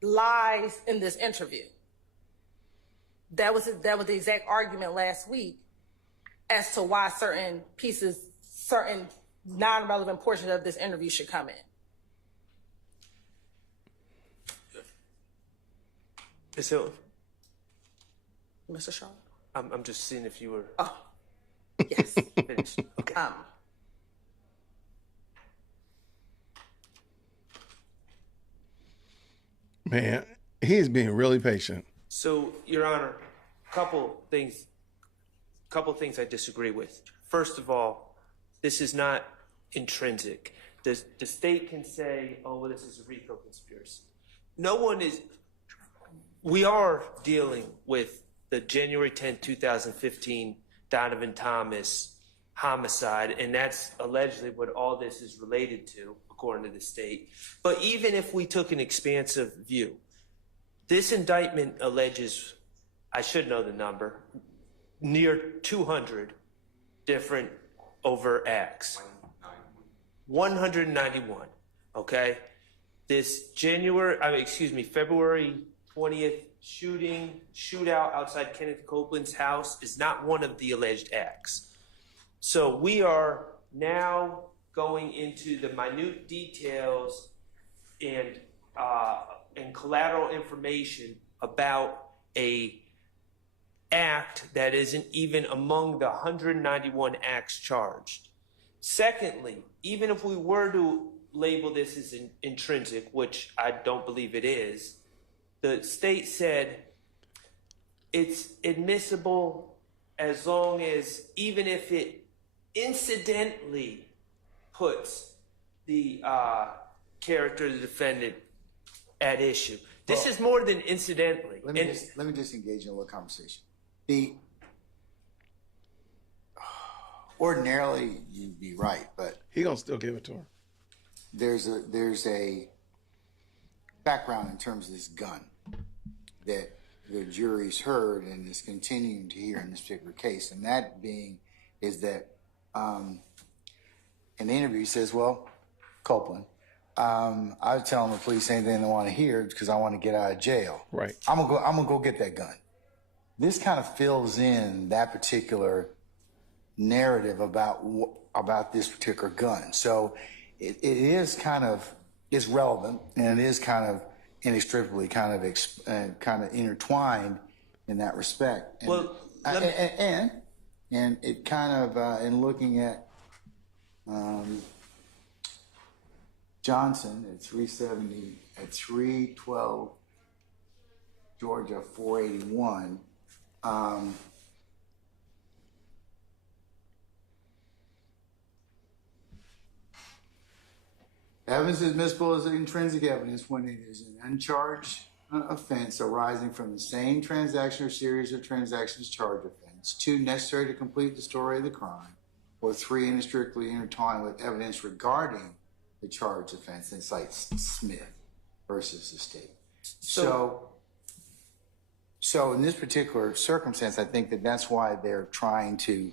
lies in this interview. That was the exact argument last week as to why certain non-relevant portions of this interview should come in. Ms. Hilton? Mr. Shaw? I'm just seeing if you were Yes. finished. Okay. Man, he's being really patient. So, Your Honor, couple things I disagree with. First of all, this is not intrinsic. The state can say, oh, well, this is a RICO conspiracy. We are dealing with the January 10, 2015 Donovan Thomas homicide, and that's allegedly what all this is related to, according to the state. But even if we took an expansive view, this indictment alleges, I should know the number, near 200 different overt acts. 191, okay? This February 20th shootout outside Kenneth Copeland's house is not one of the alleged acts. So we are now going into the minute details and collateral information about a act that isn't even among the 191 acts charged. Secondly, even if we were to label this as intrinsic, which I don't believe it is, the state said it's admissible as long as, even if it incidentally puts the character of the defendant at issue. This is more than incidentally. Let me just engage in a little conversation. Ordinarily, you'd be right, but he gonna still give it to her. There's a background in terms of this gun that the jury's heard and is continuing to hear in this particular case, and that being is that in the interview he says, "Well, Copeland, I was telling the police anything they want to hear because I want to get out of jail. Right. I'm gonna go get that gun." This kind of fills in that particular narrative about this particular gun. So it is kind of is relevant, and it is kind of inextricably kind of intertwined in that respect. And, Well, and it kind of in looking at Johnson at 370 at 312 Georgia 481. Evidence is admissible as intrinsic evidence when it is an uncharged offense arising from the same transaction or series of transactions charged offense. 2, necessary to complete the story of the crime. Or 3, inextricably intertwined with evidence regarding the charged offense. And cites Smith versus the state. So in this particular circumstance, I think that's why they're trying to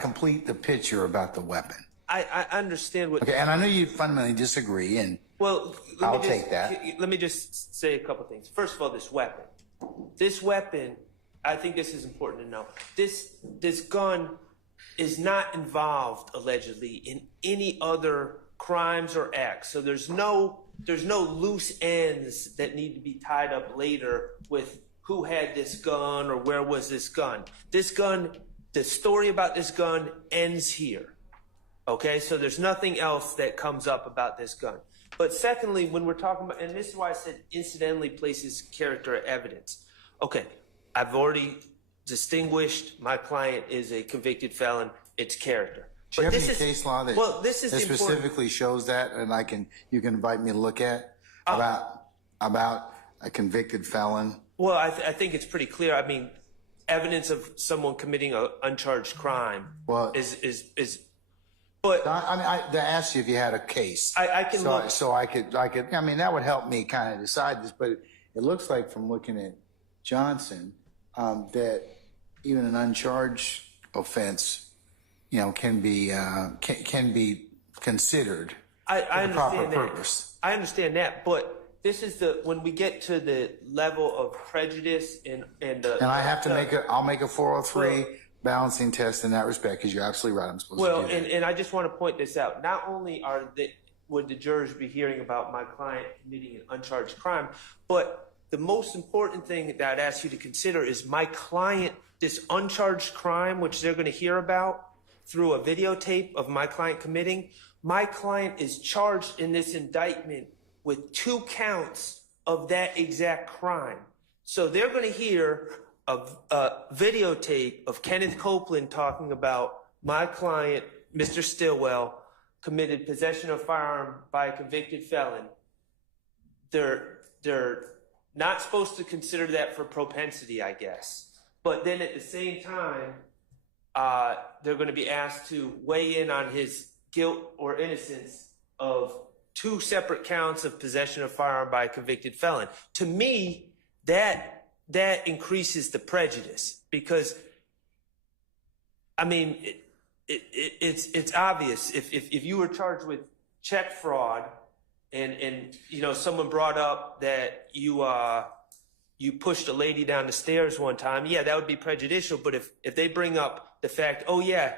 complete the picture about the weapon. I understand what. Okay, and I know you fundamentally disagree, and I'll take that. Let me just say a couple things. First of all, this weapon, I think this is important to know. This gun is not involved allegedly in any other crimes or acts. So there's no loose ends that need to be tied up later with who had this gun or where was this gun. This gun, the story about this gun ends here. Okay, so there's nothing else that comes up about this gun. But secondly, when we're talking about, and this is why I said incidentally places character evidence. Okay, I've already distinguished my client is a convicted felon. It's character. Do you have any case law that, this is that specifically shows that, and you can invite me to look at about a convicted felon? Well, I think it's pretty clear. I mean, evidence of someone committing an uncharged crime is. But I mean, I asked you if you had a case. I can look. So I could. I mean, that would help me kind of decide this. But it looks like from looking at Johnson that even an uncharged offense, you know, can be considered I for the understand proper that. purpose. I understand that, but this is when we get to the level of prejudice and I have to I'll make a 403 balancing test in that respect, because you're absolutely right. I'm supposed to do that. And I just want to point this out. Not only would the jurors be hearing about my client committing an uncharged crime, but the most important thing that I'd ask you to consider is my client, this uncharged crime, which they're going to hear about through a videotape of my client committing. My client is charged in this indictment with 2 counts of that exact crime. So they're going to hear a videotape of Kenneth Copeland talking about my client, Mr. Stillwell, committed possession of a firearm by a convicted felon. They're not supposed to consider that for propensity, I guess. But then at the same time, they're going to be asked to weigh in on his guilt or innocence of 2 separate counts of possession of a firearm by a convicted felon. To me, that increases the prejudice, because, I mean, it's obvious if you were charged with check fraud and you know, someone brought up that you pushed a lady down the stairs one time, yeah, that would be prejudicial. But if they bring up the fact, oh yeah,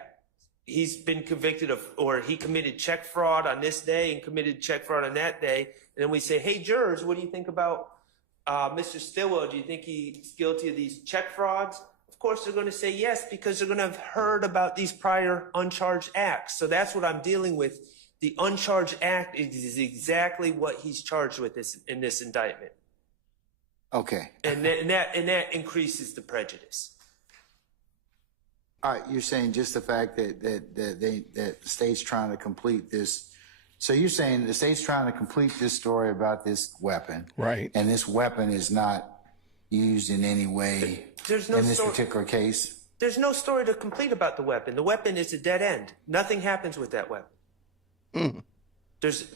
he's been convicted of, or he committed check fraud on this day and committed check fraud on that day, and then we say, hey jurors, what do you think about Mr. Stillwell? Do you think he's guilty of these check frauds? Of course they're going to say yes, because they're going to have heard about these prior uncharged acts. So that's what I'm dealing with. The uncharged act is exactly what he's charged with in this indictment. Okay. And that increases the prejudice. All right, you're saying just the fact that the state's trying to complete this. So you're saying the state's trying to complete this story about this weapon, right? And this weapon is not used in any way in this particular case. There's no story to complete about the weapon. The weapon is a dead end. Nothing happens with that weapon. There's,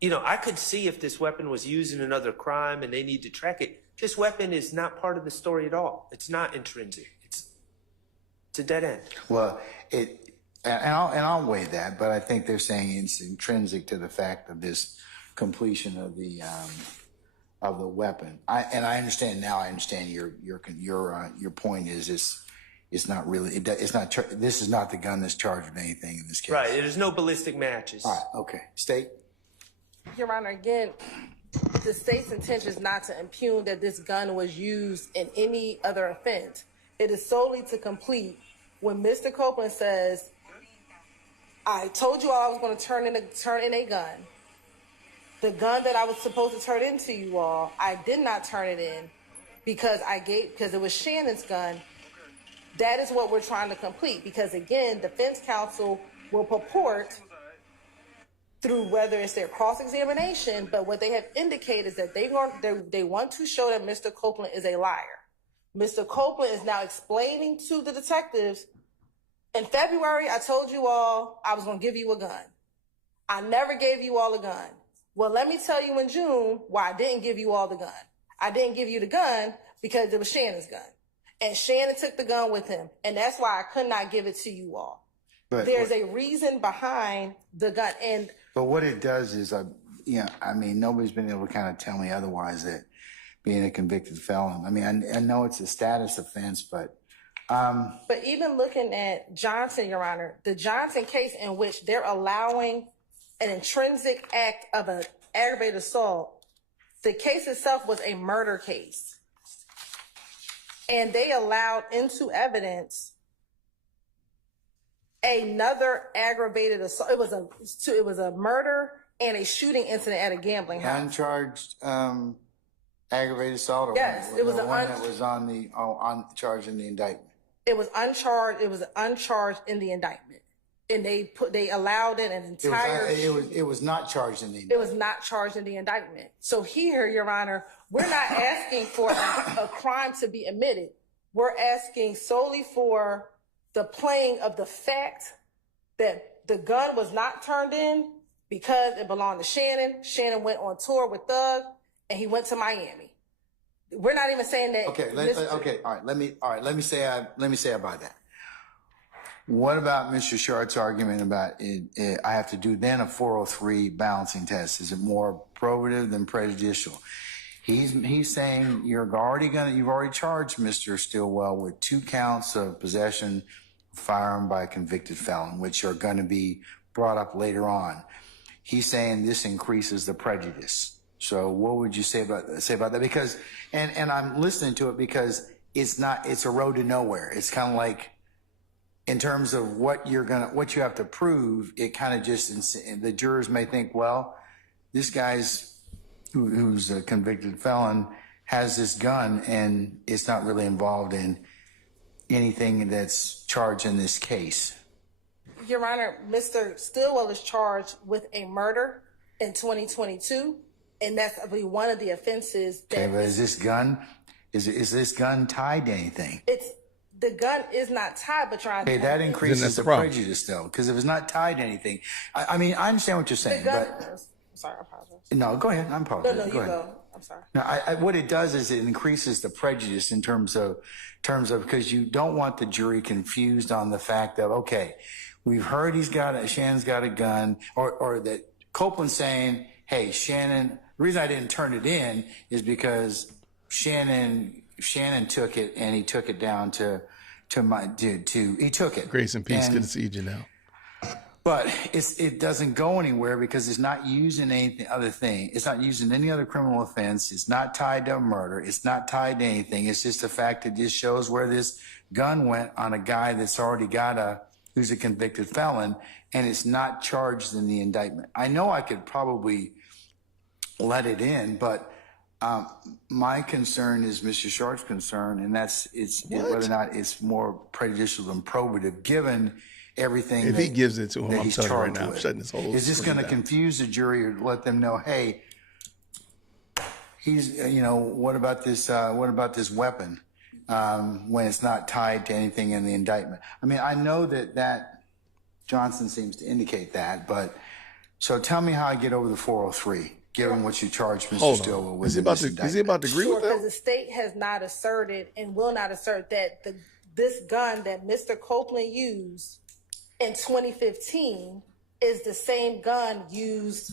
you know, I could see if this weapon was used in another crime and they need to track it. This weapon is not part of the story at all. It's not intrinsic. It's a dead end. Well, I'll weigh that, but I think they're saying it's intrinsic to the fact of this completion of the weapon. I understand now. I understand your point is it's not really this is not the gun that's charged with anything in this case. Right. There's no ballistic matches. All right. Okay. State. Your Honor, again, the state's intention is not to impugn that this gun was used in any other offense. It is solely to complete when Mr. Copeland says, I told you all I was going to turn in a gun. The gun that I was supposed to turn into you all, I did not turn it in because it was Shannon's gun. That is what we're trying to complete, because again, defense counsel will purport through whether it's their cross-examination, but what they have indicated is that they want to show that Mr. Copeland is a liar. Mr. Copeland is now explaining to the detectives, in February, I told you all I was going to give you a gun. I never gave you all a gun. Well, let me tell you in June why I didn't give you all the gun. I didn't give you the gun because it was Shannon's gun. And Shannon took the gun with him. And that's why I could not give it to you all. But there's a reason behind the gun. But what it does is, I mean, nobody's been able to kind of tell me otherwise that being a convicted felon, I mean, I know it's a status offense, but even looking at Johnson, Your Honor, the Johnson case in which they're allowing an intrinsic act of an aggravated assault, the case itself was a murder case. And they allowed into evidence another aggravated assault. It was a murder and a shooting incident at a gambling house. Uncharged aggravated assault? Or yes, it was the one that was on charged in the indictment. It was uncharged. It was uncharged in the indictment, and they allowed it an entire. It was not charged in the indictment. It was not charged in the indictment. So here, Your Honor, we're not asking for a crime to be admitted. we're asking solely for the playing of the fact that the gun was not turned in because it belonged to Shannon. Shannon went on tour with Thug, and he went to Miami. We're not even saying that. Okay, let me say about that. What about Mr. Shart's argument about I have to do then a 403 balancing test? Is it more probative than prejudicial? He's saying you've already charged Mr. Stillwell with 2 counts of possession of firearm by a convicted felon, which are going to be brought up later on. He's saying this increases the prejudice. So what would you say about that? Because and I'm listening to it because it's a road to nowhere. It's kind of like, in terms of what you have to prove, it kind of just, the jurors may think, well, this guy's who's a convicted felon has this gun and it's not really involved in anything that's charged in this case. Your Honor, Mr. Stillwell is charged with a murder in 2022, and that's one of the offenses. Okay, but is this gun tied to anything? The gun is not tied, but trying to. Okay, that increases the prejudice, though, because if it's not tied to anything, I mean, I understand what you're saying. I'm sorry, I apologize. No, go ahead. I'm apologizing. No, you go. I'm sorry. No, what it does is it increases the prejudice in terms of because you don't want the jury confused on the fact that, okay, we've heard Shannon's got a gun, or that Copeland's saying, hey, Shannon, the reason I didn't turn it in is because Shannon took it, and he took it down he took it. Grace and peace. Good to see you, Janelle. But it doesn't go anywhere because it's not used in anything other thing. It's not used in any other criminal offense. It's not tied to a murder. It's not tied to anything. It's just the fact that this shows where this gun went on a guy that's already who's a convicted felon, and it's not charged in the indictment. I know I could probably let it in, but my concern is Mr. Sharp's concern, and whether or not it's more prejudicial than probative, given everything. If he gives it to him, I'm telling you right now, I'm with. shutting this whole. Is this going to confuse the jury or let them know, hey, he's, what about this weapon when it's not tied to anything in the indictment? I mean, I know that Johnson seems to indicate that, but so tell me how I get over the 403. Given what you charged Mr. Stillwell with. Is he about to agree with that? Because the state has not asserted and will not assert that this gun that Mr. Copeland used in 2015 is the same gun used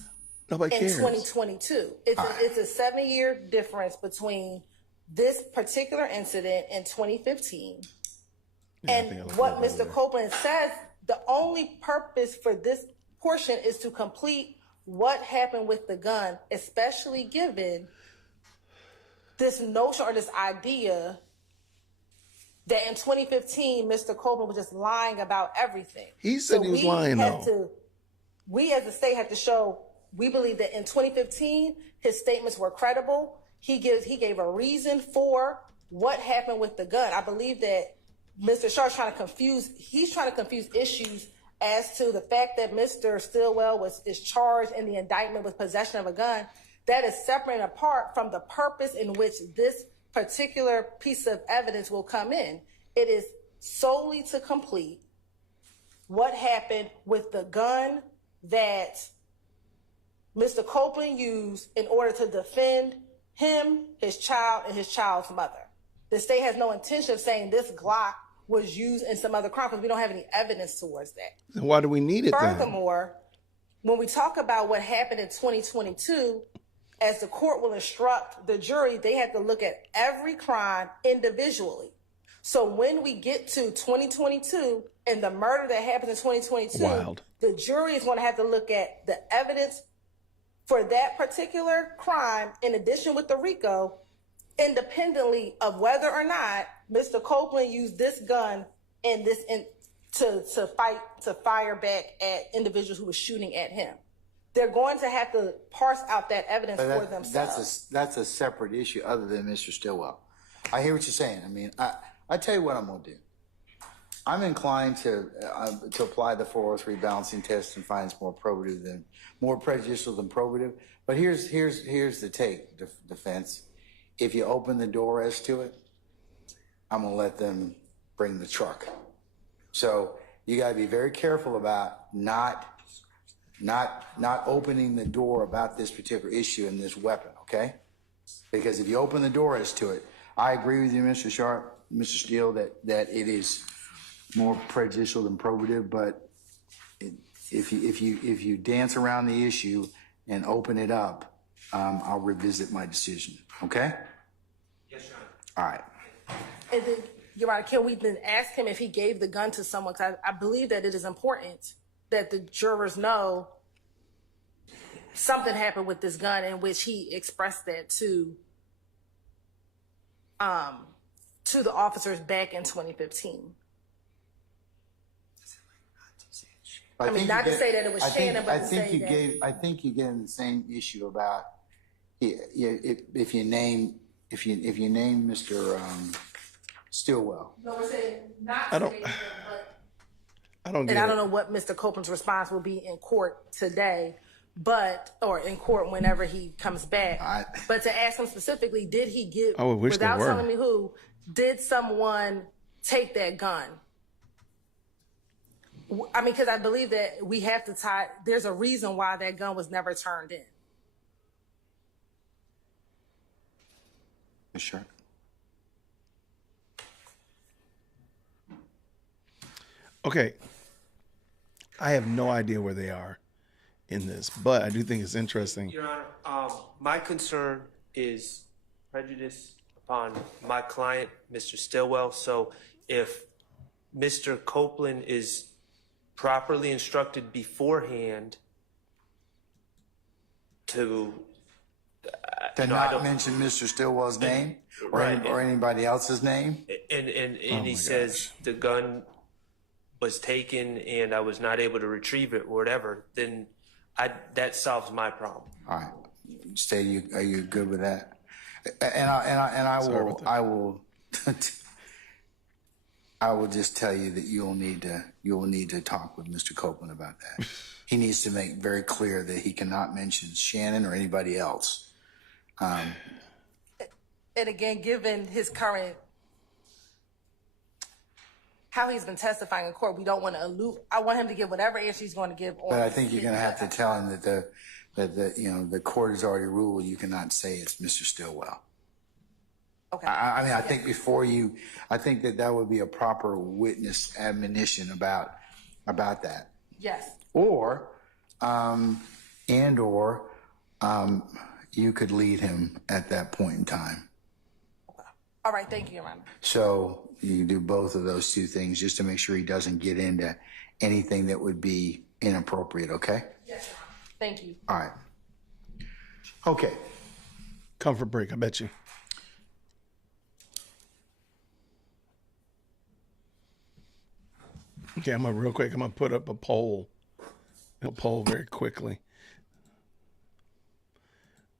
in 2022. It's a 7-year difference between this particular incident in 2015 and what Mr. Copeland says. The only purpose for this portion is to complete what happened with the gun, especially given this notion or this idea that in 2015, Mr. Copeland was just lying about everything. He said he was lying, though. We as a state have to show, we believe that in 2015, his statements were credible. He gave a reason for what happened with the gun. I believe that Mr. Sharp's trying to confuse issues as to the fact that Mr. Stillwell is charged in the indictment with possession of a gun. That is separate and apart from the purpose in which this particular piece of evidence will come in. It is solely to complete what happened with the gun that Mr. Copeland used in order to defend him, his child, and his child's mother. The state has no intention of saying this Glock was used in some other crime because we don't have any evidence towards that. Then why do we need it then? Furthermore, when we talk about what happened in 2022, as the court will instruct the jury, they have to look at every crime individually. So when we get to 2022 and the murder that happened in 2022, the jury is going to have to look at the evidence for that particular crime in addition with the RICO, independently of whether or not Mr. Copeland used this gun to fire back at individuals who were shooting at him. They're going to have to parse out that evidence for themselves. That's a separate issue other than Mr. Stillwell. I hear what you're saying. I mean, I tell you what I'm going to do. I'm inclined to apply the 403 balancing test and find it's more prejudicial than probative. But here's the take, defense. If you open the door as to it, I'm gonna let them bring the truck. So you gotta be very careful about not opening the door about this particular issue and this weapon, okay? Because if you open the door as to it, I agree with you, Mr. Sharp, Mr. Steele, that it is more prejudicial than probative, but if you dance around the issue and open it up, I'll revisit my decision, okay? Yes, Your Honor. All right. And then, Your Honor, can we then ask him if he gave the gun to someone? Because I believe that it is important that the jurors know something happened with this gun, in which he expressed that to the officers back in 2015. I mean, not to say that it was Shannon, but to say that. I think you get in the same issue about if you name Mr. Stillwell. No, we're saying not. I don't. I don't get And I it. don't know what Mr. Copeland's response will be in court today, or in court whenever he comes back. But to ask him specifically, did he give, I would wish they without were. telling me who, did someone take that gun? I mean, because I believe that we have to tie, there's a reason why that gun was never turned in. Sure. Okay. I have no idea where they are in this, but I do think it's interesting. Your Honor, my concern is prejudice upon my client, Mr. Stillwell. So if Mr. Copeland is properly instructed beforehand to not mention Mr. Stillwell's name or anybody else's name. And he says the gun was taken and I was not able to retrieve it or whatever, then that solves my problem. All right. Are you good with that? And I will just tell you that you will need to talk with Mr. Copeland about that. He needs to make very clear that he cannot mention Shannon or anybody else. And again, given his current, how he's been testifying in court, we don't want to allude. I want him to give whatever answer he's going to give. But I think you're going to have to tell him that the court has already ruled you cannot say it's Mr. Stillwell. Okay. I think I think that would be a proper witness admonition about that. Yes. Or you could lead him at that point in time. All right. Thank you, Your Honor. So you do both of those two things just to make sure he doesn't get into anything that would be inappropriate. Okay. Yes, Your Honor. Thank you. All right. Okay. Comfort break, I bet you. Okay, I'm gonna put up a poll very quickly.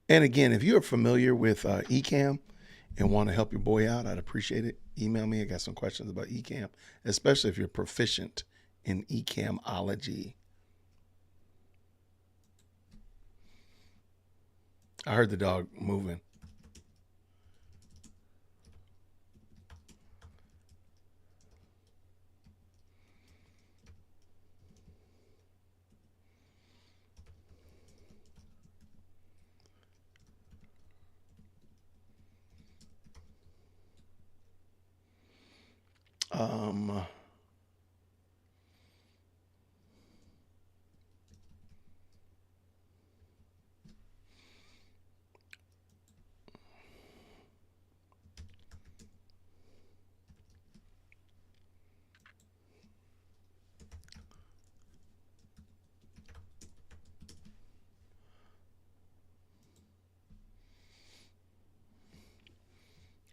And again, if you're familiar with eCam and want to help your boy out, I'd appreciate it. Email me. I got some questions about eCam, especially if you're proficient in eCamology. I heard the dog moving.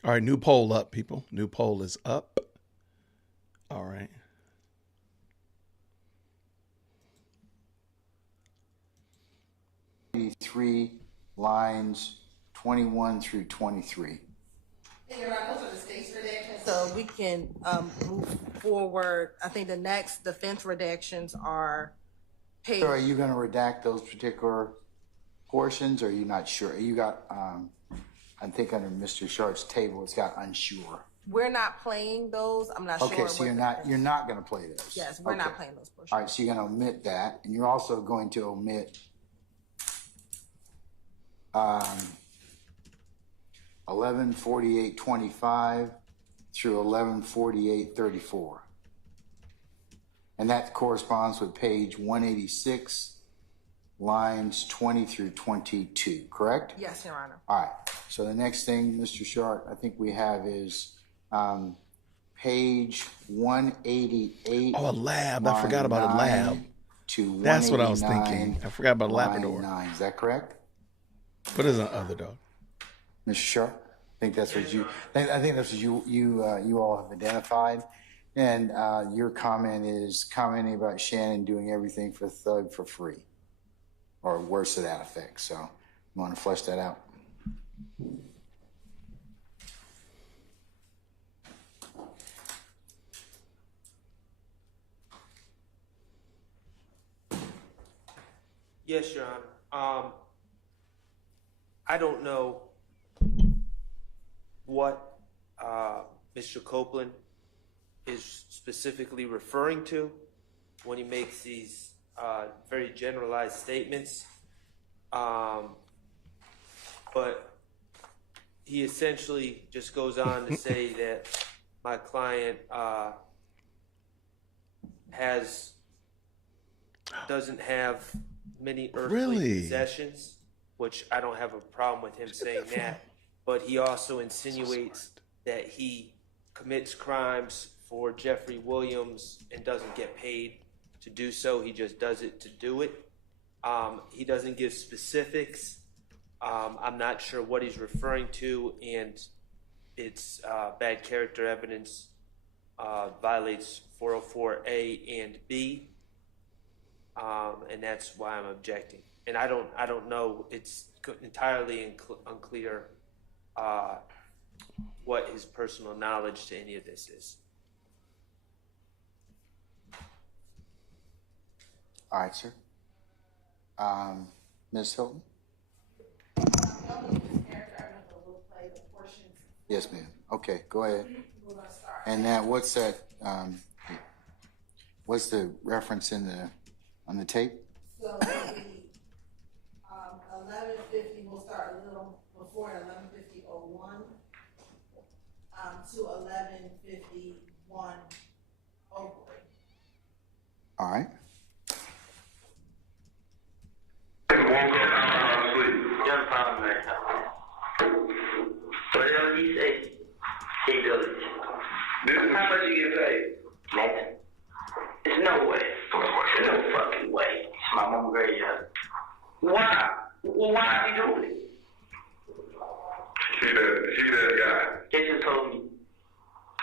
All right, new poll up, people. New poll is up. All right. Three lines 21 through 23. Those are the state's redactions. So we can move forward. I think the next defense redactions are paid. So are you going to redact those particular portions, or are you not sure? You got, I think under Mr. Sharp's table, it's got unsure. We're not playing those. I'm not sure. Okay, so you're not going to play those. Yes, we're not playing those portions. All right, so you're going to omit that, and you're also going to omit 11:48:25 through 11:48:34, and that corresponds with page 186, lines 20 through 22. Correct? Yes, Your Honor. All right. So the next thing, Mr. Short, I think we have is page 188. Oh, a lab. I forgot about a lab. To That's what I was thinking. I forgot about a line Labrador. 9. Is that correct? What is an other dog? Mr. Sharp? I think that's what you all have identified. And your comment is commenting about Shannon doing everything for Thug for free, or worse to that effect. So you want to flesh that out? Yes, Your Honor. I don't know what Mr. Copeland is specifically referring to when he makes these very generalized statements. But he essentially just goes on to say that my client doesn't have many earthly possessions, which I don't have a problem with him saying that. But he also insinuates that he commits crimes for Jeffrey Williams and doesn't get paid to do so. He just does it to do it. He doesn't give specifics. I'm not sure what he's referring to, and it's bad character evidence, violates 404A and B, and that's why I'm objecting. And I don't know. It's entirely unclear what his personal knowledge to any of this is. All right, sir. Ms. Hilton? Yes, ma'am. Okay, go ahead. And now, what's that? What's the reference on the tape? So 11:50. We'll start a little before 11:50:01 to 11:51:03. All right. Whatever he say, he does it. How much you get paid? Nothing. There's no way. There's no fucking way. It's my mom graveyard. Why? Well, why are you doing it? He that guy. Guess who told me?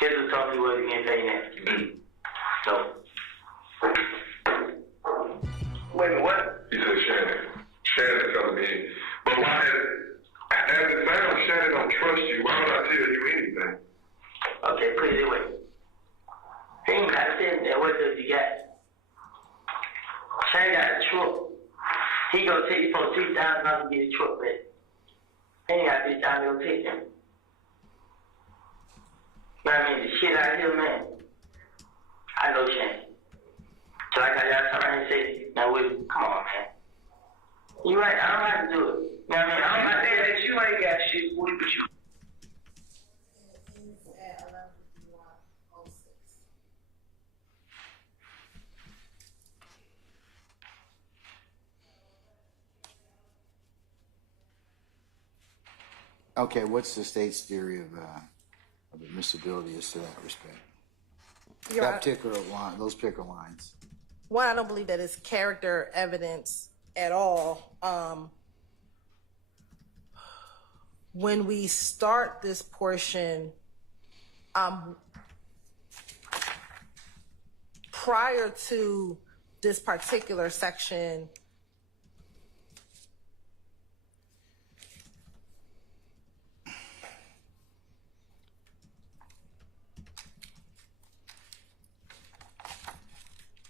Guess who told me what he getting paid next? No. Wait a minute, what? He said Shannon. Shannon telling me. But why is at the time Shannon don't trust you? Why would I tell you anything? Okay, put it away. He ain't got to tell me that. What does he got? Shannon got a truck. He gonna take you for $3,000 to get his truck back. He ain't got $3,000 to go take him. But I mean, the shit out here, man. I know Shannon. So like I got something to say, now come on, man. You right, I don't have to do it. You know what I mean? I'm not saying that you ain't got shit, Woody, but you. Okay, what's the state's theory of admissibility as to that respect? That particular line, those particular lines. One, I don't believe that it's character evidence at all. When we start this portion, prior to this particular section,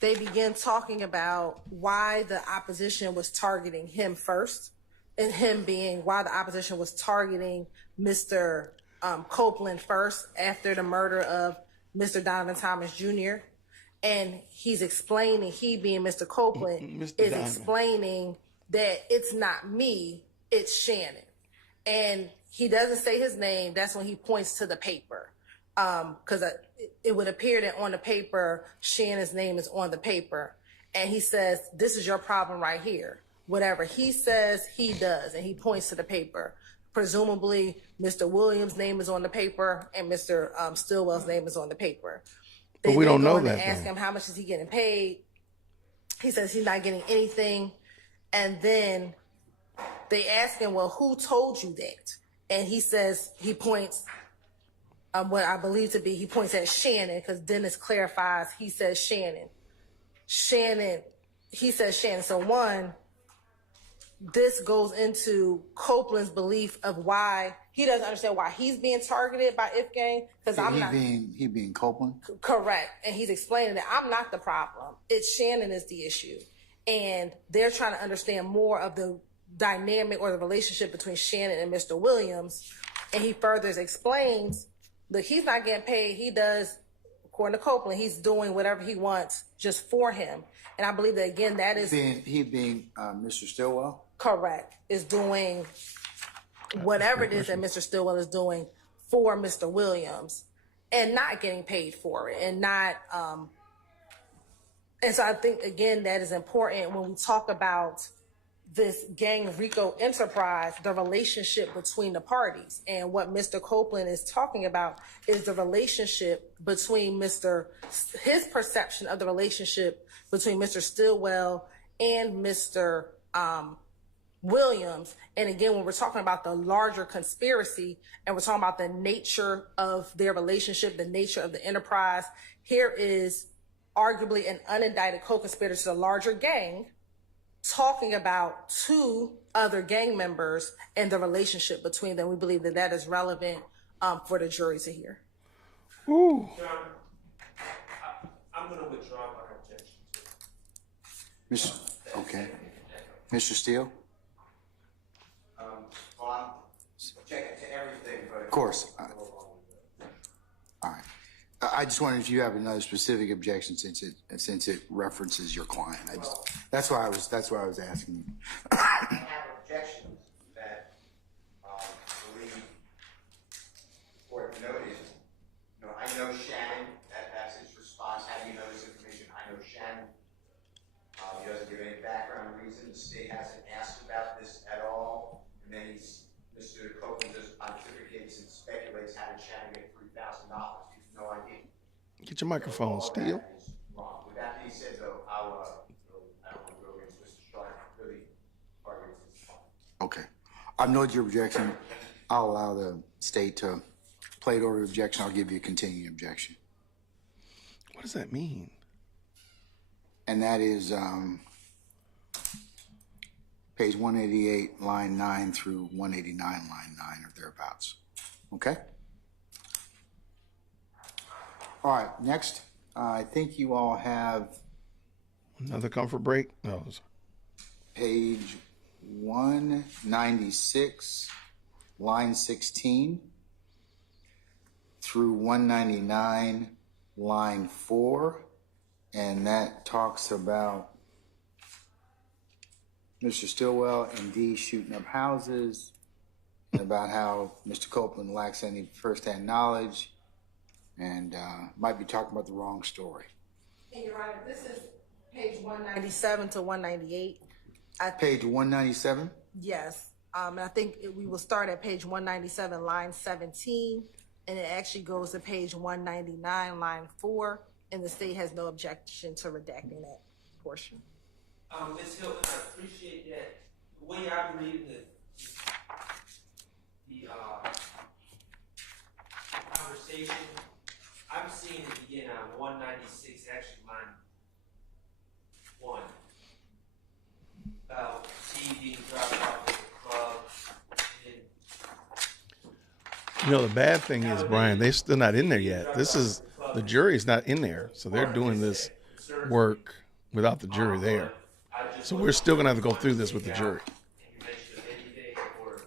they begin talking about why the opposition was targeting him first, and him being why the opposition was targeting Mr. Copeland first after the murder of Mr. Donovan Thomas Jr. And he's explaining, he being Mr. Copeland, is Donovan. explaining that it's not me, it's Shannon. And he doesn't say his name. That's when he points to the paper. Because it would appear that on the paper, Shannon's name is on the paper. And he says, this is your problem right here. Whatever he says, he does. And he points to the paper. Presumably, Mr. Williams' name is on the paper and Mr. Stillwell's name is on the paper. But we don't know that. They ask him, how much is he getting paid? He says he's not getting anything. And then they ask him, well, who told you that? And he says, he points, what I believe to be, he points at Shannon, because Dennis clarifies, he says Shannon. He says Shannon. So one, this goes into Copeland's belief of why he doesn't understand why he's being targeted by Ifgang. Because he being Copeland? Correct. And he's explaining that I'm not the problem. It's Shannon is the issue. And they're trying to understand more of the dynamic or the relationship between Shannon and Mr. Williams. And he further explains, look, he's not getting paid. He does, according to Copeland, he's doing whatever he wants just for him. And I believe that, again, that is... He being Mr. Stillwell? Correct. Is doing whatever it is that Mr. Stillwell is doing for Mr. Williams and not getting paid for it and not... And so I think, again, that is important when we talk about this gang RICO enterprise, the relationship between the parties. And what Mr. Copeland is talking about is the relationship between his perception of the relationship between Mr. Stillwell and Mr. Williams. And again, when we're talking about the larger conspiracy and we're talking about the nature of their relationship, the nature of the enterprise, here is arguably an unindicted co-conspirator to the larger gang talking about two other gang members and the relationship between them. We believe that that is relevant for the jury to hear. Ooh. John, I'm going to withdraw my objection. Okay. Mr. Steele? Well, I'm objecting to everything, but... Of course. All right. I just wondered if you have another specific objection since it references your client. That's why I was asking you. I have objections that believe court noted. I know Shannon. That's his response. How do you know this information? I know Shannon. He doesn't give any background reason. The state hasn't asked about this at all. And then Mr. Copeland just pontificates and speculates how did Shannon get $3,000. No idea. Get your microphone, Steele. With that being said, though, I don't want to go against Mr. Sharp. Really, arguments is fine. Okay. I've noted your objection. I'll allow the state to play it over the objection. I'll give you a continuing objection. What does that mean? And that is page 188, line 9 through 189, line 9 or thereabouts. Okay? All right, next, I think you all have... Another comfort break? No. Page 196, line 16, through 199, line 4, and that talks about Mr. Stillwell and Dee shooting up houses, and about how Mr. Copeland lacks any firsthand knowledge, and might be talking about the wrong story. And you're right, this is page 197 to 198. Page 197? Yes. And I think we will start at page 197, line 17, and it actually goes to page 199, line 4, and the state has no objection to redacting that portion. Ms. Hilton, I appreciate that. The way I'm reading the conversation, I'm seeing it begin on 196, actually line 1. About T being dropped off at the club. The bad thing is, Brian, they're still not in there yet. The jury's not in there. So they're doing this work without the jury there. So we're still going to have to go through this with the jury.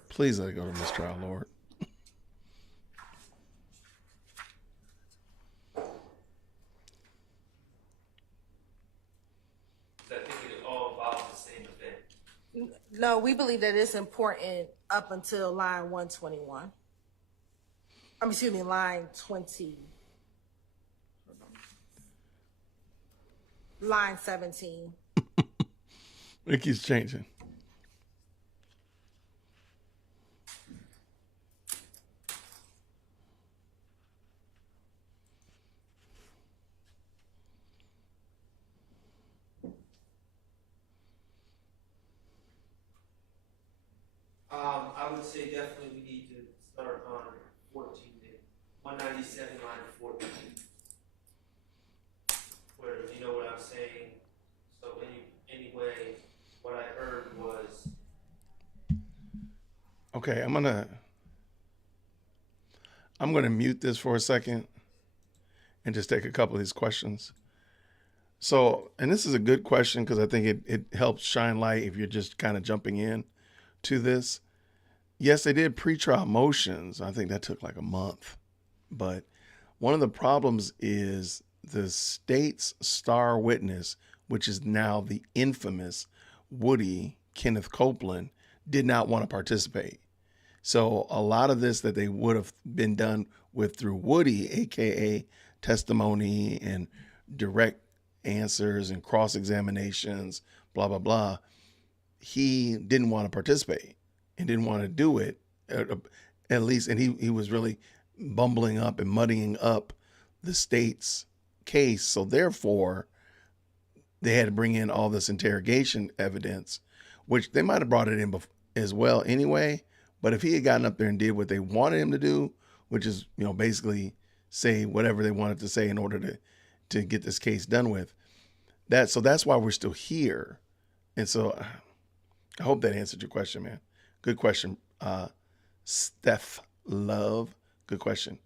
Please let it go to mistrial, Lord. No, we believe that it's important up until line 121. Excuse me, line 20. Line 17. It keeps changing. I would say definitely we need to start on 14, 197 line 14. Where, you know what I'm saying? So anyway, what I heard was. Okay, I'm gonna mute this for a second and just take a couple of these questions. So, and this is a good question because I think it helps shine light if you're just kind of jumping in to this. Yes, they did pretrial motions. I think that took like a month. But one of the problems is the state's star witness, which is now the infamous Woody, Kenneth Copeland, did not want to participate. So a lot of this that they would have been done with through Woody, aka testimony and direct answers and cross-examinations, blah, blah, blah, he didn't want to participate and didn't want to do it, at least. And he was really bumbling up and muddying up the state's case. So therefore, they had to bring in all this interrogation evidence, which they might have brought it in as well anyway. But if he had gotten up there and did what they wanted him to do, which is, basically say whatever they wanted to say in order to get this case done with, so that's why we're still here. And so I hope that answered your question, man. Good question. Steph Love, good question.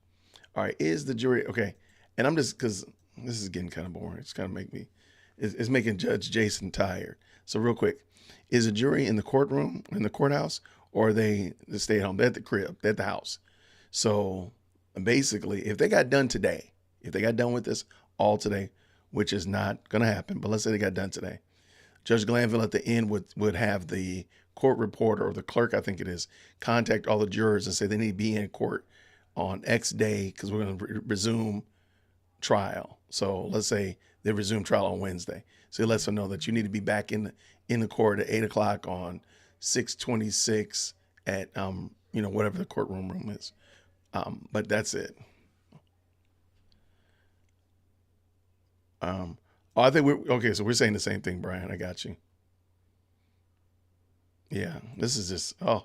All right, is the jury, okay, and I'm just, because this is getting kind of boring. It's kind of it's making Judge Jason tired. So real quick, is a jury in the courtroom, in the courthouse, or are they stay at home? They're at the crib, they're at the house. So basically, if they got done today, if they got done with this all today, which is not going to happen, but let's say they got done today, Judge Glanville at the end would have the court reporter, or the clerk, I think it is, contact all the jurors and say they need to be in court on X day because we're going to resume trial. So let's say they resume trial on Wednesday. So he lets them know that you need to be back in the court at 8 o'clock on 6/26 at whatever the courtroom room is. But that's it. I think so we're saying the same thing, Brian. I got you. Yeah, this is just, I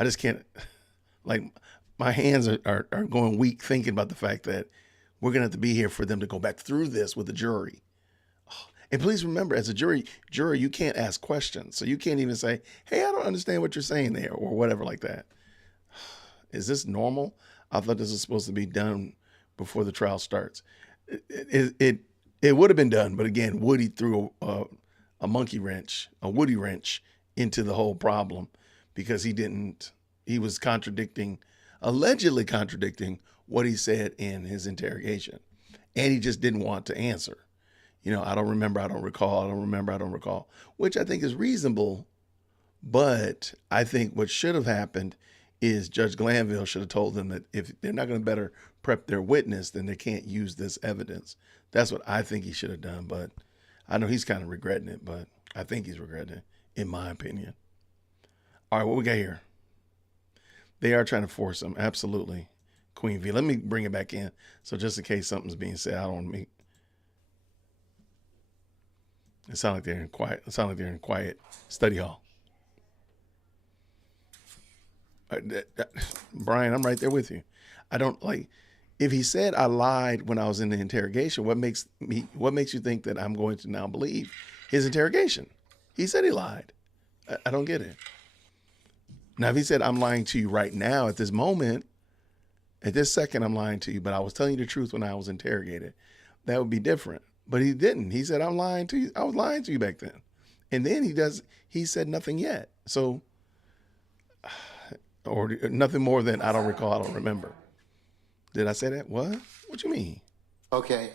just can't, like, my hands are going weak thinking about the fact that we're going to have to be here for them to go back through this with the jury. And please remember, as a juror, you can't ask questions. So you can't even say, hey, I don't understand what you're saying there, or whatever like that. Is this normal? I thought this was supposed to be done before the trial starts. It would have been done, but again, Woody threw a Woody wrench into the whole problem because he was allegedly contradicting what he said in his interrogation. And he just didn't want to answer. I don't remember, I don't recall, which I think is reasonable. But I think what should have happened is Judge Glanville should have told them that if they're not going to better prep their witness, then they can't use this evidence. That's what I think he should have done. But I know he's kind of regretting it, but I think he's regretting it, in my opinion. All right, what we got here? They are trying to force him. Absolutely. Queen V. Let me bring it back in. So just in case something's being said, I don't want to make it sound like they're in quiet. It sounds like they're in quiet study hall. Brian, I'm right there with you. I don't like if he said I lied when I was in the interrogation. What makes you think that I'm going to now believe his interrogation? He said he lied. I don't get it. Now, if he said I'm lying to you right now at this moment, at this second, I'm lying to you, but I was telling you the truth when I was interrogated, that would be different. But he didn't. He said I'm lying to you. I was lying to you back then, and then he said nothing yet. So. Or nothing more than I don't recall, I don't remember. Did I say that? What? What you mean? Okay,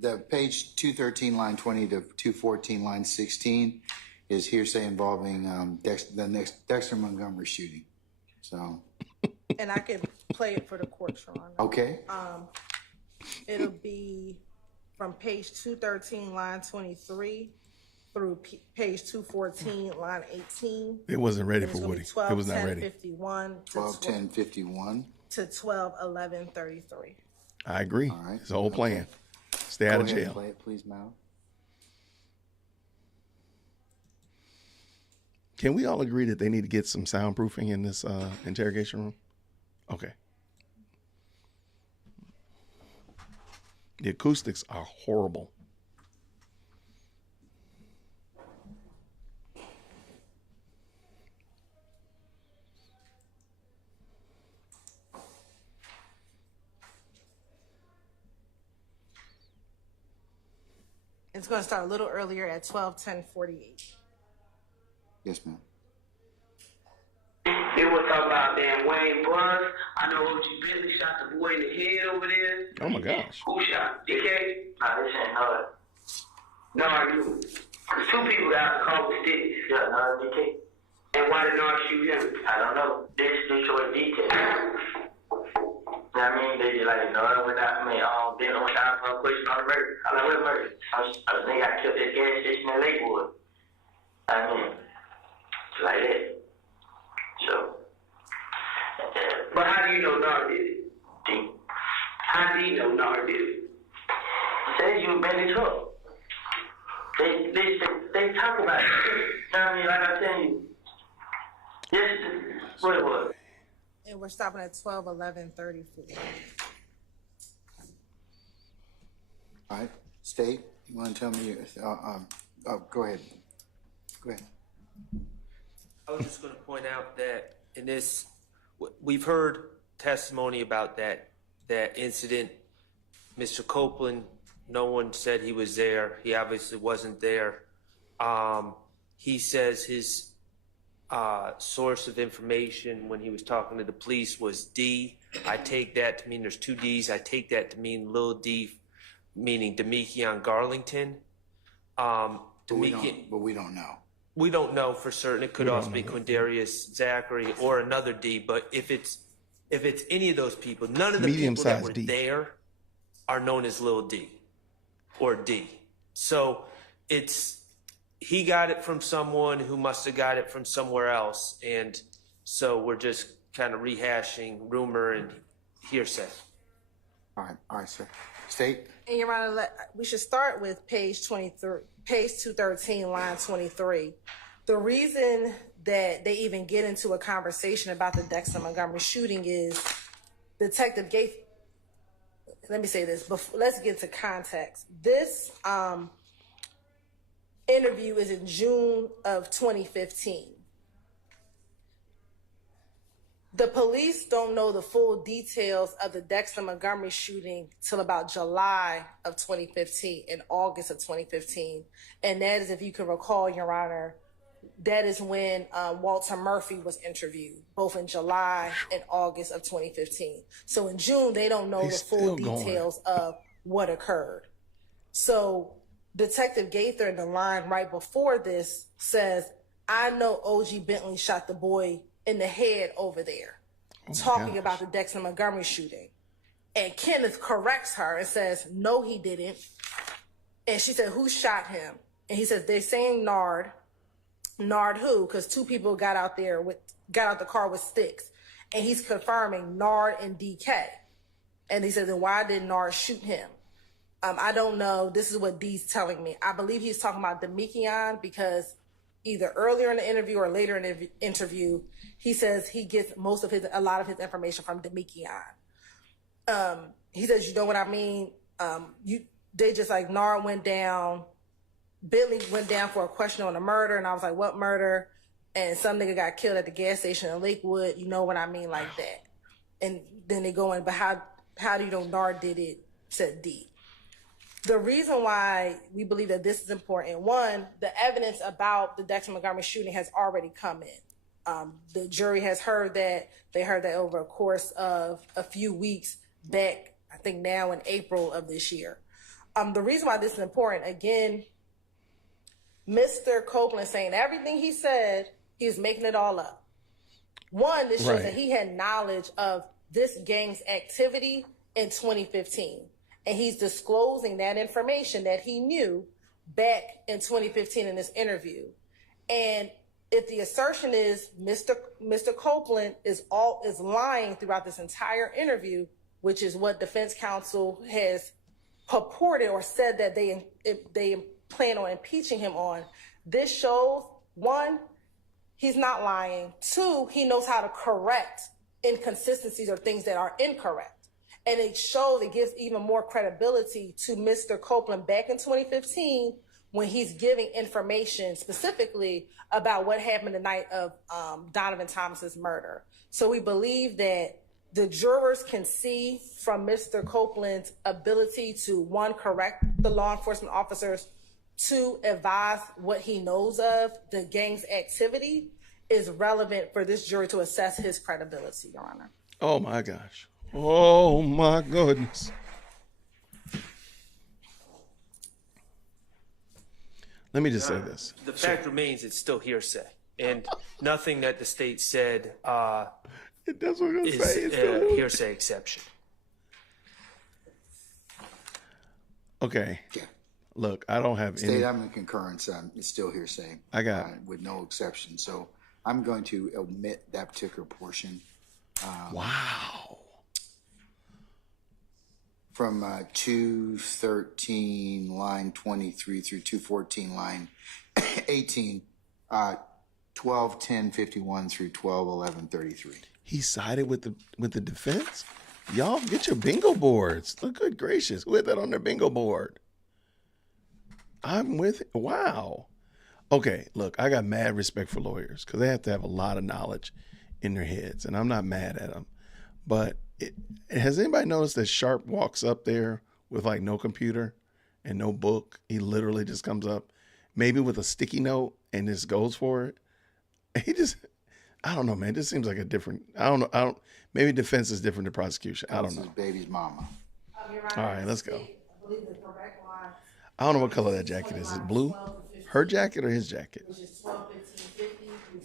the page 213, line 20 to 214, line 16, is hearsay involving Dexter Montgomery shooting. So. And I can play it for the court, Your Honor. Okay. It'll be from page 213, line 23, through page 214, line 18. It wasn't ready for Woody. It was not ready. 12:10:51 to 12:11:33. I agree. All right. It's the whole plan. Stay out of jail. Play it, please, Mal. Can we all agree that they need to get some soundproofing in this interrogation room? Okay. The acoustics are horrible. It's going to start a little earlier at 12:10:48. Yes, ma'am. It was talking about damn Wayne Buzz. I know O.G. Bentley shot the boy in the head over there. Oh my gosh. Who shot? DK? Nah, this ain't Nard. Nard knew. Cause two people got out the car with sticks. Yeah, Nard and DK. And why did Nard shoot him? I don't know. This short detail. You know what I mean? They just like, Nard went out, Bentley went out for a question on the murder. I'm like, what murder? I think I killed this gas station in Lakewood. I mean, like that. So, but how do you know Nard did it? D. How do you know Nard did it? Says you been in trouble. They talk about it. You know what I mean? Like I'm telling you. Yes, what it was. And we're stopping at 12:11:34. All right. State, you want to tell me? Go ahead. Go ahead. I was just going to point out that in this, we've heard testimony about that incident. Mr. Copeland, no one said he was there. He obviously wasn't there. He says his source of information when he was talking to the police was D. I take that to mean there's two D's. I take that to mean Lil D, meaning Demekion Garlington. But we don't know. We don't know for certain. It could also be Quindarius Zachary or another D. But if it's any of those people, none of the people that were there are known as Lil D or D. So he got it from someone who must have got it from somewhere else, and so we're just kind of rehashing rumor and hearsay. All right, sir. State. And Your Honor, we should start with page 23, page 213, line 23. The reason that they even get into a conversation about the Dexter Montgomery shooting is Detective Gates. Let me say this, let's get to context. This interview is in June of 2015. The police don't know the full details of the Dexter Montgomery shooting till about July of 2015 and August of 2015. And that is, if you can recall, Your Honor, that is when Walter Murphy was interviewed, both in July and August of 2015. So in June, they don't know the full details of what occurred. So Detective Gaither in the line right before this says, I know O.G. Bentley shot the boy in the head over there, talking about the Dexter Montgomery shooting. And Kenneth corrects her and says, no, he didn't. And she said, who shot him? And he says, they're saying Nard. Nard who? Because two people got out the car with sticks. And he's confirming Nard and DK. And he says, then why did Nard shoot him? I don't know. This is what D's telling me. I believe he's talking about Demekion because either earlier in the interview or later in the interview, he says he gets a lot of his information from Demekion. He says, you know what I mean? They just like Nard went down, Bentley went down for a question on a murder, and I was like, what murder? And some nigga got killed at the gas station in Lakewood. You know what I mean? Like that. And then they go in, but how do you know Nard did it? Said D. The reason why we believe that this is important, one, the evidence about the Dexter Montgomery shooting has already come in. The jury has heard that. They heard that over a course of a few weeks back, I think now in April of this year. The reason why this is important, again, Mr. Copeland saying everything he said, he's making it all up. One, this shows that he had knowledge of this gang's activity in 2015. And he's disclosing that information that he knew back in 2015 in this interview. And if the assertion is Mr. Copeland is lying throughout this entire interview, which is what defense counsel has purported or said that they plan on impeaching him on, this shows, one, he's not lying. Two, he knows how to correct inconsistencies or things that are incorrect. And it shows, it gives even more credibility to Mr. Copeland back in 2015 when he's giving information specifically about what happened the night of Donovan Thomas's murder. So we believe that the jurors can see from Mr. Copeland's ability to, one, correct the law enforcement officers, two, advise what he knows of the gang's activity, is relevant for this jury to assess his credibility, Your Honor. Oh my gosh. Oh my goodness. Let me just say this. The fact remains, it's still hearsay, and nothing that the state said That's what I'm gonna say. is a hearsay exception. Okay. Look, I don't have State, any. I'm in concurrence. It's still hearsay. I got with no exception. So I'm going to omit that particular portion. Wow. From 213 line 23 through 214 line 18, 12:10:51 through 12:11:33. He sided with the defense. Y'all get your bingo boards. Look, good gracious, who had that on their bingo board? I'm with it. Wow. Okay, look, I got mad respect for lawyers because they have to have a lot of knowledge in their heads, and I'm not mad at them. But has anybody noticed that Sharp walks up there with like no computer and no book? He literally just comes up, maybe with a sticky note, and just goes for it. And he just, I don't know, man. This seems like a different. I don't know. Maybe defense is different than prosecution. I don't know. This is baby's mama. All right, let's go. I don't know what color that jacket is. Is it blue? Her jacket or his jacket?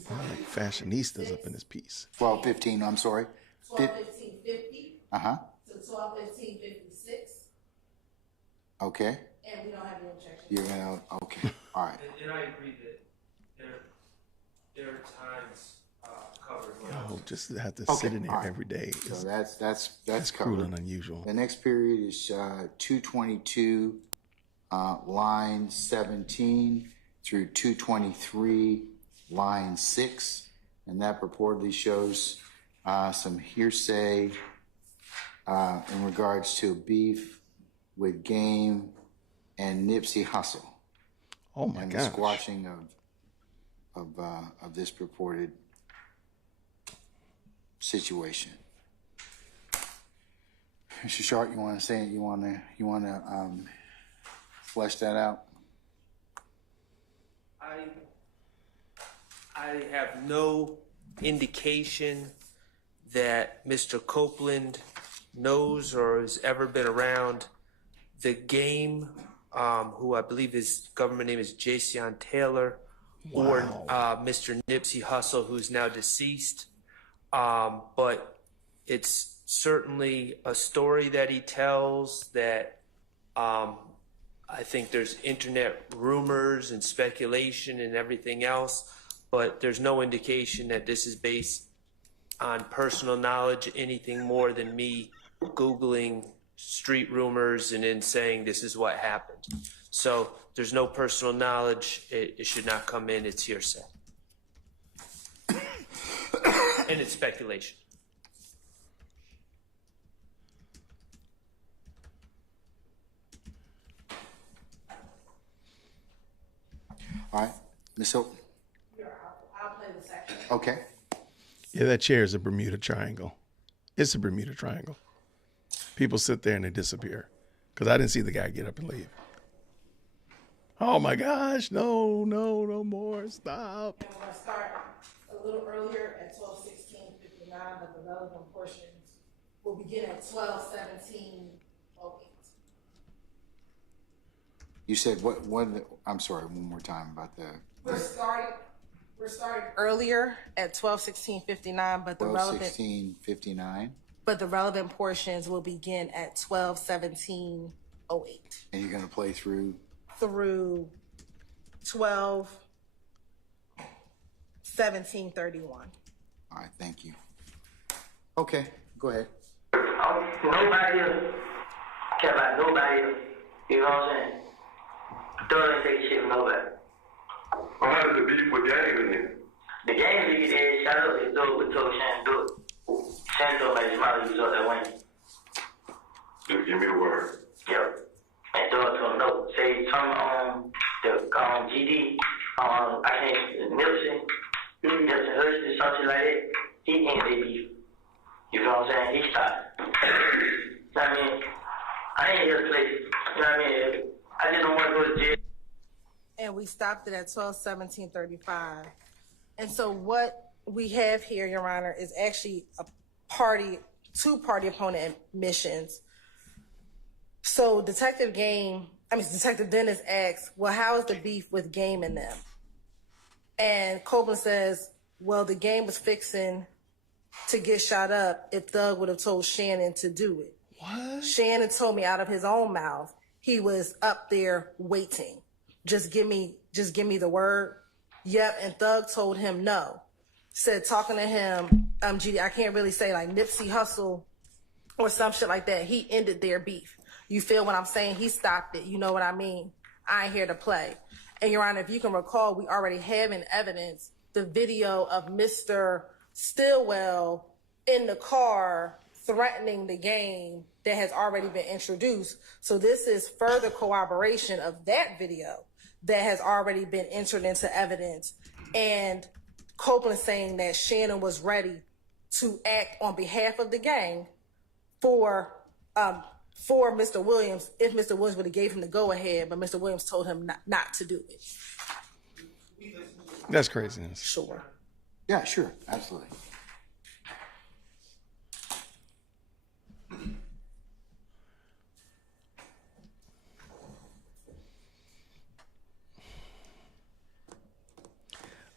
I like fashionistas up in this piece. 12:15. I'm sorry. 12:15:50. Uh-huh. To 12:15:56. Okay. And we don't have any objection. You're gonna. Okay. All right. And I agree that there are times covered. Yo, just to have to sit in there every day. So that's cruel covered. and unusual. The next period is 222 line 17 through 223 line 6, and that purportedly shows some hearsay in regards to beef with Game and Nipsey Hussle. Oh my and gosh. the squashing of this purported situation. Mr. Sharp, you want to say it? You want to flesh that out? I have no indication that Mr. Copeland knows or has ever been around the Game, who I believe his government name is Jason Taylor, or Mr. Nipsey Hussle, who's now deceased. But it's certainly a story that he tells that I think there's internet rumors and speculation and everything else, but there's no indication that this is based on personal knowledge, anything more than me Googling street rumors and then saying this is what happened. So there's no personal knowledge. It should not come in. It's hearsay. And it's speculation. All right, Ms. Hilton. I'll play the section. Okay. Yeah, that chair is a Bermuda Triangle. It's a Bermuda Triangle. People sit there and they disappear because I didn't see the guy get up and leave. Oh my gosh, no more, stop. I'm going to start a little earlier at 12:16:59. The relevant portions will begin at 12:17:08. You said I'm sorry, one more time about the We're starting earlier at 12:16:59, but the relevant 12:16:59, but the relevant portions will begin at 12:17:08 and you're going to play through 12:17:31. All right, thank you. Okay, go ahead. Nobody care about nobody else. You know what I'm saying? Thug ain't take shit from nobody. Well, how did the beef with Game in there? The game league is shut up. It's Thug with told Shan do it. Shan told me his mother was up there winning. Just give me the word. Yep. And Thug told him no. Say something on the GD, I can't Nipsey Hussey, something like that. He ended the beef. You know what I'm saying? He stopped. You know what I mean? I ain't here to play. You know what I mean? I just don't want to go to jail. And we stopped it at 12:17:35. And so what we have here, Your Honor, is actually two party opponent admissions. So Detective Dennis asks, well, how is the beef with Game and them? And Copeland says, well, the Game was fixing to get shot up if Thug would have told Shannon to do it. What? Shannon told me out of his own mouth he was up there waiting. Just give me the word. Yep, and Thug told him no. Said talking to him, GD, I can't really say like Nipsey Hussle or some shit like that. He ended their beef. You feel what I'm saying? He stopped it. You know what I mean? I ain't here to play. And Your Honor, if you can recall, we already have in evidence the video of Mr. Stillwell in the car threatening the Game that has already been introduced. So this is further corroboration of that video that has already been entered into evidence. And Copeland saying that Shannon was ready to act on behalf of the Gang for Mr. Williams if Mr. Williams would have gave him the go-ahead, but Mr. Williams told him not to do it. That's craziness. Sure. Yeah, sure, absolutely.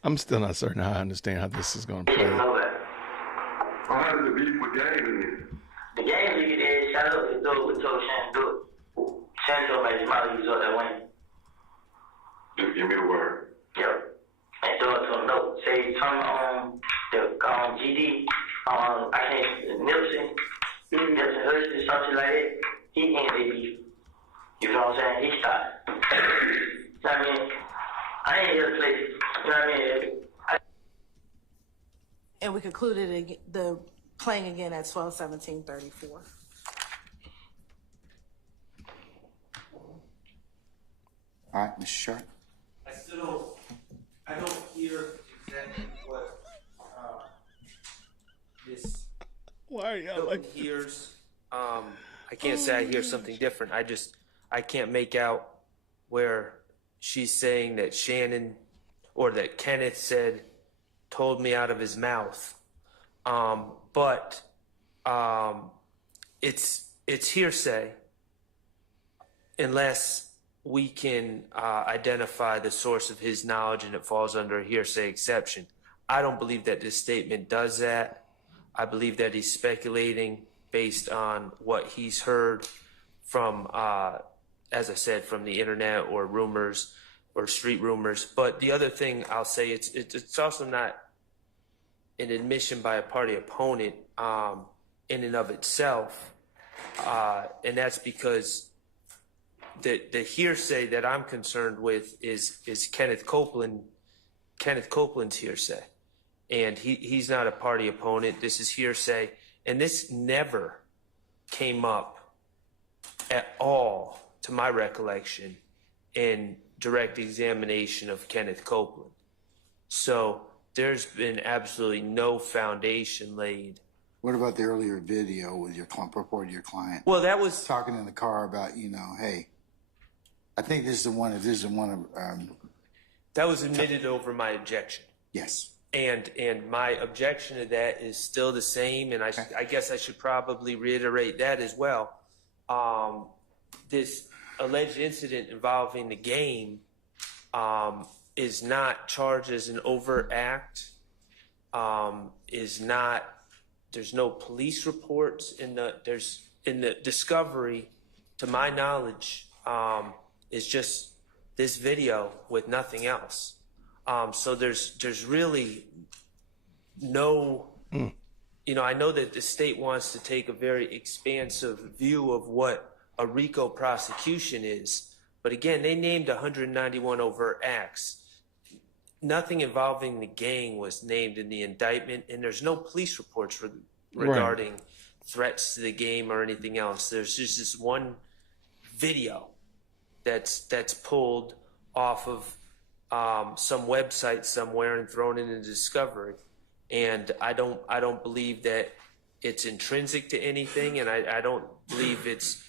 I'm still not certain how I understand how this is going to play. Well, how did the beef with Game in there? The Game league is shut up. It's Thug with told Shan do it. Shan told me his mother was up there winning. Just give me the word. Yep. And Thug told him no. Say something on the GD, I can't Nipsey Hussey, something like that. He ended the beef. You know what I'm saying? He stopped. You know what I mean? I ain't here to play. You know what I mean? And we concluded the playing again at 12:17:34. All right, Mr. Sharp. I don't hear exactly what this Why are y'all Hilton hears. I can't say I hear something different. I can't make out where she's saying that Shannon or that Kenneth told me out of his mouth. But it's hearsay unless we can identify the source of his knowledge and it falls under a hearsay exception. I don't believe that this statement does that. I believe that he's speculating based on what he's heard from, as I said, from the internet or rumors or street rumors. But the other thing I'll say, it's also not an admission by a party opponent in and of itself. And that's because the hearsay that I'm concerned with is Kenneth Copeland's hearsay. And he's not a party opponent. This is hearsay. And this never came up at all, to my recollection, in direct examination of Kenneth Copeland. So there's been absolutely no foundation laid. What about the earlier video with your purported your client? Well, that was talking in the car about, hey, I think this is the one. If this is the one, that was admitted over my objection. Yes. And my objection to that is still the same, and I guess I should probably reiterate that as well. This alleged incident involving the game is not charged as an overt act, is not, there's no police reports in the discovery, to my knowledge, is just this video with nothing else. So there's really no, I know that the state wants to take a very expansive view of what a RICO prosecution is, but again, they named 191 overt acts. Nothing involving the gang was named in the indictment, and there's no police reports regarding threats to the game or anything else. There's just this one video that's pulled off of some website somewhere and thrown into discovery. And I don't believe that it's intrinsic to anything, and I don't believe it's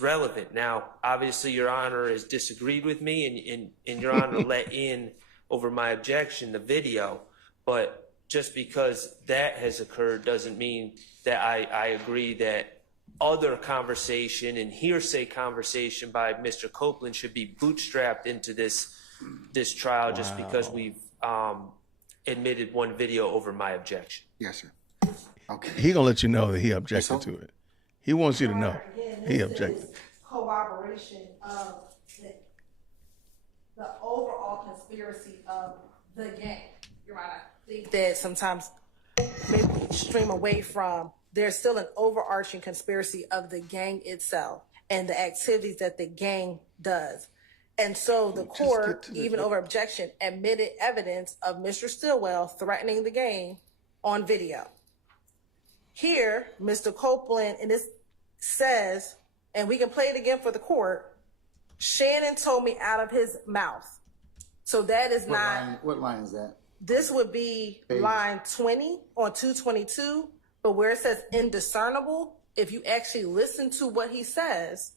relevant. Now, obviously, Your Honor has disagreed with me, and Your Honor let in over my objection the video, but just because that has occurred doesn't mean that I agree that other conversation and hearsay conversation by Mr. Copeland should be bootstrapped into this trial just because we've admitted one video over my objection. Yes, sir. Okay. He gonna let you know that he objected to it. He wants you to know he objected. Corroboration of the overall conspiracy of the gang. You're right. I think that sometimes maybe we stream away from, there's still an overarching conspiracy of the gang itself and the activities that the gang does. And so the court, even over objection, admitted evidence of Mr. Stillwell threatening the gang on video. Here, Mr. Copeland, and this says, and we can play it again for the court, Shannon told me out of his mouth. So that is What line is that? This would be line 20 on 222, but where it says indiscernible, if you actually listen to what he says,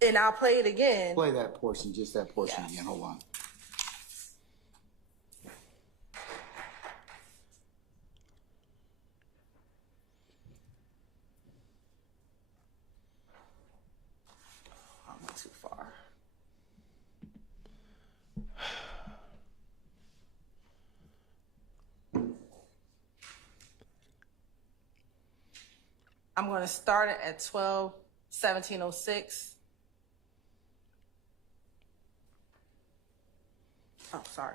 and I'll play it again. Play that portion, just that portion again. Hold on. I went too far. I'm going to start it at 12:17:06. Oh, sorry.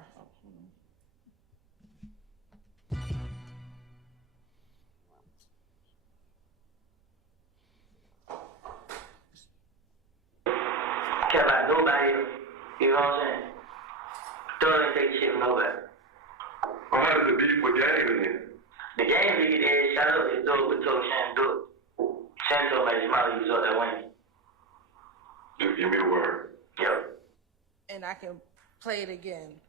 Care about nobody, you know what I'm saying? Don't even take shit from nobody. Well, how did the beef with gang then? The game league is shut up, it's dope, we told Shannon do it. Shannon told me his mouth, he was up there winning. Just give me the word. Yep. And I can play it again.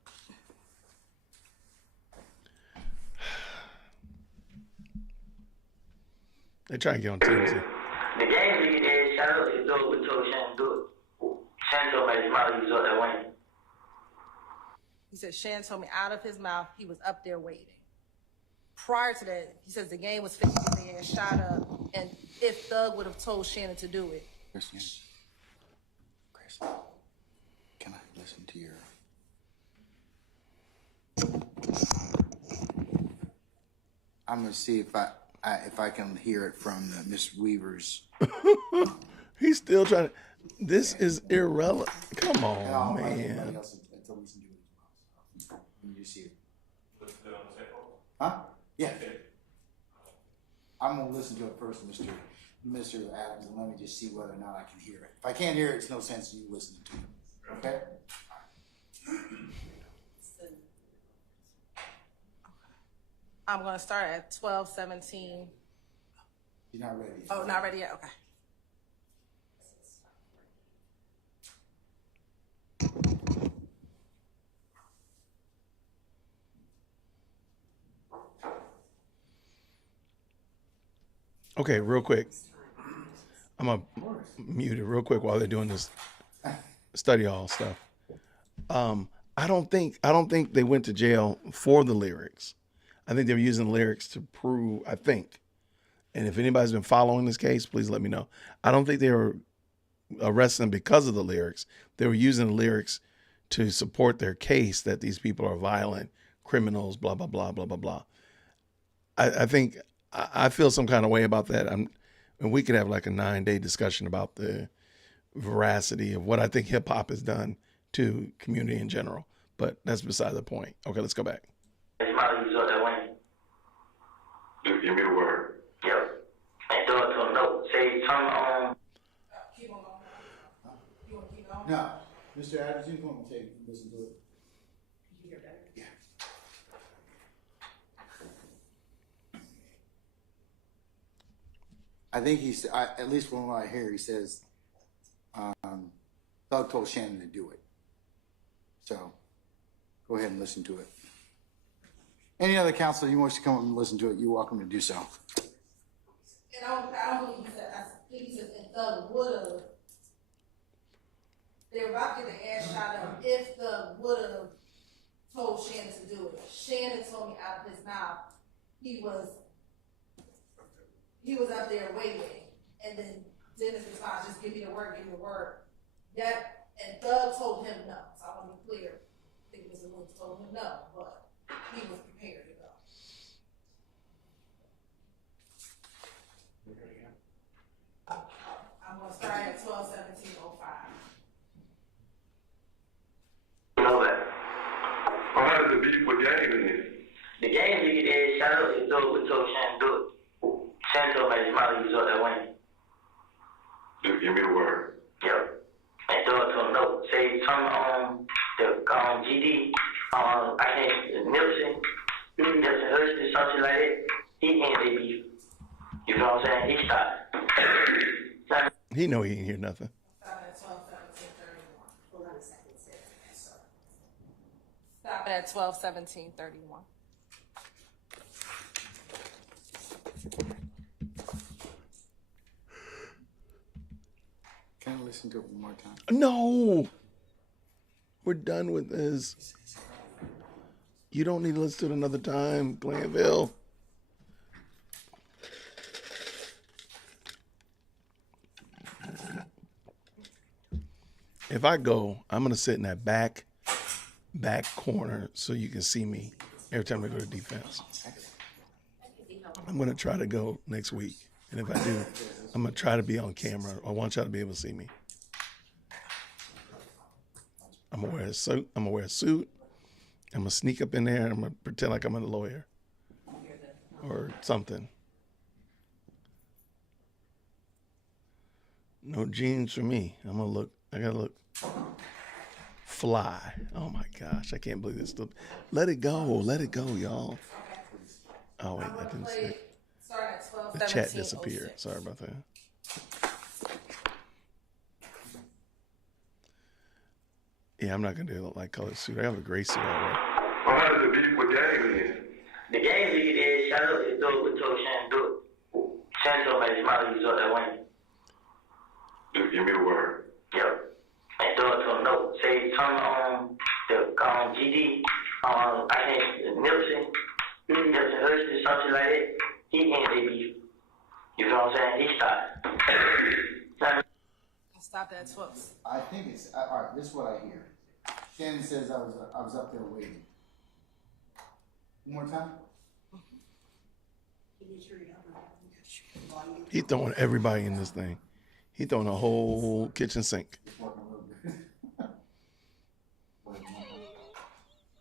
They try to get on TMZ. The game league is shut up, it's dope, we told Shannon do it. Shannon told me his mouth, he was up there winning. He said Shannon told me out of his mouth he was up there waiting. Prior to that, he says the game was 50 and shot up, and if Thug would have told Shannon to do it. Chris, can I listen to your... I'm going to see if I can hear it from Miss Weaver's. He's still trying to. This is irrelevant. Come on, man. You see it. Huh? Yeah. I'm going to listen to it first, Mr. Adams, and let me just see whether or not I can hear it. If I can't hear it, it's no sense in you listening to it. Okay? I'm going to start at 12:17. You're not ready. Oh, not ready yet? Okay. Okay, real quick. I'm gonna mute it real quick while they're doing this study hall stuff. I don't think they went to jail for the lyrics. I think they were using the lyrics to prove. I think, and if anybody's been following this case, please let me know. I don't think they were arresting them because of the lyrics. They were using the lyrics to support their case that these people are violent criminals, blah, blah, blah, blah, blah, blah. I think I feel some kind of way about that. And we could have like a 9-day discussion about the veracity of what I think hip hop has done to community in general. But that's beside the point. Okay, let's go back. Give me the word. Yep. And throw it to him. No, say something. Keep on going. You want to keep going? No, Mr. Adams, you can listen to it. You hear better? Yeah. I think at least from what I hear, he says, Thug told Shannon to do it. So, go ahead and listen to it. Any other counselor who wants to come up and listen to it, you're welcome to do so. And I don't believe he said, I think he said, and Thug would've. They were about to get the ass shot of if Thug would've told Shannon to do it. Shannon told me out of his mouth he was up there waiting, and then Dennis responds, just give me the word, give me the word. That, and Thug told him no. So I want to be clear. I think Mr. Woods told him no, but he was prepared to go. I'm going to start at 12/17/05. You know that. Well, how did the beef with Game in? The game you get there, shout out to Doe, we told Shannon do it. Shannon told me his mother was up there winning. Just give me the word. Yep. And throw it to him. No, say something on the GD, I can't, Nipsey, Hurston, something like that. He ended the beef. You know what I'm saying? He stopped. He know he ain't hear nothing. Stop at 12/17/31. Can I listen to it one more time? No, we're done with this. You don't need to listen to it another time, Glanville. If I go, I'm going to sit in that back corner so you can see me every time I go to defense. I'm going to try to go next week. And if I do, I'm going to try to be on camera. I want y'all to be able to see me. I'm going to wear a suit. I'm going to sneak up in there and I'm going to pretend like I'm a lawyer or something. No jeans for me. I got to look fly. Oh my gosh, I can't believe this. Let it go, y'all. Oh wait, that didn't stick. The chat disappeared. Sorry about that. Yeah, I'm not gonna do a light colored suit. I have a gray suit already. Well, how did the beef with Game in? The game you get there, shout out to Doe, we told Shannon do it. Shannon told me his mother was up there winning. Just give me the word. Yep. And throw it to him. No, say something on the GD, I can't, Nipsey, Hurston, something like that. He ended the beef. You know what I'm saying? He stopped. I stopped at 12. I think it's all right. This is what I hear. Shannon says I was up there waiting. One more time. He throwing everybody in this thing. He throwing a whole kitchen sink. All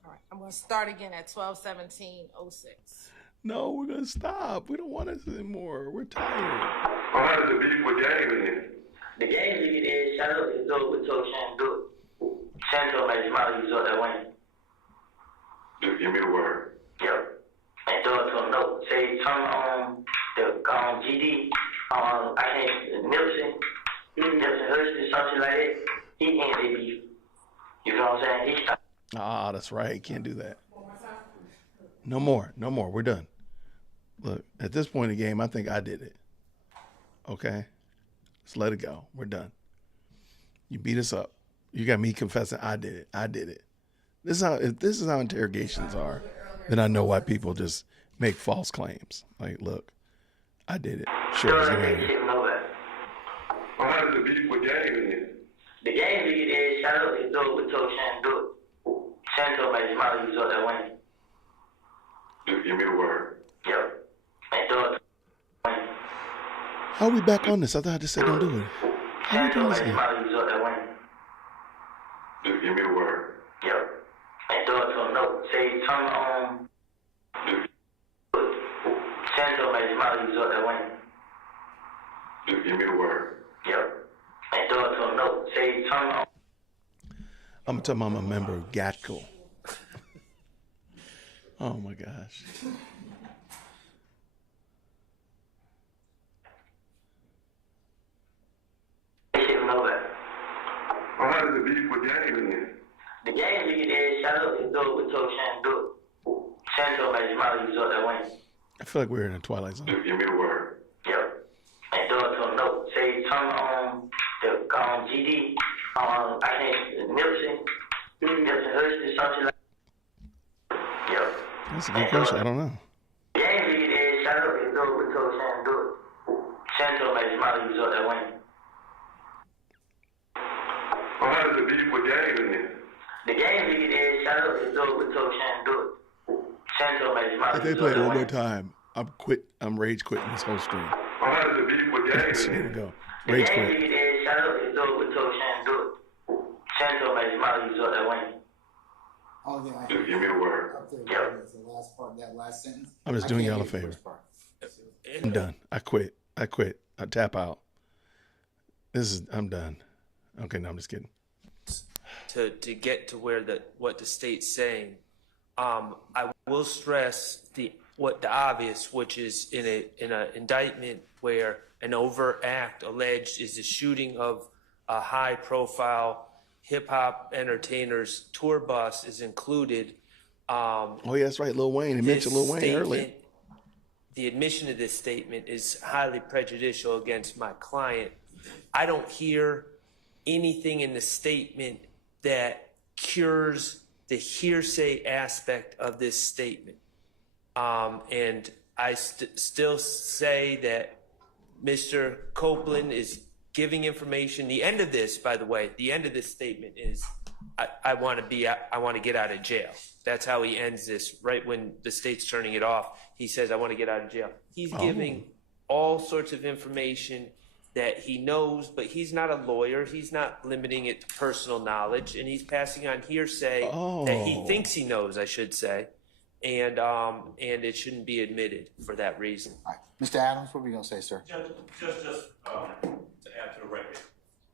right, I'm going to start again at 12/17/06. No, we're gonna stop. We don't want this anymore. We're tired. Well, how did the beef with Game in? The game you get there, shout out to Doe, we told Shannon do it. Shannon told me his mother was up there winning. Just give me the word. Yep. And throw it to him. No, say something on the GD, I can't, Nipsey, Hurston, something like that. He ended the beef. You know what I'm saying? He stopped. Ah, that's right. Can't do that. No more. We're done. Look, at this point in the game, I think I did it. Okay? Let's let it go. We're done. You beat us up. You got me confessing I did it. If this is how interrogations are, then I know why people just make false claims. Like, look, I did it. Sure. Well, how how did the beef with Game end? The game lead is shot up his door with told Shannon do it. Shannon told me his mother was up there winning. Just give me the word. Yep. And Doug How are we back on this? I thought I just said don't do it. How are we doing this his again? mother was up there winning. Just give me the word. Yep. And Doug told him no. Say he turned on. Shannon told me his mother was up there winning. Just give me the word. Yep. And Doug told him no. Say he turned on. I'm talking about my member, Gatko. Oh my gosh. They should know that. Well, how did the beef with Game end? The game lead is shot up his door with told Shannon do it. Shannon told me his mother was up there winning. I feel like we're in a Twilight Zone. Just give me the word. Yep. And Doug told him no. Say he turned on the GD. I can't Nipsey Hussle or something like that. Yep. That's a good question. I don't know. The game lead is shot up his door with told Shannon do it. Shannon told me his mother was up there winning. Well, how did the beef with Game end? The game lead is shot up his door with told Shannon do it. Shannon told me his mother If they was play up it there one more winning. time, I'm rage quitting this whole stream. Well, how did the beef with Game Here we end? go. The Rage game quit. lead is shot up his door with told Shannon do it. Shannon told me his mother was up there winning. All the I Just give me the word. up there Yep. is the last part, that last sentence. I'm just I doing can't y'all a hear the favor. first part. I'm done. I quit. I tap out. I'm done. Okay, no, I'm just kidding. To get to where what the state's saying, I will stress the obvious, which is in an indictment where an overt act alleged is the shooting of a high profile hip hop entertainer's tour bus is included. Oh yeah, that's right, Lil Wayne. He mentioned Lil Wayne earlier. The admission of this statement is highly prejudicial against my client. I don't hear anything in the statement that cures the hearsay aspect of this statement. And I still say that Mr. Copeland is giving information. The end of this, by the way, the end of this statement is, I want to get out of jail. That's how he ends this. Right when the state's turning it off, he says, I want to get out of jail. He's giving all sorts of information that he knows, but he's not a lawyer. He's not limiting it to personal knowledge, and he's passing on hearsay that he thinks he knows, I should say, and it shouldn't be admitted for that reason. All right. Mr. Adams, what were you going to say, sir? Judge, just to add to the record,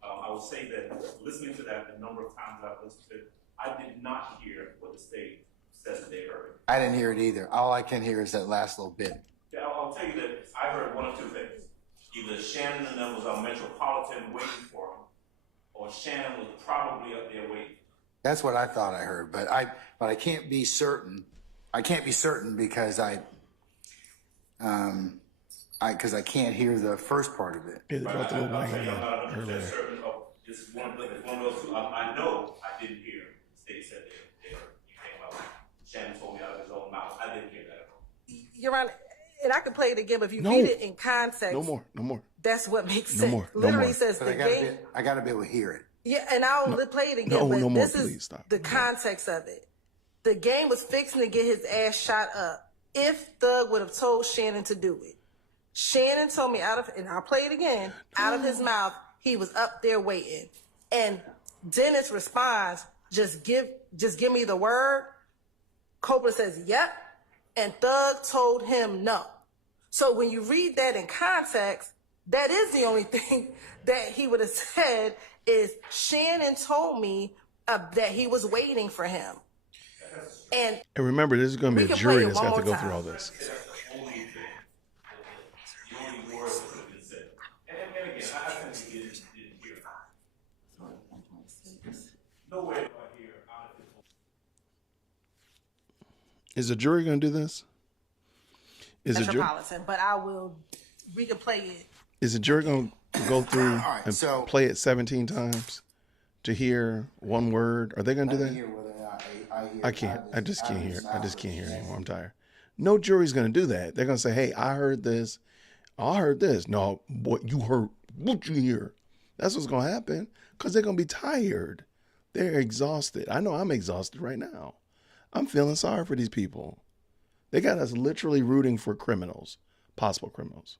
I will say that listening to that, the number of times I've listened to it, I did not hear what the state says that they heard. I didn't hear it either. All I can hear is that last little bit. Yeah, I'll tell you that I heard one of two things. Either Shannon and them was on Metropolitan waiting for him, or Shannon was probably up there waiting. That's what I thought I heard, but I can't be certain. I can't be certain because I can't hear the first part of it. Yeah, Right, about the Lil I'll Wayne tell you, I'm not 100% earlier. certain of this is one of those two. I know I didn't hear the state said they came out. Shannon told me out of his own mouth. I didn't hear that at all. Your Honor, and I can play it again, but if you No. read it in context, No more. that's what makes No sense. more, no Literally more. says But the game. I got to be able to hear it. Yeah, and I'll play it again, No, but no more, this is please, stop. the context of it. The game was fixing to get his ass shot up if Thug would have told Shannon to do it. Shannon told me and I'll play it again, out of his mouth, he was up there waiting. And Dennis responds, just give me the word. Copeland says, yep. And Thug told him no. So when you read that in context, that is the only thing that he would have said is Shannon told me that he was waiting for him. And remember, this is going to be we a can play jury it that's one got to more go through time. all this. The only word that could have been said. And again, I think he didn't hear it. Nowhere do I hear out of his own. Is the jury going to do this? Metropolitan, but we can play it. Is the jury going to go through All right, and so- play it 17 times to hear one word? Are they going to do that? Hear whether or not I hear I can't. I just can't hear. I sound. just can't hear anymore. I'm tired. No jury's going to do that. They're going to say, hey, I heard this. I heard this. No, what you heard, what you hear. That's what's going to happen because they're going to be tired. They're exhausted. I know I'm exhausted right now. I'm feeling sorry for these people. They got us literally rooting for criminals, possible criminals.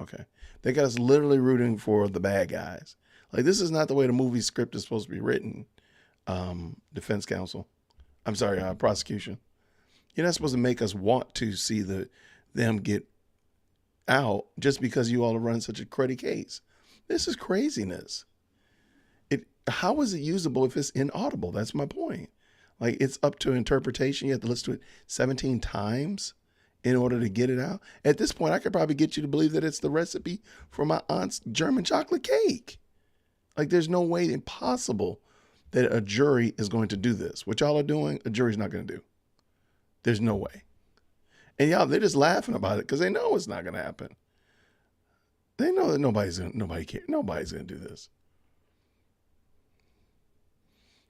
Okay. They got us literally rooting for the bad guys. Like, this is not the way the movie script is supposed to be written. Defense counsel. I'm sorry, prosecution. You're not supposed to make us want to see them get out just because you all are running such a cruddy case. This is craziness. How is it usable if it's inaudible? That's my point. Like, it's up to interpretation. You have to listen to it 17 times in order to get it out. At this point, I could probably get you to believe that it's the recipe for my aunt's German chocolate cake. Like, there's no way impossible that a jury is going to do this. What y'all are doing, a jury's not going to do. There's no way. And y'all, they're just laughing about it because they know it's not going to happen. They know that nobody cares. Nobody's going to do this.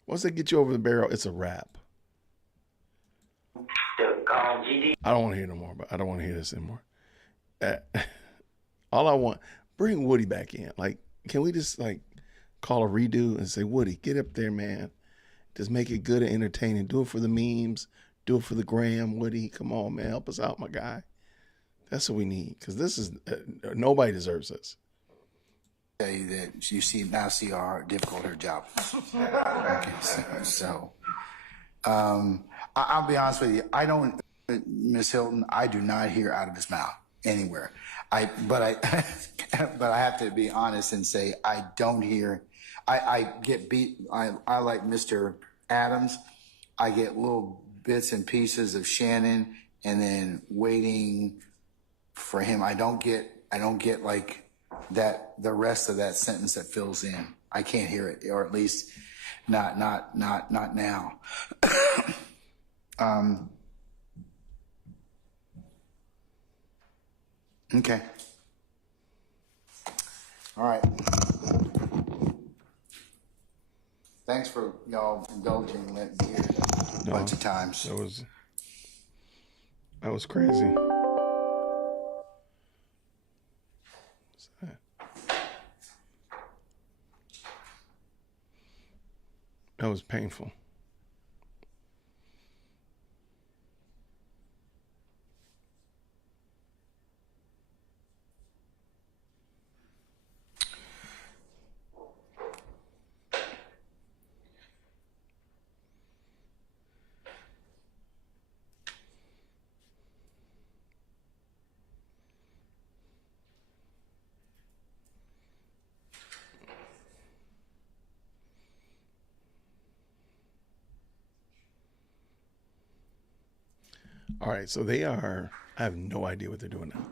Once they get you over the barrel, it's a wrap. I don't want to hear no more, but I don't want to hear this anymore. All I want, bring Woody back in. Like, can we just call a redo and say, Woody, get up there, man. Just make it good and entertaining. Do it for the memes. Do it for the gram. Woody, come on, man. Help us out, my guy. That's what we need, because this is, nobody deserves this. That you see how difficult her job is. Okay, I'll be honest with you. I don't, Miss Hilton, I do not hear out of his mouth anywhere. But I have to be honest and say I don't hear. I get beat. I like Mr. Adams. I get little bits and pieces of Shannon, and then waiting for him. I don't get like that, the rest of that sentence that fills in. I can't hear it, or at least not now. Okay. All right. Thanks for y'all indulging and letting me hear it a bunch of times. That was crazy. That was painful. All right, so I have no idea what they're doing now.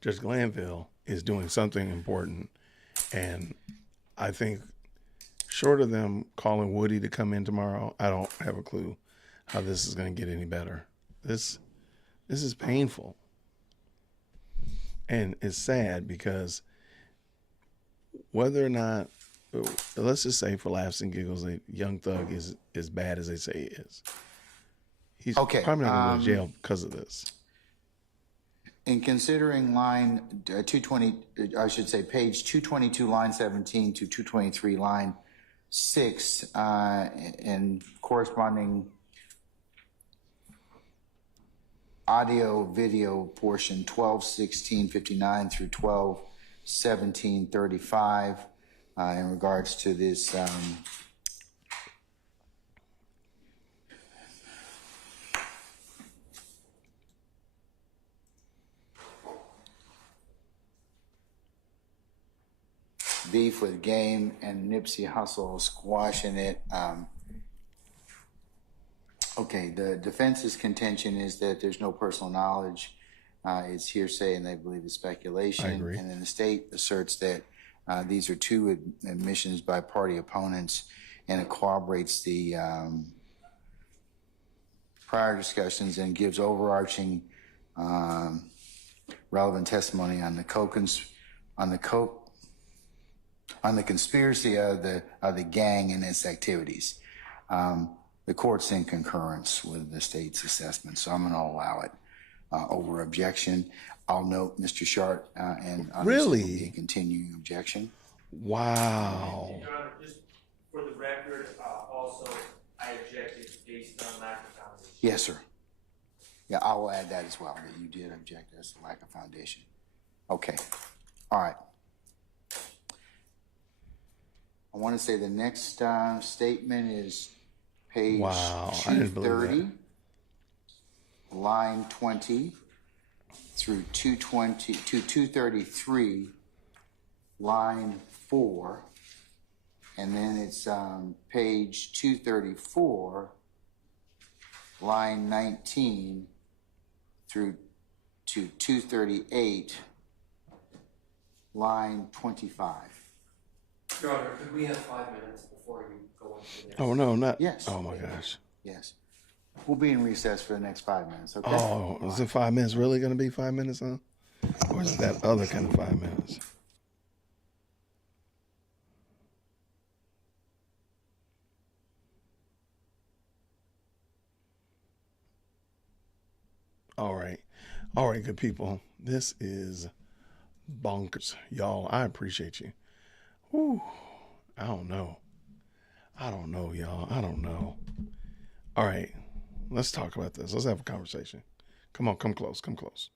Judge Glanville is doing something important, and I think short of them calling Woody to come in tomorrow, I don't have a clue how this is going to get any better. This is painful, and it's sad because whether or not, let's just say for laughs and giggles, that Young Thug is as bad as they say he is. He's probably not going to go to jail because of this. In considering line 220, I should say page 222, line 17 to 223, line 6, and corresponding audio video portion 12:16:59 through 12:17:35, in regards to this beef with Game and Nipsey Hussle squashing it. Okay, the defense's contention is that there's no personal knowledge. It's hearsay, and they believe it's speculation. I agree. And then the state asserts that these are two admissions by party opponents, and it corroborates the prior discussions and gives overarching relevant testimony on the conspiracy of the gang and its activities. The court's in concurrence with the state's assessment, so I'm going to allow it over objection. I'll note Mr. Sharp and others will be a continuing objection. Wow. Your Honor, just for the record, also, I objected based on lack of foundation. Yes, sir. Yeah, I will add that as well, that you did object as to lack of foundation. Okay. All right. I want to say the next statement is page Wow, I didn't believe 230, line 20 through 220 to 233, line 4, and then it's page 234, line 19 through to 238, line 25. Your Honor, could we have 5 minutes before you go into this? Oh, no, not. Yes. Oh, my gosh. Yes. We'll be in recess for the next 5 minutes, okay? Oh, is it 5 minutes really going to be 5 minutes, huh? Or is it that other kind of 5 minutes? All right. All right, good people. This is bonkers. Y'all, I appreciate you. Whew. I don't know, y'all. I don't know. All right. Let's talk about this. Let's have a conversation. Come on, come close, come close.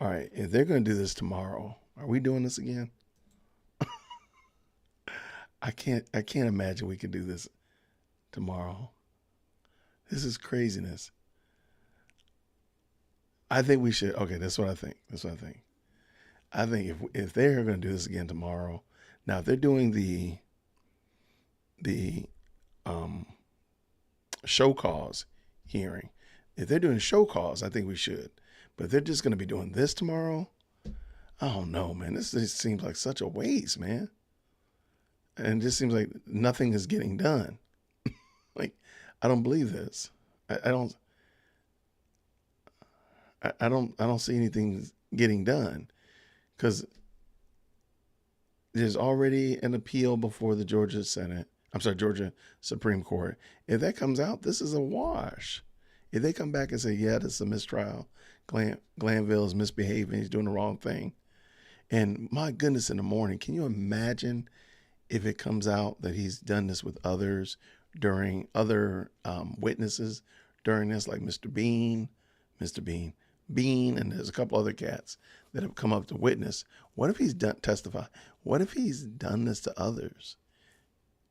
All right. If they're going to do this tomorrow, are we doing this again? I can't imagine we can do this tomorrow. This is craziness. I think we should. Okay, that's what I think. I think if they're going to do this again tomorrow, now if they're doing the show cause hearing, if they're doing show cause, I think we should. But if they're just going to be doing this tomorrow, I don't know, man. This just seems like such a waste, man. And it just seems like nothing is getting done. Like, I don't believe this. I don't see anything getting done, because there's already an appeal before the Georgia Supreme Court. If that comes out, this is a wash. If they come back and say, yeah, this is a mistrial, Glanville is misbehaving, he's doing the wrong thing. And my goodness, in the morning, can you imagine if it comes out that he's done this with others during other witnesses during this, like Mr. Bean, and there's a couple other cats that have come up to witness. What if he's testify? What if he's done this to others?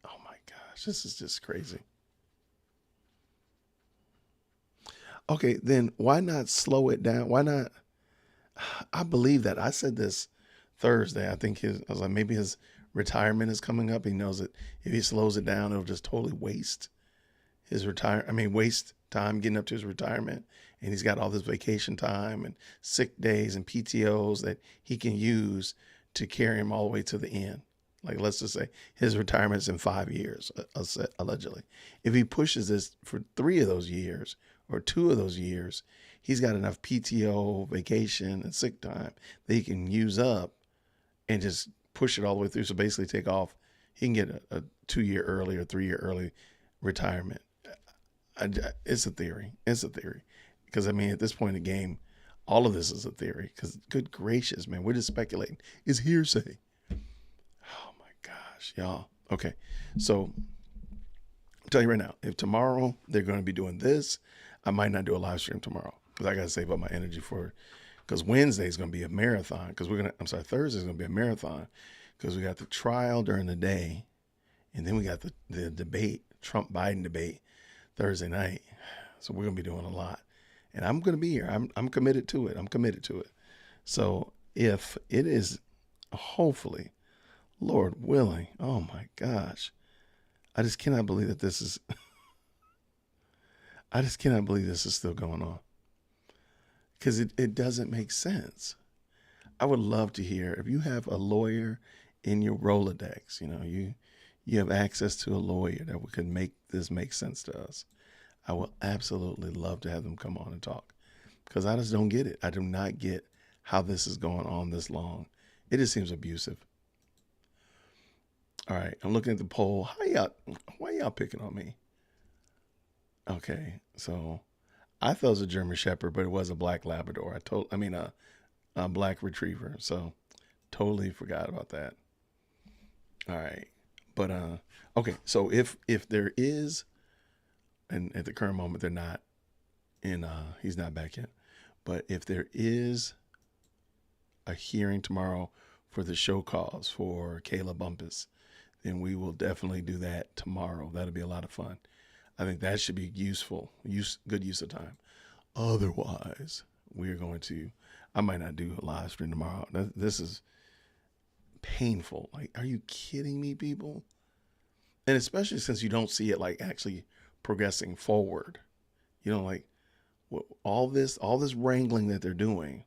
Oh my gosh, this is just crazy. Okay, then why not slow it down? Why not? I believe that. I said this Thursday. I was like, maybe his retirement is coming up. He knows that if he slows it down, it'll just totally waste waste time getting up to his retirement. And he's got all this vacation time and sick days and PTOs that he can use to carry him all the way to the end. Like, let's just say his retirement's in 5 years, allegedly. If he pushes this for 3 of those years or 2 of those years, he's got enough PTO, vacation, and sick time that he can use up and just push it all the way through. So basically take off. He can get a 2-year early or 3-year early retirement. It's a theory. Because, at this point in the game, all of this is a theory. Because, good gracious, man, we're just speculating. It's hearsay. Oh, my gosh, y'all. Okay, so I'll tell you right now, if tomorrow they're going to be doing this, I might not do a live stream tomorrow. Because I got to save up my energy for it. Because Wednesday is going to be a marathon. Thursday is going to be a marathon. Because we got the trial during the day. And then we got the debate, Trump-Biden debate, Thursday night. So we're going to be doing a lot. And I'm going to be here. I'm committed to it. So if it is, hopefully, Lord willing, oh my gosh, I just cannot believe that this is, still going on. Because it doesn't make sense. I would love to hear, if you have a lawyer in your Rolodex, you have access to a lawyer that could make this make sense to us. I will absolutely love to have them come on and talk, because I just don't get it. I do not get how this is going on this long. It just seems abusive. All right, I'm looking at the poll. Why y'all picking on me? Okay, so I thought it was a German Shepherd, but it was a black Labrador. A black Retriever. So totally forgot about that. All right. But okay, so if there is, and at the current moment they're not in he's not back yet. But if there is a hearing tomorrow for the show cause for Kayla Bumpus, then we will definitely do that tomorrow. That'll be a lot of fun. I think that should be good use of time. Otherwise, we're going to, I might not do a live stream tomorrow. This is painful. Like, are you kidding me, people? And especially since you don't see it like actually progressing forward. You know, like all this wrangling that they're doing,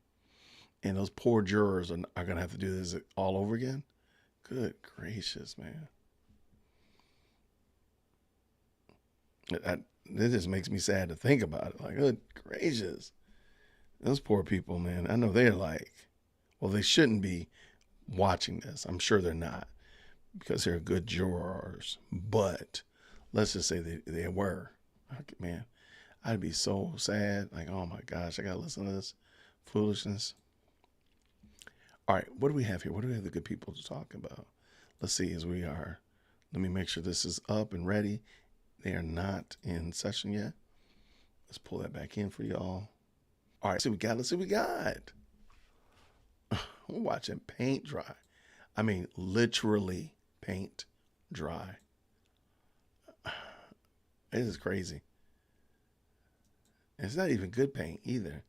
and those poor jurors are going to have to do this all over again. Good gracious, man. This just makes me sad to think about it. Like, good gracious. Those poor people, man. I know they're like, well, they shouldn't be watching this. I'm sure they're not, because they're good jurors. But let's just say they were. Man, I'd be so sad. Like, oh my gosh, I got to listen to this foolishness. All right, what do we have here? What do we have the good people to talk about? Let's see, let me make sure this is up and ready. They are not in session yet. Let's pull that back in for y'all. All right, let's see what we got. We're watching paint dry. I mean, literally paint dry. This is crazy. It's not even good paint either.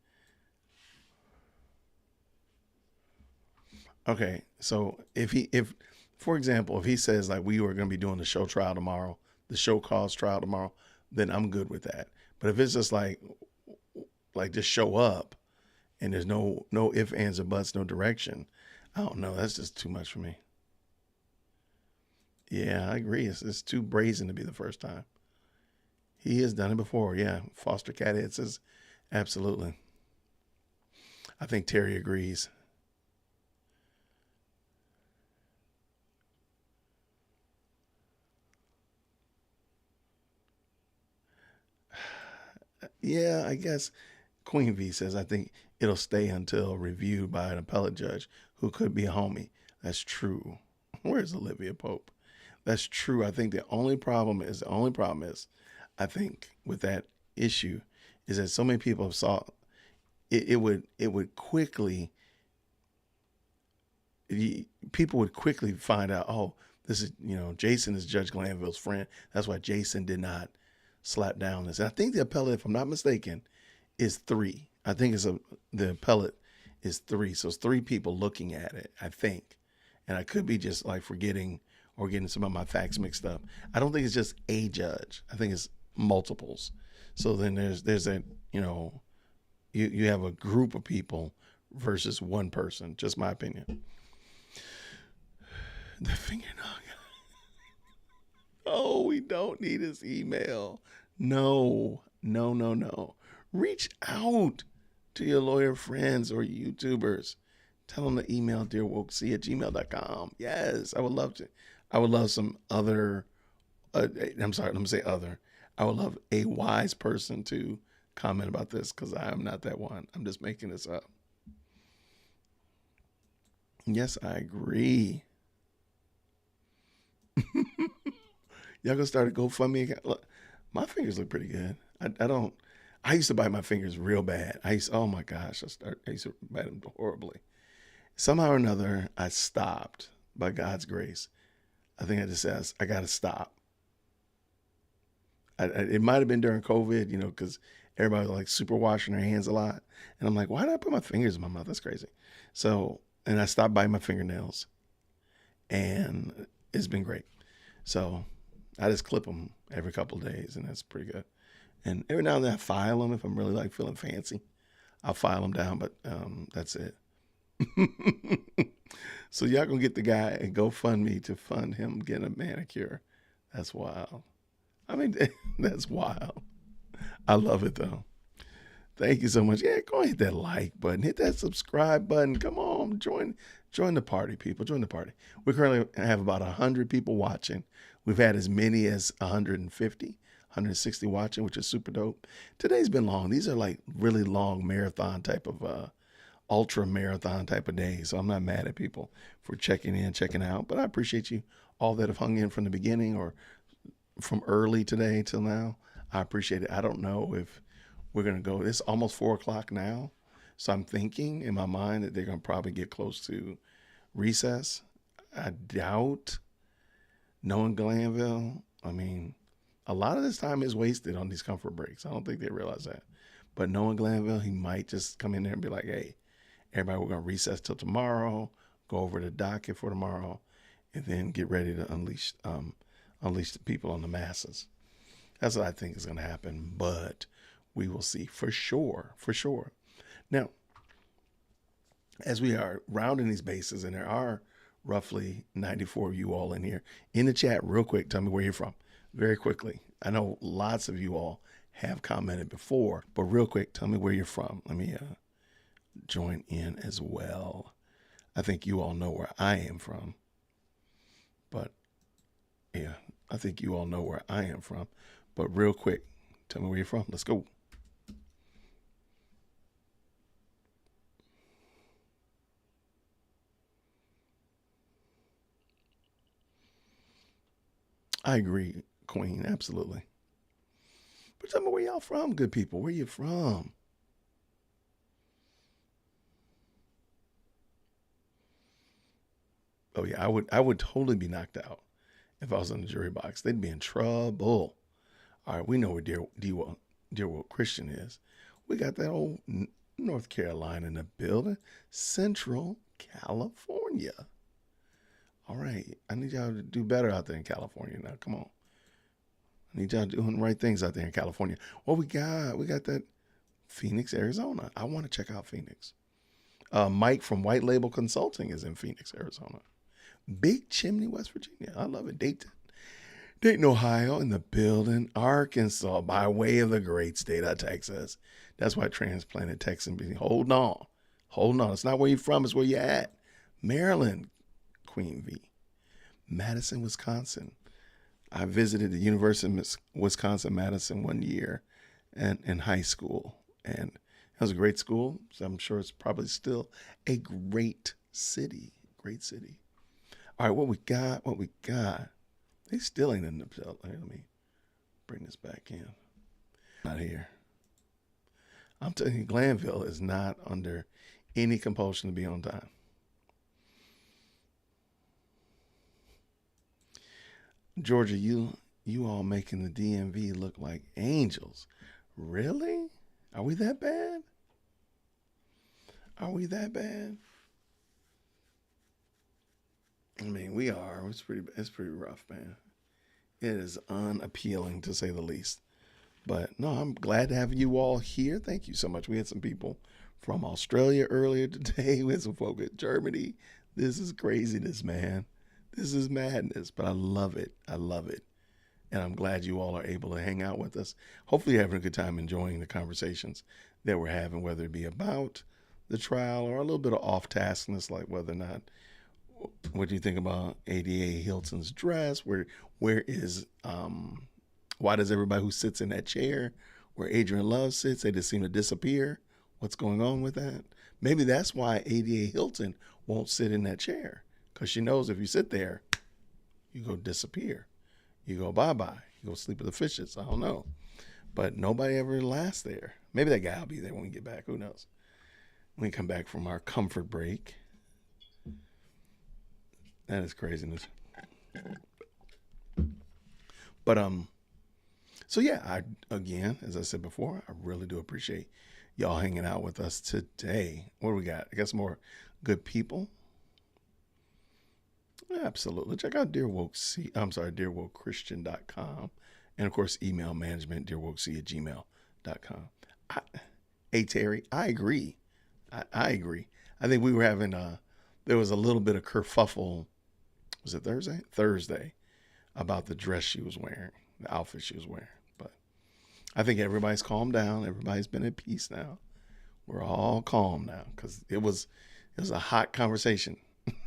Okay, so if for example, if he says like we were going to be doing the show trial tomorrow, the show cause trial tomorrow, then I'm good with that. But if it's just like just show up and there's no ifs, ands, or buts, no direction, I don't know. That's just too much for me. Yeah, I agree. It's too brazen to be the first time. He has done it before. Yeah, Foster Cathead says absolutely. I think Terry agrees. Yeah, I guess Queen V says, I think it'll stay until reviewed by an appellate judge who could be a homie. That's true. Where's Olivia Pope? That's true. I think the only problem is, I think with that issue is that so many people have saw it would quickly, people would quickly find out, oh, this is, Jason is Judge Glanville's friend. That's why Jason did not slap down this. And I think the appellate, if I'm not mistaken, is 3. I think the appellate is 3. So it's 3 people looking at it, I think. And I could be just like forgetting or getting some of my facts mixed up. I don't think it's just a judge. I think it's multiples. So then there's a, you have a group of people versus one person. Just my opinion. The finger knock. Oh, we don't need his email. No. Reach out to your lawyer friends or YouTubers. Tell them to email dearwokec@gmail.com. Yes, I would love to. I would love some other, I'm sorry, let me say other. I would love a wise person to comment about this because I am not that one. I'm just making this up. Yes, I agree. Y'all gonna start a GoFundMe account? Look, my fingers look pretty good. I used to bite my fingers real bad. Oh my gosh, I used to bite them horribly. Somehow or another, I stopped by God's grace. I think I just said, I gotta stop. It might have been during COVID, because everybody was like super washing their hands a lot. And I'm like, why did I put my fingers in my mouth? That's crazy. So, and I stopped biting my fingernails. And it's been great. So I just clip them every couple of days, and that's pretty good. And every now and then I file them if I'm really like feeling fancy. I'll file them down, but that's it. So y'all gonna get the guy and GoFundMe to fund him getting a manicure. That's wild. I mean, that's wild. I love it though. Thank you so much. Yeah, go hit that like button, hit that subscribe button. Come on, join the party, people. Join the party. We currently have about 100 people watching. We've had as many as 150, 160 watching, which is super dope. Today's been long. These are like really long marathon type of ultra marathon type of day. So I'm not mad at people for checking in, checking out, but I appreciate you all that have hung in from the beginning or from early today till now. I appreciate it. I don't know if we're going to go, it's almost 4:00 now. So I'm thinking in my mind that they're going to probably get close to recess. I doubt, knowing Glanville, I mean, a lot of this time is wasted on these comfort breaks. I don't think they realize that. But knowing Glanville, he might just come in there and be like, hey, everybody, we're going to recess till tomorrow, go over the docket for tomorrow, and then get ready to unleash the people on the masses. That's what I think is going to happen, but we will see for sure. Now, as we are rounding these bases, and there are roughly 94 of you all in here, in the chat, real quick, tell me where you're from, very quickly. I know lots of you all have commented before, but real quick, tell me where you're from. Let me join in as well. I think you all know where I am from, but yeah, I think you all know where I am from, but real quick, tell me where you're from. Let's go. I agree, Queen, absolutely. But tell me where y'all from, good people. Where you from? Oh yeah, I would totally be knocked out if I was in the jury box. They'd be in trouble. All right, we know where Deerwood Christian is. We got that old North Carolina in the building, Central California. All right, I need y'all to do better out there in California now. Come on. I need y'all doing the right things out there in California. What we got that Phoenix, Arizona. I want to check out Phoenix. Mike from White Label Consulting is in Phoenix, Arizona. Big Chimney, West Virginia. I love it. Dayton, Ohio in the building. Arkansas, by way of the great state of Texas. That's why transplanted Texan. Hold on. It's not where you're from. It's where you're at. Maryland, Queen V. Madison, Wisconsin. I visited the University of Wisconsin-Madison one year in high school. And it was a great school. So I'm sure it's probably still a great city. Great city. All right, what we got? They still ain't in the building. Let me bring this back in. Not here. I'm telling you, Glanville is not under any compulsion to be on time. Georgia, you all making the DMV look like angels. Really? Are we that bad? I mean, we are. It's pretty rough, man. It is unappealing to say the least. But no, I'm glad to have you all here. Thank you so much. We had some people from Australia earlier today. We had some folk in Germany. This is craziness, man. This is madness, but I love it. And I'm glad you all are able to hang out with us. Hopefully you're having a good time enjoying the conversations that we're having, whether it be about the trial or a little bit of off-taskness, like whether or not, what do you think about ADA Hilton's dress? Where is, why does everybody who sits in that chair where Adrian Love sits, they just seem to disappear? What's going on with that? Maybe that's why ADA Hilton won't sit in that chair, because she knows if you sit there, you go disappear. You go bye-bye. You go sleep with the fishes. I don't know. But nobody ever lasts there. Maybe that guy will be there when we get back. Who knows? When we come back from our comfort break. That is craziness. But, so yeah, again, as I said before, I really do appreciate y'all hanging out with us today. What do we got? I got some more good people. Absolutely. Check out dearwokechristian.com. And of course, email management, dearwokec@gmail.com. Hey, Terry, I agree. I agree. I think we were having, there was a little bit of kerfuffle. Was it Thursday? Thursday, about the dress she was wearing, the outfit she was wearing. But I think everybody's calmed down. Everybody's been at peace now. We're all calm now, because it was a hot conversation.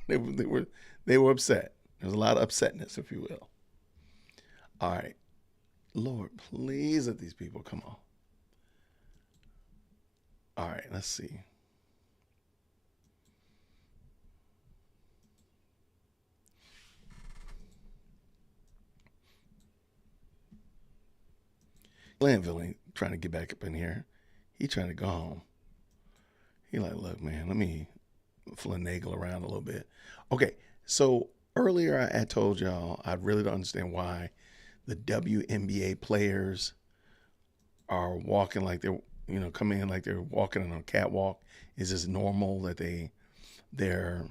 They were upset. There's a lot of upsetness, if you will. All right. Lord, please let these people come on. All right, let's see. Glanville ain't trying to get back up in here. He trying to go home. He like, look, man, let me finagle around a little bit. Okay, so earlier I had told y'all I really don't understand why the WNBA players are walking like they're, coming in like they're walking on a catwalk. Is this normal that they're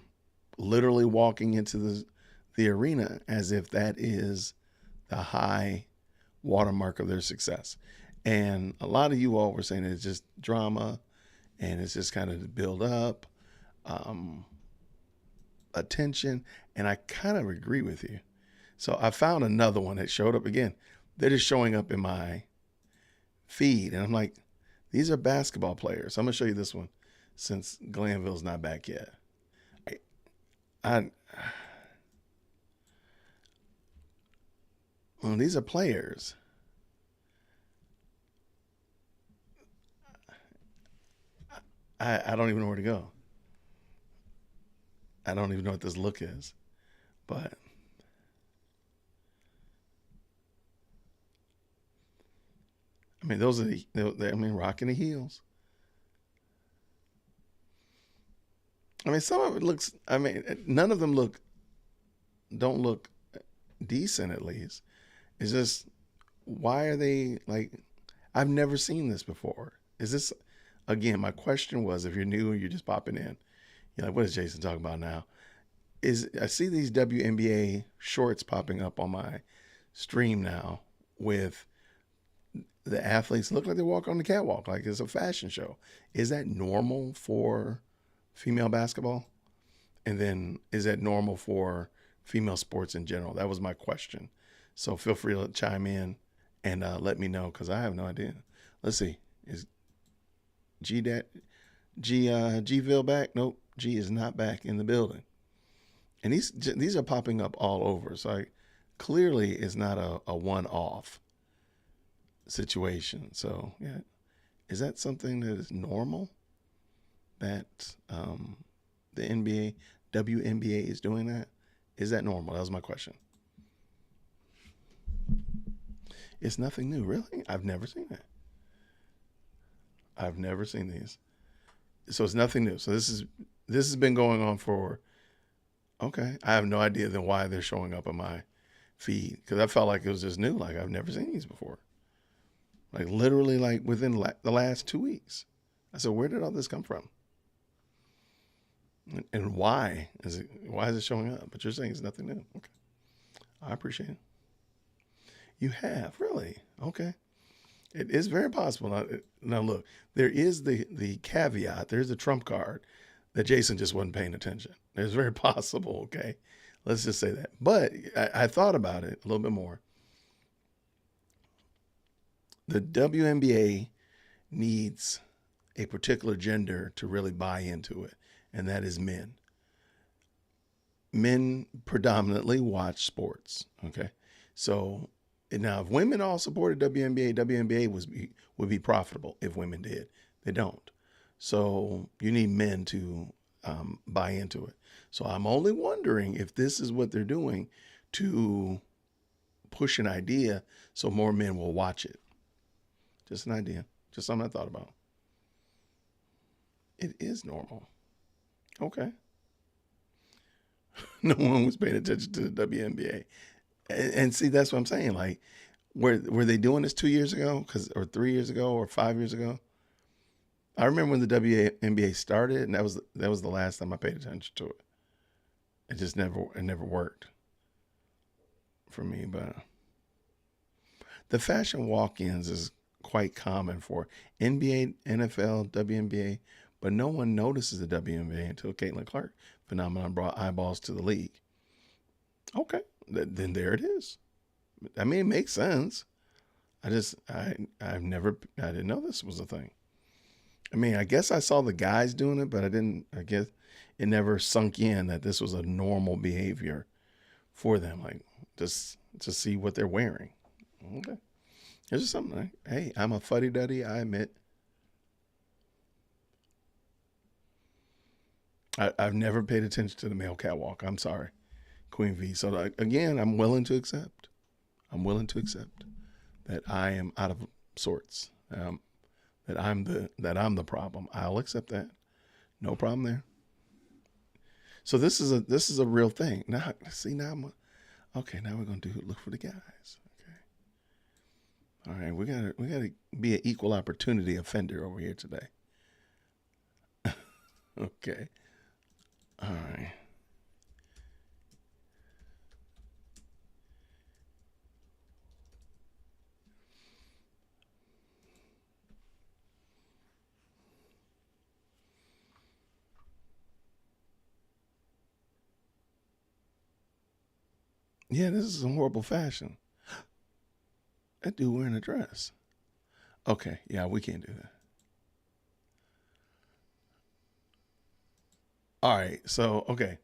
literally walking into the arena as if that is the high watermark of their success? And a lot of you all were saying it's just drama and it's just kind of to build up attention. And I kind of agree with you. So I found another one that showed up again. They're just showing up in my feed. And I'm like, these are basketball players. I'm going to show you this one since Glanville's not back yet. Well, these are players. I don't even know where to go. I don't even know what this look is, but I mean, those are rocking the heels. I mean, some of it looks, none of them don't look decent, at least. It's just, why are they like, I've never seen this before. Is this, again, my question was, if you're new or you're just popping in, you're like, what is Jason talking about now? I see these WNBA shorts popping up on my stream now with the athletes look like they walk on the catwalk, like it's a fashion show. Is that normal for female basketball? And then is that normal for female sports in general? That was my question. So feel free to chime in and let me know, because I have no idea. Let's see. Is Gville back? Nope. G is not back in the building. And these are popping up all over. So clearly it's not a one-off situation. So yeah, is that something that is normal that the WNBA is doing that? Is that normal? That was my question. It's nothing new, really? I've never seen that. I've never seen these. So it's nothing new. So this has been going on for, okay. I have no idea then why they're showing up on my feed, because I felt like it was just new. Like I've never seen these before. Like literally like within the last 2 weeks. I said, where did all this come from? And why is it showing up? But you're saying it's nothing new. Okay. I appreciate it. You have, really? Okay. It is very possible. Now look, there is the caveat. There's a trump card that Jason just wasn't paying attention. It's very possible, okay? Let's just say that. But I thought about it a little bit more. The WNBA needs a particular gender to really buy into it, and that is men. Men predominantly watch sports, okay? So now if women all supported WNBA would be profitable if women did. They don't. So you need men to buy into it. So I'm only wondering if this is what they're doing to push an idea so more men will watch it. Just an idea. Just something I thought about. It is normal. Okay. No one was paying attention to the WNBA. And see, that's what I'm saying. Like, were they doing this 2 years ago? Or 3 years ago, or 5 years ago? I remember when the WNBA started, and that was the last time I paid attention to it. It never worked for me. But the fashion walk-ins is quite common for NBA, NFL, WNBA, but no one notices the WNBA until Caitlin Clark phenomenon brought eyeballs to the league. Okay, then there it is. I mean, it makes sense. I didn't know this was a thing. I mean, I guess I saw the guys doing it, but I guess it never sunk in that this was a normal behavior for them. Like, just to see what they're wearing. Okay. It's just something like, hey, I'm a fuddy-duddy, I admit. I've never paid attention to the male catwalk. I'm sorry, Queen V. So again, I'm willing to accept that I am out of sorts. That I'm the problem. I'll accept that. No problem there. So this is a real thing. Now see now okay, now we're gonna look for the guys. Okay. All right, we gotta be an equal opportunity offender over here today. Okay. All right. Yeah, this is some horrible fashion. That dude wearing a dress. Okay, yeah, we can't do that. All right, so okay.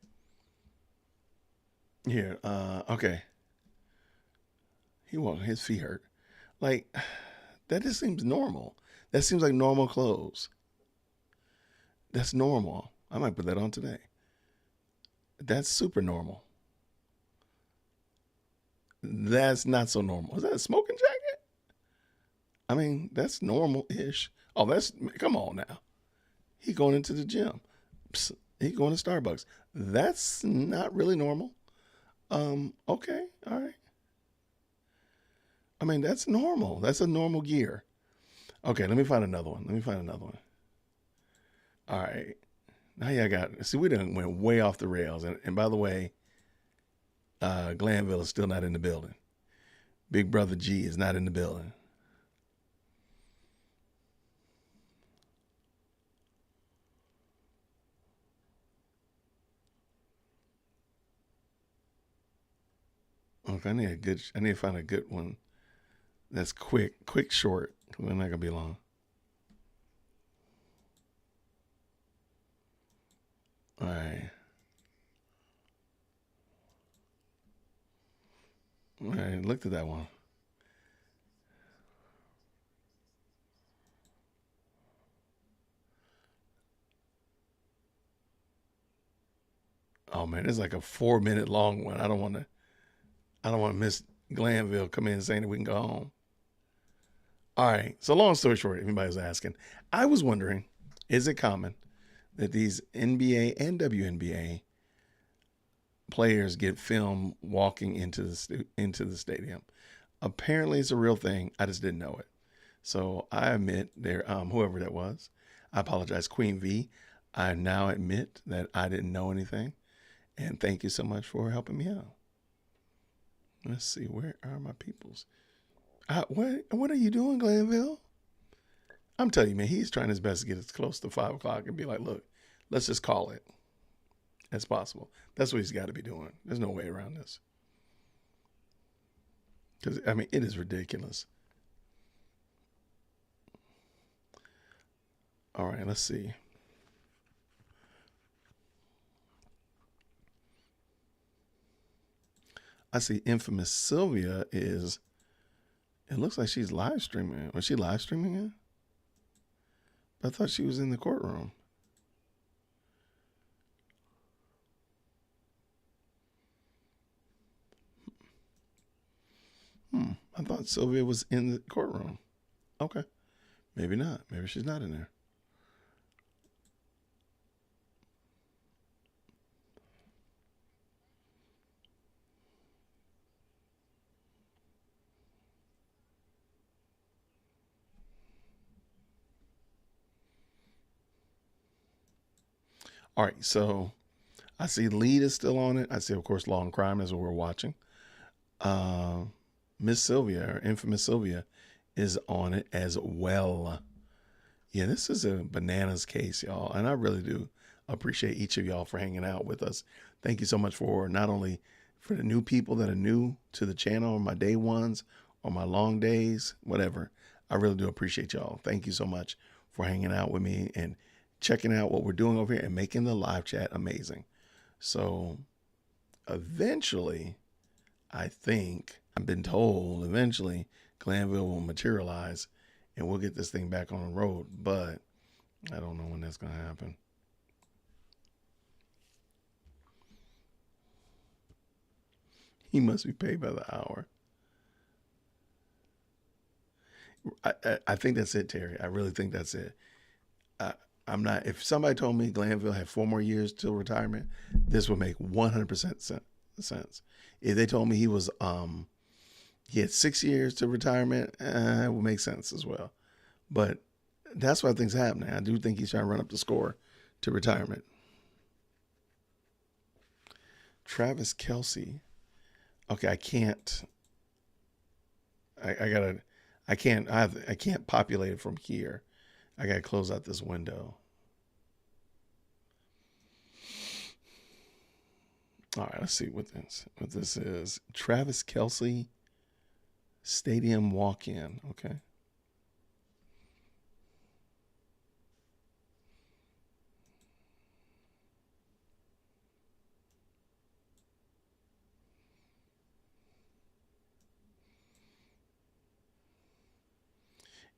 Here, okay. His feet hurt. Like, that just seems normal. That seems like normal clothes. That's normal. I might put that on today. That's super normal. That's not so normal. Is that a smoking jacket? I mean, that's normal-ish. Oh, come on now. He going into the gym. Psst, he going to Starbucks. That's not really normal. Okay, all right. I mean, that's normal. That's a normal gear. Okay, let me find another one. All right. Now we done went way off the rails. And by the way, Glanville is still not in the building. Big Brother G is not in the building. Okay, I need to find a good one that's quick, short. We're not gonna be long. All right. All right, looked at that one. Oh man, it's like a 4-minute long one. I don't want to miss Glanville come in saying that we can go home. All right. So long story short, if anybody's asking, I was wondering, is it common that these NBA and WNBA players get filmed walking into the stadium? Apparently, it's a real thing. I just didn't know it. So I admit there, whoever that was, I apologize, Queen V. I now admit that I didn't know anything, and thank you so much for helping me out. Let's see, where are my peoples? What are you doing, Glanville? I'm telling you, man, he's trying his best to get as close to 5 o'clock and be like, look, let's just call it as possible. That's what he's got to be doing. There's no way around this. Because, I mean, it is ridiculous. All right, let's see. I see infamous Sylvia it looks like she's live streaming. Was she live streaming it? I thought she was in the courtroom. I thought Sylvia was in the courtroom. Okay. Maybe not. Maybe she's not in there. All right, so I see Lead is still on it. I see, of course, Law and Crime is what we're watching. Miss Sylvia, or infamous Sylvia, is on it as well. Yeah, this is a bananas case, y'all. And I really do appreciate each of y'all for hanging out with us. Thank you so much for not only for the new people that are new to the channel, or my day ones, or my long days, whatever. I really do appreciate y'all. Thank you so much for hanging out with me and checking out what we're doing over here and making the live chat amazing. So eventually, I think, I've been told, eventually Glanville will materialize and we'll get this thing back on the road. But I don't know when that's going to happen. He must be paid by the hour. I think that's it, Terry. I really think that's it. I'm not. If somebody told me Glanville had 4 more years till retirement, this would make 100% sense. If they told me he had 6 years to retirement, it would make sense as well. But that's what I think's happening. I do think he's trying to run up the score to retirement. Travis Kelce. Okay, I can't populate it from here. I gotta close out this window. All right, let's see what this is. Travis Kelce Stadium walk-in. Okay.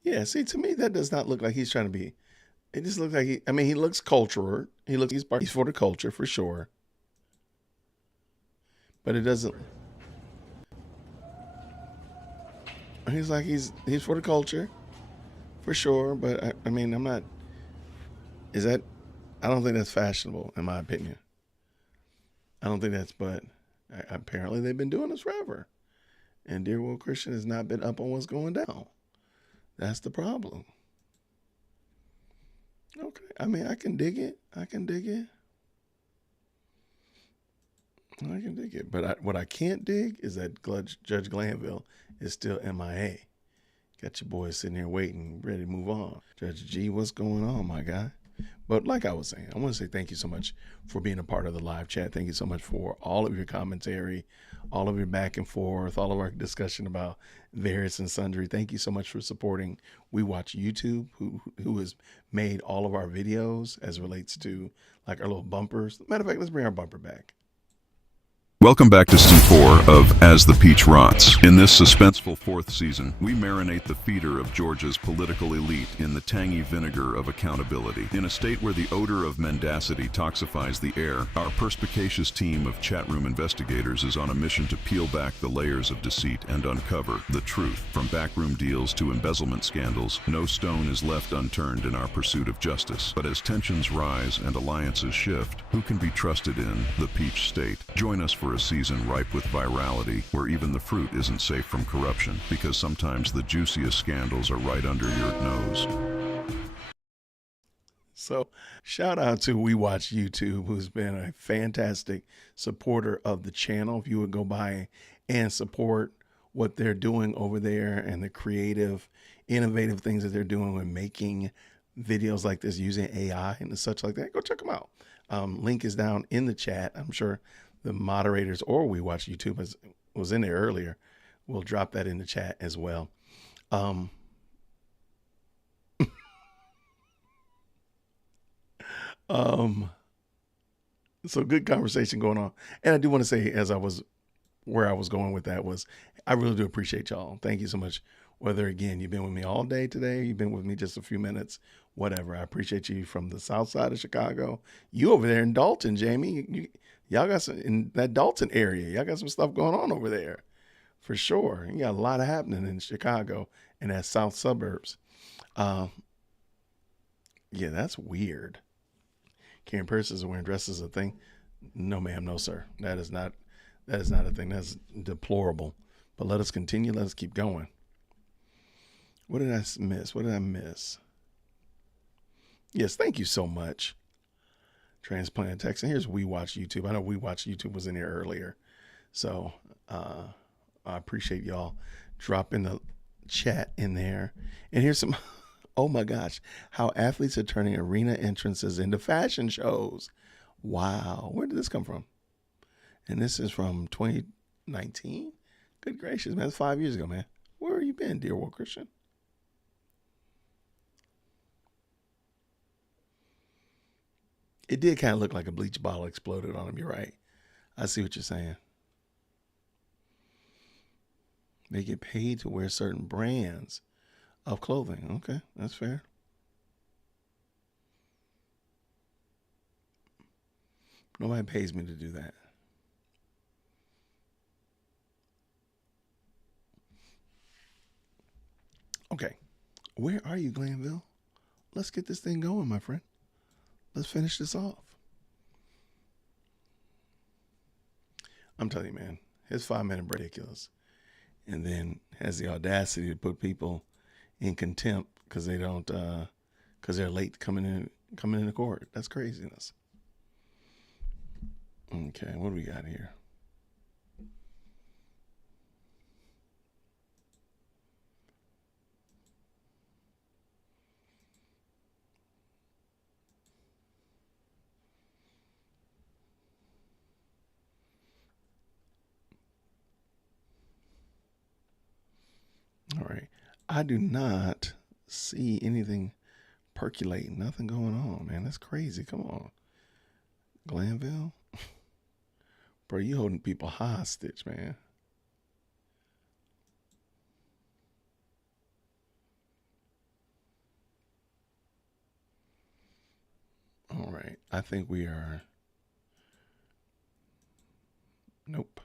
Yeah, see, to me, that does not look like he's trying to be. It just looks like he looks cultural. He's for the culture for sure. But it doesn't. He's like he's for the culture, for sure. But I mean, I'm not. Is that? I don't think that's fashionable, in my opinion. I don't think that's. But apparently, they've been doing this forever, and Dear Will Christian has not been up on what's going down. That's the problem. Okay, I mean, I can dig it. But what I can't dig is that Judge Glanville is still MIA. Got your boys sitting here waiting, ready to move on. Judge G, what's going on, my guy? But like I was saying, I want to say thank you so much for being a part of the live chat. Thank you so much for all of your commentary, all of your back and forth, all of our discussion about various and sundry. Thank you so much for supporting We Watch YouTube, who has made all of our videos as it relates to like our little bumpers. Matter of fact, let's bring our bumper back. Welcome back to Season 4 of As the Peach Rots. In this suspenseful 4th season, we marinate the feeder of Georgia's political elite in the tangy vinegar of accountability. In a state where the odor of mendacity toxifies the air, our perspicacious team of chatroom investigators is on a mission to peel back the layers of deceit and uncover the truth. From backroom deals to embezzlement scandals, no stone is left unturned in our pursuit of justice. But as tensions rise and alliances shift, who can be trusted in the Peach State? Join us for a season ripe with virality, where even the fruit isn't safe from corruption, because sometimes the juiciest scandals are right under your nose. So shout out to We Watch YouTube, who's been a fantastic supporter of the channel. If you would go by and support what they're doing over there and the creative, innovative things that they're doing with making videos like this using AI and such like that, go check them out. Link is down in the chat. I'm sure the moderators or We Watch YouTube was in there earlier. We'll drop that in the chat as well. So good conversation going on. And I do want to say, where I was going with that was, I really do appreciate y'all. Thank you so much. Whether, again, you've been with me all day today, you've been with me just a few minutes, whatever. I appreciate you from the south side of Chicago. You over there in Dalton, Jamie. Y'all got some in that Dalton area. Y'all got some stuff going on over there, for sure. You got a lot of happening in Chicago and that south suburbs. Yeah, that's weird. Carrying purses and wearing dresses is a thing. No, ma'am, no, sir. That is not a thing. That's deplorable. But let us continue. Let us keep going. What did I miss? Yes, thank you so much. Transplant text. And here's We Watch YouTube. I know We Watch YouTube was in here earlier. So I appreciate y'all dropping the chat in there. And here's some, oh my gosh, how athletes are turning arena entrances into fashion shows. Wow. Where did this come from? And this is from 2019. Good gracious, man. That's 5 years ago, man. Where have you been, Dear Will Christian? It did kind of look like a bleach bottle exploded on him. You're right. I see what you're saying. They get paid to wear certain brands of clothing. Okay, that's fair. Nobody pays me to do that. Okay. Where are you, Glanville? Let's get this thing going, my friend. Let's finish this off. I'm telling you, man, his 5-minute break is ridiculous. And then has the audacity to put people in contempt because they don't, because they're late coming into court. That's craziness. Okay, what do we got here? All right. I do not see anything percolating. Nothing going on, man. That's crazy. Come on. Glanville? Bro, you holding people hostage, man. All right. I think we are. Nope.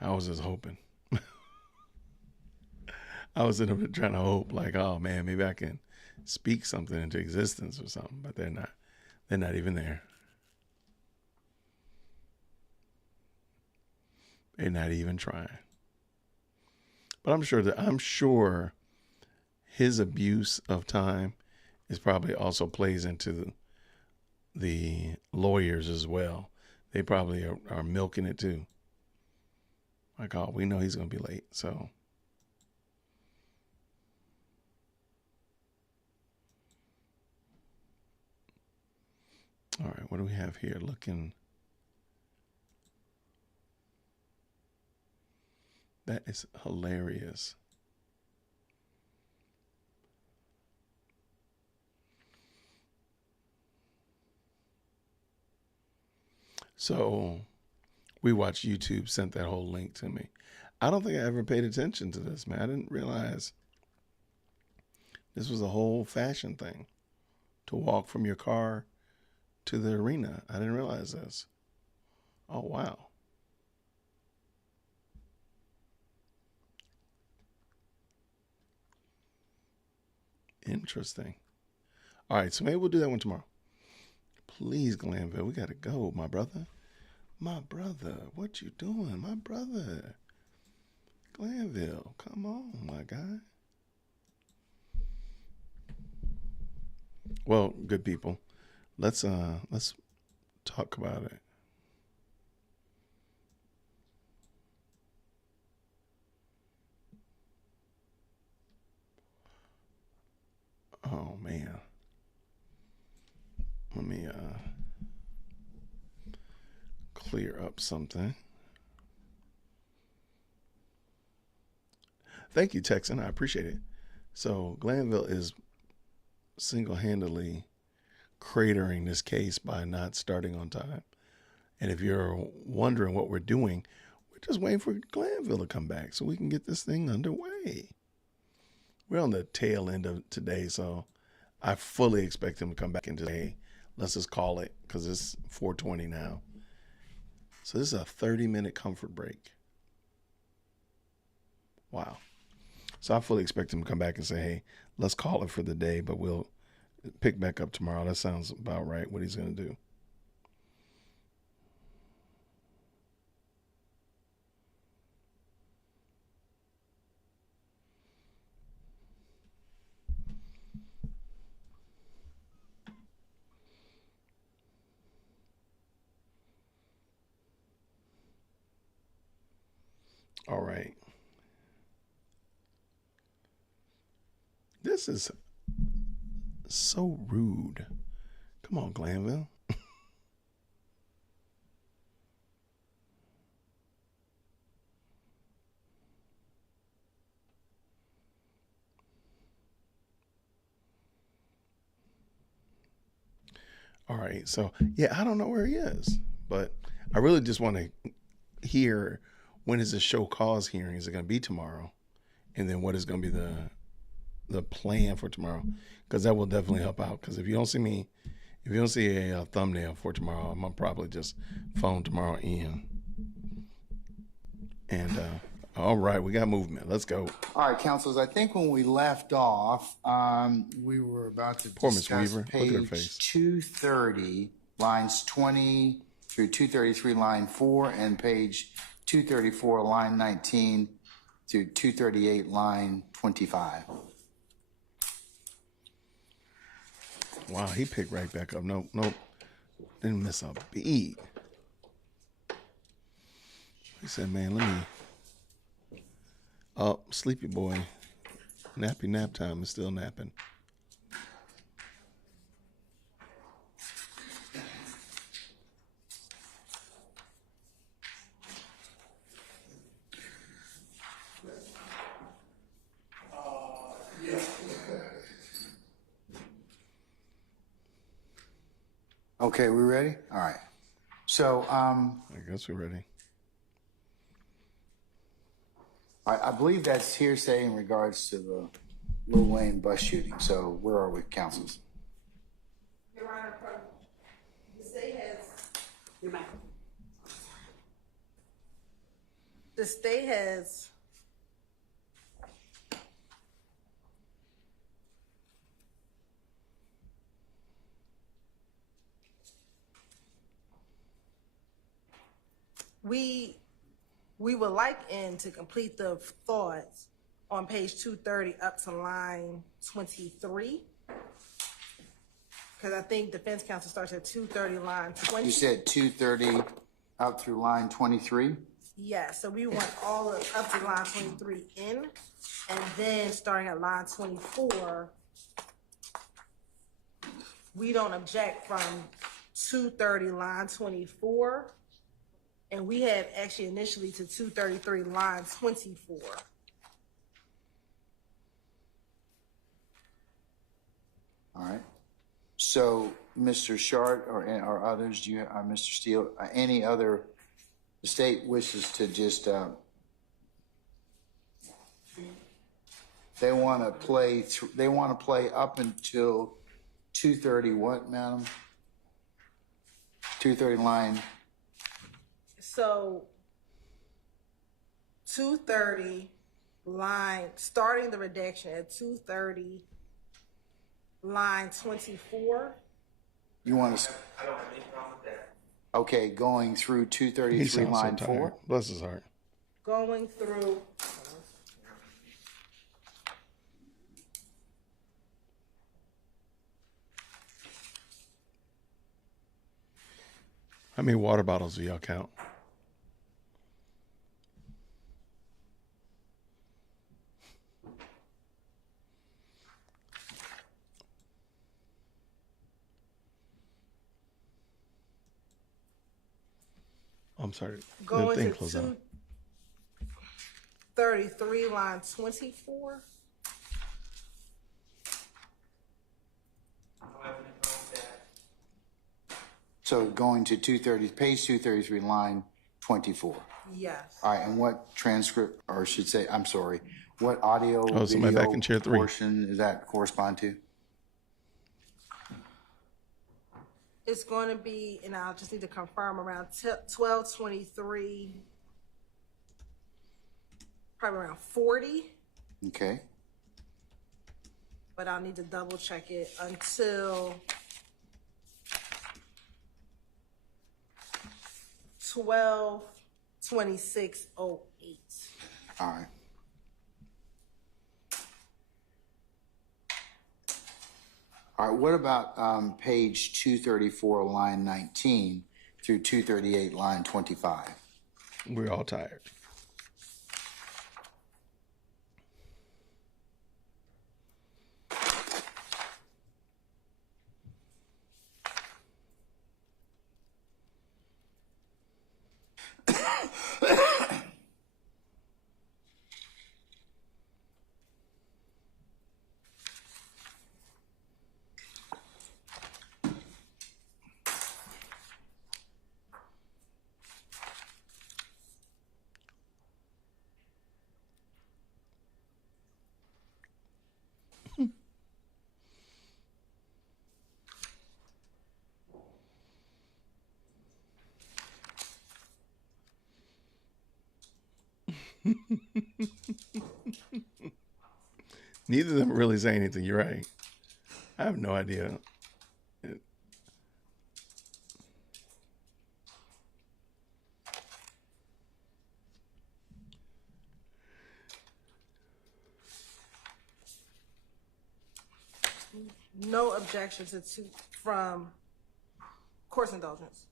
I was just hoping. I was trying to hope, like, oh man, maybe I can speak something into existence or something, but they're not. They're not even there. They're not even trying. But I'm sure his abuse of time is probably also plays into the lawyers as well. They probably are milking it too. Like, oh, we know he's going to be late, so. All right, what do we have here? Looking. That is hilarious. So we watched YouTube, sent that whole link to me. I don't think I ever paid attention to this, man. I didn't realize this was a whole fashion thing to walk from your car to the arena. I didn't realize this. Oh, wow. Interesting. All right, so maybe we'll do that one tomorrow. Please, Glanville, we got to go, my brother. My brother, what you doing, my brother? Glanville, come on, my guy. Well, good people, let's talk about it. Oh man. Let me clear up something. Thank you, Texan. I appreciate it. So Glanville is single-handedly cratering this case by not starting on time. And if you're wondering what we're doing, we're just waiting for Glanville to come back so we can get this thing underway. We're on the tail end of today, so I fully expect him to come back and just, hey, let's just call it, because it's 4:20 now. So this is a 30-minute comfort break. Wow. So I fully expect him to come back and say, hey, let's call it for the day, but we'll pick back up tomorrow. That sounds about right, what he's going to do. All right. This is so rude. Come on, Glanville. All right. So, yeah, I don't know where he is, but I really just want to hear, when is the show cause hearing? Is it going to be tomorrow? And then what is going to be the plan for tomorrow? Because that will definitely help out. Because if you don't see a thumbnail for tomorrow, I'm going to probably just phone tomorrow in. And All right, we got movement. Let's go. All right, councilors, I think when we left off, we were about to Poor Miss discuss Weaver. Look at her page face. 230, lines 20 through 233, line 4, and page 234, line 19 through 238, line 25. Wow, he picked right back up. Nope. Didn't miss a beat. He said, man, let me... Oh, sleepy boy. Nappy nap time is still napping. Okay, we ready? All right. So, I guess we're ready. I believe that's hearsay in regards to the Lil Wayne bus shooting. So where are we, councils? Your Honor, the state has. Your mic. The state has. We would like in to complete the thoughts on page 230 up to line 23. Because I think defense counsel starts at 230 line 20. You said 230 up through line 23? Yeah, so we want all of up to line 23 in, and then starting at line 24, we don't object from 230 line 24. And we had actually initially to 233 line 24. All right. So, Mr. Shart or others, do you, Mr. Steele, any other, the state wishes to just, they want to play, they want to play up until 230 what, madam? 230 line. So 230 line, starting the redaction at 230 line 24. You want to? I don't have any problem with that. Okay, going through 233 line 4. Bless his heart. Going through. How many water bottles do y'all count? I'm sorry. Going The thing to closed out. 233 line 24. So going to 230, page 233, line 24. Yes. All right, and what transcript, or should say, I'm sorry, what audio somebody video back in chair 3. portion does that correspond to? It's going to be, and I'll just need to confirm, around 1223, probably around 40. Okay. But I'll need to double check it until 1226:08. All right. All right, what about page 234, line 19 through 238, line 25? We're all tired. Neither of them really say anything. You're right. I have no idea. No objection from course indulgence.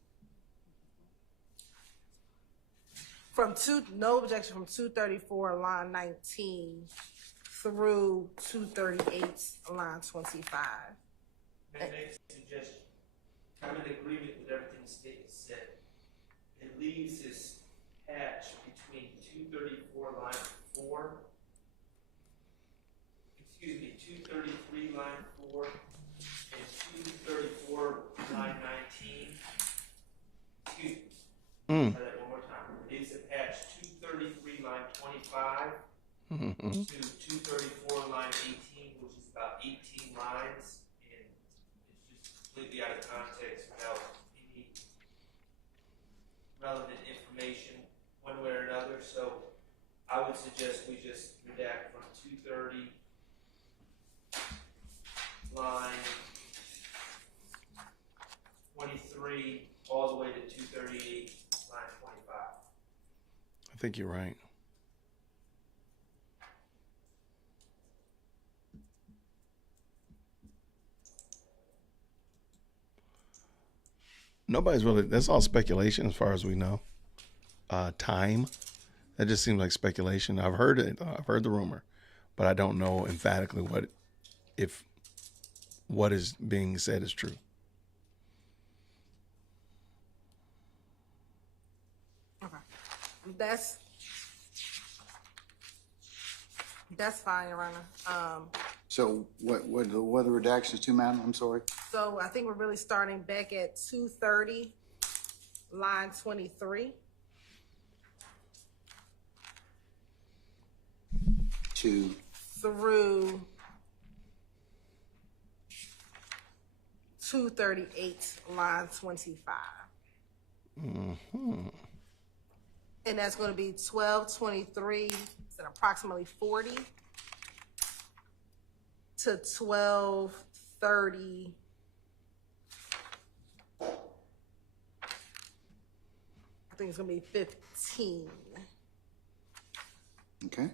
No objection from 234 line 19 through 238 line 25. May I make a suggestion? I'm in agreement with everything the state has said. It leaves this hatch between 234 line 4, 233 line 4 and 234 line 19. Excuse me. Try that one more time. It leaves a hatch 233 line 25 to 234 line 18, which is about 18 lines, and it's just completely out of context without any relevant information one way or another. So I would suggest we just redact from 230 line 23 all the way to 238 line 25. I think you're right. Nobody's really, that's all speculation as far as we know. Time, that just seems like speculation. I've heard it, I've heard the rumor, but I don't know emphatically what is being said is true. Okay. That's fine, Your Honor. So what are the redactions to, madam? I'm sorry. So I think we're really starting back at 230, line 23. Through 238, line 25. Mm-hmm. And that's going to be 1223, and approximately 40 to 1230. I think it's going to be 15. Okay.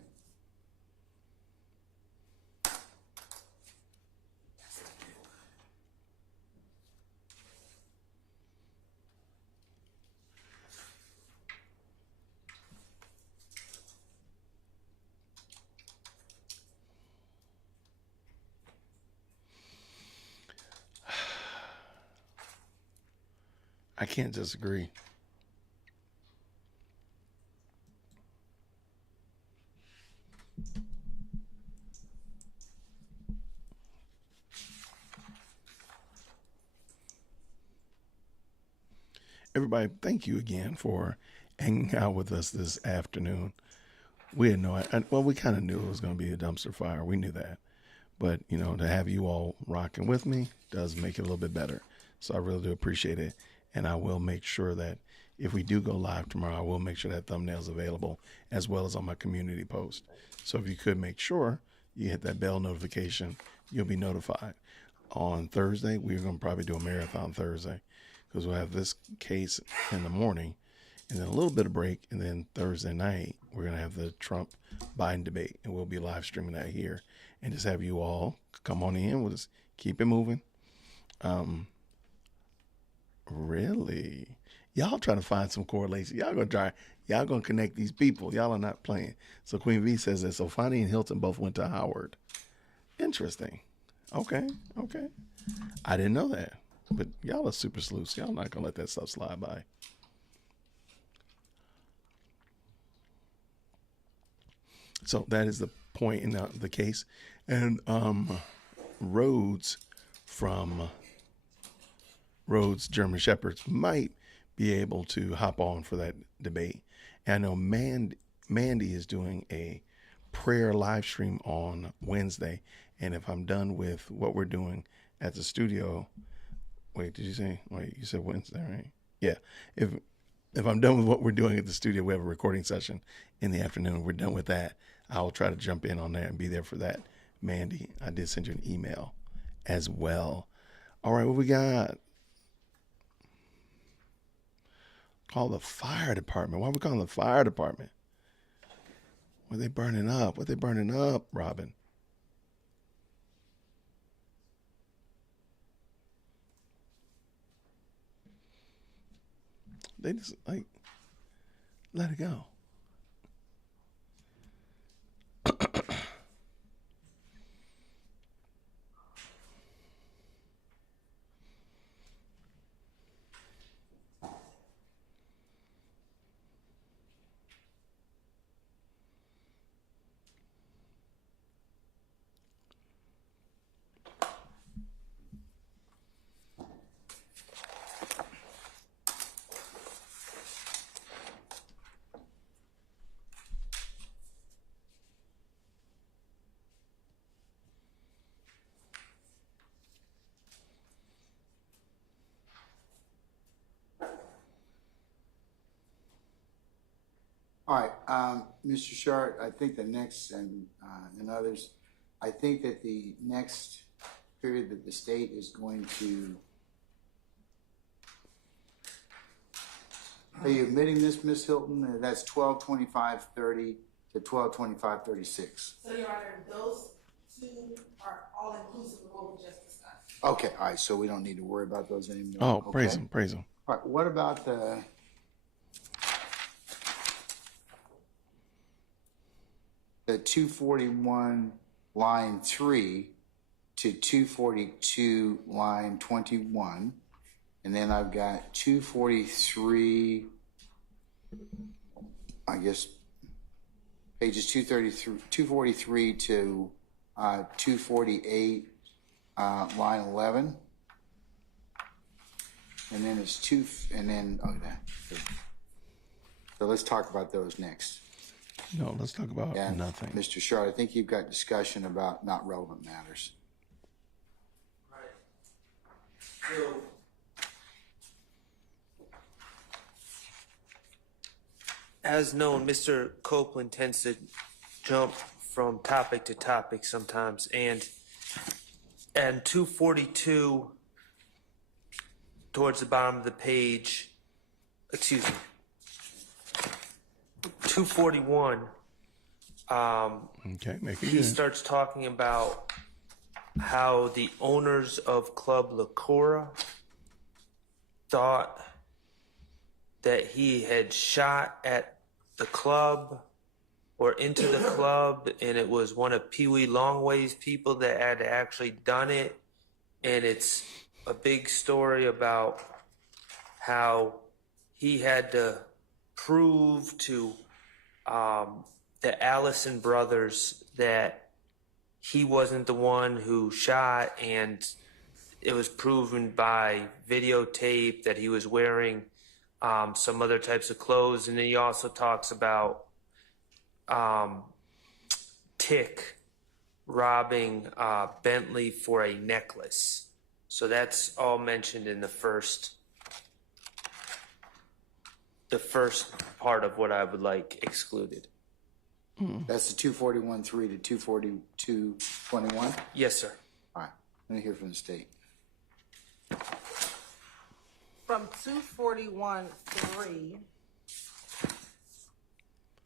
I can't disagree. Everybody, thank you again for hanging out with us this afternoon. We had well, we kind of knew it was going to be a dumpster fire. We knew that. But, you know, to have you all rocking with me does make it a little bit better. So I really do appreciate it. And I will make sure that if we do go live tomorrow, I will make sure that thumbnail is available as well as on my community post. So if you could make sure you hit that bell notification, you'll be notified. On Thursday, we're going to probably do a marathon Thursday because we'll have this case in the morning and then a little bit of break. And then Thursday night, we're going to have the Trump-Biden debate, and we'll be live streaming that here and just have you all come on in with us. Keep it moving. Really? Y'all trying to find some correlation. Y'all gonna connect these people. Y'all are not playing. So Queen V says that Sofani and Hilton both went to Howard. Interesting. Okay. I didn't know that. But y'all are super sleuths. Y'all not gonna let that stuff slide by. So that is the point in the case. And Rhodes German Shepherds might be able to hop on for that debate. And I know Mandy is doing a prayer live stream on Wednesday. And if I'm done with what we're doing at the studio, you said Wednesday, right? Yeah. if I'm done with what we're doing at the studio, we have a recording session in the afternoon. We're done with that. I'll try to jump in on there and be there for that. Mandy, I did send you an email as well. All right, what we got? Call the fire department. Why are we calling the fire department? What are they burning up? What are they burning up, Robin? They just like let it go. All right, Mr. Shart, I think the next, and others, I think that the next period that the state is going to, are you admitting this, Ms. Hilton? That's 12/25/30 to 12/25/36. So, Your Honor, those two are all inclusive of what we just discussed. Okay, all right, so we don't need to worry about those anymore. Oh, Okay. praise him, praise him. All right, what about the the 241 line 3 to 242 line 21, and then I've got 243, I guess pages 243 to 248 line 11, and then it's so let's talk about those next. No, let's talk about nothing. Mr. Shard, I think you've got discussion about not relevant matters. So, as known, Mr. Copeland tends to jump from topic to topic sometimes, and 242 towards the bottom of the page, 241, okay, make it he good. starts talking about how the owners of Club Lacora thought that he had shot at the club or into the club, and it was one of Pee Wee Longway's people that had actually done it. And it's a big story about how he had to prove to the Allison brothers that he wasn't the one who shot, and it was proven by videotape that he was wearing some other types of clothes. And then he also talks about Tick robbing Bentley for a necklace. So that's all mentioned in the first part of what I would like excluded. That's the 241.3 to 242.21? Yes, sir. All right, let me hear from the state. From 241.3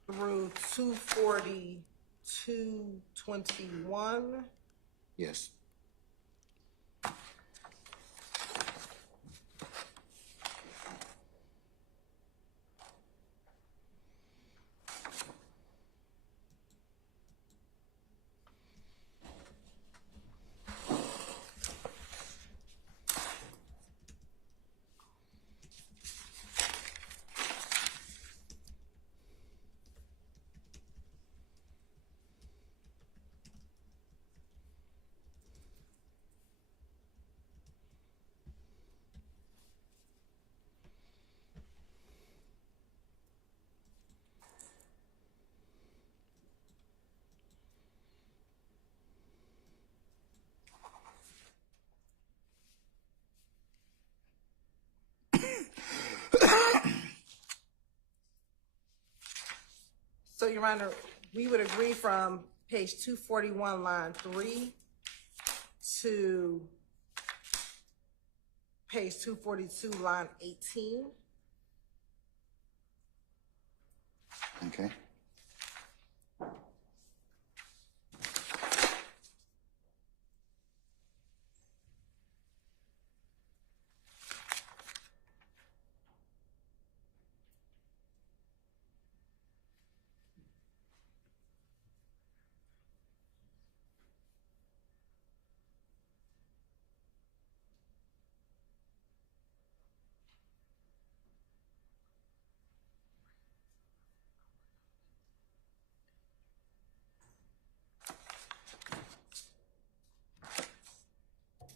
through 242.21. Yes. Your Honor, we would agree from page 241, line 3 to page 242, line 18. Okay.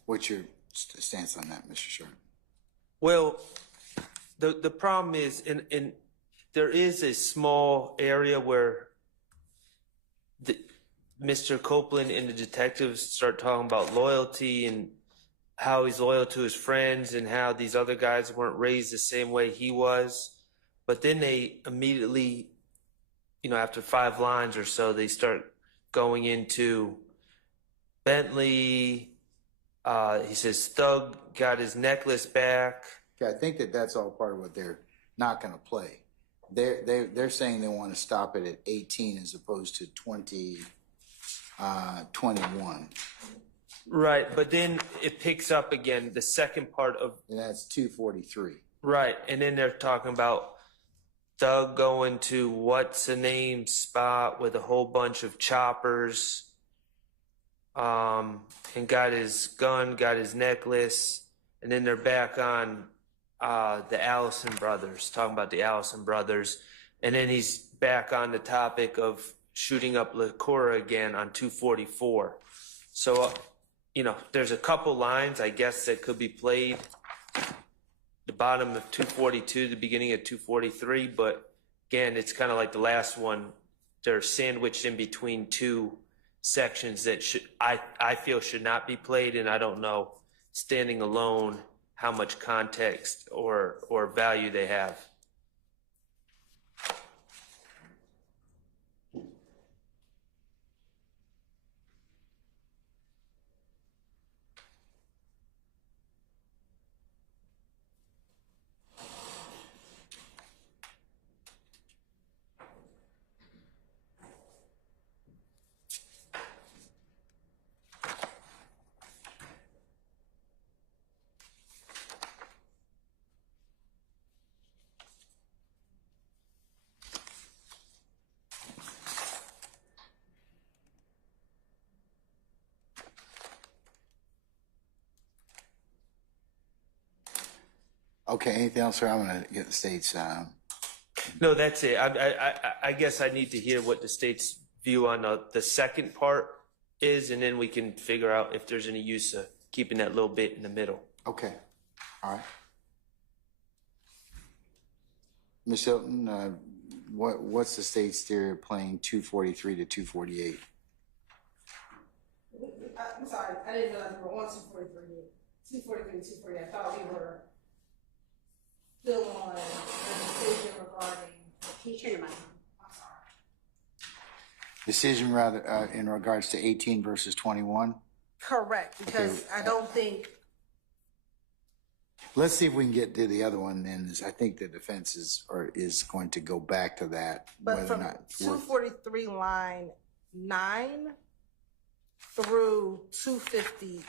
What's your stance on that, Mr. Sharp? Well, the problem is, in there is a small area where Mr. Copeland and the detectives start talking about loyalty and how he's loyal to his friends and how these other guys weren't raised the same way he was. But then they immediately, after 5 lines or so, they start going into Bentley. He says Thug got his necklace back. Okay, I think that's all part of what they're not going to play. They're saying they want to stop it at 18 as opposed to 21. Right, but then it picks up again, the second part of... And that's 243. Right, and then they're talking about Thug going to what's-the-name spot with a whole bunch of choppers, and got his gun, got his necklace, and then they're back on the Allison brothers, talking about the Allison brothers, and then he's back on the topic of shooting up LaCoura again on 244. So, there's a couple lines, I guess, that could be played. The bottom of 242, the beginning of 243, but again, it's kind of like the last one. They're sandwiched in between two sections that I feel should not be played, and I don't know, standing alone, how much context or value they have. Okay, anything else, sir? I'm going to get the state's... No, that's it. I guess I need to hear what the state's view on the second part is, and then we can figure out if there's any use of keeping that little bit in the middle. Okay, all right. Ms. Hilton, what's the state's theory of playing 243 to 248? I'm sorry, I didn't realize we were on 243. 243 to 248. I thought we were still on the decision regarding. Can you turn your mic on? I'm sorry. Decision rather in regards to 18 versus 21? Correct, because Okay. I don't think. Let's see if we can get to the other one then. I think the defense is going to go back to that. But whether from or not 243 line 9 through 250.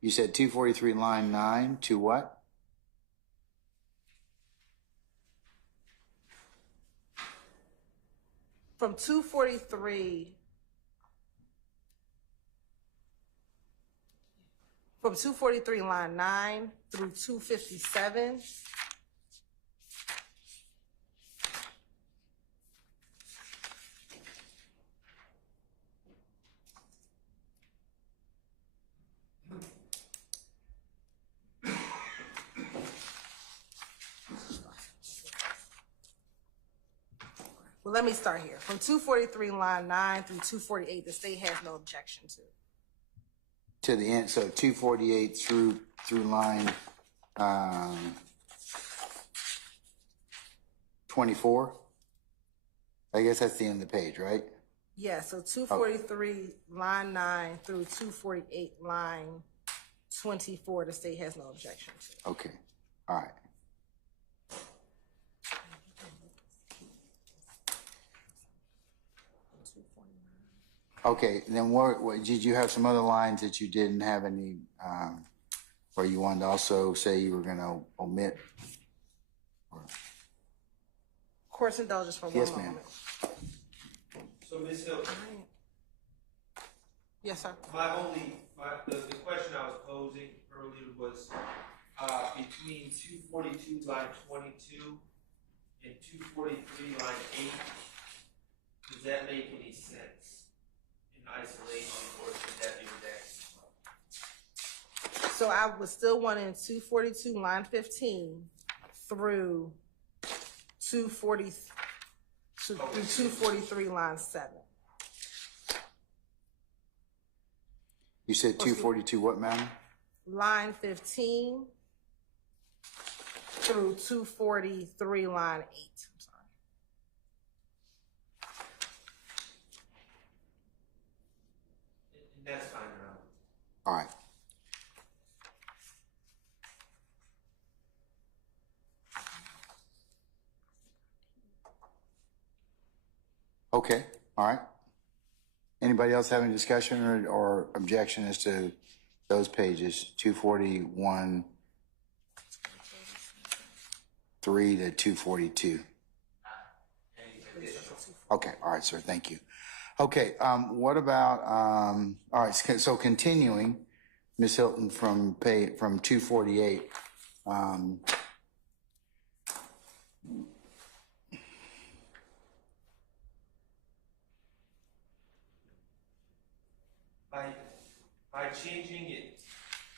You said 243 line 9 to what? From 243. From 243 line 9 through 257. Well, let me start here. From 243 line 9 through 248, the state has no objection to. To the end, so 248 through line 24? I guess that's the end of the page, right? Yeah, so 243, line 9 through 248, line 24, the state has no objection to. Okay, all right. Okay, then what did you have some other lines that you didn't have any, or you wanted to also say you were gonna omit? Course indulgence for one Yes, moment. ma'am. So Ms. Hill, Yes, sir. the question I was posing earlier was between 242 line 22 and 243 line 8. Does that make any sense in isolation, or should that be redacted? So I was still wanting 242, line 15 through 243, line 7. You said 242 what, ma'am? Line 15 through 243, line 8. I'm sorry. And that's fine, Ron. All right. Okay, all right. Anybody else having discussion or objection as to those pages, 241, 3 to 242? Okay, all right, sir, thank you. Okay, what about, all right, so continuing, Ms. Hilton from 248, By changing it,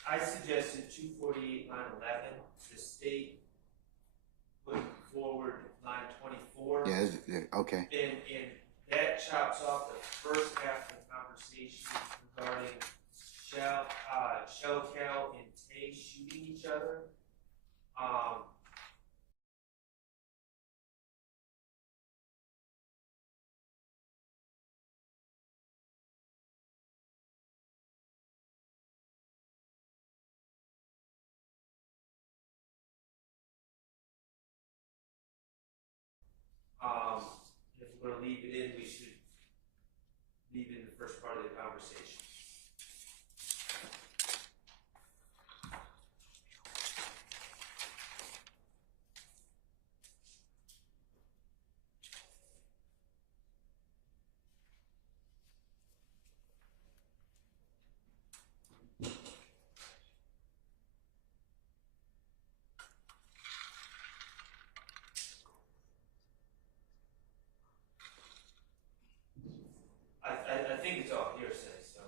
I suggested 248 line 11. The state put forward line 24. yeah, okay. And that chops off the first half of the conversation regarding Shell Cal and Tay shooting each other. If we're going to leave it in, we should leave it in the first part of the conversation. I think it's all hearsay, so.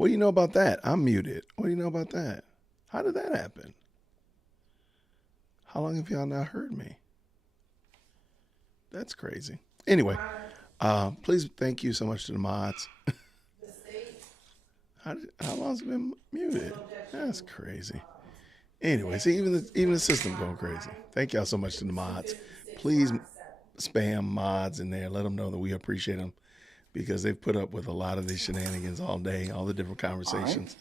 What do you know about that? I'm muted. What do you know about that? How did that happen? How long have y'all not heard me? That's crazy. Anyway, please thank you so much to the mods. How long has it been muted? That's crazy. Anyway, see, even the system going crazy. Thank y'all so much to the mods. Please spam mods in there. Let them know that we appreciate them because they've put up with a lot of these shenanigans all day, all the different conversations,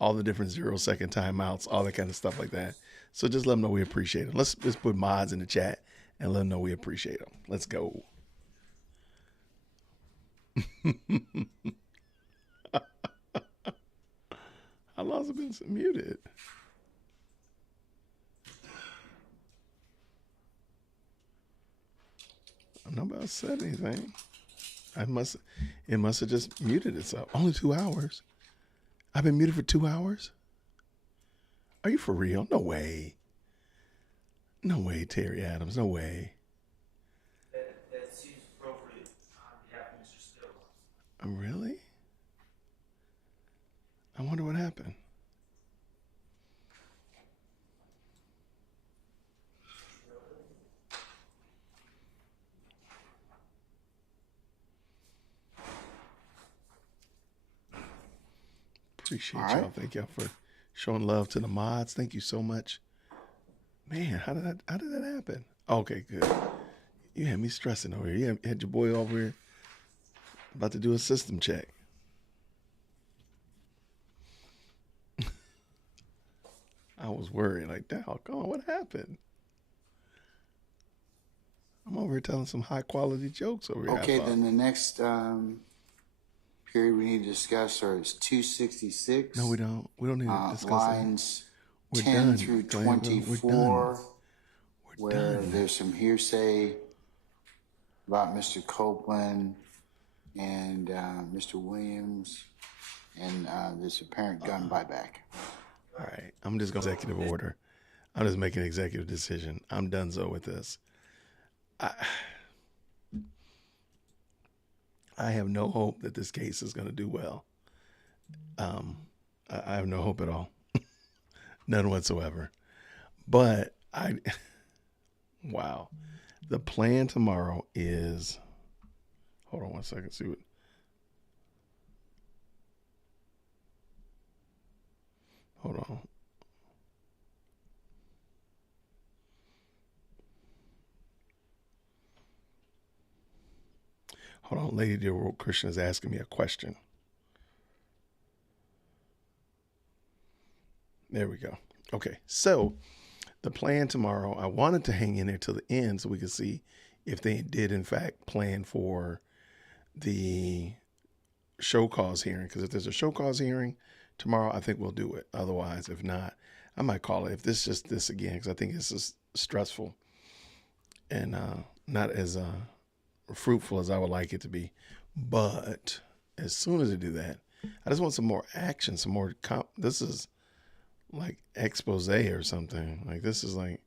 all the different 0-second timeouts, all that kind of stuff like that. So just let them know we appreciate them. Let's just put mods in the chat and let them know we appreciate them. Let's go. How long has it been muted? Nobody said anything. It must have just muted itself. Only 2 hours. I've been muted for 2 hours? Are you for real? No way. No way, Terry Adams. No way. That seems appropriate on behalf of Mr. Still. Really? I wonder what happened. Appreciate y'all. Thank y'all for showing love to the mods. Thank you so much. Man, how did that happen? Okay, good. You had me stressing over here. You had your boy over here about to do a system check. I was worried, like, damn, come on, what happened? I'm over here telling some high quality jokes over here. Okay, then the next period we need to discuss is 266. No, we don't. We don't need to discuss lines that. 10 done, through Glanville. 24, We're where done. there's some hearsay about Mr. Copeland and Mr. Williams and this apparent gun buyback. All right, I'm just going to executive order. I'm just making an executive decision. I'm donezo with this. I have no hope that this case is going to do well. I have no hope at all. None whatsoever. But wow. The plan tomorrow is, hold on one second, see what. Hold on. Hold on, Lady Dear World Christian is asking me a question. There we go. Okay, so the plan tomorrow, I wanted to hang in there till the end so we could see if they did in fact plan for the show cause hearing. Because if there's a show cause hearing tomorrow, I think we'll do it. Otherwise, if not, I might call it. If this is just this again, because I think this is stressful and not as fruitful as I would like it to be. But as soon as I do that, I just want some more action, some more this is like expose or something. Like this is like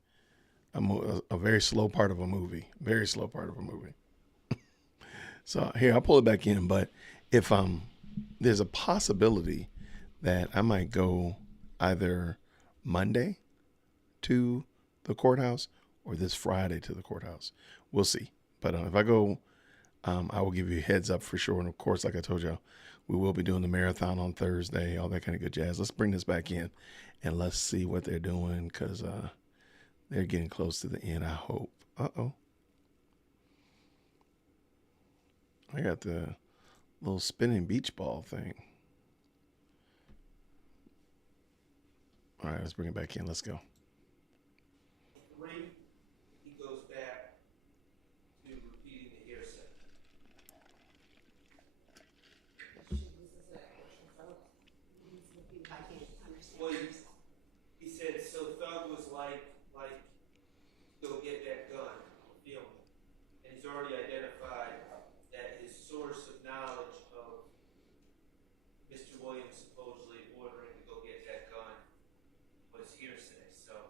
a very slow part of a movie. Very slow part of a movie. So here, I'll pull it back in. But if there's a possibility that I might go either Monday to the courthouse or this Friday to the courthouse. We'll see. But if I go, I will give you a heads up for sure. And of course, like I told y'all, we will be doing the marathon on Thursday, all that kind of good jazz. Let's bring this back in and let's see what they're doing because they're getting close to the end, I hope. Uh-oh. I got the little spinning beach ball thing. All right, let's bring it back in. Let's go. 3, he goes back to repeating the hearsay. Well, he said, so Thug was like, go get that gun, film it. And he's already identified that his source of knowledge of Mr. Williams supposedly ordering to go get that gun was hearsay. So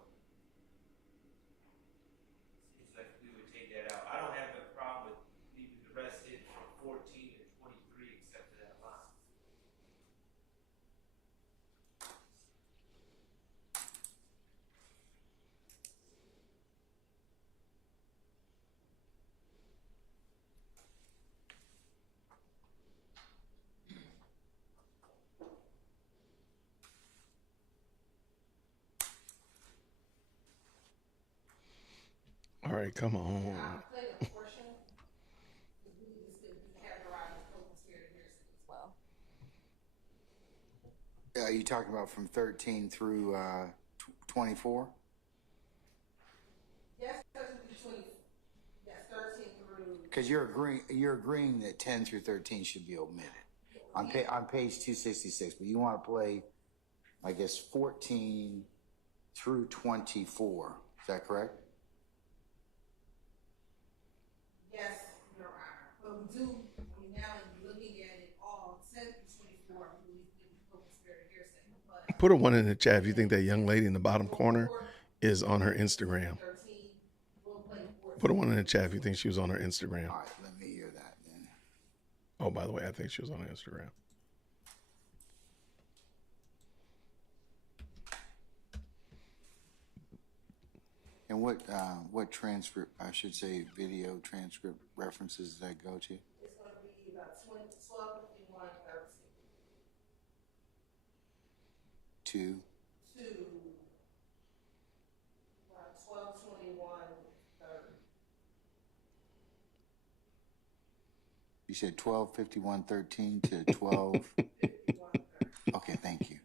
right, come on. I'll play the portion. We can categorize as co-conspirator hearsay as well. Are you talking about from 13 through 24? Yes, 13 through 20. Yes, 13 through. Because you're agreeing that 10 through 13 should be omitted on page 266, but you want to play, I guess, 14 through 24. Is that correct? Yes, Your Honor. But we do, now looking at it all, 10 through 24, we co-conspirator hearsay. But Put a 1 in the chat if you think that young lady in the bottom corner is on her Instagram. 13, we'll play 14. Put a 1 in the chat if you think she was on her Instagram. All right, let me hear that then. Oh, by the way, I think she was on her Instagram. And what transcript, I should say, video transcript references does that go to? It's going to be about 12:51, 13. To To about 12:21, 30. You said 12:51:13 to 12. Okay, thank you.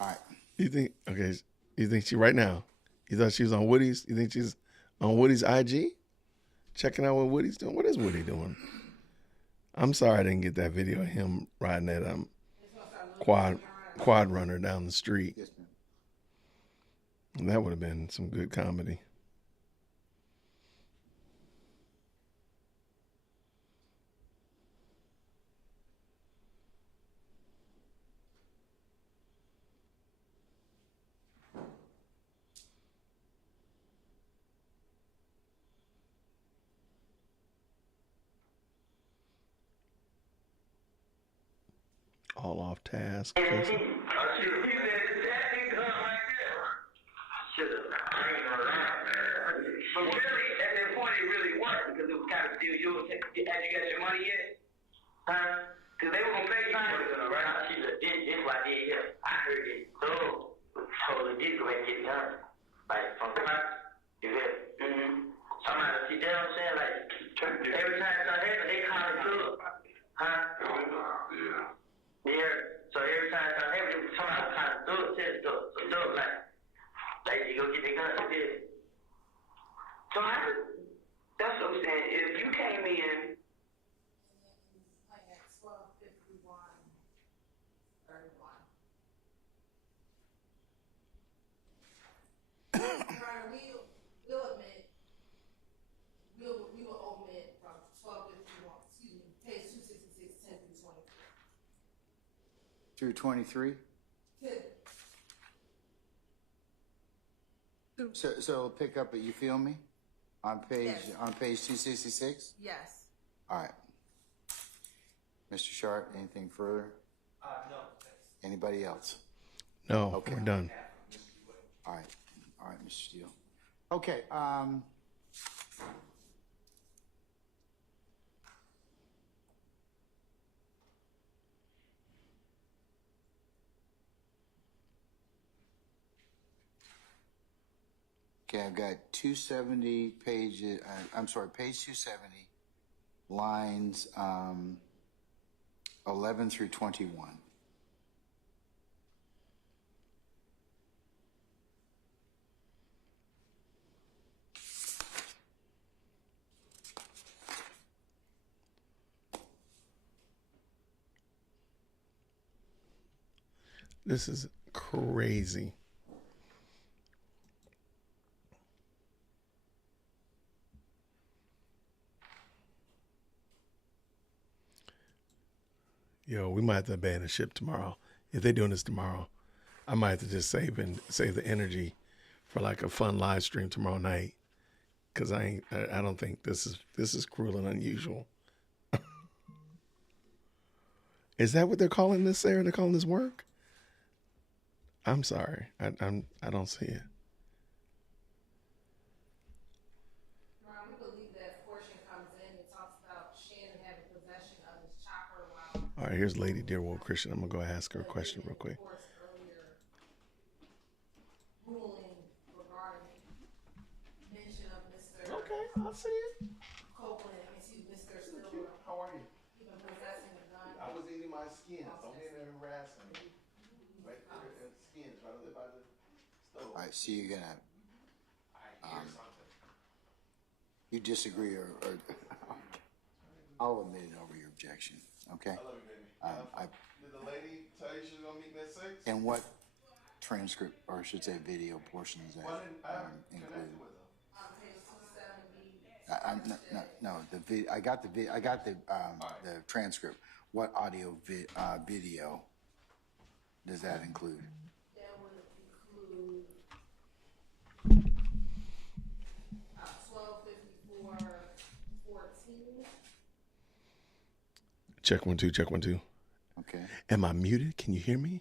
All right. You think she right now? You thought she was on Woody's? You think she's on Woody's IG? Checking out what Woody's doing? What is Woody doing? I'm sorry I didn't get that video of him riding that quad runner down the street. Yes, ma'am. That would have been some good comedy. All off task. But really, at that point, it really worked because it was kind of still yours. Had you got your money yet? Huh? Because they were going to pay you for it, right? See, this what I did here. I heard it. So legit, go ahead and get it done. Like, from the house, you hear? Somebody, see, you know what I'm saying? Like, every time something happens, they call it good. Huh? Yeah. So every time something happens, somebody kind of do it, tell it, so like, you go get the gun, yeah. So that's what I'm saying. If you came in, Like at 12:51, 31. Right, we'll admit, we will omit from 12:51, excuse me, page 266, 10 through 23. Through 23? So it'll pick up at, you feel me? On page Yes. on page 266? Yes. All right. Mr. Sharp, anything further? No. Anybody else? No, Okay. we're done. All right. All right, Mr. Steele. Okay, okay, I've got 270 pages, page 270, lines 11 through 21. This is crazy. Yo, we might have to abandon ship tomorrow. If they're doing this tomorrow, I might have to just save the energy for like a fun live stream tomorrow night. Cause I don't think this is cruel and unusual. Is that what they're calling this, Sarah? They're calling this work? I'm sorry. I don't see it. We believe that portion comes in. It talks about Shannon having possession of his chopper while. All right, here's Lady Dearwood Christian. I'm gonna go ask her a question real quick. Earlier ruling regarding mention of Mr. I'll see it. Copeland, excuse Mr. Cute. Stiller, How are you? even possessing a gun. I was eating my skins. Don't be in there harassing me. Right there, skins, right there by the stove. All right, so you're gonna, I hear something. you disagree or I'll admit it over your objection, okay? I love you, baby. Did the lady tell you she was gonna meet me at 6? And what transcript, or I should say video portion is that included? I got the transcript. What audio video does that include? That would include 12:54:14. Check 1 2. Check 1 2. Okay. Am I muted? Can you hear me?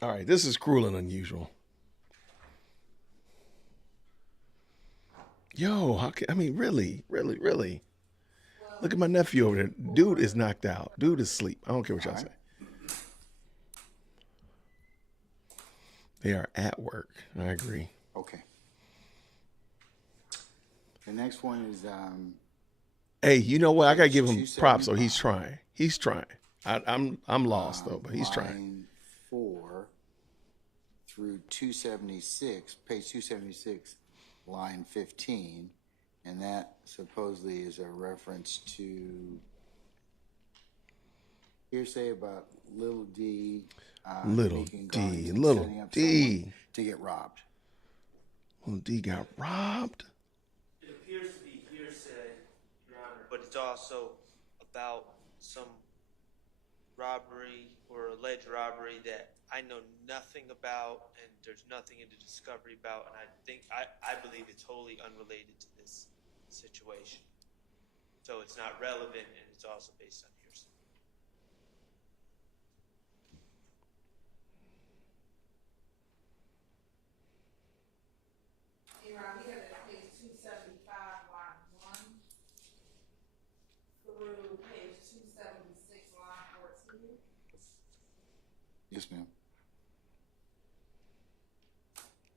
All right. This is cruel and unusual. Yo, really. Look at my nephew over there. Dude is knocked out. Dude is asleep. I don't care what y'all say. They are at work. I agree. Okay. The next one is Hey, you know what? I gotta give him props. So he's trying. He's trying. I'm lost though, but he's trying. line 4 through 276, page 276, line 15, and that supposedly is a reference to hearsay about Lil D. Little making D. guns and Little setting up D. someone to get robbed. Little D got robbed. It appears to be hearsay, Your Honor, but it's also about some robbery or alleged robbery that I know nothing about and there's nothing in the discovery about, and I believe it's wholly unrelated to this situation. So it's not relevant, and it's also based on hearsay. We have it at page 275, line 1 through page 276, line 14. Yes, ma'am.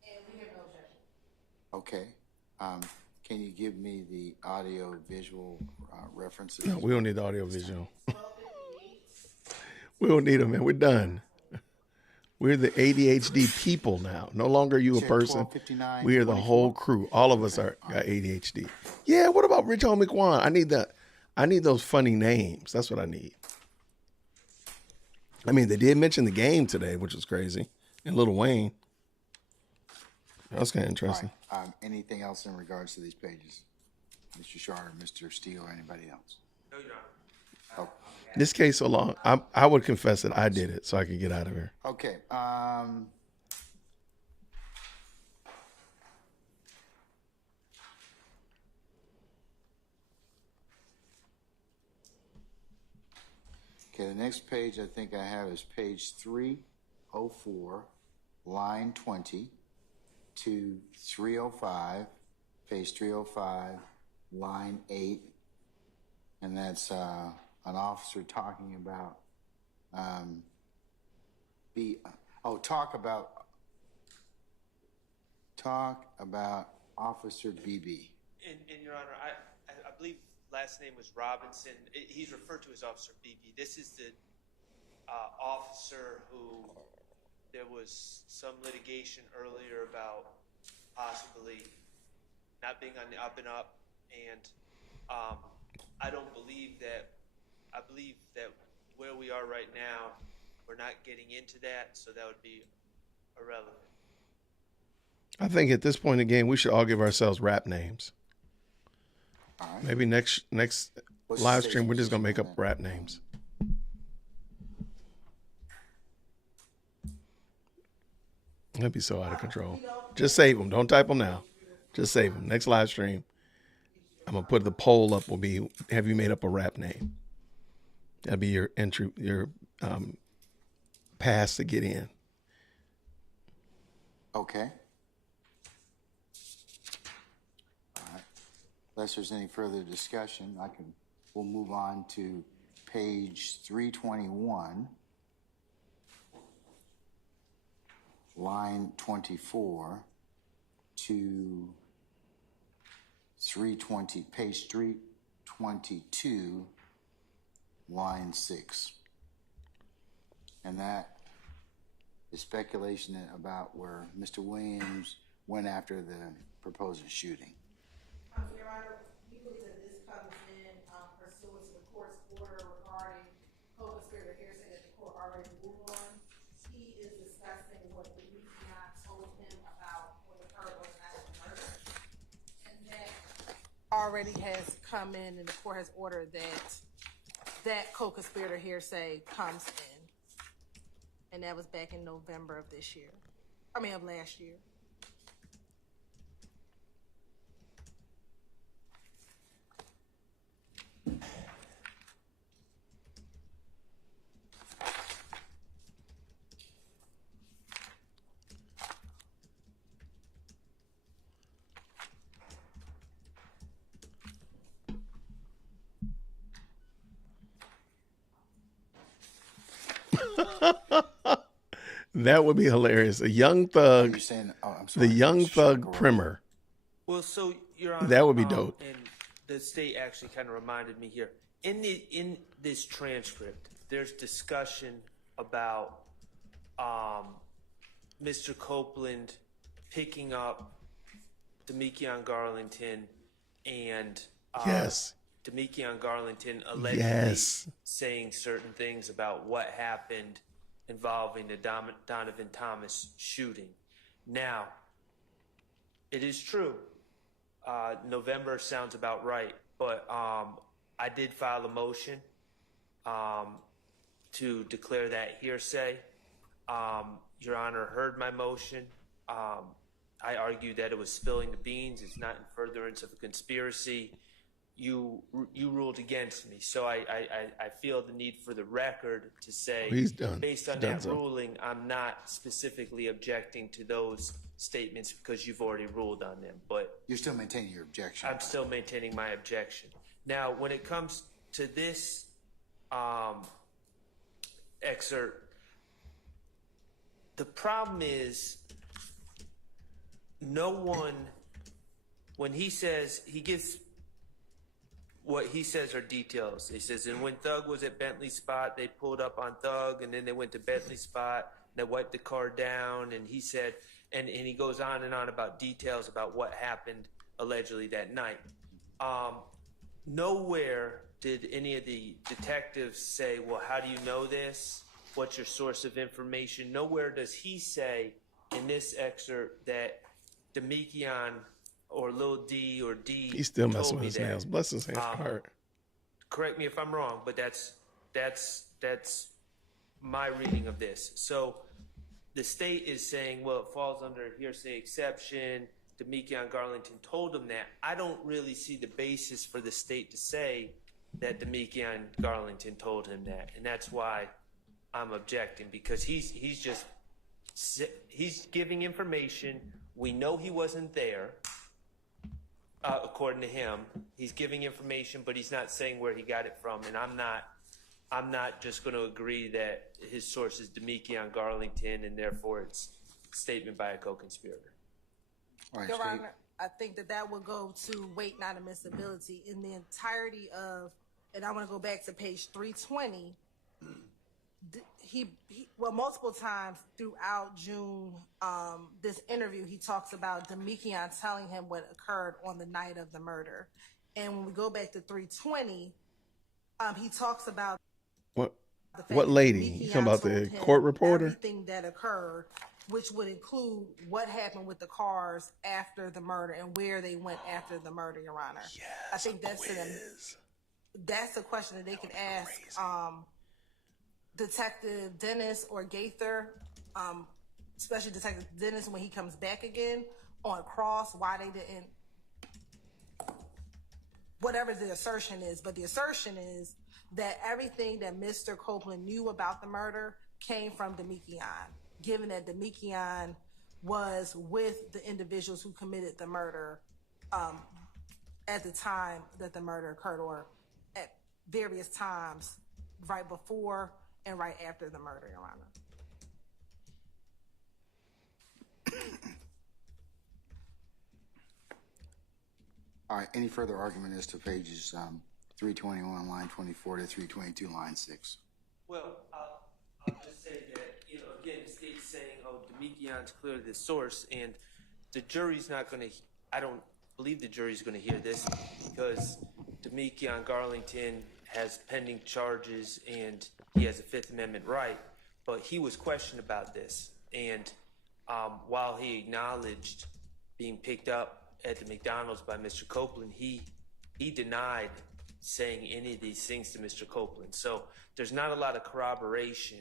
And we have no objection. Okay. Can you give me the audio visual references? No, we don't need the audio visual. We don't need them, man. We're done. We're the ADHD people now. No longer you a Check person. 1259, We are the whole crew. All of us got ADHD. Yeah. What about Rich Homie Quan? I need those funny names. That's what I need. I mean, they did mention the game today, which was crazy, and Lil Wayne. That's kind of interesting. All right. Anything else in regards to these pages? Mr. Charter, Mr. Steele, or anybody else? No, Your Honor. Oh. This case so long, I would confess that I did it so I could get out of here. Okay. Okay, the next page I think I have is page 304, line 20 to 305, page 305, line 8, and that's an officer talking about talk about Officer BB. And Your Honor, I believe last name was Robinson. He's referred to as Officer BB. This is the officer who there was some litigation earlier about possibly not being on the up and up, and I believe that where we are right now, we're not getting into that, so that would be irrelevant. I think at this point in the game, we should all give ourselves rap names. All right. Maybe next What's live the stream, we're just gonna make up station rap names. That'd be so out of control. Just save them. Don't type them now. Just save them. Next live stream, I'm gonna put the poll up. Will be: have you made up a rap name? That'd be your entry, your pass to get in. Okay. All right. Unless there's any further discussion, we'll move on to page 321, line 24 to page 322, line 6. And that is speculation about where Mr. Williams went after the proposed shooting. Your Honor, we believe that this comes in pursuant to the court's order regarding co-conspirator hearsay that the court already ruled on. He is discussing what the Demetrian told him about what occurred on the night of the murder. And that already has come in, and the court has ordered that co-conspirator hearsay comes in. And that was back in November of last year. That would be hilarious. A Young Thug, the Young Thug primer. Well, so Your Honor, That would be dope. And the state actually kind of reminded me here. In this transcript, there's discussion about Mr. Copeland picking up Demetrian Garlington and Yes. Demetrian Garlington allegedly Yes. saying certain things about what happened involving the Donovan Thomas shooting. Now, it is true. November sounds about right, but I did file a motion to declare that hearsay. Your Honor heard my motion. I argued that it was spilling the beans. It's not in furtherance of a conspiracy. You ruled against me, so I feel the need for the record to say, He's done. based on He's done that so. ruling, I'm not specifically objecting to those statements because you've already ruled on them. But You're still maintaining your objection. I'm still maintaining my objection. Now, when it comes to this excerpt, the problem is no one, when he says, he gives, what he says are details. He says, and when Thug was at Bentley Spot, they pulled up on Thug, and then they went to Bentley Spot, and they wiped the car down, and he said, and he goes on and on about details about what happened allegedly that night. Nowhere did any of the detectives say, well, how do you know this? What's your source of information? Nowhere does he say in this excerpt that Demetrian or Lil D or D He's still told messing me with his that. nails. Bless his heart. Correct me if I'm wrong, but that's my reading of this. So the state is saying, well, it falls under a hearsay exception. Demetrian Garlington told him that. I don't really see the basis for the state to say that Demetrian Garlington told him that, and that's why I'm objecting, because he's giving information. We know he wasn't there. According to him, he's giving information, but he's not saying where he got it from. And I'm not just going to agree that his source is Demetrian Garlington, and therefore it's a statement by a co-conspirator. Your Honor, I think that would go to weight, not admissibility. In the entirety of, and I want to go back to page 320. Well, multiple times throughout June, this interview, he talks about Demetrian telling him what occurred on the night of the murder. And when we go back to 320, he talks about What lady? You talking about the court reporter? everything that occurred, which would include what happened with the cars after the murder and where they went after the murder, Your Honor. Yes, I think that's a question that they could ask Detective Dennis or Gaither, especially Detective Dennis when he comes back again on cross, why they didn't, whatever the assertion is. But the assertion is that everything that Mr. Copeland knew about the murder came from Demetrian, given that Demetrian was with the individuals who committed the murder at the time that the murder occurred, or at various times right before and right after the murder, Your Honor. All right, any further argument as to pages 321, line 24 to 322, line 6? Well, I'll just say that, again, the state's saying, Demikion's clearly the source, and the jury's not going to, I don't believe the jury's going to hear this, because Demikion Garlington has pending charges and he has a Fifth Amendment right, but he was questioned about this, and while he acknowledged being picked up at the McDonald's by Mr. Copeland, he denied saying any of these things to Mr. Copeland. So there's not a lot of corroboration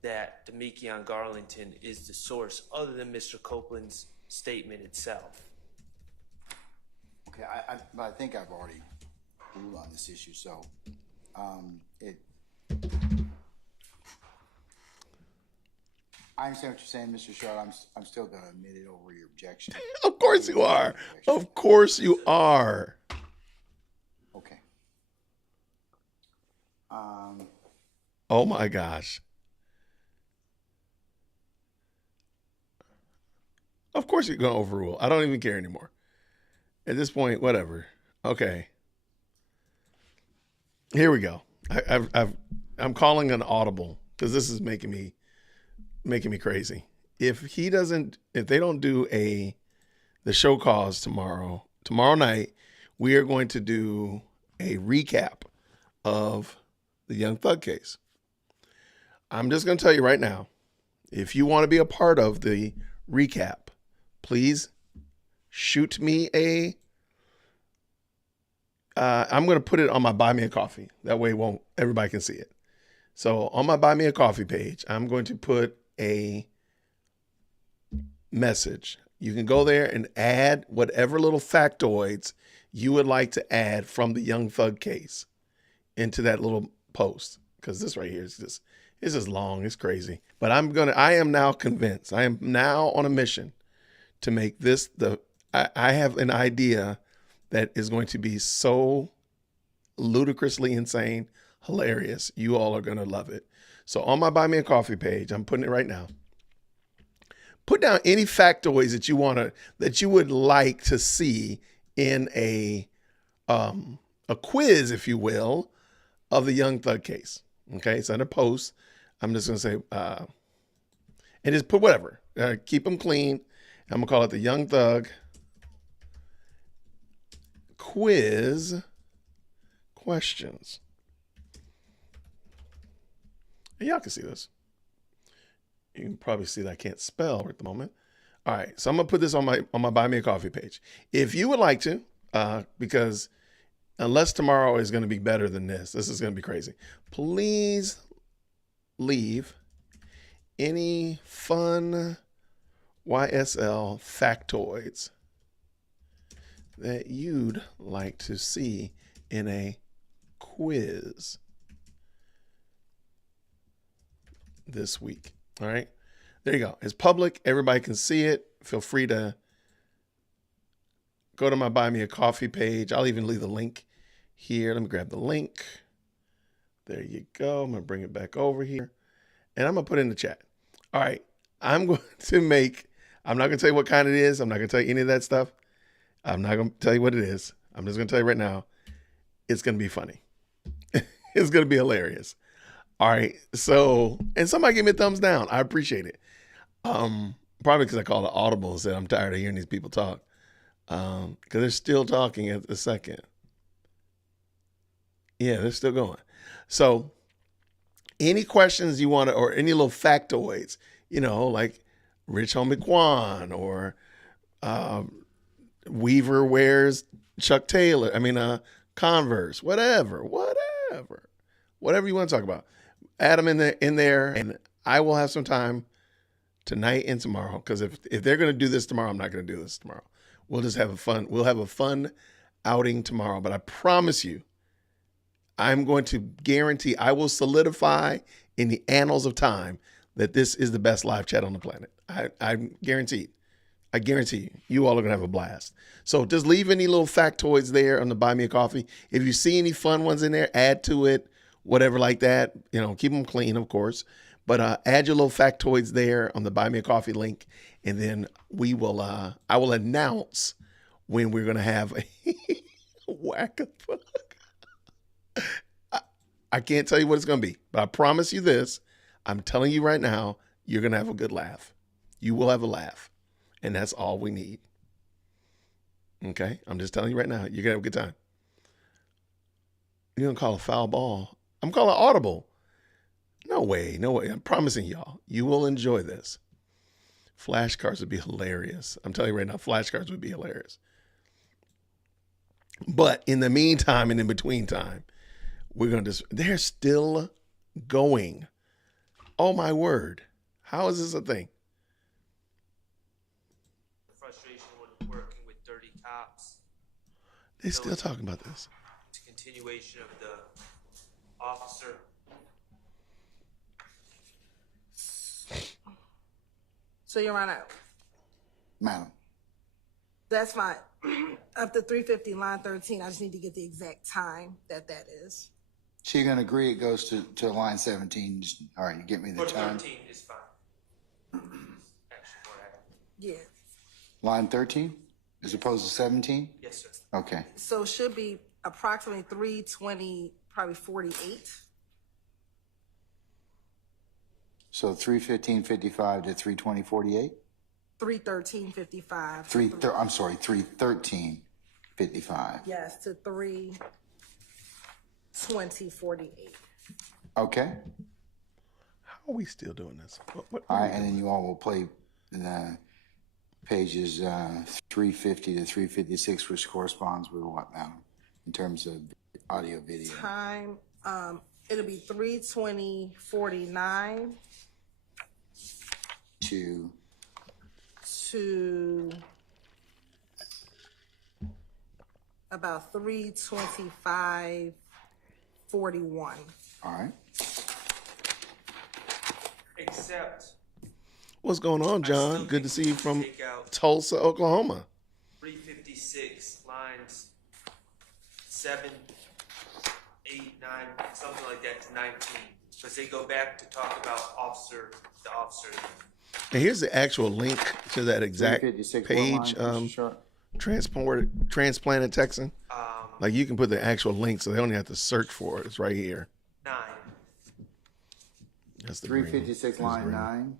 that Demikion Garlington is the source other than Mr. Copeland's statement itself. Okay, but I think I've already ruled on this issue, so I understand what you're saying, Mr. Shaw. I'm still going to admit it over your objection. Of course you are. Of course you are. Okay. Oh my gosh. Of course you're going to overrule. I don't even care anymore. At this point, whatever. Okay. Here we go. I'm calling an audible because this is making me crazy. If they don't do the show cause tomorrow night, we are going to do a recap of the Young Thug case. I'm just going to tell you right now, if you want to be a part of the recap, please shoot me I'm going to put it on my Buy Me a Coffee. That way everybody can see it. So on my Buy Me a Coffee page, I'm going to put a message. You can go there and add whatever little factoids you would like to add from the Young Thug case into that little post. Because this right here is just long. It's crazy. But I am now convinced. I am now on a mission to make this I have an idea that is going to be so ludicrously insane, hilarious. You all are going to love it. So on my Buy Me a Coffee page, I'm putting it right now. Put down any factoids that you would like to see in a quiz, if you will, of the Young Thug case. Okay, so in a post, I'm just going to say, and just put whatever. Keep them clean. I'm going to call it the Young Thug quiz questions. And y'all can see this. You can probably see that I can't spell at the moment. All right, so I'm gonna put this on my Buy Me a Coffee page. If you would like to, because unless tomorrow is gonna be better than this is gonna be crazy. Please leave any fun YSL factoids that you'd like to see in a quiz this week. All right, there you go. It's public. Everybody can see it. Feel free to go to my Buy Me a Coffee page. I'll even leave the link here. Let me grab the link. There you go. I'm going to bring it back over here and I'm going to put it in the chat. All right, I'm not going to tell you what kind it is. I'm not going to tell you any of that stuff. I'm not going to tell you what it is. I'm just going to tell you right now, it's going to be funny. It's going to be hilarious. All right. So, and somebody give me a thumbs down. I appreciate it. Probably because I called it audible and said I'm tired of hearing these people talk. Because they're still talking at the second. Yeah, they're still going. So, any questions you want to, or any little factoids, like Rich Homie Quan or Weaver wears Chuck Taylor. Converse, whatever you want to talk about. Add them in there, and I will have some time tonight and tomorrow. Because if they're going to do this tomorrow, I'm not going to do this tomorrow. We'll just have we'll have a fun outing tomorrow. But I promise you, I'm going to guarantee, I will solidify in the annals of time that this is the best live chat on the planet. I guarantee it. I guarantee you all are going to have a blast. So just leave any little factoids there on the Buy Me a Coffee. If you see any fun ones in there, add to it, whatever like that. Keep them clean, of course. But add your little factoids there on the Buy Me a Coffee link. And then I will announce when we're going to have Whack a fuck. I can't tell you what it's going to be, but I promise you this. I'm telling you right now, you're going to have a good laugh. You will have a laugh. And that's all we need. Okay? I'm just telling you right now, you're going to have a good time. You're going to call a foul ball. I'm calling audible. No way. No way. I'm promising y'all, you will enjoy this. Flashcards would be hilarious. I'm telling you right now, flashcards would be hilarious. But in the meantime and in between time, we're going to they're still going. Oh my word. How is this a thing? Frustration with working with dirty cops. They're still talking about this. It's a continuation of the officer. So, Your Honor, Madam. that's fine. Up to 350, line 13, I just need to get the exact time that is. So you're going to agree it goes to line 17? All right, you get me the Or time? 13 is fine. Yeah. Line 13 as opposed to 17? Yes, sir. Okay. So it should be approximately 320, probably 48. So 3:15:55 to 3:20:48? 3:13:55. I'm sorry, 3:13:55. Yes, to 3:20:48. Okay. How are we still doing this? What All right, and then you all will play the pages 350 to 356, which corresponds with what now in terms of audio video? Time, it'll be 3:20:49 to about 3:25:41. All right. Except What's going on, John? Good to see you from Tulsa, Oklahoma. 356 lines 7, 8, 9, something like that to 19, because they go back to talk about the officer. And here's the actual link to that exact page. Transplanted Texan. Like you can put the actual link, so they only have to search for it. It's right here. 9. That's the 356 line 9.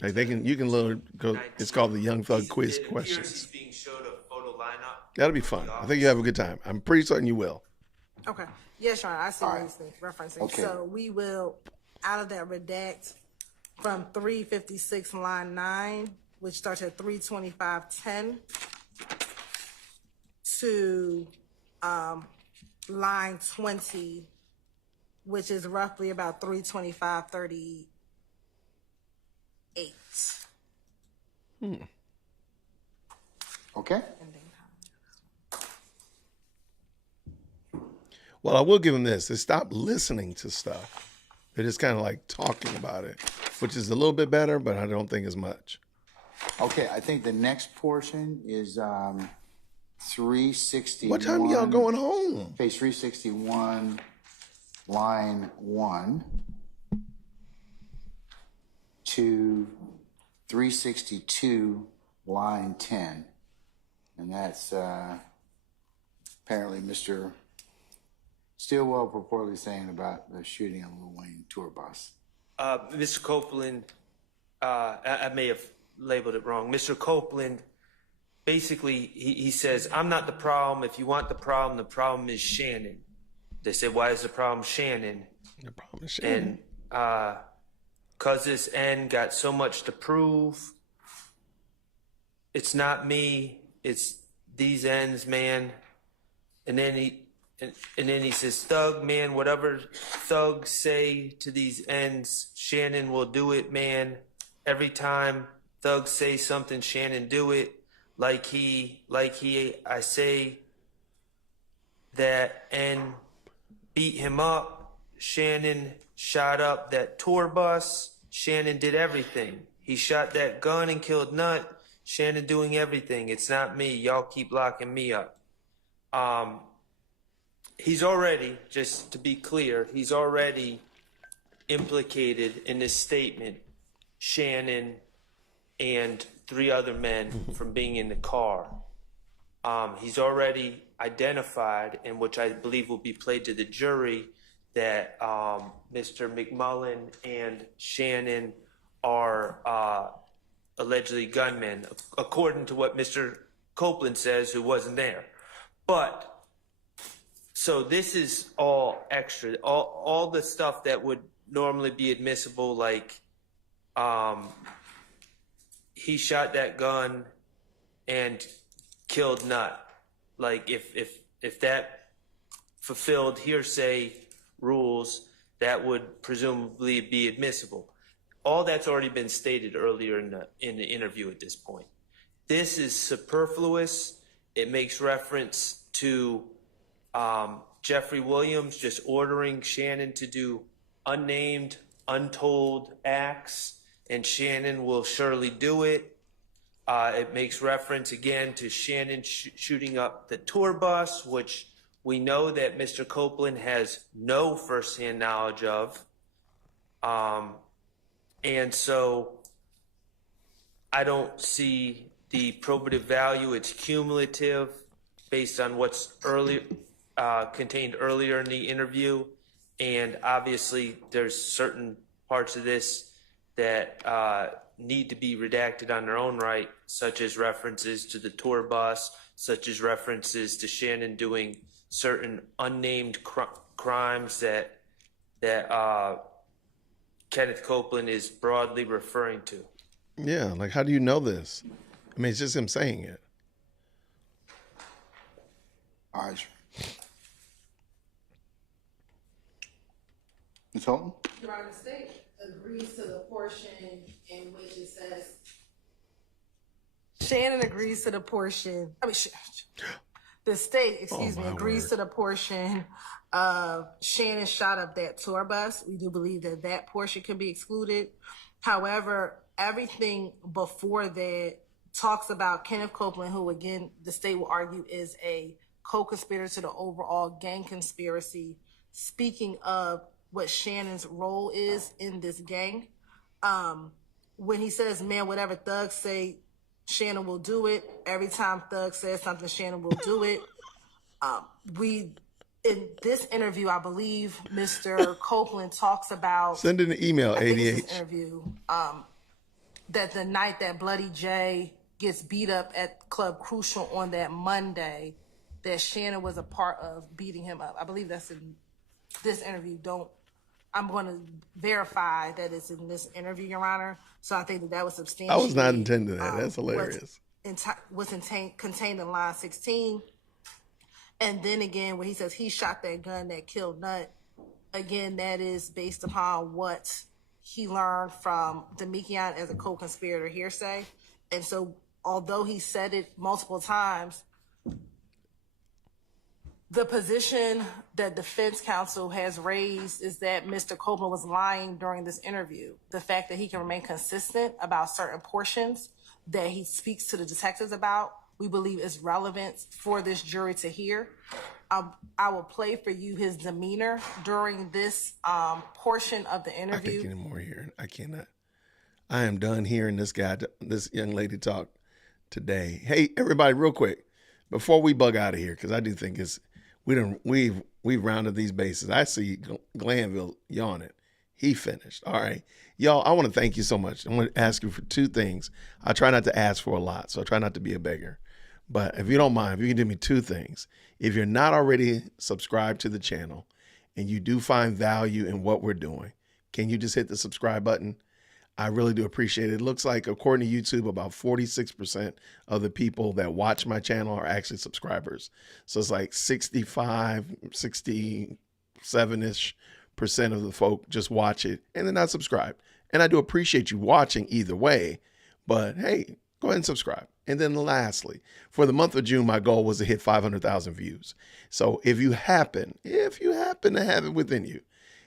Like you can load go. It's called the Young Thug Quiz Questions. He's being showed a photo lineup. That'll be fun. I think you have a good time. I'm pretty certain you will. Okay. Yes, Sean, I see what he's referencing. Okay. So we will, out of that, redact from 356 line 9, which starts at 3:25:10, to line 20, which is roughly about 3:25:38. Okay. Well, I will give them this. They stop listening to stuff. They're just kind of like talking about it, which is a little bit better, but I don't think as much. Okay, I think the next portion is 361. What time are y'all going home? Page 361, line 1 to 362, line 10. And that's apparently Mr. Stillwell purportedly saying about the shooting of Lil Wayne tour bus. Mr. Copeland, I may have labeled it wrong. Mr. Copeland, basically, he says, I'm not the problem. If you want the problem is Shannon. They said, why is the problem Shannon? The problem is Shannon. And because this end got so much to prove, it's not me, it's these ends, man. And then he says, Thug, man, whatever thugs say to these ends, Shannon will do it, man. Every time thugs say something, Shannon do it. I say that and beat him up. Shannon shot up that tour bus. Shannon did everything. He shot that gun and killed Nut. Shannon doing everything. It's not me. Y'all keep locking me up. He's already, just to be clear, he's already implicated in this statement Shannon and 3 other men from being in the car. He's already identified, and which I believe will be played to the jury, that Mr. McMullen and Shannon are allegedly gunmen, according to what Mr. Copeland says, who wasn't there. But so this is all extra, all the stuff that would normally be admissible, like he shot that gun and killed Nut. Like if that fulfilled hearsay rules, that would presumably be admissible. All that's already been stated earlier in the interview at this point. This is superfluous. It makes reference to Jeffrey Williams just ordering Shannon to do unnamed, untold acts, and Shannon will surely do it. It makes reference again to Shannon shooting up the tour bus, which we know that Mr. Copeland has no firsthand knowledge of. And so I don't see the probative value. It's cumulative based on what's contained earlier in the interview. And obviously there's certain parts of this that need to be redacted on their own right, such as references to the tour bus, such as references to Shannon doing certain unnamed crimes that Kenneth Copeland is broadly referring to. Yeah, like how do you know this? I mean, it's just him saying it. All right. Ms. Holton? Your Honor, the state agrees to the portion in which it says Shannon agrees to the portion. The state, excuse me, agrees to the portion of Shannon shot up that tour bus. We do believe that that portion can be excluded. However, everything before that talks about Kenneth Copeland, who again, the state will argue is a co-conspirator to the overall gang conspiracy. Speaking of what Shannon's role is in this gang, when he says, man, whatever Thug say, Shannon will do it. Every time Thug says something, Shannon will do it. In this interview, I believe Mr. Copeland talks about send an email, ADH. Interview, that the night that Bloody J gets beat up at Club Crucial on that Monday, that Shannon was a part of beating him up. I believe that's in this interview. I'm going to verify that it's in this interview, Your Honor. So I think that was substantial. I was not intending that. That's hilarious. What's contained in line 16. And then again, when he says he shot that gun that killed Nut, again, that is based upon what he learned from Demekian as a co-conspirator hearsay. And so although he said it multiple times, the position that defense counsel has raised is that Mr. Copeland was lying during this interview. The fact that he can remain consistent about certain portions that he speaks to the detectives about, we believe is relevant for this jury to hear. I will play for you his demeanor during this portion of the interview. I can't get any more here. I cannot. I am done hearing this young lady talk today. Hey, everybody, real quick, before we bug out of here, because I do think we've rounded these bases. I see Glanville yawning. He finished. All right. Y'all, I want to thank you so much. I want to ask you for two things. I try not to ask for a lot, so I try not to be a beggar. But if you don't mind, if you can do me two things. If you're not already subscribed to the channel and you do find value in what we're doing, can you just hit the subscribe button? I really do appreciate it. It looks like, according to YouTube, about 46% of the people that watch my channel are actually subscribers. So it's like 65, 67-ish % of the folk just watch it and they're not subscribed. And I do appreciate you watching either way, but hey, go ahead and subscribe. And then lastly, for the month of June, my goal was to hit 500,000 views. So if you happen to have it within you,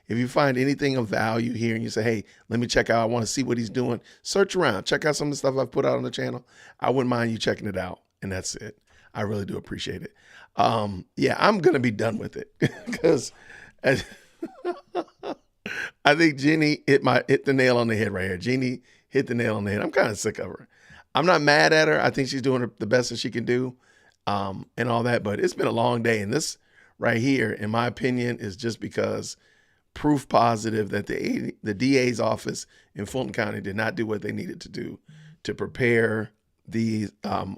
if you find anything of value here and you say, hey, let me check out, I want to see what he's doing, search around, check out some of the stuff I've put out on the channel. I wouldn't mind you checking it out. And that's it. I really do appreciate it. Yeah, I'm going to be done with it because I think Jenny hit the nail on the head right here. Jeannie hit the nail on the head. I'm kind of sick of her. I'm not mad at her. I think she's doing the best that she can do. and all that. But it's been a long day. And this right here, in my opinion, is just because proof positive that the DA's office in Fulton County did not do what they needed to do to prepare the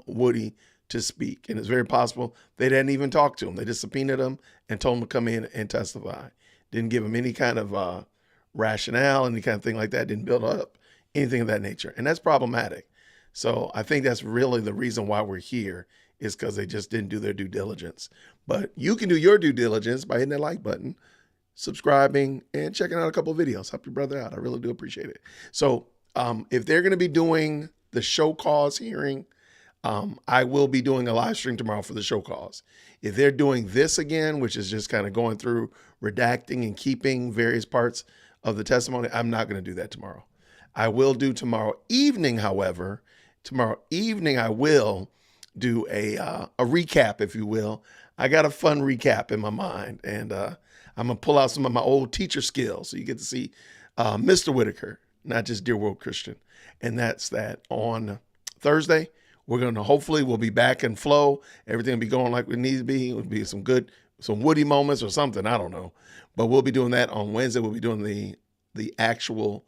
Woody to speak. And it's very possible they didn't even talk to him. They just subpoenaed him and told him to come in and testify. Didn't give him any kind of rationale, any kind of thing like that. Didn't build up anything of that nature. And that's problematic. So I think that's really the reason why we're here, is because they just didn't do their due diligence. But you can do your due diligence by hitting that like button, subscribing, and checking out a couple of videos. Help your brother out. I really do appreciate it. So if they're going to be doing the show cause hearing, I will be doing a live stream tomorrow for the show cause. If they're doing this again, which is just kind of going through redacting and keeping various parts of the testimony, I'm not going to do that tomorrow. I will do tomorrow evening, however. Tomorrow evening, I will do a recap, if you will. I got a fun recap in my mind, and I'm going to pull out some of my old teacher skills so you get to see Mr. Whitaker, not just Dear World Christian. And that's that. On Thursday, we're going to hopefully we'll be back in flow. Everything will be going like it needs to be. It'll be some Woody moments or something. I don't know. But we'll be doing that on Wednesday. We'll be doing the actual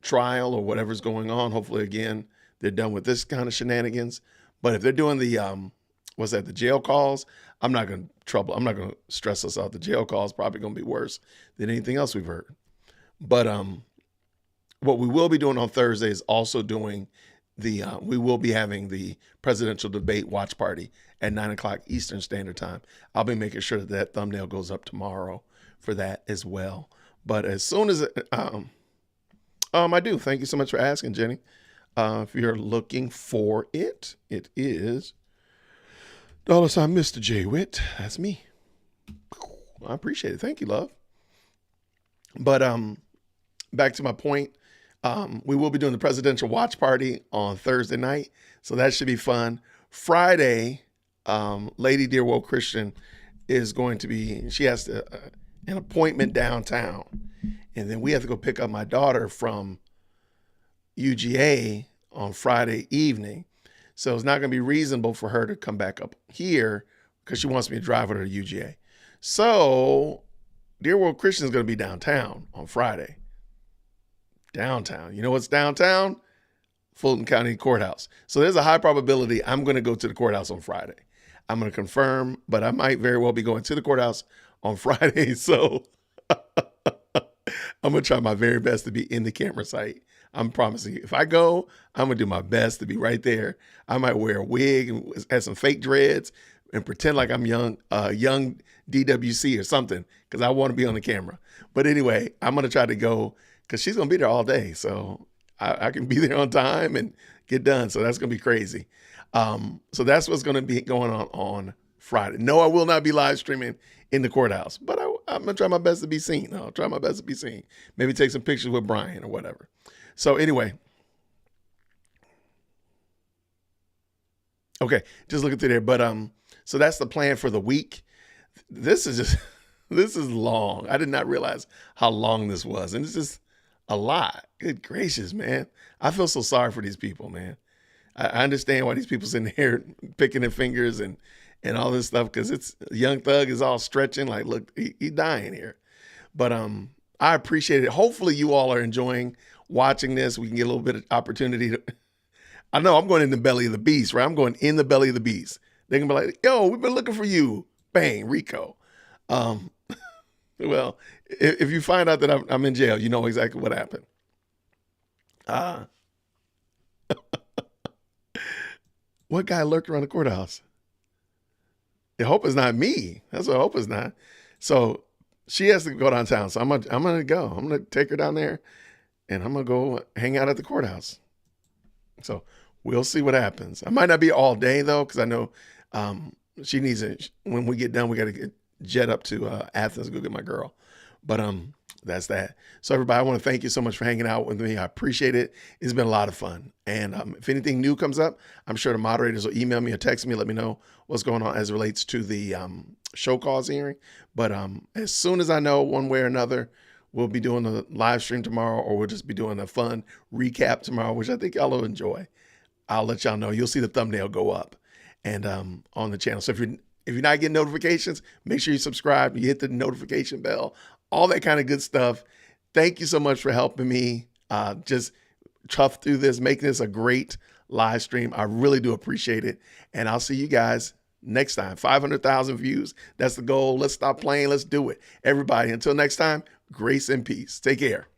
trial or whatever's going on. Hopefully, again, they're done with this kind of shenanigans. But if they're doing the the jail calls, I'm not going to stress us out. The jail call is probably going to be worse than anything else we've heard. But what we will be doing on Thursday is also doing we will be having the presidential debate watch party at 9:00 Eastern Standard Time. I'll be making sure that thumbnail goes up tomorrow for that as well. But as soon as I do. Thank you so much for asking, Jenny. If you're looking for it, it is $, Mr. J Witt. That's me. I appreciate it. Thank you, love. But back to my point. We will be doing the presidential watch party on Thursday night, so that should be fun. Friday, Lady Dear Woke Christian is going to be, she has an appointment downtown, and then we have to go pick up my daughter from UGA on Friday evening. So it's not going to be reasonable for her to come back up here because she wants me to drive her to UGA. So Dear World Christian is going to be downtown on Friday. Downtown. You know what's downtown? Fulton County Courthouse. So there's a high probability I'm going to go to the courthouse on Friday. I'm going to confirm, but I might very well be going to the courthouse on Friday. So I'm going to try my very best to be in the camera site. I'm promising you. If I go, I'm going to do my best to be right there. I might wear a wig and have some fake dreads and pretend like I'm young DWC or something because I want to be on the camera. But anyway, I'm going to try to go because she's going to be there all day. So I can be there on time and get done. So that's going to be crazy. So that's what's going to be going on Friday. No, I will not be live streaming in the courthouse, but I'm going to try my best to be seen. I'll try my best to be seen. Maybe take some pictures with Brian or whatever. So anyway. Okay, just looking through there. But so that's the plan for the week. This is long. I did not realize how long this was. And it's just a lot. Good gracious, man. I feel so sorry for these people, man. I understand why these people sitting here picking their fingers and all this stuff, because it's Young Thug is all stretching like, look, he's dying here. But I appreciate it. Hopefully you all are enjoying watching this. We can get a little bit of opportunity to, I know I'm going in the belly of the beast, right? I'm going in the belly of the beast. They can be like, yo, we've been looking for you. Bang, Rico. Well, if you find out that I'm in jail, you know exactly what happened. What guy lurked around the courthouse? I hope it's not me. That's what I hope it's not. So she has to go downtown. So I'm gonna go. I'm gonna take her down there, and I'm gonna go hang out at the courthouse. So we'll see what happens. I might not be all day though, because I know she needs it. When we get done, we got to jet up to Athens to go get my girl. But that's that. So everybody, I want to thank you so much for hanging out with me. I appreciate it. It's been a lot of fun. And if anything new comes up, I'm sure the moderators will email me or text me, let me know what's going on as it relates to the show cause hearing. But as soon as I know one way or another, we'll be doing a live stream tomorrow, or we'll just be doing a fun recap tomorrow, which I think y'all will enjoy. I'll let y'all know. You'll see the thumbnail go up. and on the channel. So if you're not getting notifications, make sure you subscribe. You hit the notification bell, all that kind of good stuff. Thank you so much for helping me just tough through this, making this a great live stream. I really do appreciate it. And I'll see you guys next time. 500,000 views. That's the goal. Let's stop playing. Let's do it. Everybody, until next time, grace and peace. Take care.